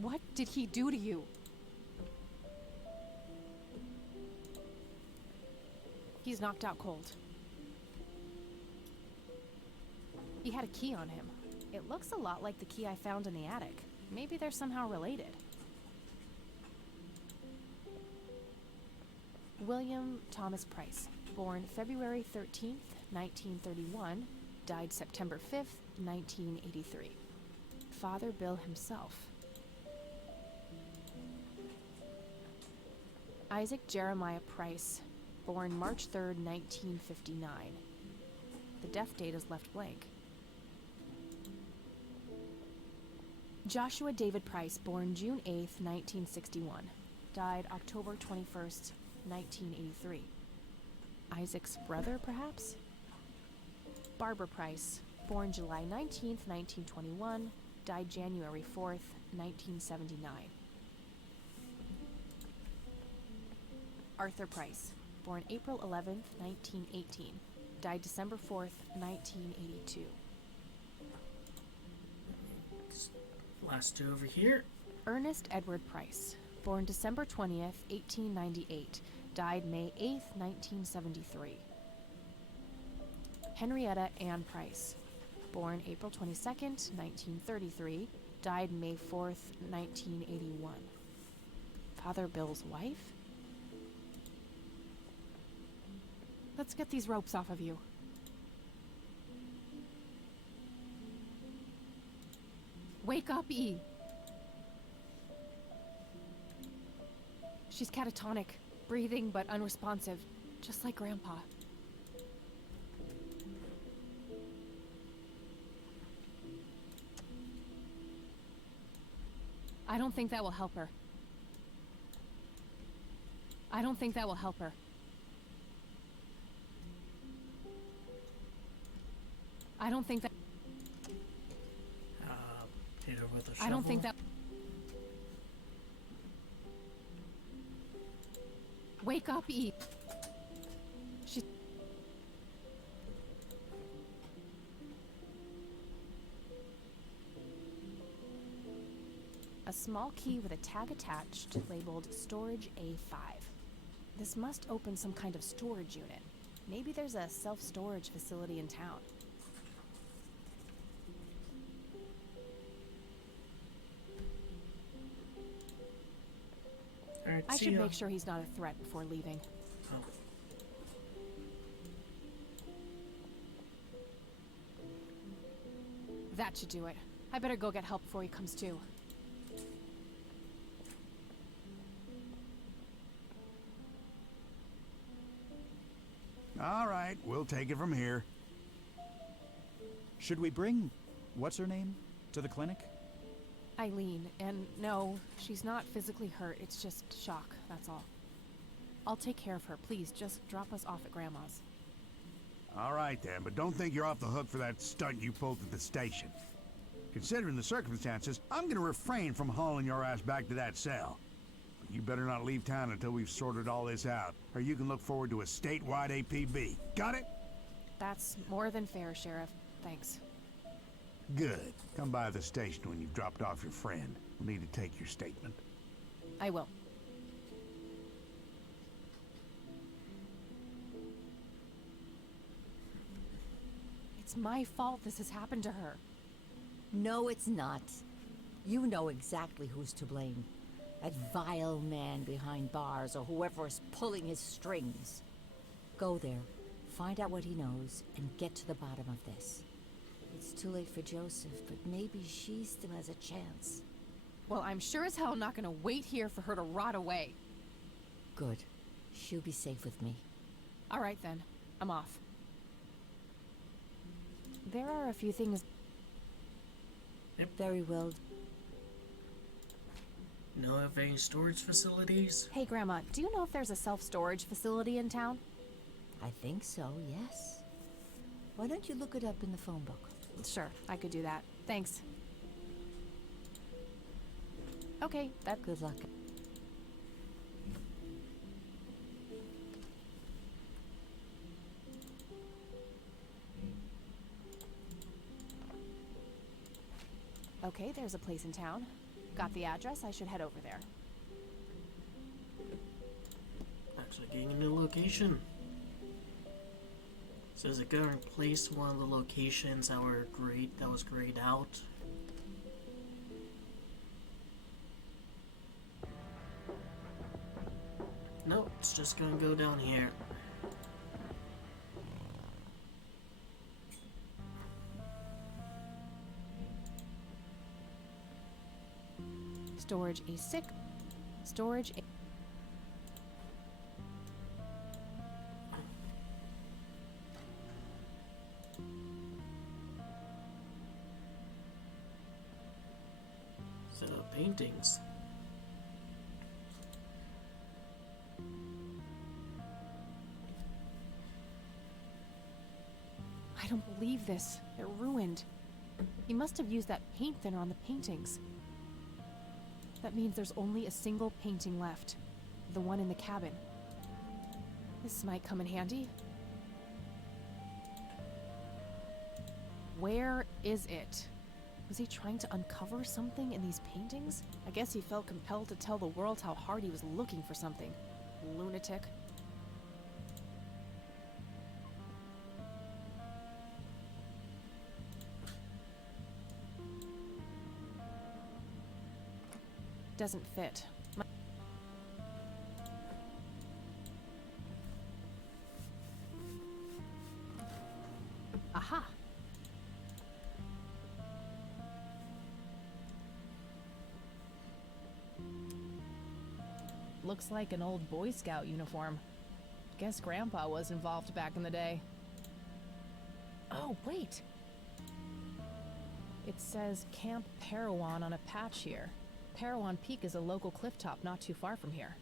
What did he do to you? He's knocked out cold. He had a key on him. It looks a lot like the key I found in the attic. Maybe they're somehow related. William Thomas Price, born February 13th, 1931, died September 5th, 1983. Father Bill himself. Isaac Jeremiah Price, born March 3rd, 1959. The death date is left blank. Joshua David Price, born June 8th, 1961. Died October 21st, 1983. Isaac's brother, perhaps? Barbara Price, born July 19th, 1921. Died January 4th, 1979. Arthur Price, born April 11th, 1918. Died December 4th, 1982. Last two over here. Ernest Edward Price, born December 20th, 1898. Died May 8th, 1973. Henrietta Ann Price, born April 22nd, 1933. Died May 4th, 1981. Father Bill's wife? Let's get these ropes off of you. Wake up, E. She's catatonic, breathing but unresponsive, just like Grandpa. I don't think that will help her. I don't think that will help her. I don't think that... Hit her with a shovel. I don't think that... Wake up, E. She's... A small key with a tag attached labeled Storage A5. This must open some kind of storage unit. Maybe there's a self-storage facility in town. Alright, I should make sure he's not a threat before leaving. Oh. That should do it. I better go get help before he comes to. All right, we'll take it from here. Should we bring what's her name to the clinic? Eileen, and no, she's not physically hurt, it's just shock, that's all. I'll take care of her, please, just drop us off at Grandma's. All right then, but don't think you're off the hook for that stunt you pulled at the station. Considering the circumstances, I'm gonna refrain from hauling your ass back to that cell. You better not leave town until we've sorted all this out, or you can look forward to a statewide APB. Got it? That's more than fair, Sheriff. Thanks. Good. Come by the station when you've dropped off your friend. We'll need to take your statement. I will. It's my fault this has happened to her. No, it's not. You know exactly who's to blame. That vile man behind bars or whoever is pulling his strings. Go there, find out what he knows, and get to the bottom of this. It's too late for Joseph, but maybe she still has a chance. Well, I'm sure as hell not gonna wait here for her to rot away. Good. She'll be safe with me. All right then, I'm off. There are a few things... Yep. Very well. Know of any storage facilities? Hey, Grandma, do you know if there's a self-storage facility in town? I think so, yes. Why don't you look it up in the phone book? Sure, I could do that. Thanks. Okay, that... Good luck. Okay, there's a place in town. Got the address, I should head over there. Actually getting a new location. Says it gonna replace one of the locations that was grayed out. Nope, it's just gonna go down here. Storage a sick. Storage a. So, paintings. I don't believe this. They're ruined. He must have used that paint thinner on the paintings. That means there's only a single painting left. The one in the cabin. This might come in handy. Where is it? Was he trying to uncover something in these paintings? I guess he felt compelled to tell the world how hard he was looking for something. Lunatic. Doesn't fit. Aha! Looks like an old Boy Scout uniform. Guess Grandpa was involved back in the day. Oh, wait! It says Camp Parowan on a patch here. Parowan Peak is a local clifftop not too far from here.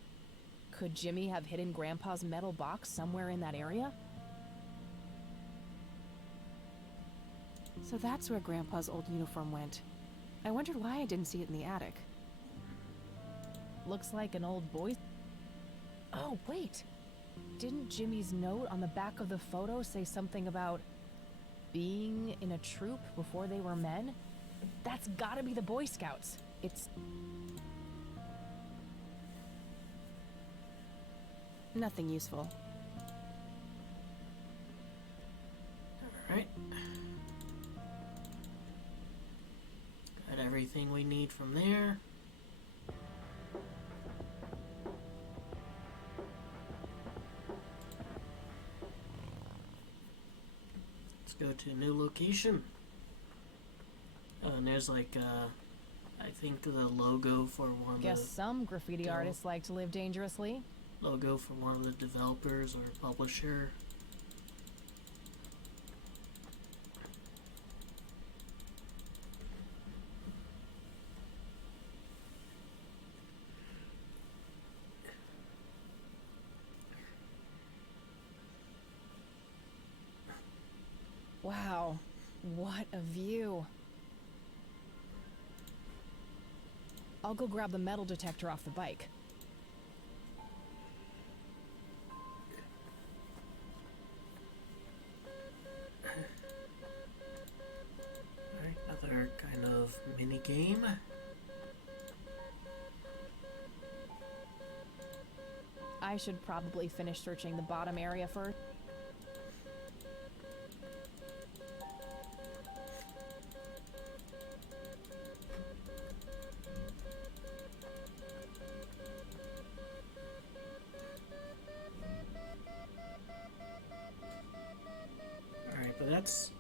Could Jimmy have hidden Grandpa's metal box somewhere in that area? So that's where Grandpa's old uniform went. I wondered why I didn't see it in the attic. Looks like an old boy. Oh, wait! Didn't Jimmy's note on the back of the photo say something about being in a troop before they were men? That's gotta be the Boy Scouts. It's... nothing useful. Alright. Got everything we need from there. Let's go to a new location. And there's like, I think the logo for one of the... Guess some graffiti artists like to live dangerously. Logo for one of the developers or publisher. Wow, what a view. I'll go grab the metal detector off the bike. Alright, another kind of mini game. I should probably finish searching the bottom area first. Alright, but that's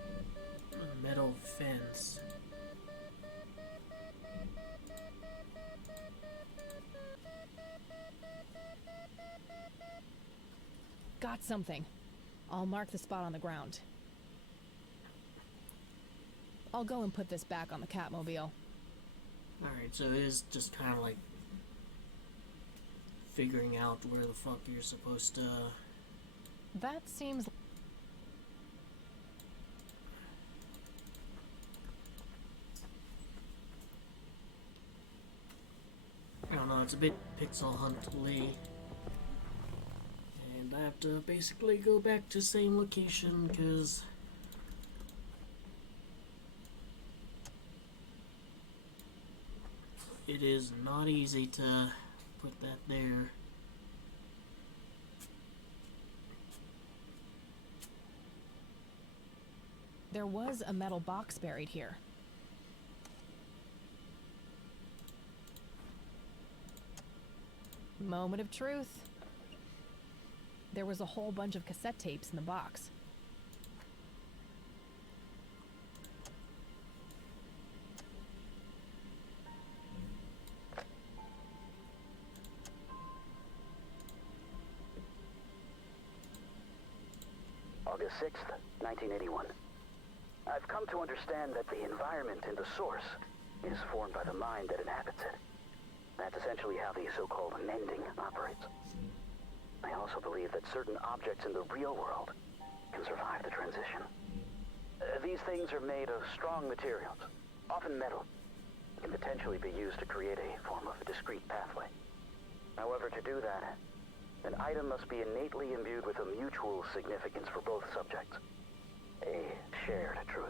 a metal fence. Got something. I'll mark the spot on the ground. I'll go and put this back on the Catmobile. Alright, so it is just kind of like figuring out where the fuck you're supposed to... That seems... I don't know, it's a bit pixel hunt-ly. And I have to basically go back to same location, because... it is not easy to put that there. There was a metal box buried here. Moment of truth. There was a whole bunch of cassette tapes in the box. the 6th, 1981. I've come to understand that the environment in the source is formed by the mind that inhabits it. That's essentially how the so-called mending operates. I also believe that certain objects in the real world can survive the transition. These things are made of strong materials, often metal, and can potentially be used to create a form of a discrete pathway. However, to do that, an item must be innately imbued with a mutual significance for both subjects. A shared truth.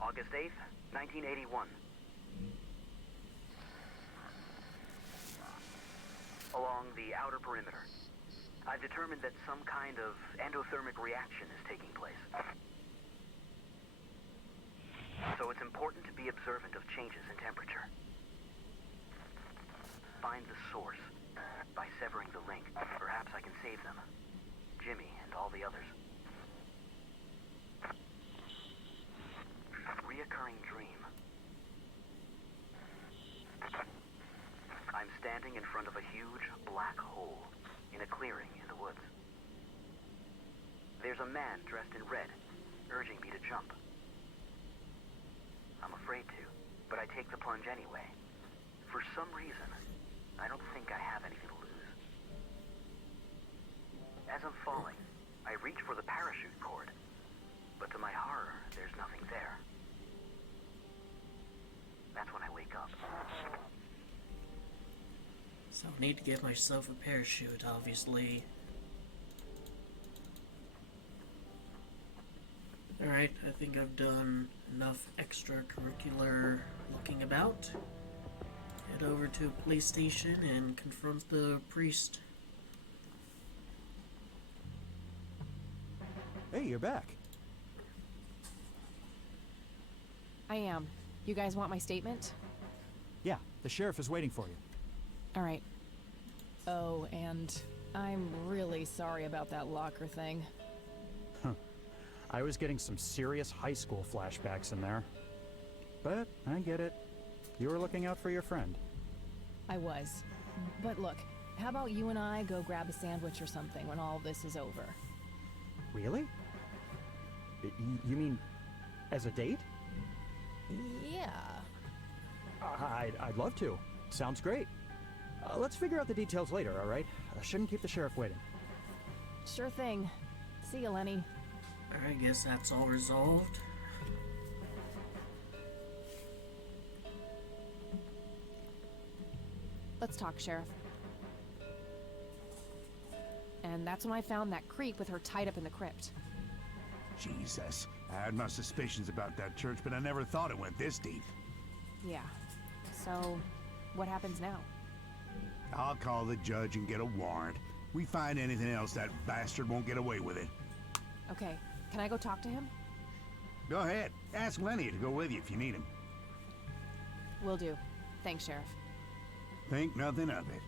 August 8th, 1981. Along the outer perimeter, I've determined that some kind of endothermic reaction is taking place. So it's important to be observant of changes in temperature. Find the source. By severing the link, perhaps I can save them. Jimmy and all the others. Reoccurring dream. I'm standing in front of a huge black hole in a clearing in the woods. There's a man dressed in red, urging me to jump. I'm afraid to, but I take the plunge anyway. For some reason, I don't think I have anything to lose. As I'm falling, I reach for the parachute cord, but to my horror, there's nothing there. That's when I wake up. So I need to get myself a parachute, obviously. Alright, I think I've done enough extracurricular looking about. Head over to a police station and confront the priest. Hey, you're back. I am. You guys want my statement? Yeah, the sheriff is waiting for you. All right. Oh, and I'm really sorry about that locker thing. I was getting some serious high school flashbacks in there. But I get it. You were looking out for your friend. I was. But look, how about you and I go grab a sandwich or something when all this is over? Really? You mean as a date? Yeah. I'd love to. Sounds great. Let's figure out the details later, all right? I shouldn't keep the sheriff waiting. Sure thing. See you, Lenny. I guess that's all resolved. Let's talk, Sheriff. And that's when I found that creep with her tied up in the crypt. Jesus. I had my suspicions about that church, but I never thought it went this deep. Yeah. So, what happens now? I'll call the judge and get a warrant. We find anything else, that bastard won't get away with it. Okay, can I go talk to him? Go ahead. Ask Lenny to go with you if you need him. Will do. Thanks, Sheriff. Think nothing of it.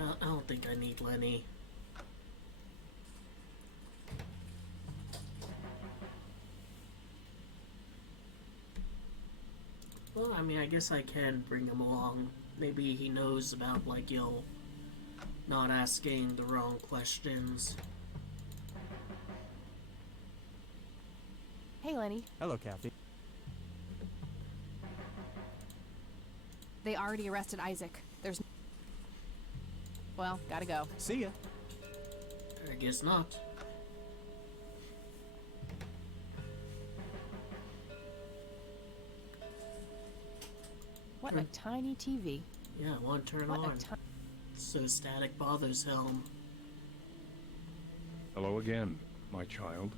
I don't think I need Lenny. Well, I mean, I guess I can bring him along. Maybe he knows about, like, not asking the wrong questions. Hey, Lenny. Hello, Kathy. They already arrested Isaac. There's... Well, gotta go. See ya. I guess not. What a tiny TV. Yeah, I want to turn What a on. So static bothers Helm. Hello again, my child.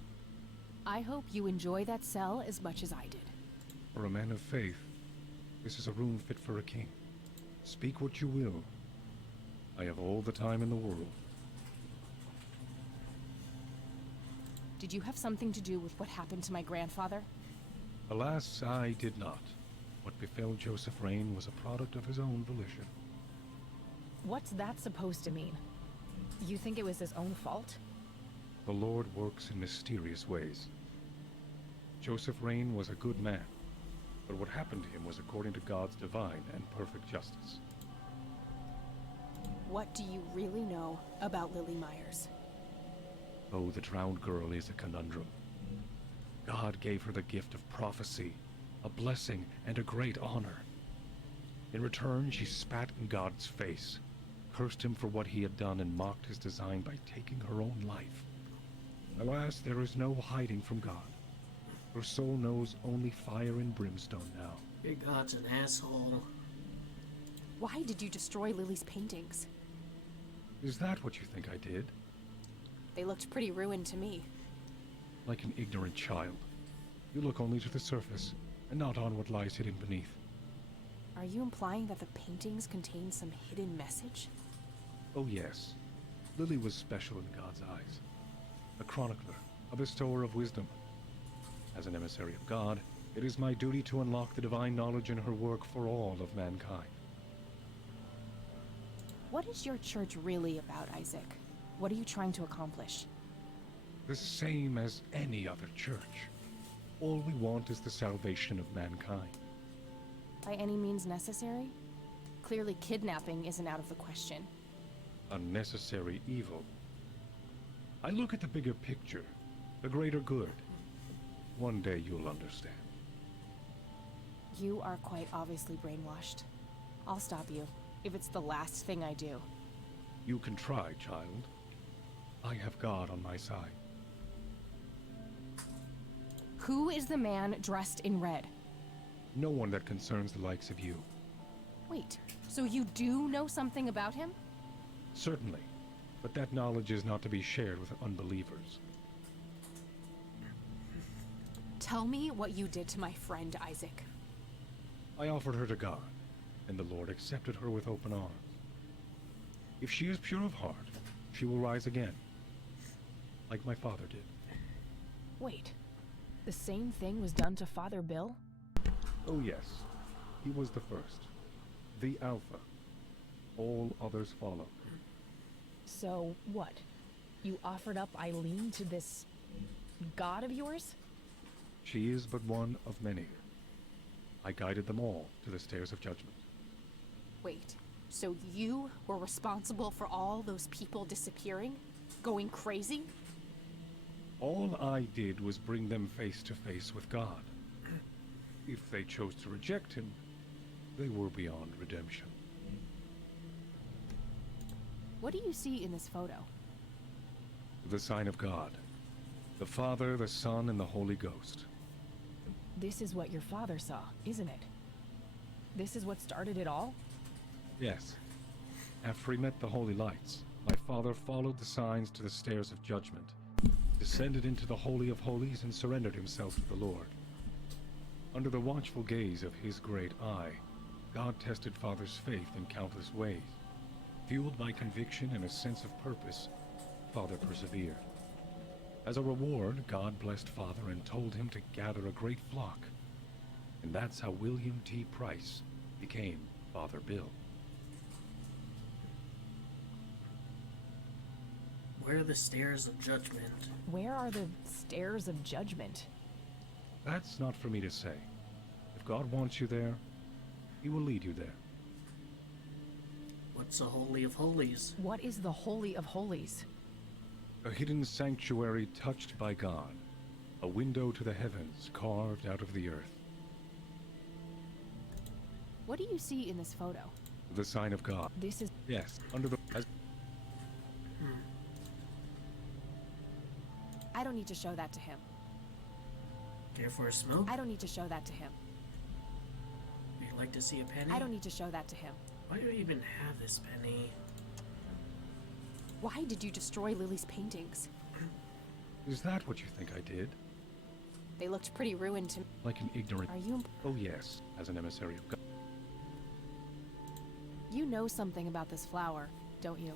I hope you enjoy that cell as much as I did. For a man of faith, this is a room fit for a king. Speak what you will. I have all the time in the world. Did you have something to do with what happened to my grandfather? Alas, I did not. What befell Joseph Rain was a product of his own volition. What's that supposed to mean? You think it was his own fault? The Lord works in mysterious ways. Joseph Rain was a good man, but what happened to him was according to God's divine and perfect justice. What do you really know about Lily Myers? Oh, the drowned girl is a conundrum. God gave her the gift of prophecy, a blessing, and a great honor. In return, she spat in God's face, cursed him for what he had done, and mocked his design by taking her own life. Alas, there is no hiding from God. Her soul knows only fire and brimstone now. Your God's an asshole. Why did you destroy Lily's paintings? Is that what you think I did? They looked pretty ruined to me. Like an ignorant child. You look only to the surface, and not on what lies hidden beneath. Are you implying that the paintings contain some hidden message? Oh yes. Lily was special in God's eyes. A chronicler, a bestower of wisdom. As an emissary of God, it is my duty to unlock the divine knowledge in her work for all of mankind. What is your church really about, Isaac? What are you trying to accomplish? The same as any other church. All we want is the salvation of mankind. By any means necessary? Clearly kidnapping isn't out of the question. Unnecessary evil. I look at the bigger picture, the greater good. One day you'll understand. You are quite obviously brainwashed. I'll stop you, if it's the last thing I do. You can try, child. I have God on my side. Who is the man dressed in red? No one that concerns the likes of you. Wait, so you do know something about him? Certainly, but that knowledge is not to be shared with unbelievers. Tell me what you did to my friend, Isaac. I offered her to God, and the Lord accepted her with open arms. If she is pure of heart, she will rise again, like my father did. Wait, the same thing was done to Father Bill? Oh yes, he was the first, the Alpha. All others follow. So, what? You offered up Eileen to this god of yours? She is but one of many. I guided them all to the stairs of judgment. Wait, so you were responsible for all those people disappearing? Going crazy? All I did was bring them face to face with God. If they chose to reject him, they were beyond redemption. What do you see in this photo? The sign of God. The Father, the Son, and the Holy Ghost. This is what your father saw, isn't it? This is what started it all? Yes. After he met the holy lights, my father followed the signs to the stairs of judgment, descended into the Holy of Holies, and surrendered himself to the Lord. Under the watchful gaze of his great eye, God tested Father's faith in countless ways. Fueled by conviction and a sense of purpose, Father persevered. As a reward, God blessed Father and told him to gather a great flock. And that's how William T. Price became Father Bill. Where are the stairs of judgment? Where are the stairs of judgment? That's not for me to say. If God wants you there, he will lead you there. What's the Holy of Holies? What is the Holy of Holies? A hidden sanctuary touched by God. A window to the heavens carved out of the earth. What do you see in this photo? The sign of God. This is... Yes, under the... I don't need to show that to him. Care for a smoke? I don't need to show that to him. Would you like to see a penny? I don't need to show that to him. Why do you even have this penny? Why did you destroy Lily's paintings? Is that what you think I did? They looked pretty ruined to me. Like an ignorant... Are you... Oh yes, as an emissary of God. You know something about this flower, don't you?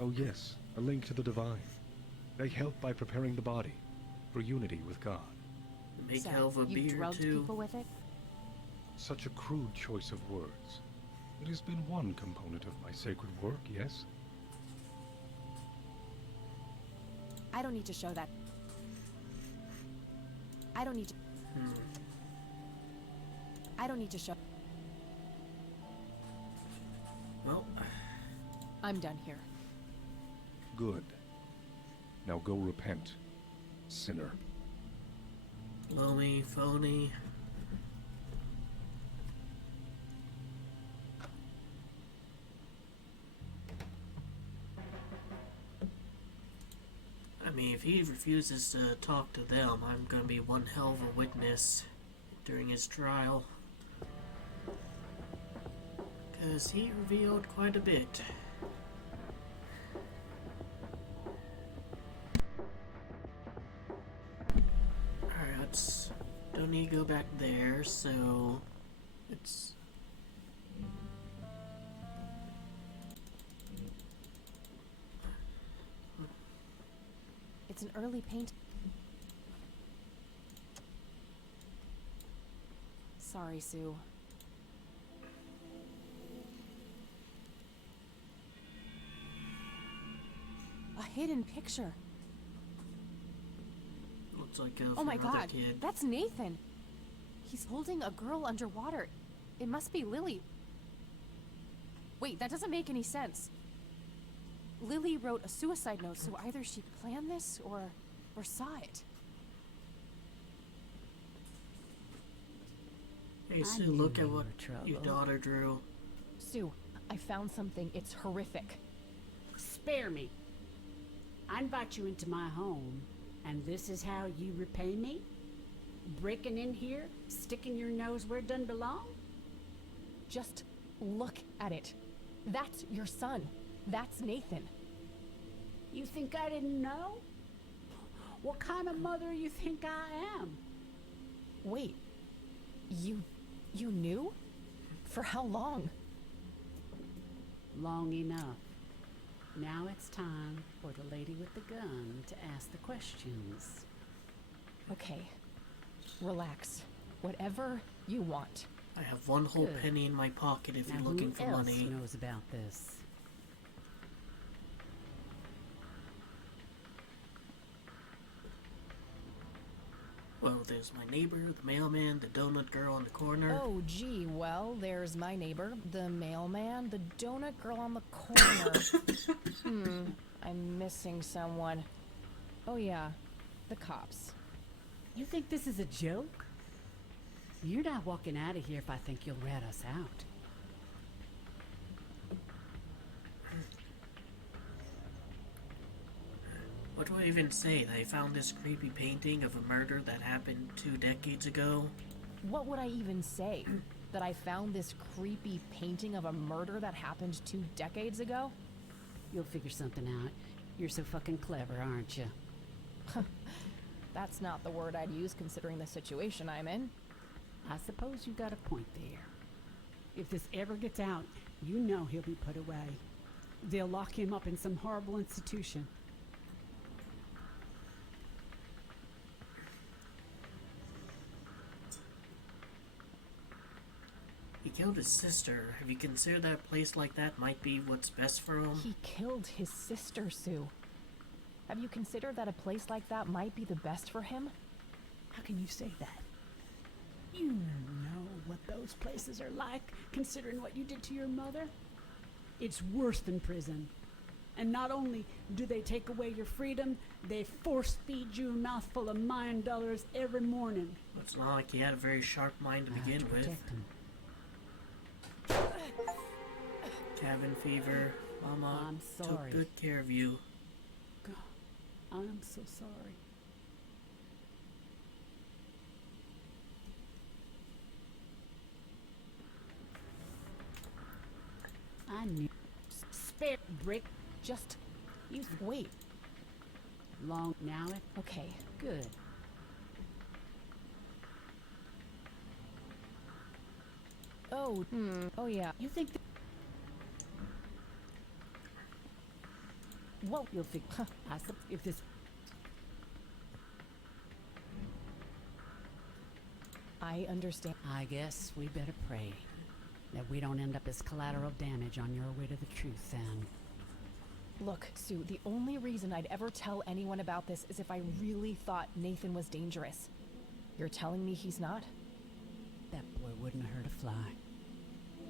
Oh yes, a link to the divine. They help by preparing the body for unity with God. Make so, hell of a you beer drugged too. people with it? such a crude choice of words. It has been one component of my sacred work, yes? I don't need to show that. I don't need to. I don't need to show. Well, I'm done here. Good. Now go repent, sinner. Loamy, phony. I mean, if he refuses to talk to them, I'm gonna be one hell of a witness during his trial. Because he revealed quite a bit. Alright, let's... don't need to go back there, so... it's... It's an early paint. Sorry, Sue. A hidden picture. looks like a Oh my another god, kid. that's Nathan. He's holding a girl underwater. It must be Lily. Wait, that doesn't make any sense. Lily wrote a suicide note, so either she planned this or saw it. Hey Sue, look at what your daughter drew. Sue, I found something. It's horrific. Spare me. I invite you into my home, and this is how you repay me? Breaking in here, sticking your nose where it doesn't belong? Just look at it. That's your son. That's Nathan. You think I didn't know? What kind of mother you think I am? Wait, you knew? For how long? Long enough. Now it's time for the lady with the gun to ask the questions. Okay, relax. Whatever you want. I have one whole Good. penny in my pocket if Now you're looking for who else money. knows about this? Well, there's my neighbor, the mailman, the donut girl on the corner. Oh, gee, well, there's my neighbor, the mailman, the donut girl on the corner. I'm missing someone. Oh, yeah, the cops. You think this is a joke? You're not walking out of here if I think you'll rat us out. What do I even say? That I found this creepy painting of a murder that happened 2 decades ago? What would I even say? That I found this creepy painting of a murder that happened 2 decades ago? You'll figure something out. You're so fucking clever, aren't you? That's not the word I'd use considering the situation I'm in. I suppose you got a point there. If this ever gets out, you know he'll be put away. They'll lock him up in some horrible institution. He killed his sister. Have you considered that a place like that might be what's best for him? He killed his sister, Sue. Have you considered that a place like that might be the best for him? How can you say that? You know what those places are like, considering what you did to your mother? It's worse than prison. And not only do they take away your freedom, they force feed you a mouthful of mine dollars every morning. It's not like he had a very sharp mind to begin with. Protect him. Cabin fever. Mama I'm took sorry. good care of you. God, I'm so sorry. I knew. Spare brick. Just you wait. Long now it. Okay. Good. Oh, oh yeah. You think that What? you'll figure? If this. I understand. I guess we better pray that we don't end up as collateral damage on your way to the truth, then. Look, Sue, the only reason I'd ever tell anyone about this is if I really thought Nathan was dangerous. You're telling me he's not? That boy wouldn't have hurt a fly.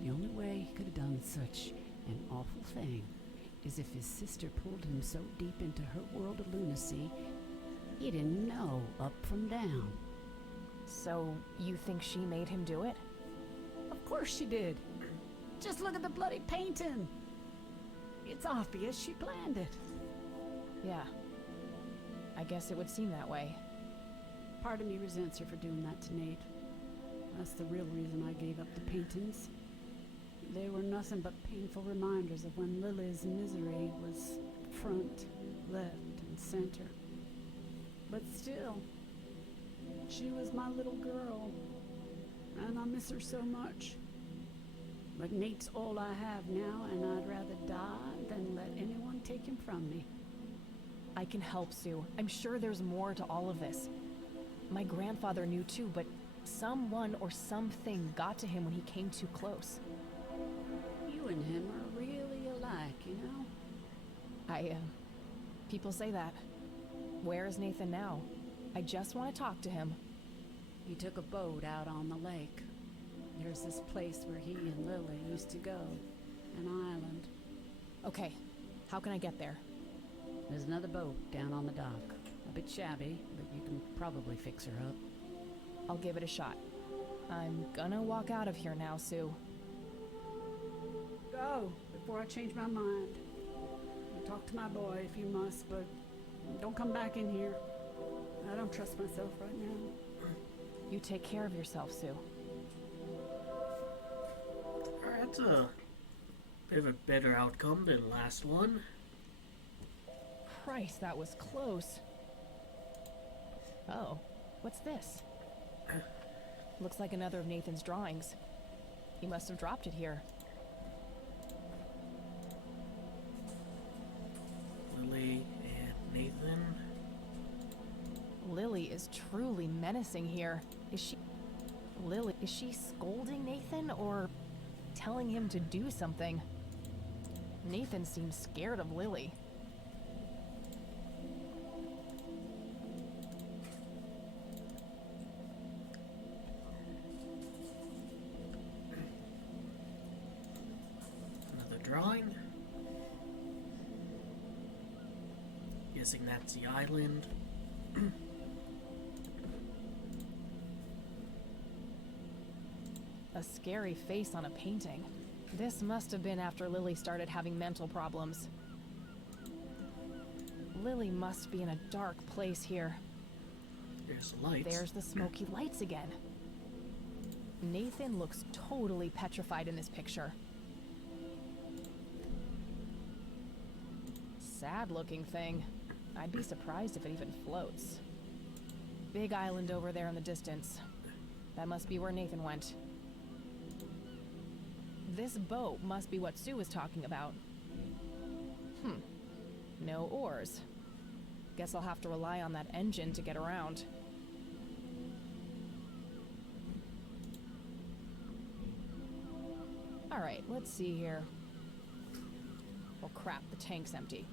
The only way he could have done such an awful thing is if his sister pulled him so deep into her world of lunacy, he didn't know up from down. So, you think she made him do it? Of course she did. Just look at the bloody painting. It's obvious she planned it. Yeah. I guess it would seem that way. Part of me resents her for doing that to Nate. That's the real reason I gave up the paintings. They were nothing but painful reminders of when Lily's misery was front, left, and center. But still, she was my little girl, and I miss her so much. But Nate's all I have now, and I'd rather die than let anyone take him from me. I can help, Sue. I'm sure there's more to all of this. My grandfather knew too, but someone or something got to him when he came too close. You and him are really alike, you know? People say that. Where is Nathan now? I just want to talk to him. He took a boat out on the lake. There's this place where he and Lily used to go. An island. Okay, how can I get there? There's another boat down on the dock. A bit shabby, but you can probably fix her up. I'll give it a shot. I'm gonna walk out of here now, Sue. Go, before I change my mind. Talk to my boy if you must, but don't come back in here. I don't trust myself right now. You take care of yourself, Sue. Alright, that's a bit of a better outcome than last one. Christ, that was close. Oh, what's this? Looks like another of Nathan's drawings. He must have dropped it here. Lily and Nathan. Lily is truly menacing here. Is she scolding Nathan or telling him to do something? Nathan seems scared of Lily. Another drawing. Guessing that's the island. A scary face on a painting. This must have been after Lily started having mental problems. Lily must be in a dark place here. There's the lights. There's the smoky lights again. Nathan looks totally petrified in this picture. Sad looking thing. I'd be surprised if it even floats. Big island over there in the distance. That must be where Nathan went. This boat must be what Sue was talking about. No oars. Guess I'll have to rely on that engine to get around. Alright, let's see here. Oh crap, the tank's empty.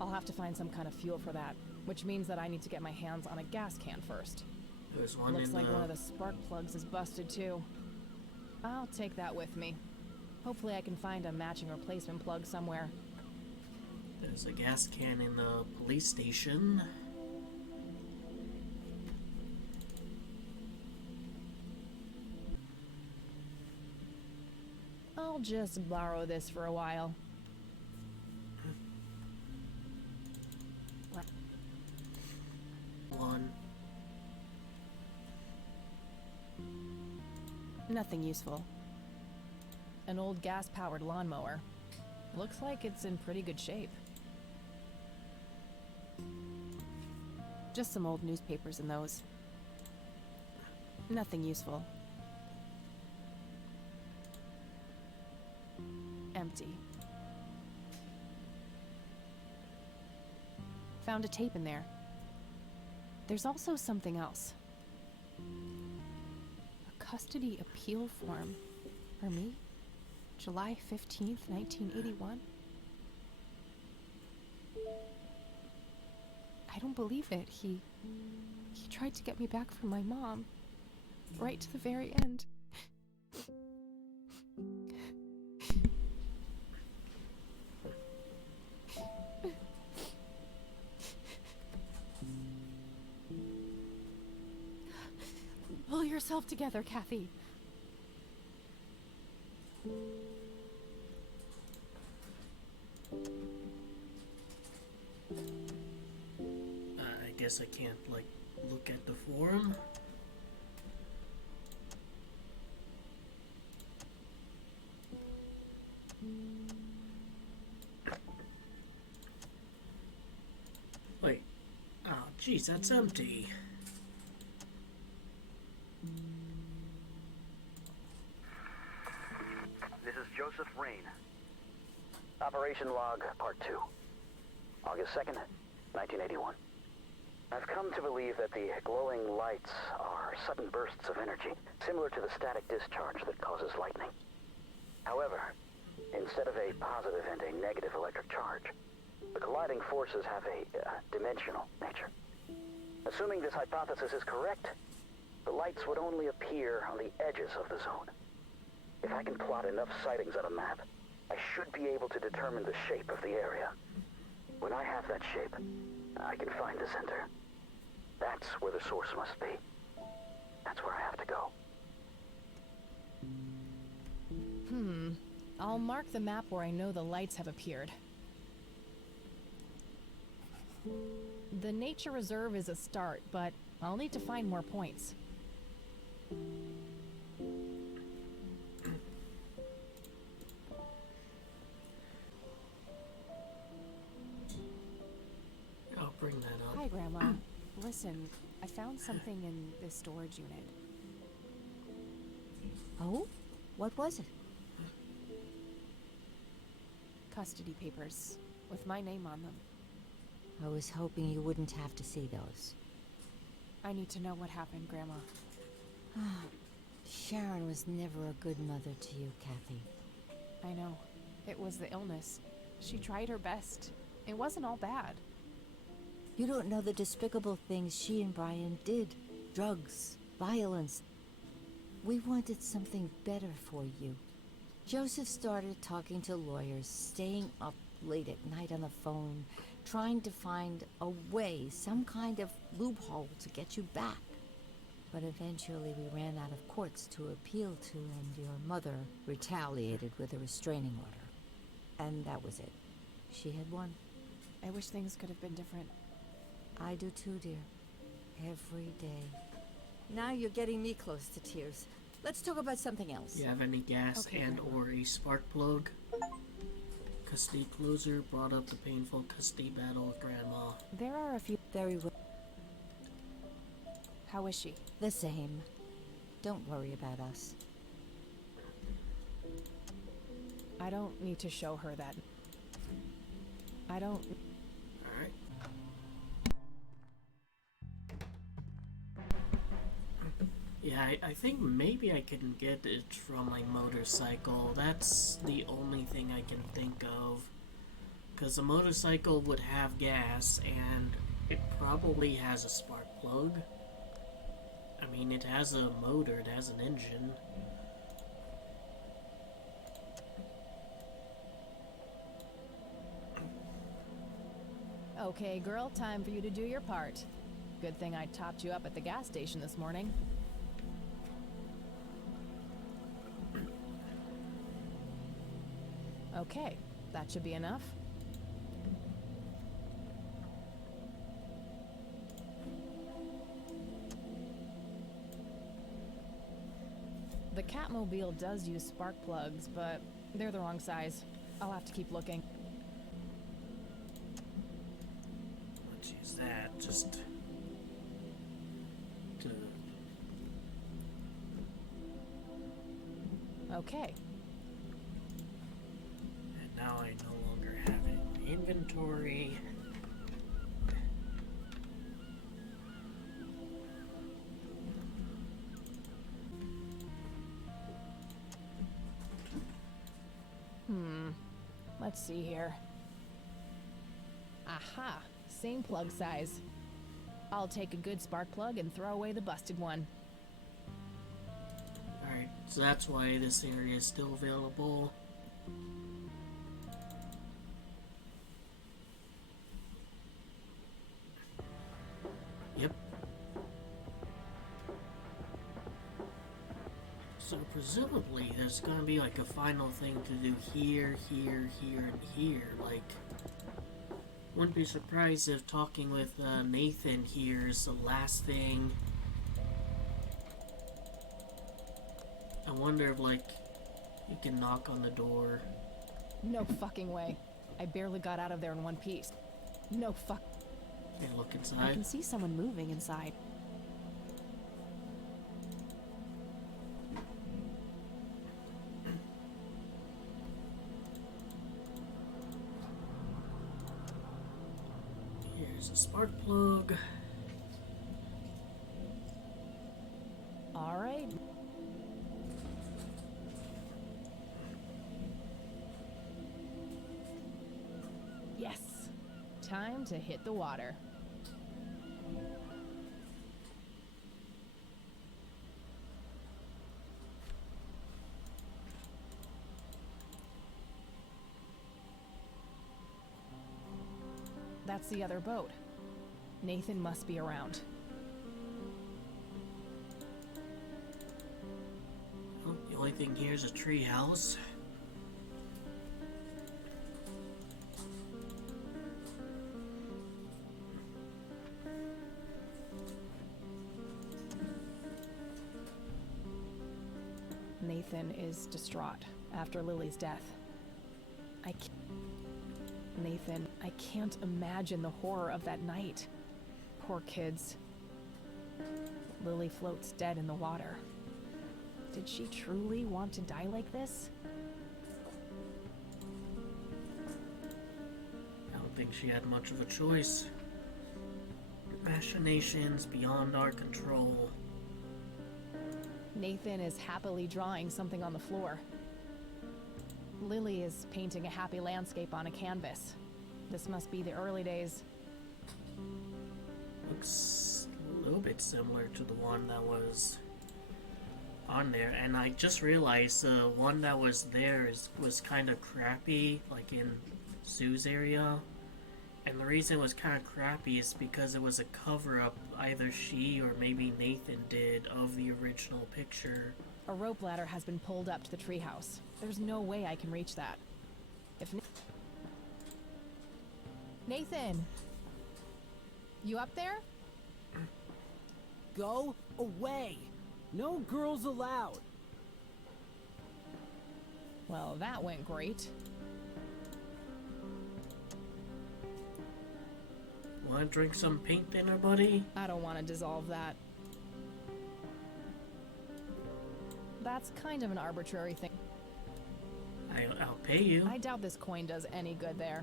I'll have to find some kind of fuel for that, which means that I need to get my hands on a gas can first. There's one Looks in like one of the spark plugs is busted too. I'll take that with me. Hopefully I can find a matching replacement plug somewhere. There's a gas can in the police station. I'll just borrow this for a while. One. Nothing useful. An old gas-powered lawnmower. Looks like it's in pretty good shape. Just some old newspapers in those. Nothing useful. Empty. Found a tape in there. There's also something else. custody appeal form. For me? July 15th, 1981? I don't believe it. He tried to get me back from my mom. Right to the very end. Pull yourself together, Kathy. I guess I can't, like, look at the forum. Wait. Oh, jeez, that's empty. This is Joseph Rain. Operation Log, Part 2. August 2nd, 1981. I've come to believe that the glowing lights are sudden bursts of energy, similar to the static discharge that causes lightning. However, instead of a positive and a negative electric charge, the colliding forces have a dimensional nature. Assuming this hypothesis is correct, the lights would only appear on the edges of the zone. If I can plot enough sightings on a map, I should be able to determine the shape of the area. When I have that shape, I can find the center. That's where the source must be. That's where I have to go. I'll mark the map where I know the lights have appeared. The nature reserve is a start, but I'll need to find more points. I'll bring that up. Hi, Grandma. Listen, I found something in this storage unit. Oh? What was it? Custody papers, with my name on them. I was hoping you wouldn't have to see those. I need to know what happened, Grandma. Sharon was never a good mother to you, Kathy. I know. It was the illness. She tried her best. It wasn't all bad. You don't know the despicable things she and Brian did. Drugs, violence. We wanted something better for you. Joseph started talking to lawyers, staying up late at night on the phone, trying to find a way, some kind of loophole to get you back. But eventually we ran out of courts to appeal to, and your mother retaliated with a restraining order. And that was it. She had won. I wish things could have been different. I do too, dear. Every day. Now you're getting me close to tears. Let's talk about something else. You have any gas and or a spark plug? Custody closer brought up the painful custody battle with Grandma. There are a few. Very well. How is she? The same. Don't worry about us. I don't need to show her that. I don't... Alright. Yeah, I think maybe I can get it from my motorcycle. That's the only thing I can think of. Because the motorcycle would have gas, and it probably has a spark plug. I mean, it has a motor, it has an engine. Okay, girl, time for you to do your part. Good thing I topped you up at the gas station this morning. Okay, that should be enough. The Catmobile does use spark plugs, but they're the wrong size. I'll have to keep looking. Let's use that just to... Okay. And now I no longer have it in my inventory. Let's see here. Aha! Same plug size. I'll take a good spark plug and throw away the busted one. Alright, so that's why this area is still available. Yep. So presumably there's gonna be like a final thing to do here, here, here, and here. Like, wouldn't be surprised if talking with Nathan here is the last thing. I wonder if, like, you can knock on the door. No fucking way. I barely got out of there in one piece. No fuck. Okay, look I inside. can see someone moving inside. Here's a spark plug. All right. Yes. Time to hit the water. That's the other boat. Nathan must be around. Oh, the only thing here is a tree house. Nathan is distraught after Lily's death. Nathan, I can't imagine the horror of that night. Poor kids. Lily floats dead in the water. Did she truly want to die like this? I don't think she had much of a choice. Machinations beyond our control. Nathan is happily drawing something on the floor. Lily is painting a happy landscape on a canvas. This must be the early days. Looks a little bit similar to the one that was on there, and I just realized the one that was there was kind of crappy, like in Sue's area. And the reason it was kind of crappy is because it was a cover-up either she or maybe Nathan did of the original picture. A rope ladder has been pulled up to the treehouse. There's no way I can reach that. Nathan! You up there? Go away! No girls allowed! Well, that went great. Wanna drink some paint dinner, buddy? I don't want to dissolve that. That's kind of an arbitrary thing. I'll pay you. I doubt this coin does any good there.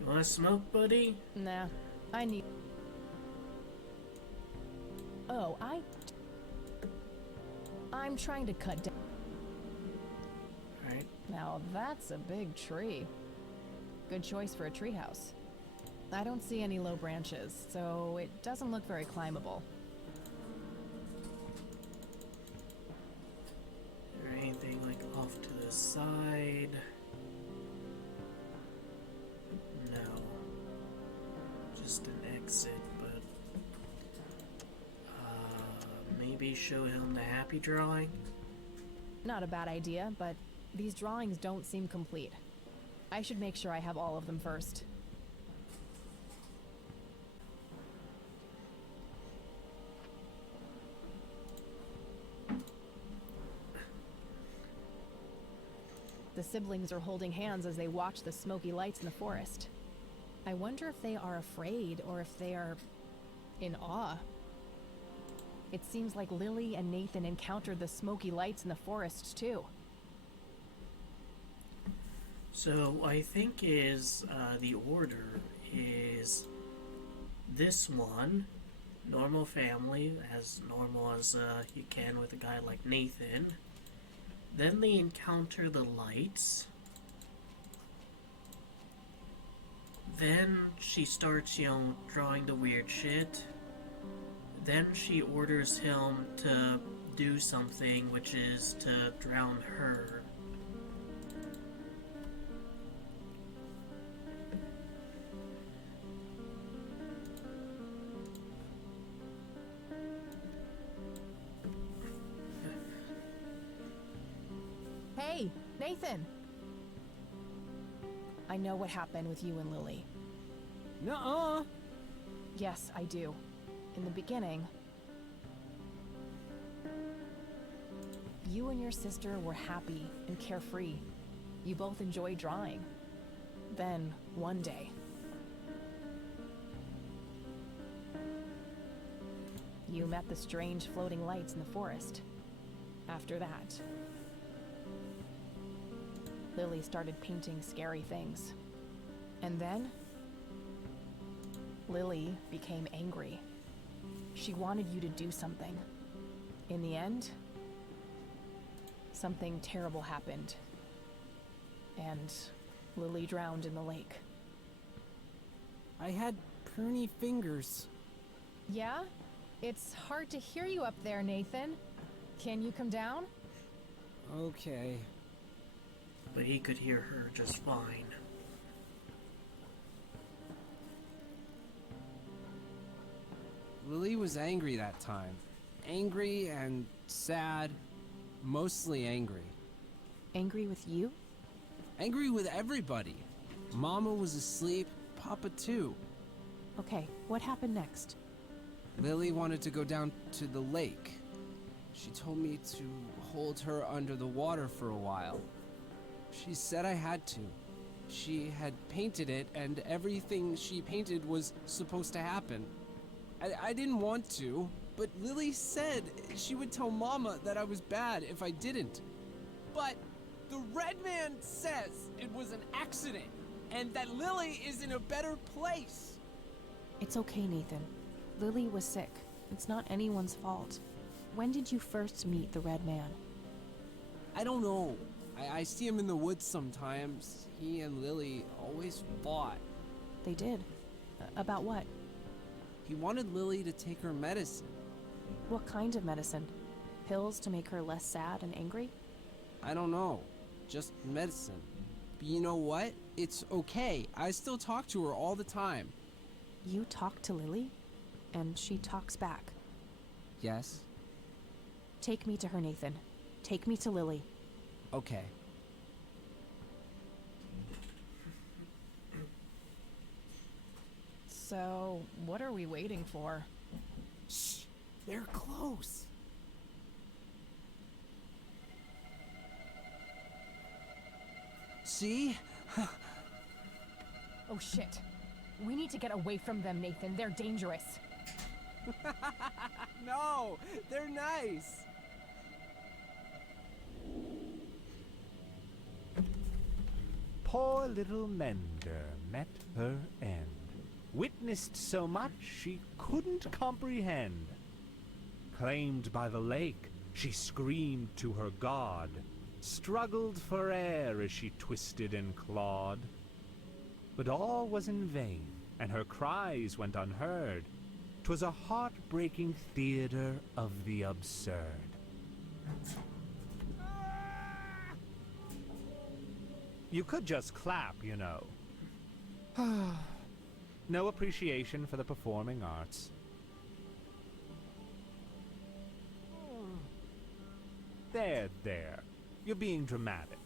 You wanna smoke, buddy? Nah, I need... Oh, I'm trying to cut down... Alright. Now that's a big tree. Good choice for a treehouse. I don't see any low branches, so it doesn't look very climbable. Is there anything like off to the side? No. Just an exit, but maybe show him the happy drawing? Not a bad idea, but these drawings don't seem complete. I should make sure I have all of them first. The siblings are holding hands as they watch the smoky lights in the forest. I wonder if they are afraid or if they are in awe. It seems like Lily and Nathan encountered the smoky lights in the forest too. So I think the order is this one, normal family, as normal as you can with a guy like Nathan. Then they encounter the lights. Then she starts, drawing the weird shit. Then she orders him to do something, which is to drown her. Hey, Nathan! I know what happened with you and Lily. Nuh-uh. Yes, I do. In the beginning, you and your sister were happy and carefree. You both enjoyed drawing. Then, one day, you met the strange floating lights in the forest. After that, Lily started painting scary things. And then, Lily became angry. She wanted you to do something. In the end, something terrible happened. And Lily drowned in the lake. I had pruny fingers. Yeah? It's hard to hear you up there, Nathan. Can you come down? Okay. But he could hear her just fine. Lily was angry that time. Angry and sad. Mostly angry. Angry with you? Angry with everybody. Mama was asleep, Papa too. Okay, what happened next? Lily wanted to go down to the lake. She told me to hold her under the water for a while. She said I had to. She had painted it, and everything she painted was supposed to happen. I didn't want to, but Lily said she would tell Mama that I was bad if I didn't. But the Red Man says it was an accident, and that Lily is in a better place. It's okay, Nathan. Lily was sick. It's not anyone's fault. When did you first meet the Red Man? I don't know. I see him in the woods sometimes. He and Lily always fought. They did? About what? He wanted Lily to take her medicine. What kind of medicine? Pills to make her less sad and angry? I don't know. Just medicine. But you know what? It's okay. I still talk to her all the time. You talk to Lily? And she talks back? Yes? Take me to her, Nathan. Take me to Lily. Okay. So, what are we waiting for? Shh! They're close. See? Oh shit. We need to get away from them, Nathan. They're dangerous. No! They're nice! Poor little Mender met her end. Witnessed so much she couldn't comprehend. Claimed by the lake, she screamed to her god. Struggled for air as she twisted and clawed. But all was in vain, and her cries went unheard. 'Twas a heartbreaking theater of the absurd. You could just clap, you know. No appreciation for the performing arts. There. You're being dramatic.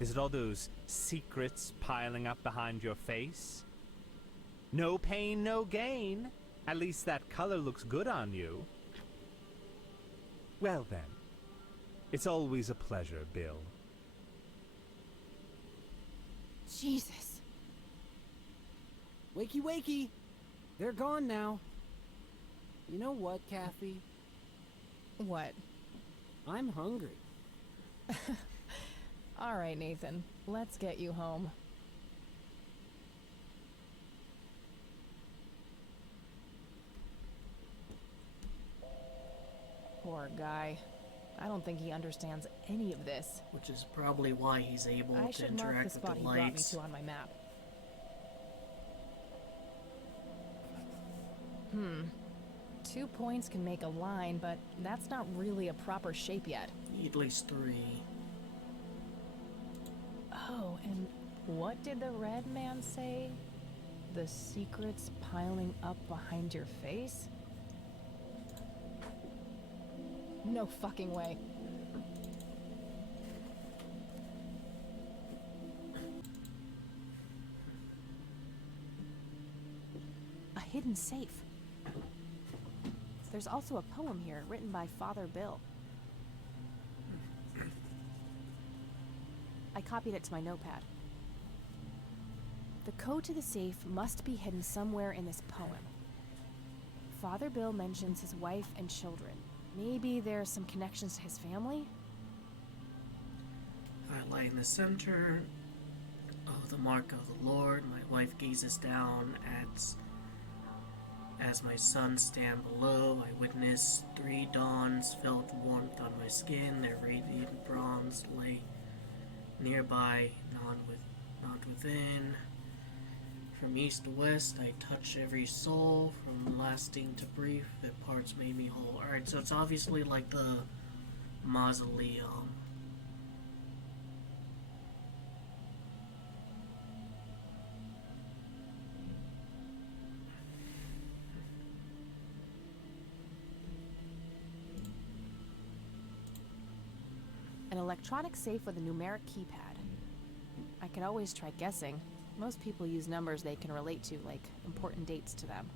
Is it all those secrets piling up behind your face? No pain, no gain. At least that color looks good on you. Well then, it's always a pleasure, Bill. Jesus. Wakey, wakey. They're gone now. You know what, Kathy? What? I'm hungry. All right, Nathan. Let's get you home. Poor guy. I don't think he understands any of this. Which is probably why he's able I to should mark the interact spot with he the brought me lights. to on my map. 2 points can make a line, but that's not really a proper shape yet. At least 3. Oh, and what did the red man say? The secrets piling up behind your face? No fucking way. A hidden safe. There's also a poem here written by Father Bill. I copied it to my notepad. The code to the safe must be hidden somewhere in this poem. Father Bill mentions his wife and children. Maybe there's some connections to his family? I lie in the center of the mark of the Lord. My wife gazes down as my sons stand below. I witness 3 dawns, felt warmth on my skin. Their radiant bronze lay nearby, not within. From east to west, I touch every soul. From lasting to brief, their parts made me whole. Alright, so it's obviously like the mausoleum. An electronic safe with a numeric keypad. I could always try guessing. Most people use numbers they can relate to, like important dates to them.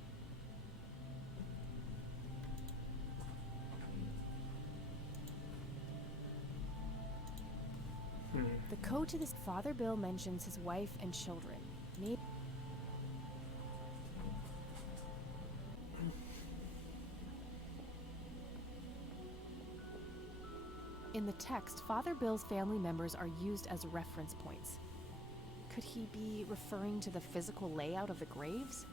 The code to this Father Bill mentions his wife and children. Maybe in the text, Father Bill's family members are used as reference points. Could he be referring to the physical layout of the graves?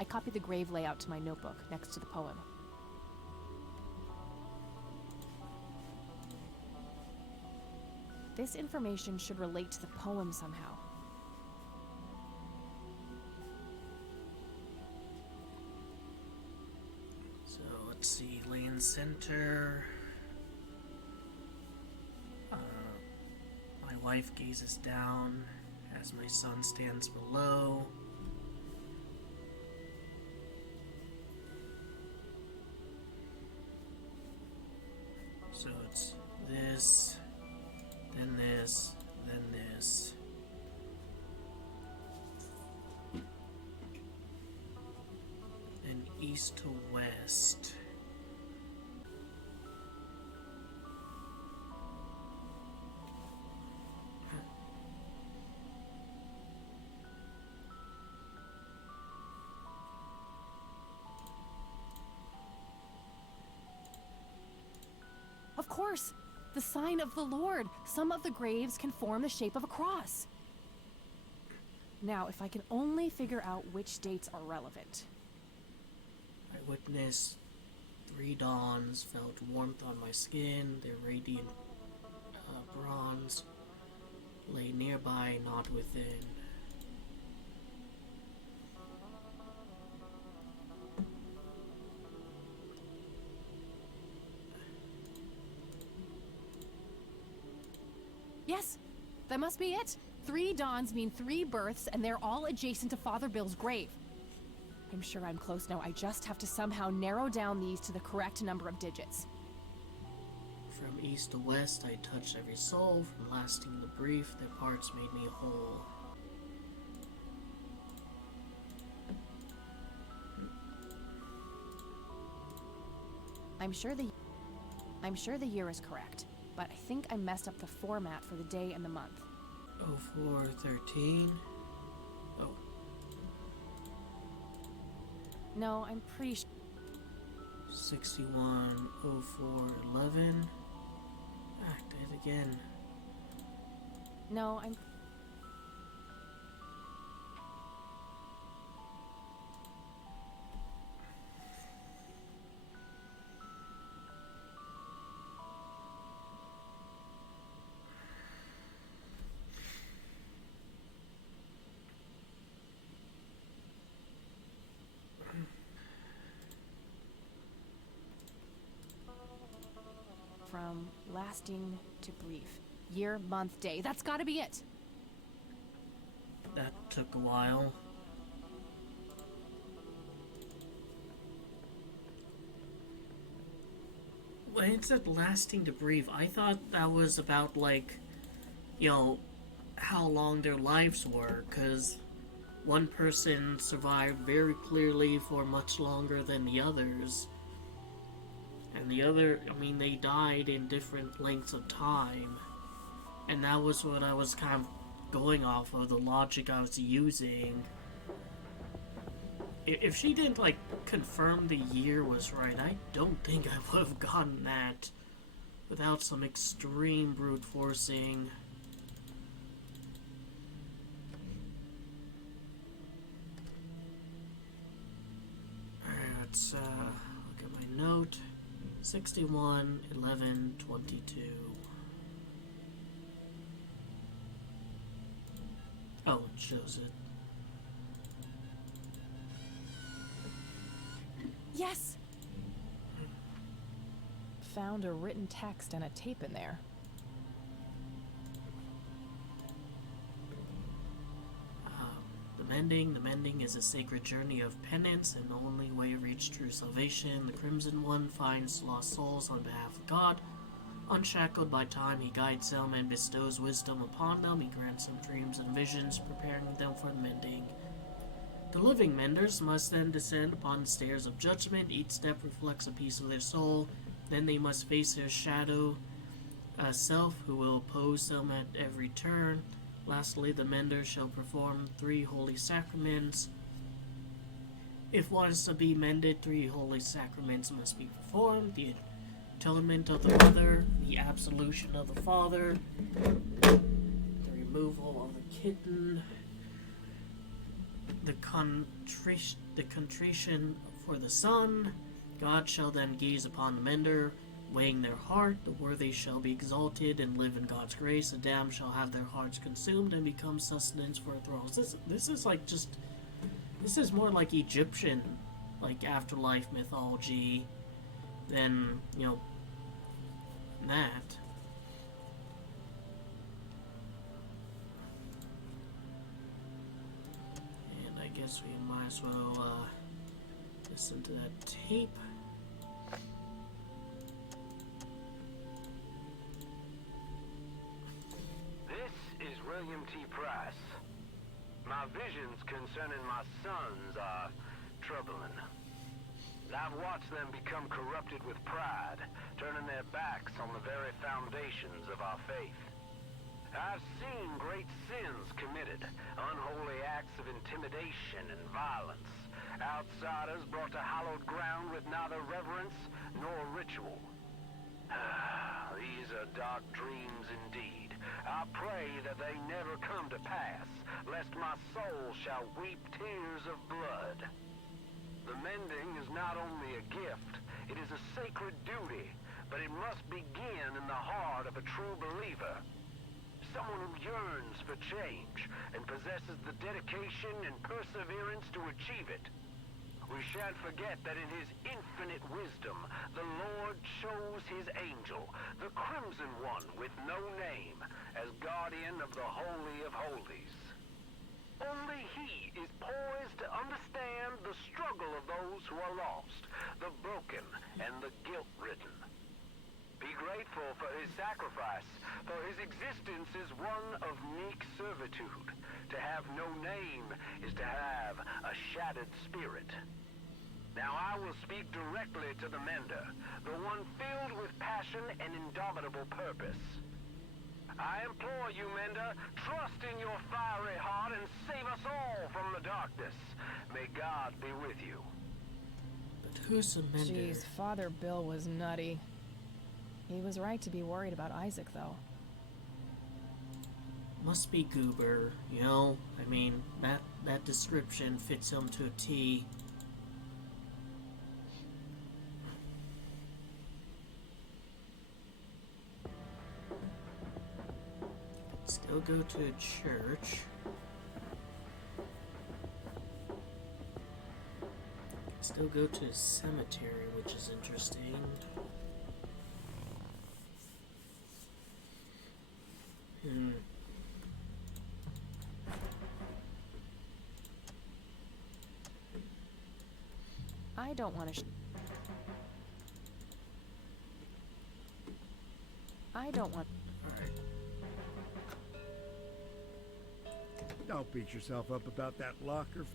I copied the grave layout to my notebook next to the poem. This information should relate to the poem somehow. So let's see, land center. My wife gazes down as my son stands below. So it's this, then this, then this. And east to west. Of course! The sign of the Lord! Some of the graves can form the shape of a cross. Now, if I can only figure out which dates are relevant. I witnessed 3 dawns, felt warmth on my skin, their radiant bronze lay nearby, not within. Yes, that must be it. 3 dawns mean 3 births, and they're all adjacent to Father Bill's grave. I'm sure I'm close now. I just have to somehow narrow down these to the correct number of digits. From east to west, I touched every soul. From lasting to brief, their parts made me whole. I'm sure the year is correct, but I think I messed up the format for the day and the month. 0413. Oh. No, I'm pretty sure. 610411. Did it again. No, I'm. from lasting to brief. Year, month, day. That's gotta be it. That took a while. When it said lasting to brief, I thought that was about, like, you know, how long their lives were, because one person survived very clearly for much longer than the others. And the other, I mean, they died in different lengths of time. And that was what I was kind of going off of, the logic I was using. If she didn't, like, confirm the year was right, I don't think I would have gotten that without some extreme brute forcing. Alright, let's look at my note. 61, 11, 22. Oh, it shows it. Yes! Found a written text and a tape in there. The mending is a sacred journey of penance and the only way to reach true salvation. The Crimson One finds lost souls on behalf of God. Unshackled by time, he guides them and bestows wisdom upon them. He grants them dreams and visions, preparing them for the mending. The living menders must then descend upon the stairs of judgment. Each step reflects a piece of their soul. Then they must face their shadow self, who will oppose them at every turn. Lastly, the mender shall perform 3 holy sacraments. If one is to be mended, 3 holy sacraments must be performed. The atonement of the mother, the absolution of the father, the removal of the kitten, the contrition for the son. God shall then gaze upon the mender, weighing their heart. The worthy shall be exalted and live in God's grace. The damned shall have their hearts consumed and become sustenance for thrones. This is like just... This is more like Egyptian, like, afterlife mythology than, you know, that. And I guess we might as well, listen to that tape. William T. Price. My visions concerning my sons are troubling. I've watched them become corrupted with pride, turning their backs on the very foundations of our faith. I've seen great sins committed, unholy acts of intimidation and violence, outsiders brought to hallowed ground with neither reverence nor ritual. These are dark dreams indeed. I pray that they never come to pass, lest my soul shall weep tears of blood. The mending is not only a gift, it is a sacred duty, but it must begin in the heart of a true believer. Someone who yearns for change and possesses the dedication and perseverance to achieve it. We shan't forget that in his infinite wisdom, the Lord chose his angel, the Crimson One with no name, as guardian of the Holy of Holies. Only he is poised to understand the struggle of those who are lost, the broken, and the guilt-ridden. Be grateful for his sacrifice, for his existence is one of meek servitude. To have no name is to have a shattered spirit. Now I will speak directly to the mender, the one filled with passion and indomitable purpose. I implore you, mender, trust in your fiery heart and save us all from the darkness. May God be with you. But who's the mender? Jeez, Father Bill was nutty. He was right to be worried about Isaac, though. Must be Goober, you know? I mean, that description fits him to a T. Still go to a church. Still go to a cemetery, which is interesting. I don't want to. I don't want. Alright. Don't beat yourself up about that locker.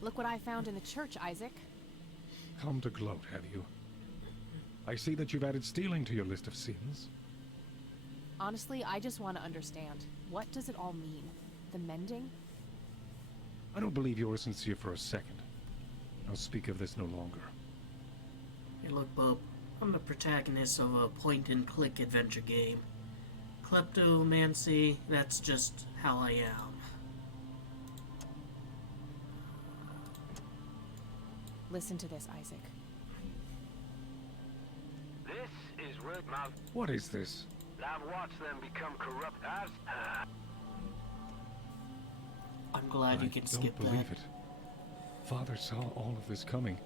Look what I found in the church, Isaac. Come to gloat, have you? I see that you've added stealing to your list of sins. Honestly, I just want to understand. What does it all mean? The mending? I don't believe you're sincere for a second. I'll speak of this no longer. Hey look, bub. I'm the protagonist of a point-and-click adventure game. Kleptomancy, that's just how I am. Listen to this, Isaac. This is where my... What is this? I've watched them become corrupt. I'm glad you can skip that. I don't believe it. Father saw all of this coming.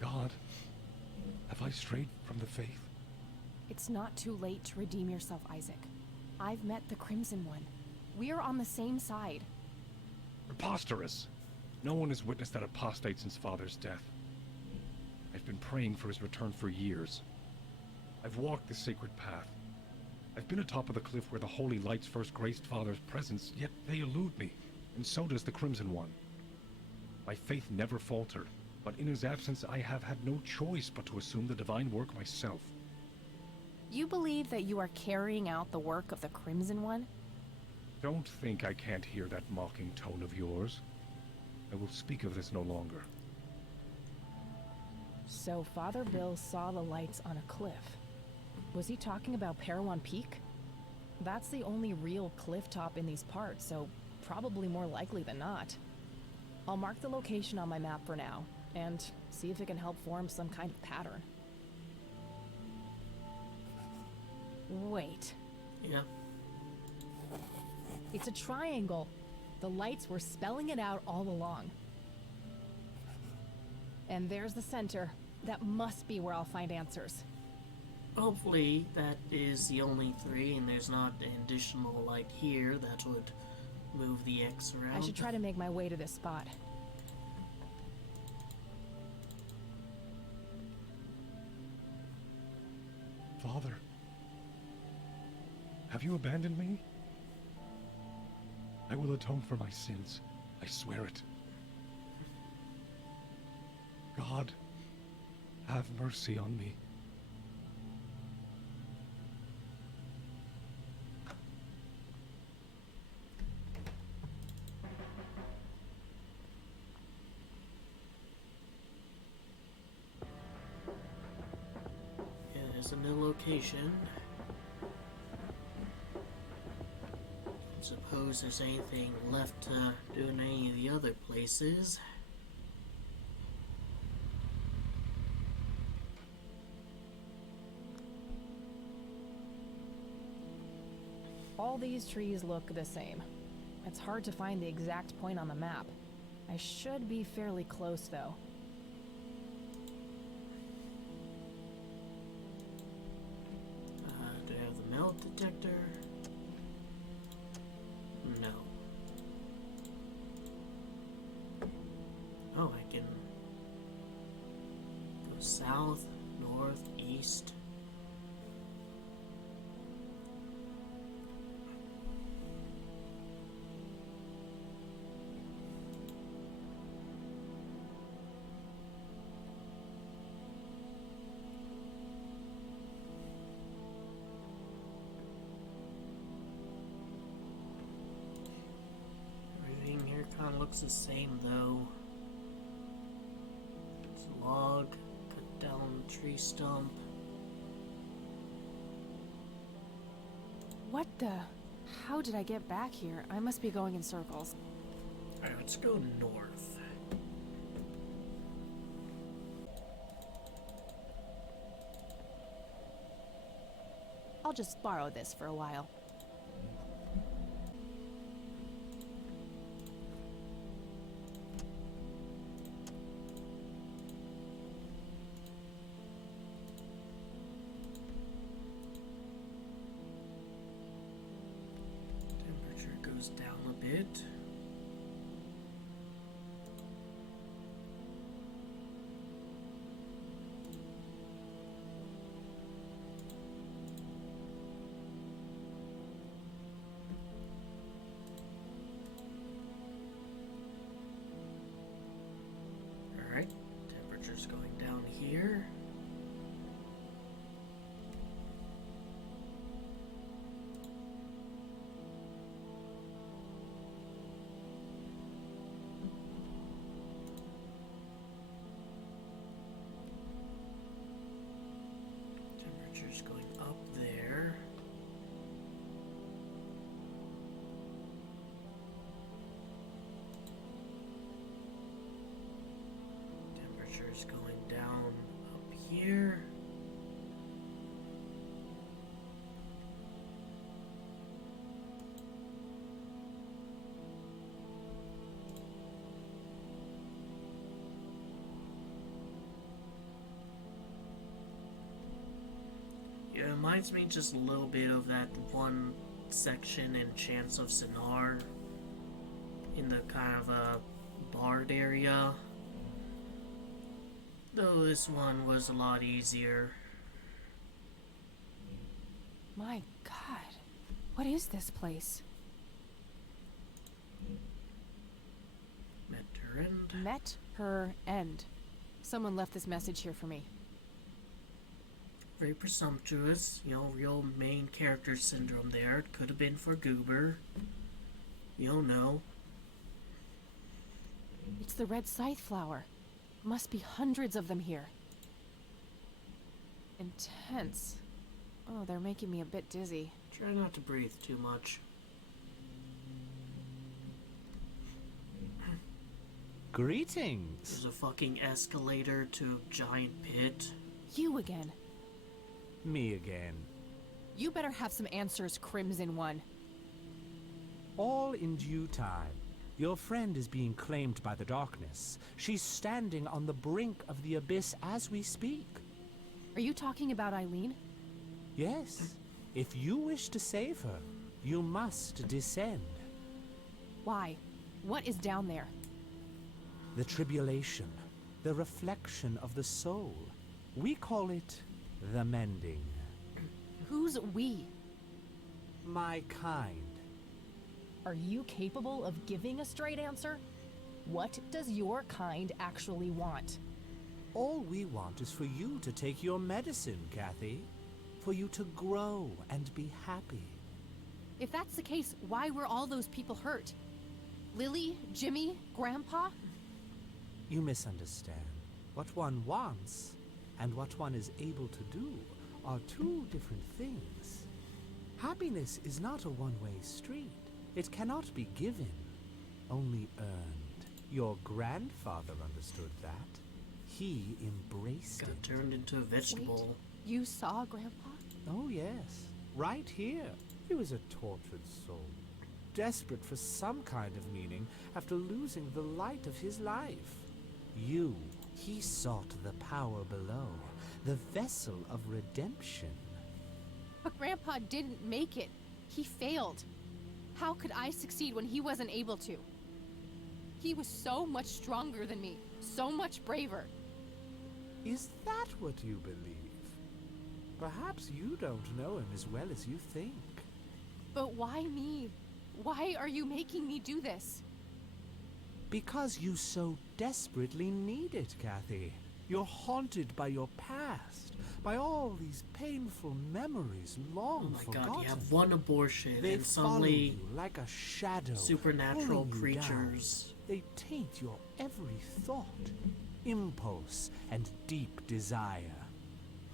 God, have I strayed from the faith? It's not too late to redeem yourself, Isaac. I've met the Crimson One. We're on the same side. Preposterous! No one has witnessed that apostate since Father's death. I've been praying for his return for years. I've walked this sacred path. I've been atop of the cliff where the holy lights first graced Father's presence, yet they elude me, and so does the Crimson One. My faith never faltered, but in his absence I have had no choice but to assume the divine work myself. You believe that you are carrying out the work of the Crimson One? Don't think I can't hear that mocking tone of yours. I will speak of this no longer. So Father Bill saw the lights on a cliff. Was he talking about Parowan Peak? That's the only real cliff top in these parts, so probably more likely than not. I'll mark the location on my map for now, and see if it can help form some kind of pattern. Wait. Yeah. It's a triangle. The lights were spelling it out all along. And there's the center. That must be where I'll find answers. Hopefully that is the only 3 and there's not an additional light here that would move the X around. I should try to make my way to this spot. Father, have you abandoned me? I will atone for my sins. I swear it. God, have mercy on me. Yeah, there's a new location. Suppose there's anything left to do in any of the other places. All these trees look the same. It's hard to find the exact point on the map. I should be fairly close, though. Do I have the metal detector? No. Oh, I can go south, north, east. Everything here kind of looks the same though. It's a log, cut down tree stump. What the? How did I get back here? I must be going in circles. Alright, let's go north. I'll just borrow this for a while. It reminds me just a little bit of that one section in Chants of Sinar in the kind of a bard area. Though this one was a lot easier. My God, what is this place? Met her end. Met her end. Someone left this message here for me. Very presumptuous, you know, real main character syndrome there. It could have been for Goober. You don't know. It's the red scythe flower. Must be hundreds of them here. Intense. Oh, they're making me a bit dizzy. Try not to breathe too much. Greetings. There's a fucking escalator to a giant pit. You again. Me again. You better have some answers, Crimson One. All in due time. Your friend is being claimed by the darkness. She's standing on the brink of the abyss as we speak. Are you talking about Eileen? Yes. If you wish to save her, you must descend. Why? What is down there? The tribulation, the reflection of the soul. We call it the mending. Who's we? My kind. Are you capable of giving a straight answer? What does your kind actually want? All we want is for you to take your medicine, Kathy. For you to grow and be happy. If that's the case, why were all those people hurt? Lily, Jimmy, Grandpa? You misunderstand. What one wants and what one is able to do are two different things. Happiness is not a one-way street. It cannot be given, only earned. Your grandfather understood that. He embraced it. Got turned into a vegetable. Wait, you saw Grandpa? Oh yes, right here. He was a tortured soul, desperate for some kind of meaning after losing the light of his life. He sought the power below, the vessel of redemption. But Grandpa didn't make it. He failed. How could I succeed when he wasn't able to? He was so much stronger than me, so much braver. Is that what you believe? Perhaps you don't know him as well as you think. But why me? Why are you making me do this? Because you so desperately need it, Kathy. You're haunted by your past, by all these painful memories long forgotten. Oh my god, you have one abortion They and follow suddenly you like a shadow, supernatural pulling you creatures. down. They taint your every thought, impulse, and deep desire.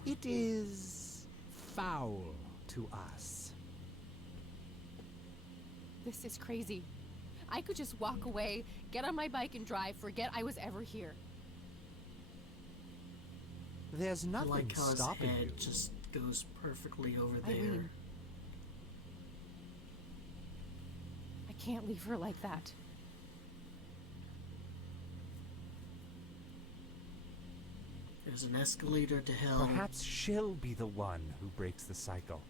It is foul to us. This is crazy. I could just walk away, get on my bike and drive, forget I was ever here. There's I nothing like how his stopping head you. just goes perfectly over there. Eileen. I can't leave her like that. There's an escalator to hell. Perhaps she'll be the one who breaks the cycle.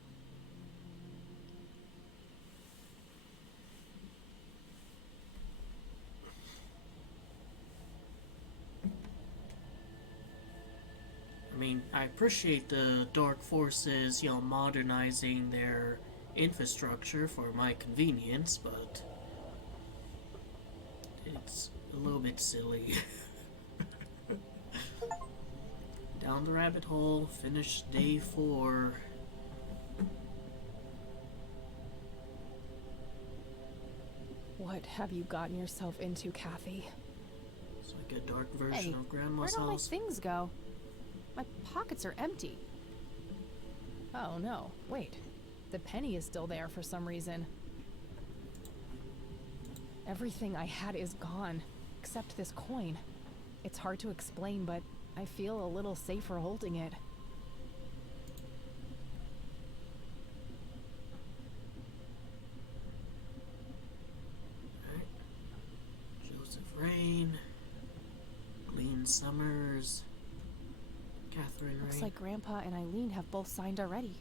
I mean, I appreciate the Dark Forces, you know, modernizing their infrastructure for my convenience, but it's a little bit silly. Down the rabbit hole, finish day 4. What have you gotten yourself into, Kathy? It's like a dark version Hey, of Grandma's where'd all my house. things go? My pockets are empty. Oh no, wait. The penny is still there for some reason. Everything I had is gone, except this coin. It's hard to explain, but I feel a little safer holding it. Alright. Joseph Rain. Glenn Summers. Catherine Looks Rain. like Grandpa and Eileen have both signed already.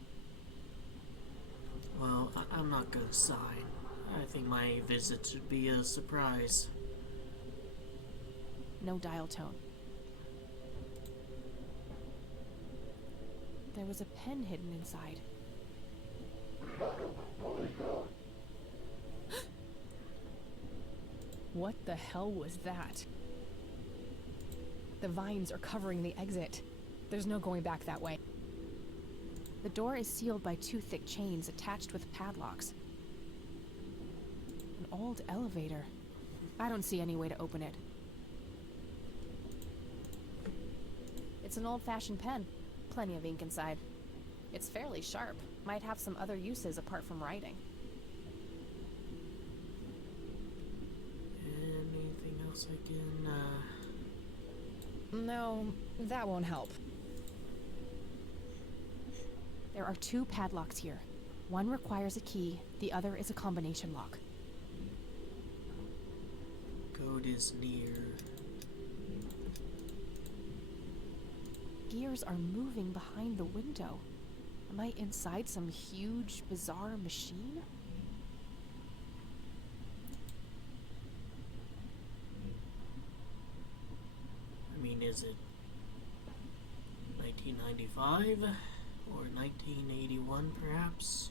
Well, I'm not gonna sign. I think my visit should be a surprise. No dial tone. There was a pen hidden inside. What the hell was that? The vines are covering the exit. There's no going back that way. The door is sealed by 2 thick chains attached with padlocks. An old elevator. I don't see any way to open it. It's an old-fashioned pen. Plenty of ink inside. It's fairly sharp. Might have some other uses apart from writing. And anything else I can, No, that won't help. There are 2 padlocks here. One requires a key, the other is a combination lock. Code is near. Gears are moving behind the window. Am I inside some huge, bizarre machine? I mean, is it 1995 or 1981 perhaps?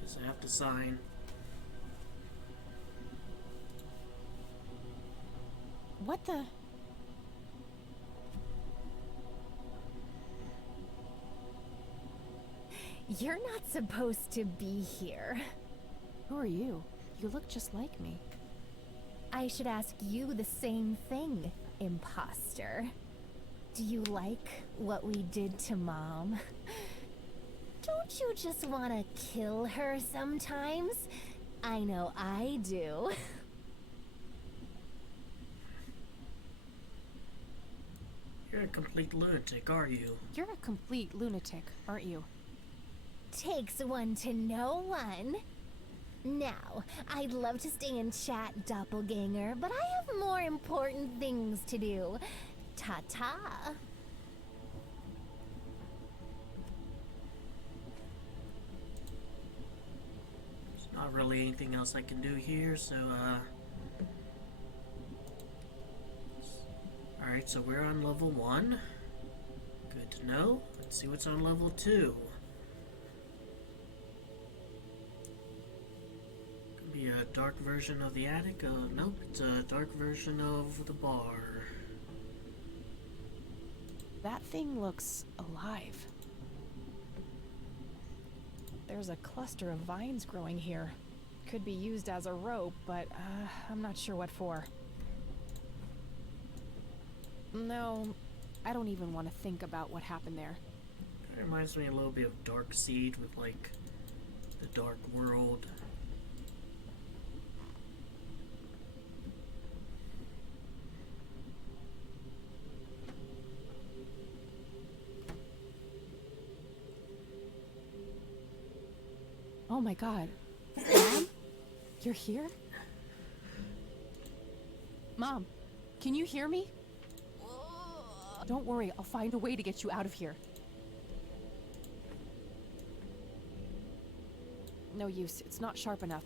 Guess I have to sign. What the? You're not supposed to be here. Who are you? You look just like me. I should ask you the same thing, imposter. Do you like what we did to Mom? Don't you just want to kill her sometimes? I know I do. You're a complete lunatic, are you? You're a complete lunatic, aren't you? Takes one to know one. Now, I'd love to stay and chat, doppelganger, but I have more important things to do. Ta-ta. There's not really anything else I can do here, so, Alright, so we're on level 1. Good to know. Let's see what's on level 2. Could be a dark version of the attic. Nope, it's a dark version of the bar. That thing looks alive. There's a cluster of vines growing here. Could be used as a rope, but I'm not sure what for. No, I don't even want to think about what happened there. It reminds me a little bit of Dark Seed with, like, the dark world. Oh my god. Mom? You're here? Mom, can you hear me? Don't worry, I'll find a way to get you out of here. No use, it's not sharp enough.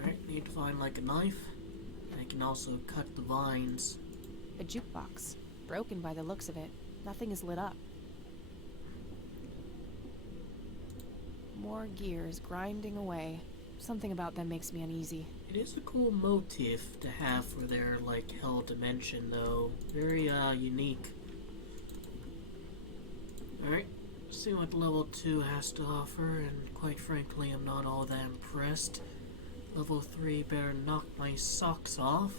Alright, need to find like a knife. I can also cut the vines. A jukebox. Broken by the looks of it. Nothing is lit up. More gears grinding away. Something about them makes me uneasy. It is a cool motif to have for their, like, hell dimension, though. Very, unique. Alright, see what level 2 has to offer, and quite frankly, I'm not all that impressed. Level 3 better knock my socks off.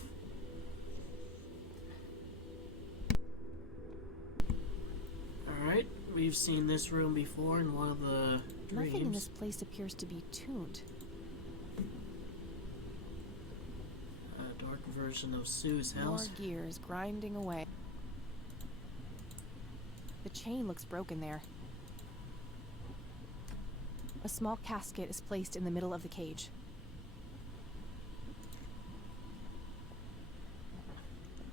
Alright, we've seen this room before in one of the dreams. Nothing in this place appears to be tuned. A dark version of Sue's house. More gears grinding away. The The chain looks broken there. A small casket is placed in the middle of the cage.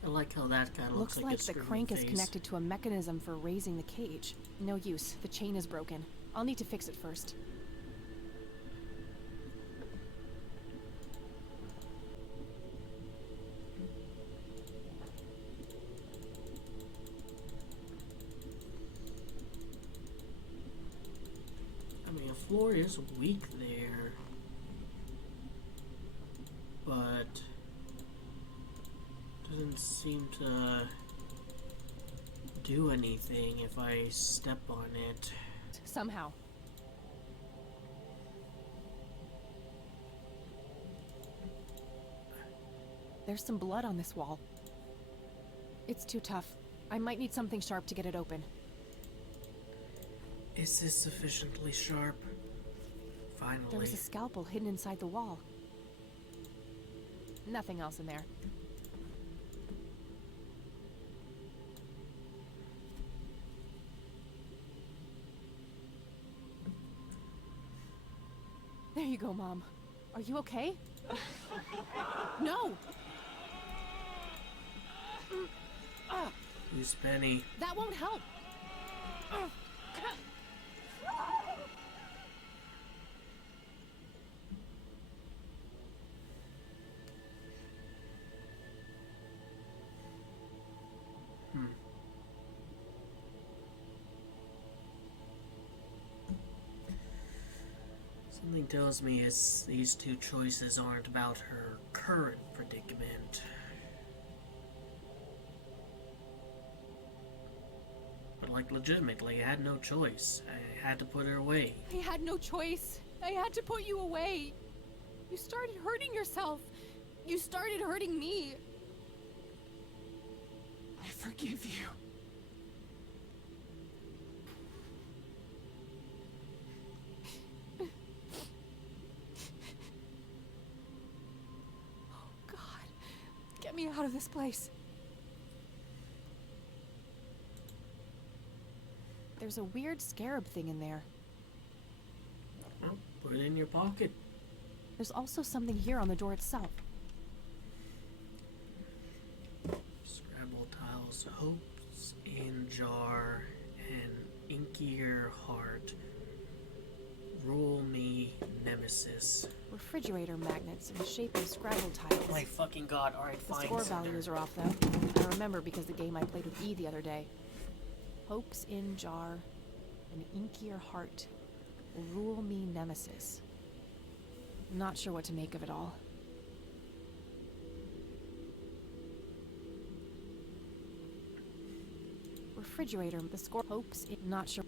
I like how that kind of Looks looks like a the screaming crank is face. connected to a mechanism for raising the cage. No use. The chain is broken. I'll need to fix it first. I mean, the floor is weak there, but doesn't seem to do anything if I step on it. Somehow. There's some blood on this wall. It's too tough. I might need something sharp to get it open. Is this sufficiently sharp? Finally. There was a scalpel hidden inside the wall. Nothing else in there. There you go, Mom. Are you okay? No! Use Penny. That won't help! Something tells me these two choices aren't about her current predicament. But like legitimately, I had no choice. I had to put her away. I had no choice. I had to put you away. You started hurting yourself. You started hurting me. I forgive you. Oh, God. Get me out of this place. There's a weird scarab thing in there. Well, put it in your pocket. There's also something here on the door itself. Scrabble tiles, hopes in jar, and inkier heart. Rule me, nemesis. Refrigerator magnets in the shape of Scrabble tiles. My fucking god, alright, The fine. score Cinder. values are off though. I remember because the game I played with E the other day. Hopes in jar, an inkier heart. Rule me, nemesis. Not sure what to make of it all. Refrigerator, the score. Hopes in. Not sure.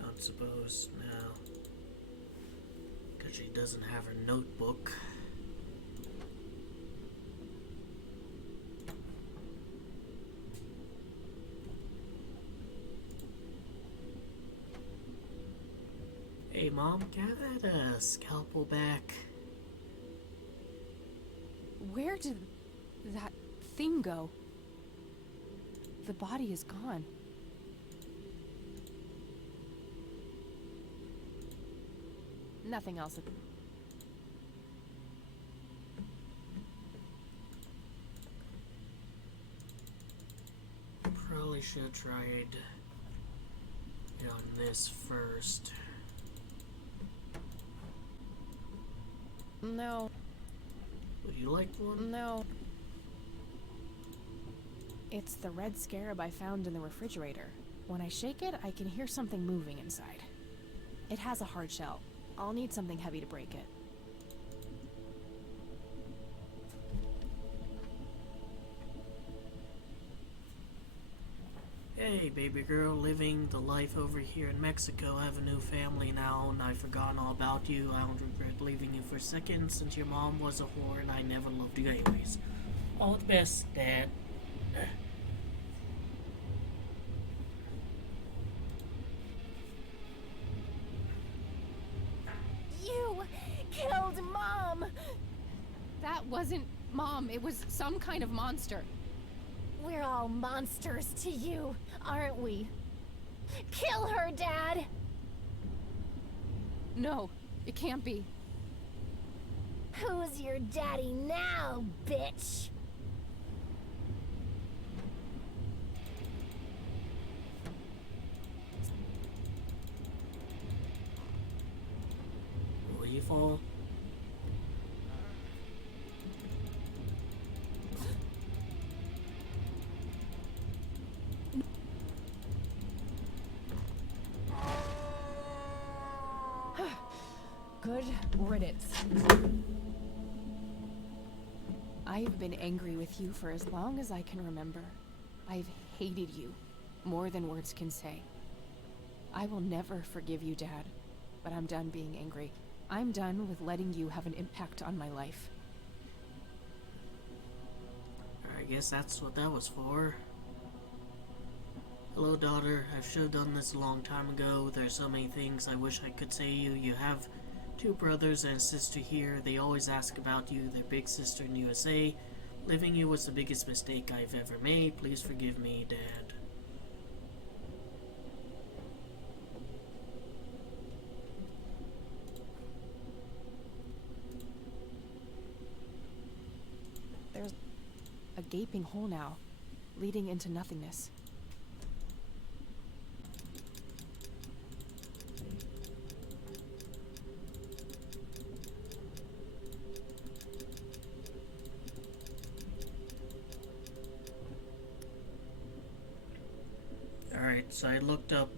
Don't suppose now. Because she doesn't have her notebook. Hey Mom, can I have that scalpel back? Where did that thing go? The body is gone. Nothing else. Probably should have tried it on this first. No. Would you like one? No. It's the red scarab I found in the refrigerator. When I shake it, I can hear something moving inside. It has a hard shell. I'll need something heavy to break it. Hey, baby girl, living the life over here in Mexico. I have a new family now, and I've forgotten all about you. I don't regret leaving you for a second, since your mom was a whore and I never loved you anyways. All the best, Dad. You killed Mom! wasn't Mom. It was some kind of monster. We're all monsters to you, aren't we? Kill her, Dad! No, it can't be. Who's your daddy now, bitch? Will you fall? Good riddance. I've been angry with you for as long as I can remember. I've hated you more than words can say. I will never forgive you, Dad, but I'm done being angry. I'm done with letting you have an impact on my life. I guess that's what that was for. Hello, daughter. I should have done this a long time ago. There's so many things I wish I could say to you. You have 2 brothers and a sister here. They always ask about you. Their big sister in USA. Leaving you was the biggest mistake I've ever made. Please forgive me, Dad. There's a gaping hole now, leading into nothingness. Alright, so I looked up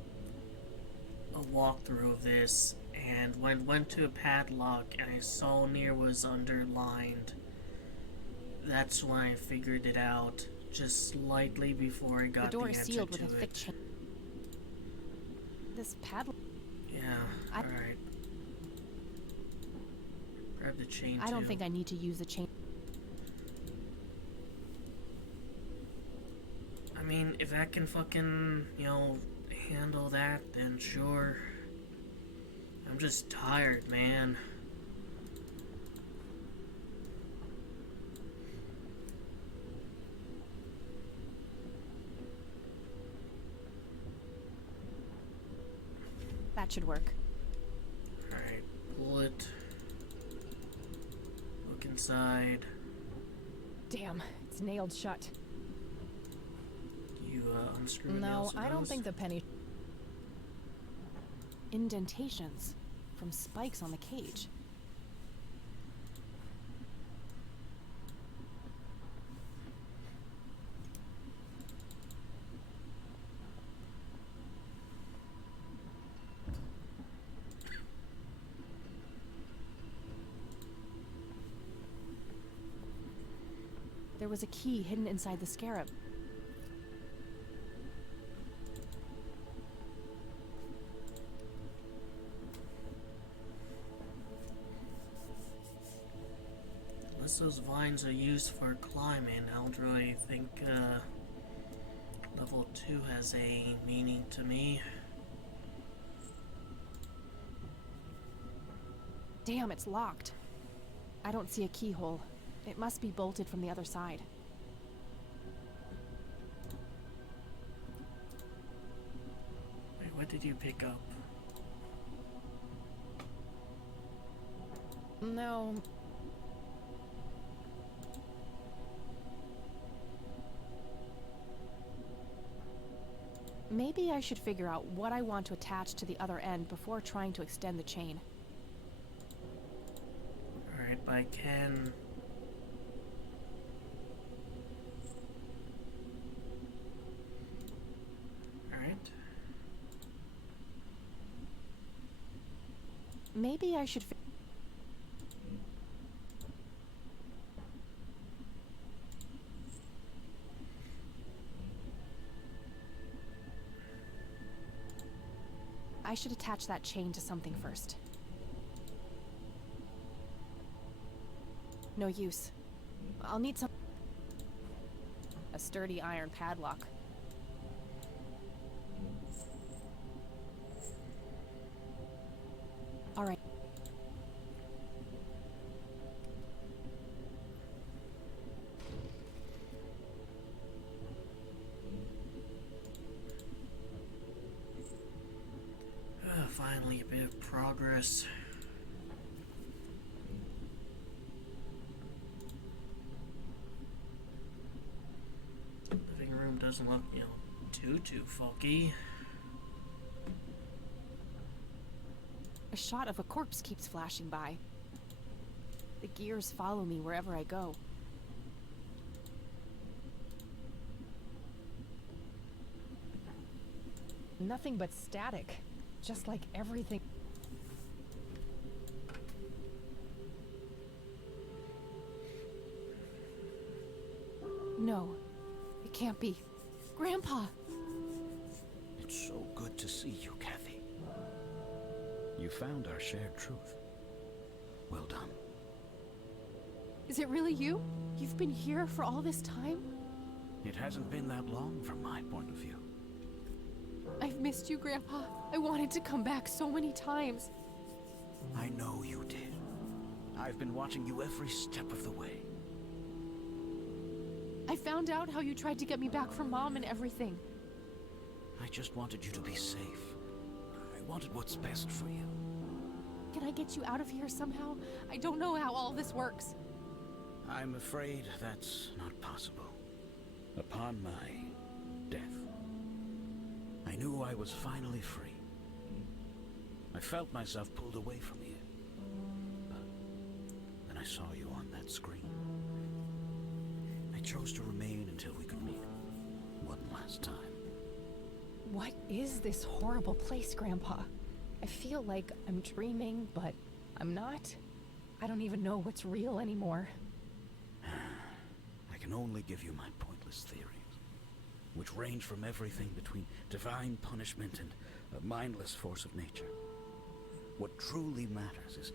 a walkthrough of this, and went to a padlock, and I saw near was underlined. That's when I figured it out, just slightly before I got The door the is answer sealed to with a thick it. chain. This padlock. Yeah, alright. Grab the chain I don't too. think I need to use the chain. I mean, if that can fucking, handle that, then sure. I'm just tired, man. That should work. Alright, pull it. Look inside. Damn, it's nailed shut. You, unscrew the No, nails of I don't those? think the penny. Indentations from spikes on the cage. There was a key hidden inside the scarab. Unless those vines are used for climbing, I don't really think, level 2 has a meaning to me. Damn, it's locked. I don't see a keyhole. It must be bolted from the other side. Wait, what did you pick up? No. Maybe I should figure out what I want to attach to the other end before trying to extend the chain. Alright, but I can... Alright. Maybe I should I should attach that chain to something first. No use. I'll need some... A sturdy iron padlock. All right. Finally a bit of progress. Living room doesn't look, too funky. A shot of a corpse keeps flashing by. The gears follow me wherever I go. Nothing but static. Just like everything. No, it can't be. Grandpa! It's so good to see you, Kathy. You found our shared truth. Well done. Is it really you? You've been here for all this time? It hasn't been that long from my point of view. I've missed you, Grandpa. I wanted to come back so many times. I know you did. I've been watching you every step of the way. I found out how you tried to get me back from Mom and everything. I just wanted you to be safe. I wanted what's best for you. Can I get you out of here somehow? I don't know how all this works. I'm afraid that's not possible. Upon my death, I knew I was finally free. I felt myself pulled away from you. But then I saw you on that screen. I chose to remain until we could meet. One last time. What is this horrible place, Grandpa? I feel like I'm dreaming, but I'm not. I don't even know what's real anymore. I can only give you my pointless theories, which range from everything between divine punishment and a mindless force of nature. What truly matters is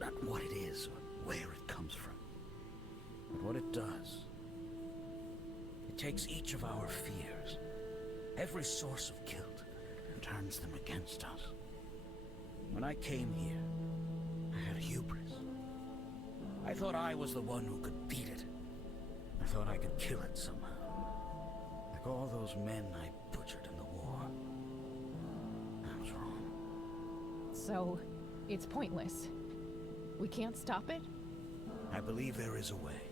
not what it is or where it comes from, but what it does. It takes each of our fears, every source of guilt, and turns them against us. When I came here, I had hubris. I thought I was the one who could beat it. I thought I could kill it somehow. Like all those men I butchered in the war. I was wrong. So, it's pointless. We can't stop it? I believe there is a way.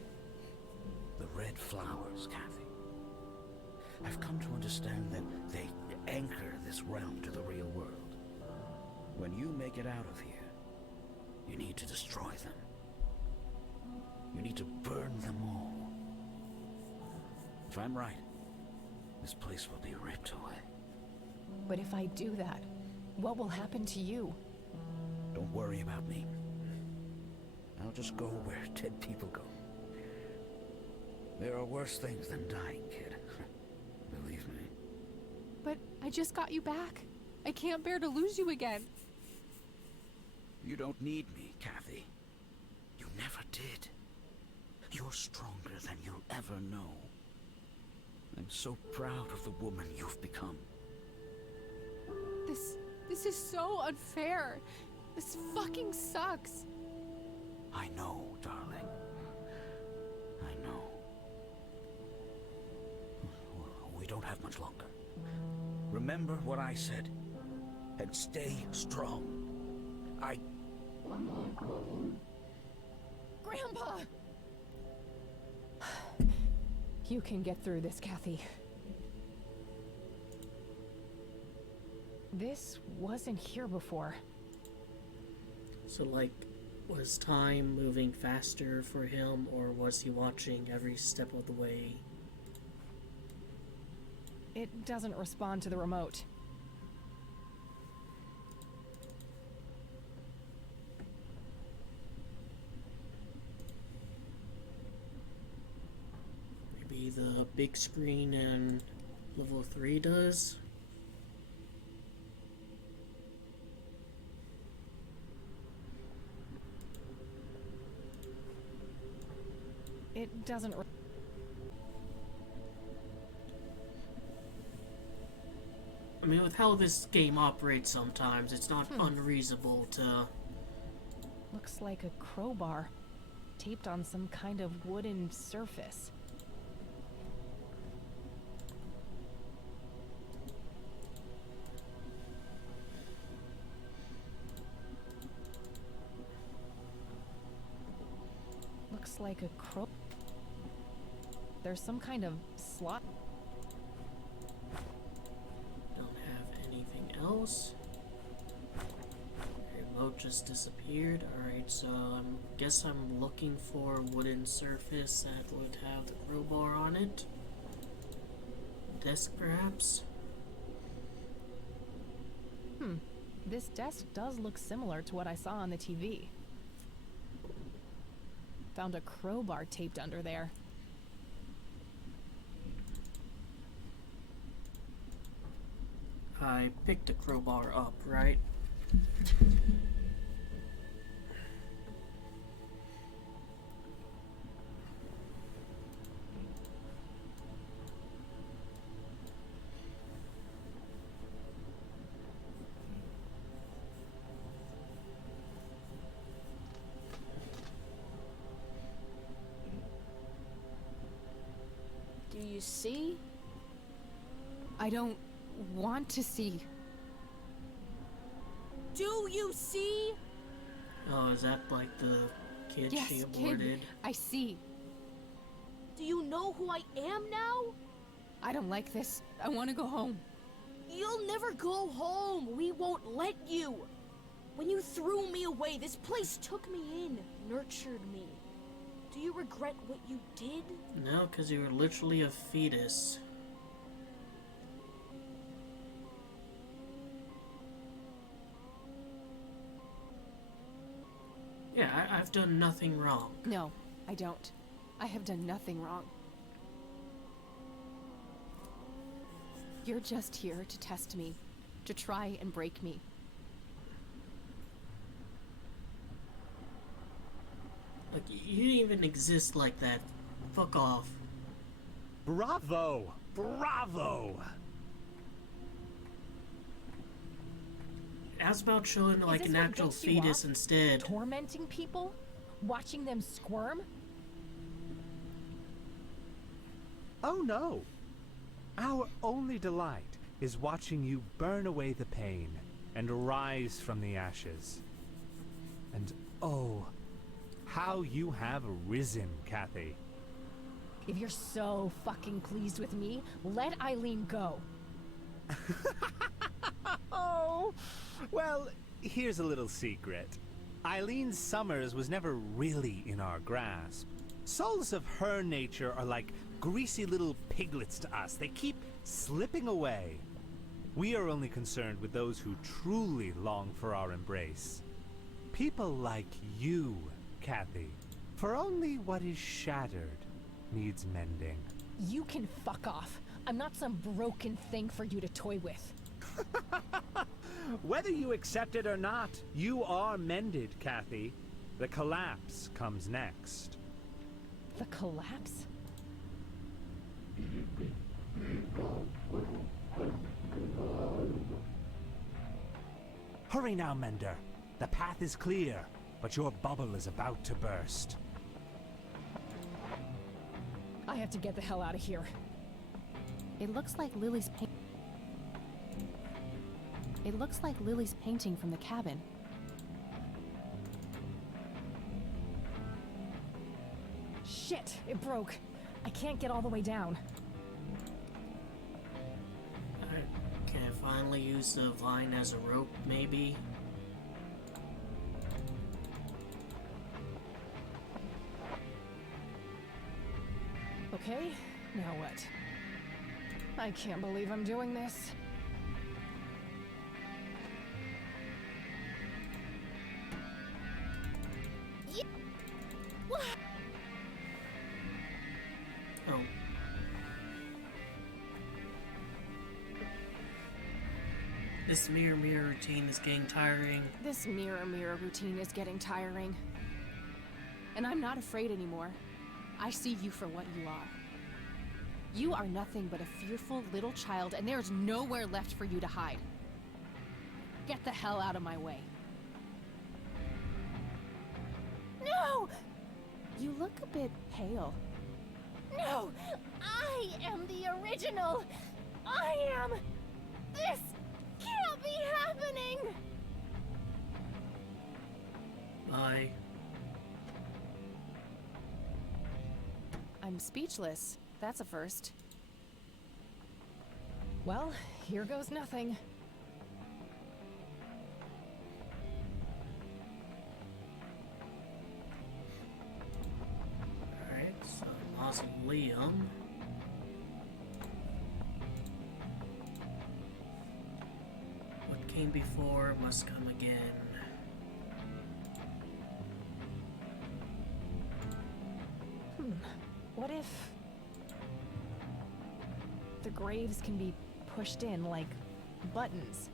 The red flowers, Kathy. I've come to understand that they anchor this realm to the real world. When you make it out of here, you need to destroy them. You need to burn them all. If I'm right, this place will be ripped away. But if I do that, what will happen to you? Don't worry about me. I'll just go where dead people go. There are worse things than dying, kid. Believe me. But I just got you back. I can't bear to lose you again. You don't need me, Kathy. You never did. You're stronger than you'll ever know. I'm so proud of the woman you've become. This is so unfair. This fucking sucks. I know, darling. I know. We don't have much longer. Remember what I said, and stay strong. Grandpa! You can get through this, Kathy. This wasn't here before. So, like, was time moving faster for him, or was he watching every step of the way? It doesn't respond to the remote. Maybe the big screen in level 3 does? It doesn't. I mean, with how this game operates sometimes, it's not unreasonable to... Looks like a crowbar, taped on some kind of wooden surface. looks like a crow. There's some kind of slot. Don't have anything else. Remote just disappeared. Alright, so I guess I'm looking for a wooden surface that would have the crowbar on it. Desk, perhaps? This desk does look similar to what I saw on the TV. Found a crowbar taped under there. I picked the crowbar up, right? Do you see? I don't want to see. Do you see? Oh, is that like the kid Yes, she aborted? kid. I see. Do you know who I am now? I don't like this. I want to go home. You'll never go home. We won't let you. When you threw me away, this place took me in, nurtured me. Do you regret what you did? No, because you were literally a fetus. Yeah, I've done nothing wrong. No, I don't. I have done nothing wrong. You're just here to test me, to try and break me. Like, you didn't even exist like that. Fuck off. Bravo! Bravo! How's about showing like an actual fetus instead? Tormenting people? Watching them squirm? Oh no! Our only delight is watching you burn away the pain and rise from the ashes. And oh, how you have risen, Kathy. If you're so fucking pleased with me, let Eileen go. Oh! Well, here's a little secret. Eileen Summers was never really in our grasp. Souls of her nature are like greasy little piglets to us. They keep slipping away. We are only concerned with those who truly long for our embrace. People like you, Kathy. For only what is shattered needs mending. You can fuck off. I'm not some broken thing for you to toy with. Whether you accept it or not, you are mended, Kathy. The collapse comes next. The collapse? Hurry now, Mender. The path is clear, but your bubble is about to burst. I have to get the hell out of here. It looks like Lily's painting from the cabin. Shit, it broke. I can't get all the way down. Can I finally use the vine as a rope, maybe? Okay, now what? I can't believe I'm doing this. Oh. This mirror routine is getting tiring. This mirror routine is getting tiring. And I'm not afraid anymore. I see you for what you are. You are nothing but a fearful little child, and there's nowhere left for you to hide. Get the hell out of my way. No! You look a bit pale. No! I am the original! I am... This can't be happening! Bye. speechless. That's a first. Well, here goes nothing. Alright, so mausoleum. What came before must come again. What if the graves can be pushed in like buttons?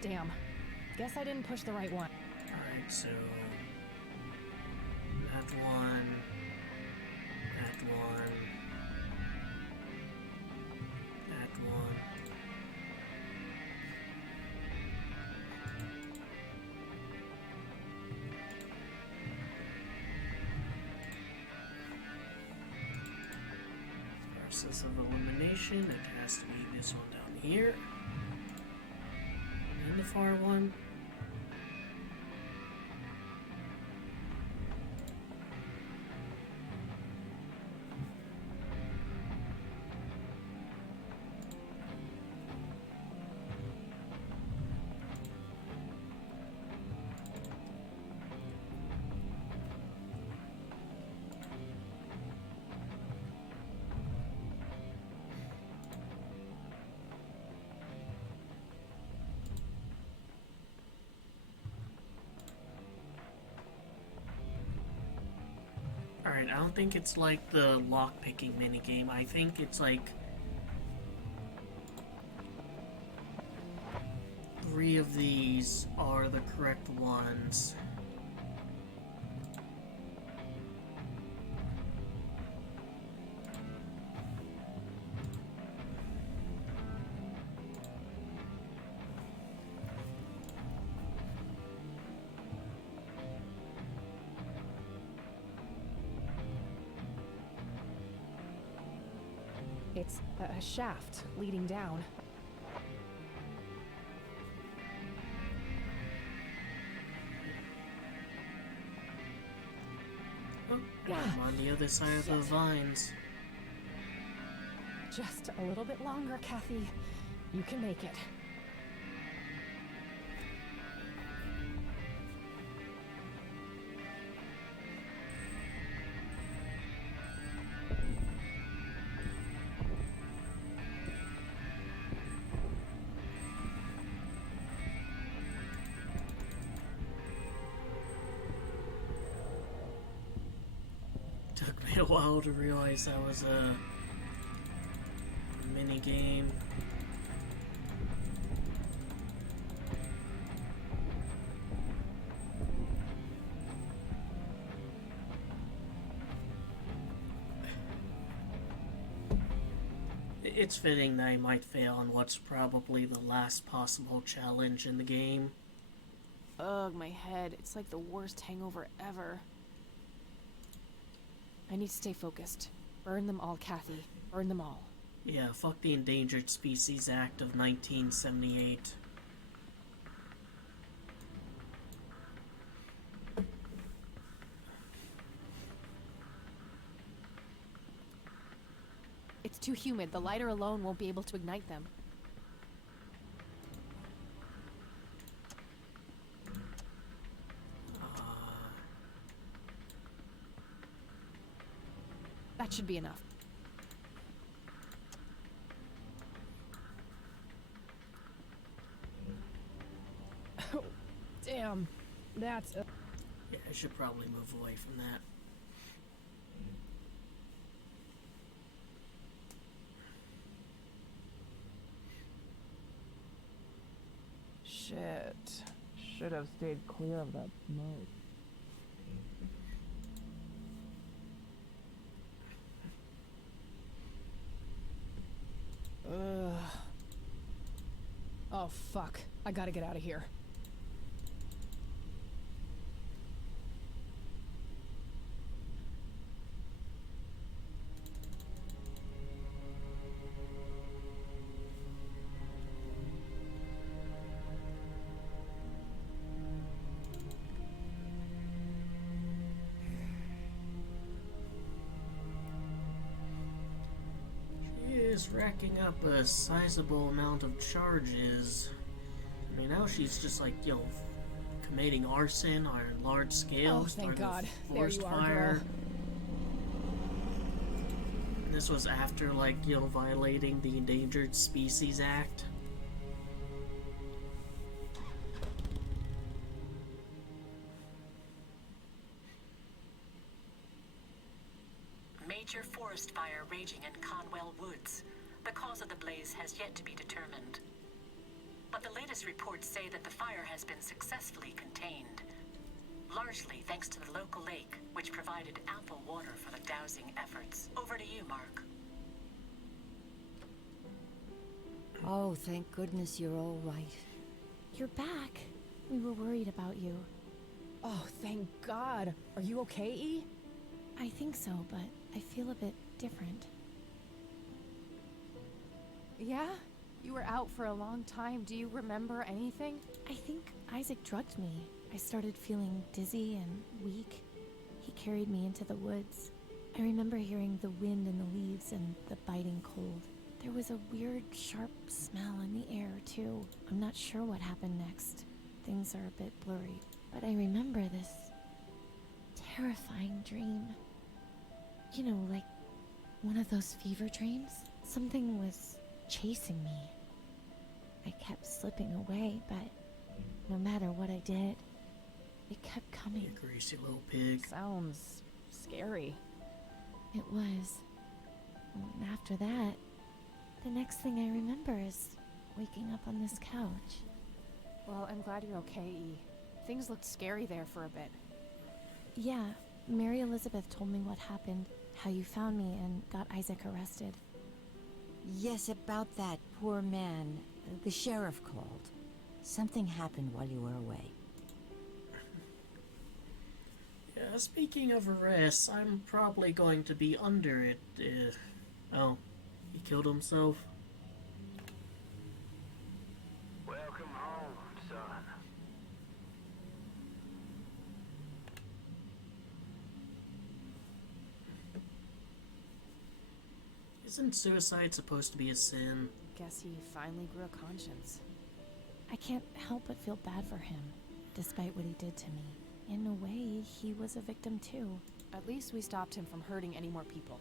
Damn. Guess I didn't push the right one. Alright, so that one, that one, that one. Process of elimination, it has to be this one down here. And the far one. Alright, I don't think it's like the lockpicking minigame. I think it's like 3 of these are the correct ones. It's a shaft leading down. Oh, I'm on the other side of the vines. Just a little bit longer, Kathy. You can make it. Took me a while to realize that was a mini game. It's fitting that I might fail on what's probably the last possible challenge in the game. Ugh, my head. It's like the worst hangover ever. I need to stay focused. Burn them all, Kathy. Burn them all. Yeah, fuck the Endangered Species Act of 1978. It's too humid. The lighter alone won't be able to ignite them. That should be enough. Oh, damn. That's a... Yeah, I should probably move away from that. Shit. Should have stayed clear of that smoke. Ugh. Oh, fuck. I gotta get out of here. racking up a sizable amount of charges. I mean, now she's just like, you know, committing arson on a large scale. Oh, thank starting a God. There forest you are, fire. girl. This was after, like, you know, violating the Endangered Species Act. Major forest fire raging in Conwell Woods. The cause of the blaze has yet to be determined. But the latest reports say that the fire has been successfully contained. Largely thanks to the local lake, which provided ample water for the dousing efforts. Over to you, Mark. Oh, thank goodness you're all right. You're back. We were worried about you. Oh, thank God. Are you okay, E? I think so, but I feel a bit different. Yeah? You were out for a long time. Do you remember anything? I think Isaac drugged me. I started feeling dizzy and weak. He carried me into the woods. I remember hearing the wind in the leaves and the biting cold. There was a weird, sharp smell in the air, too. I'm not sure what happened next. Things are a bit blurry. But I remember this terrifying dream. You know, like one of those fever dreams. Something was chasing me. I kept slipping away, but no matter what I did, it kept coming. You greasy little pig. Sounds scary. It was. And after that, the next thing I remember is waking up on this couch. Well, I'm glad you're okay, E. Things looked scary there for a bit. Yeah, Mary Elizabeth told me what happened, how you found me and got Isaac arrested. Yes, about that poor man. The sheriff called. Something happened while you were away. Yeah, speaking of arrests, I'm probably going to be under it. Oh, he killed himself? Welcome home, son. Isn't suicide supposed to be a sin? Guess he finally grew a conscience. I can't help but feel bad for him, despite what he did to me. In a way, he was a victim too. At least we stopped him from hurting any more people.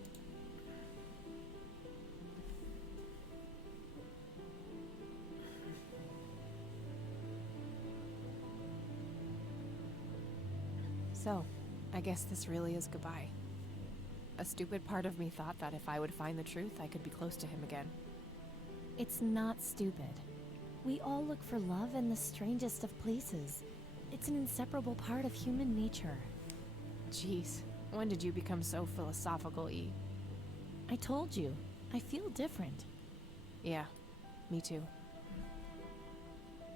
So, I guess this really is goodbye. A stupid part of me thought that if I would find the truth, I could be close to him again. It's not stupid. We all look for love in the strangest of places. It's an inseparable part of human nature. Jeez, when did you become so philosophical, E? I told you, I feel different. Yeah, me too.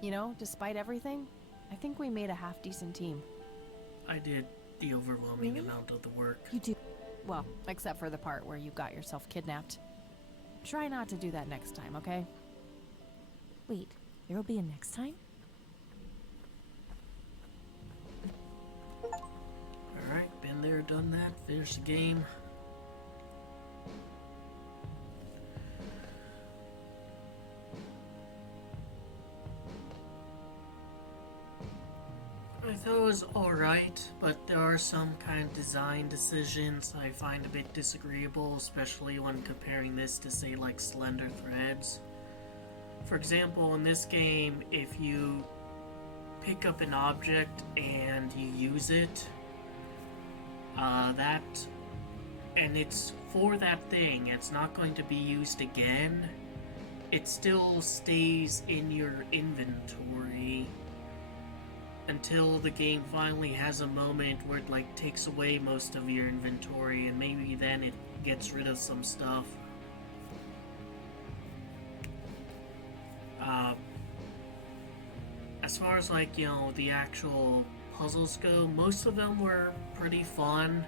You know, despite everything, I think we made a half-decent team. I did the overwhelming amount of the work. You do? Well, except for the part where you got yourself kidnapped. Try not to do that next time, okay? Wait, there'll be a next time? Alright, been there, done that, finished the game. I thought it was alright, but there are some kind of design decisions I find a bit disagreeable, especially when comparing this to, say, like Slender Threads. For example, in this game, if you pick up an object and you use it, and it's for that thing, it's not going to be used again, it still stays in your inventory until the game finally has a moment where it like takes away most of your inventory, and maybe then it gets rid of some stuff. As far as like, you know, the actual puzzles go, most of them were pretty fun.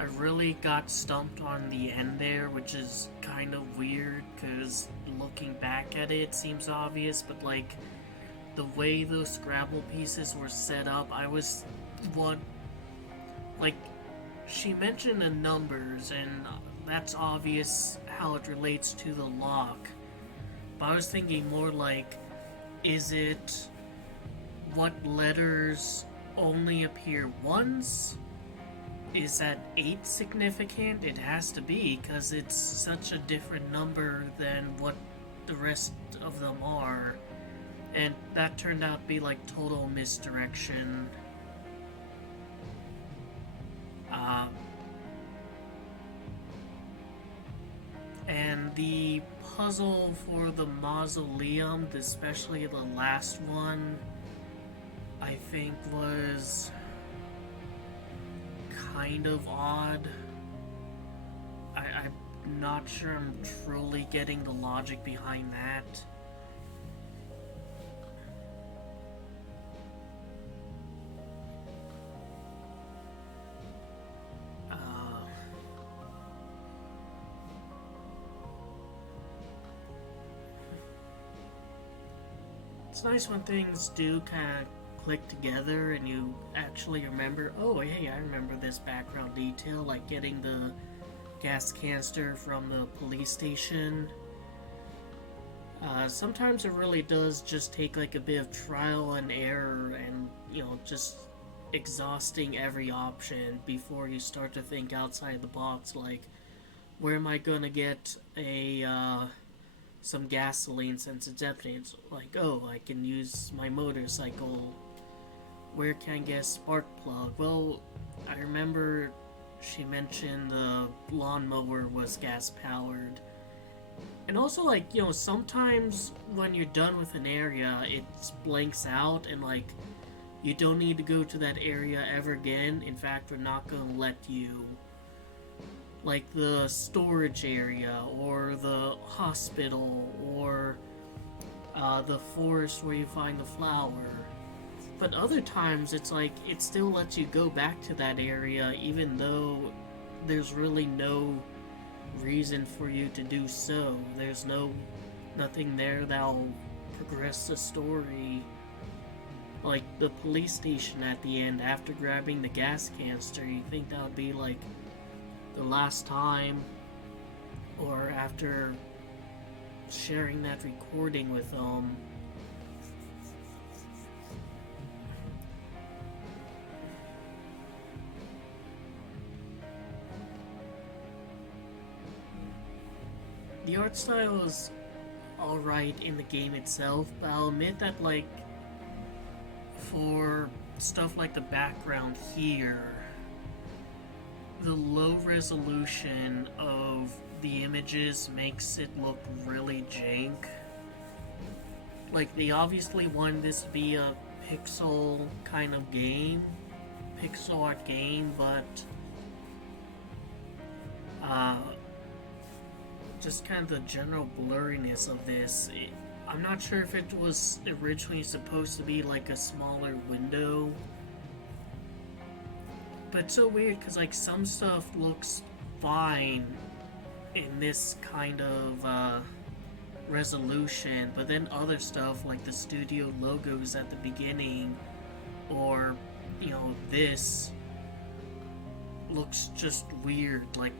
I really got stumped on the end there, which is kind of weird, because looking back at it, it seems obvious, but like, the way those Scrabble pieces were set up, I was like, she mentioned the numbers, and that's obvious how it relates to the lock. But I was thinking more like, is it what letters only appear once? Is that 8 significant? It has to be, because it's such a different number than what the rest of them are. And that turned out to be like total misdirection. And the puzzle for the mausoleum, especially the last one, I think was kind of odd. I'm not sure I'm truly getting the logic behind that. It's nice when things do kind of click together and you actually remember, oh hey, I remember this background detail, like getting the gas canister from the police station. Sometimes it really does just take like a bit of trial and error and, you know, just exhausting every option before you start to think outside the box, like, where am I gonna get a, some gasoline since it's empty? It's like, oh, I can use my motorcycle. Where can I get a spark plug? Well, I remember she mentioned the lawnmower was gas powered. And also, like, you know, sometimes when you're done with an area, it blanks out and, like, you don't need to go to that area ever again. In fact, we're not gonna let you. Like the storage area, or the hospital, or the forest where you find the flower. But other times, it's like, it still lets you go back to that area, even though there's really no reason for you to do so. There's nothing there that'll progress the story. Like the police station at the end, after grabbing the gas canister, you think that would be like the last time, or after sharing that recording with them. The art style is alright in the game itself, but I'll admit that, like, for stuff like the background here, the low resolution of the images makes it look really jank. Like, they obviously wanted this to be a pixel kind of game, pixel art game, but just kind of the general blurriness of this. I'm not sure if it was originally supposed to be like a smaller window. But it's so weird because, like, some stuff looks fine in this kind of resolution, but then other stuff, like the studio logos at the beginning, or, you know, this looks just weird. Like,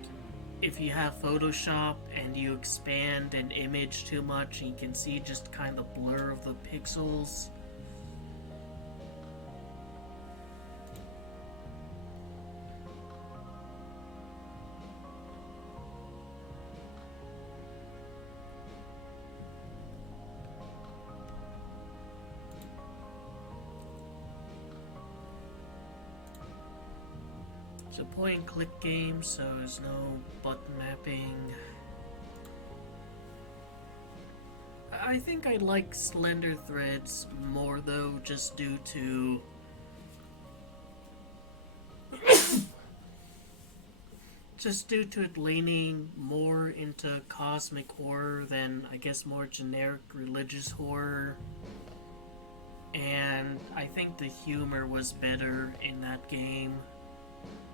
if you have Photoshop and you expand an image too much, you can see just kind of the blur of the pixels. It's a point-and-click game, so there's no button mapping. I think I like Slender Threads more, though, just due to it leaning more into cosmic horror than, I guess, more generic religious horror. And I think the humor was better in that game.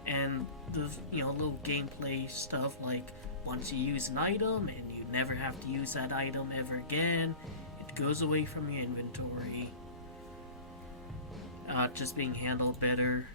And the, you know, little gameplay stuff, like once you use an item and you never have to use that item ever again, it goes away from your inventory. Just being handled better.